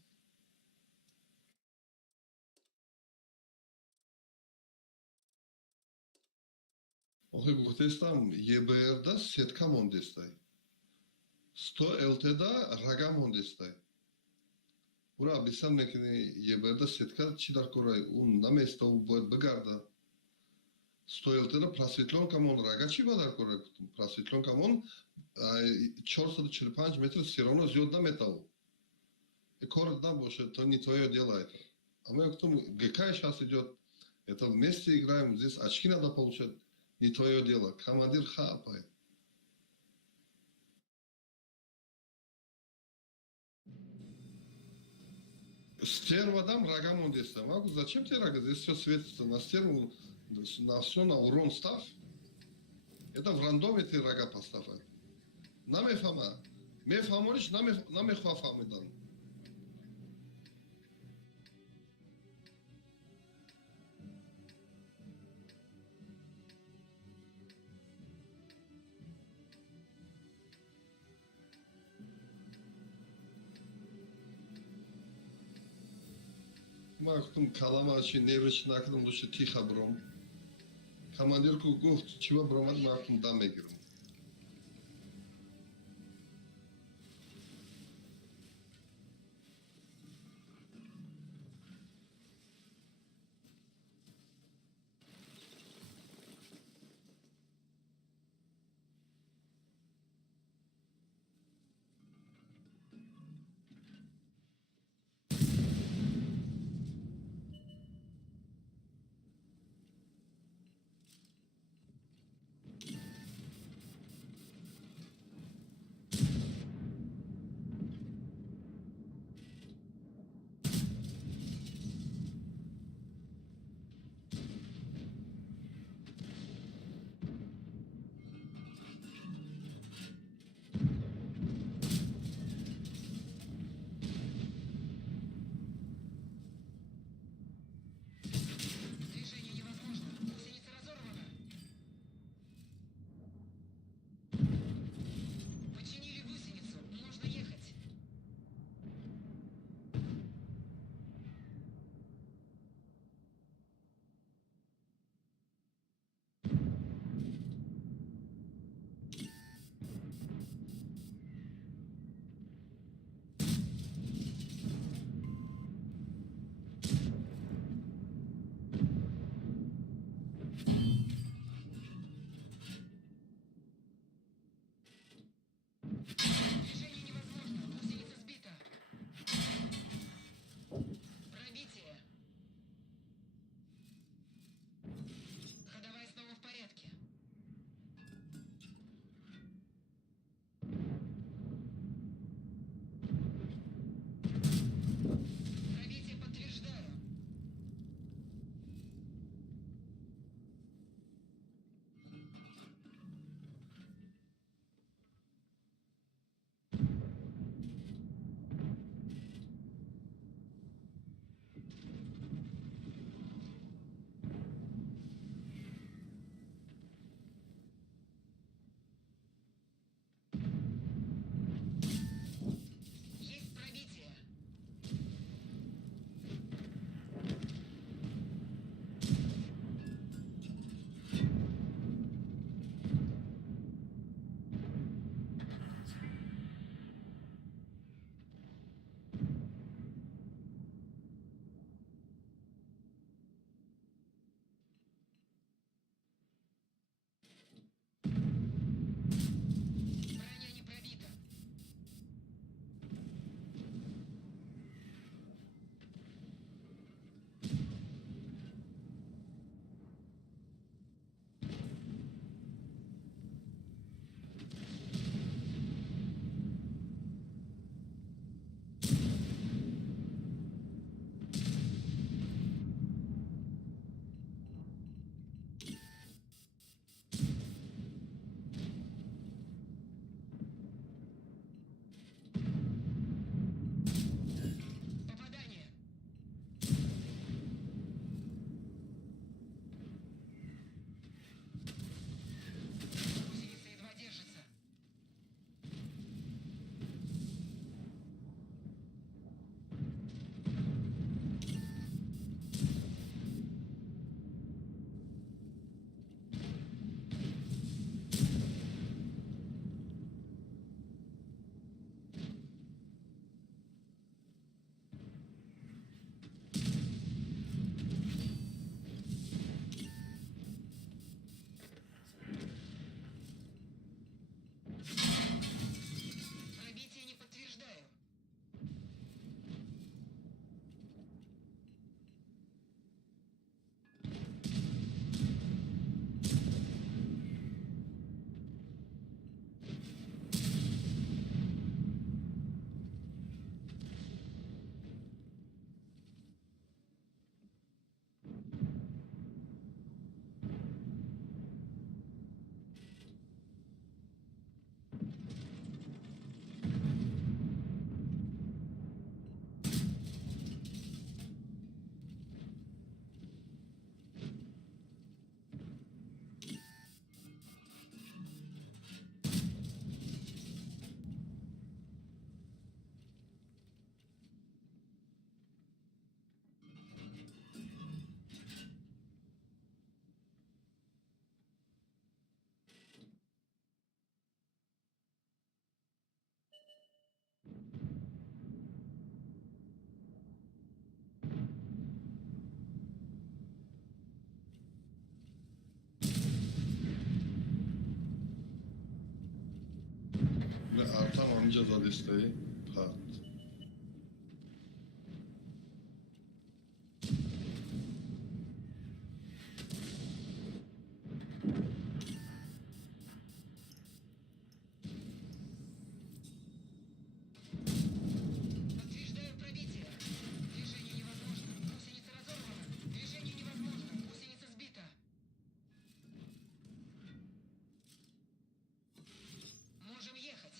Охи гуфтестам ЕБРда сетка мондестай. 100 ЛТда рага мондестай. Ура абисам мекини ЕБРда сетка чи дар корай? Он наместа, у бояд бигарда. 100 ЛТда просветлёнка мон рага чи ба дар корай? Просветлёнка мон 445 метр все равно зёд наметав. И корот набошед, то не твое дело это. А мы к тому, ГК сейчас идет, это вместе играем, здесь очки надо получать. Не твое дело. Командир хапает. Стерва дам, рога мондеста. Могу, зачем тебе рога? Здесь все светится. На стерву, на все, на урон ставь. Это в рандоме ты рога поставь. Наме фама. Ме фамориш, наме хва фамидан. من گفتم کلامش نیروش نکردم دوش تیخه برام کماندیر کو گفت چی با برامد من گفتم دم میگیرم амҷададистай пат. Подтверждаю пробитие. Движение невозможно. Гусеница разорвана. Движение невозможно. Гусеница сбита. Можем ехать.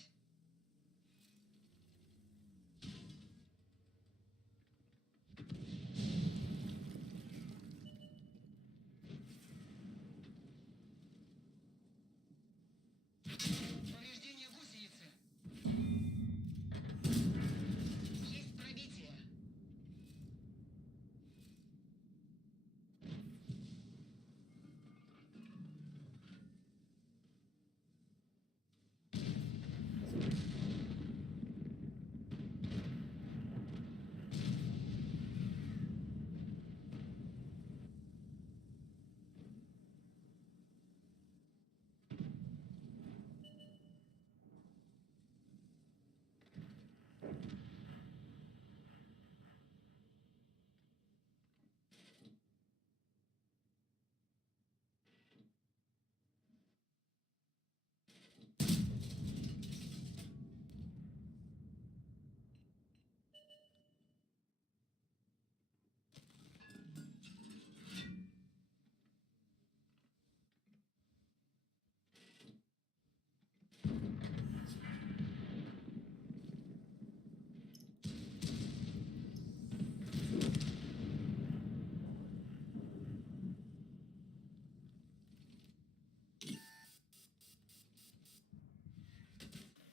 Повреждение гусеницы. Есть пробитие.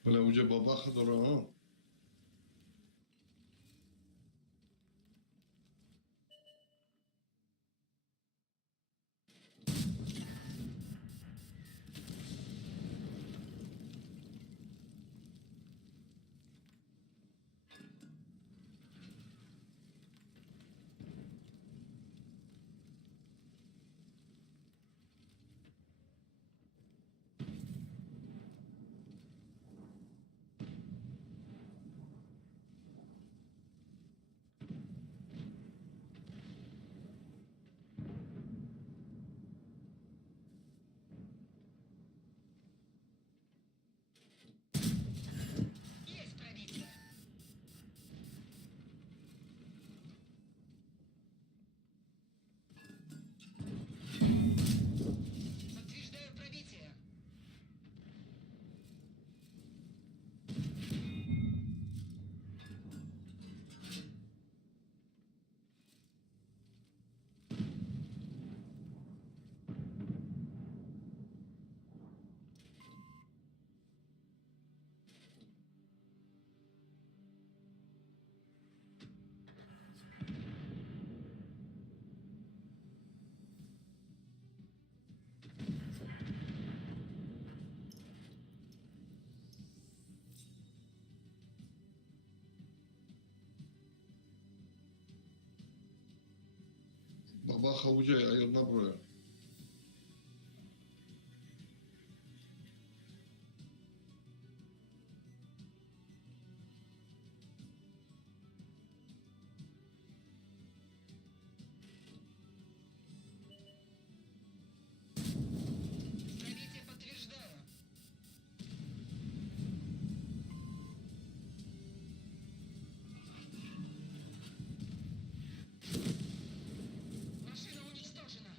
Бля, уже бабаха дора. Есть пробитие. Подтверждаю пробитие. Бабаха уже айырна броя. Пробитие подтверждаю. Машина уничтожена.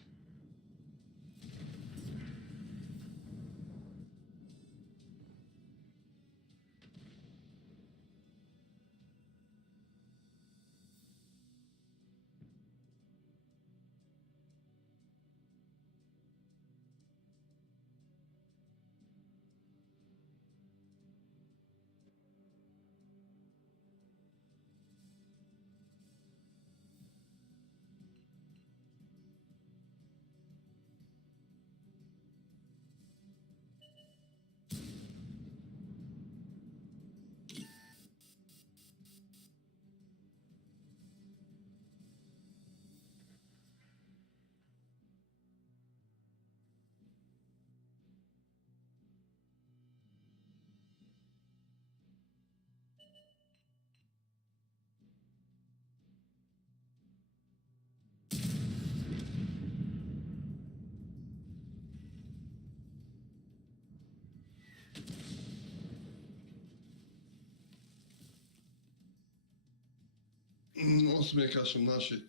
Osmekashim Nashit.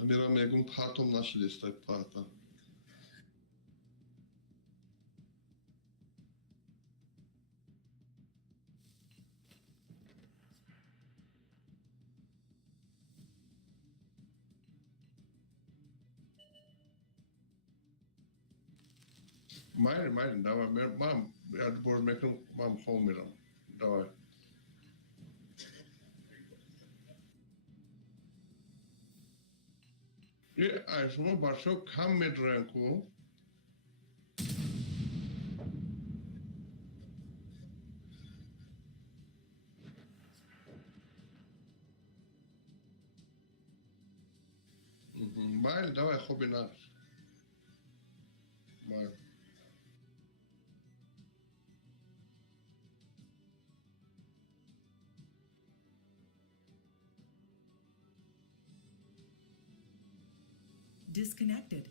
Amira Megun Partom Nashit is that part. Mine, давай, мам, я буду мекнем, мам, хомирам, давай. И, айшмо башо кам медренку. Майл, давай, хобби наш. Майл. Disconnected.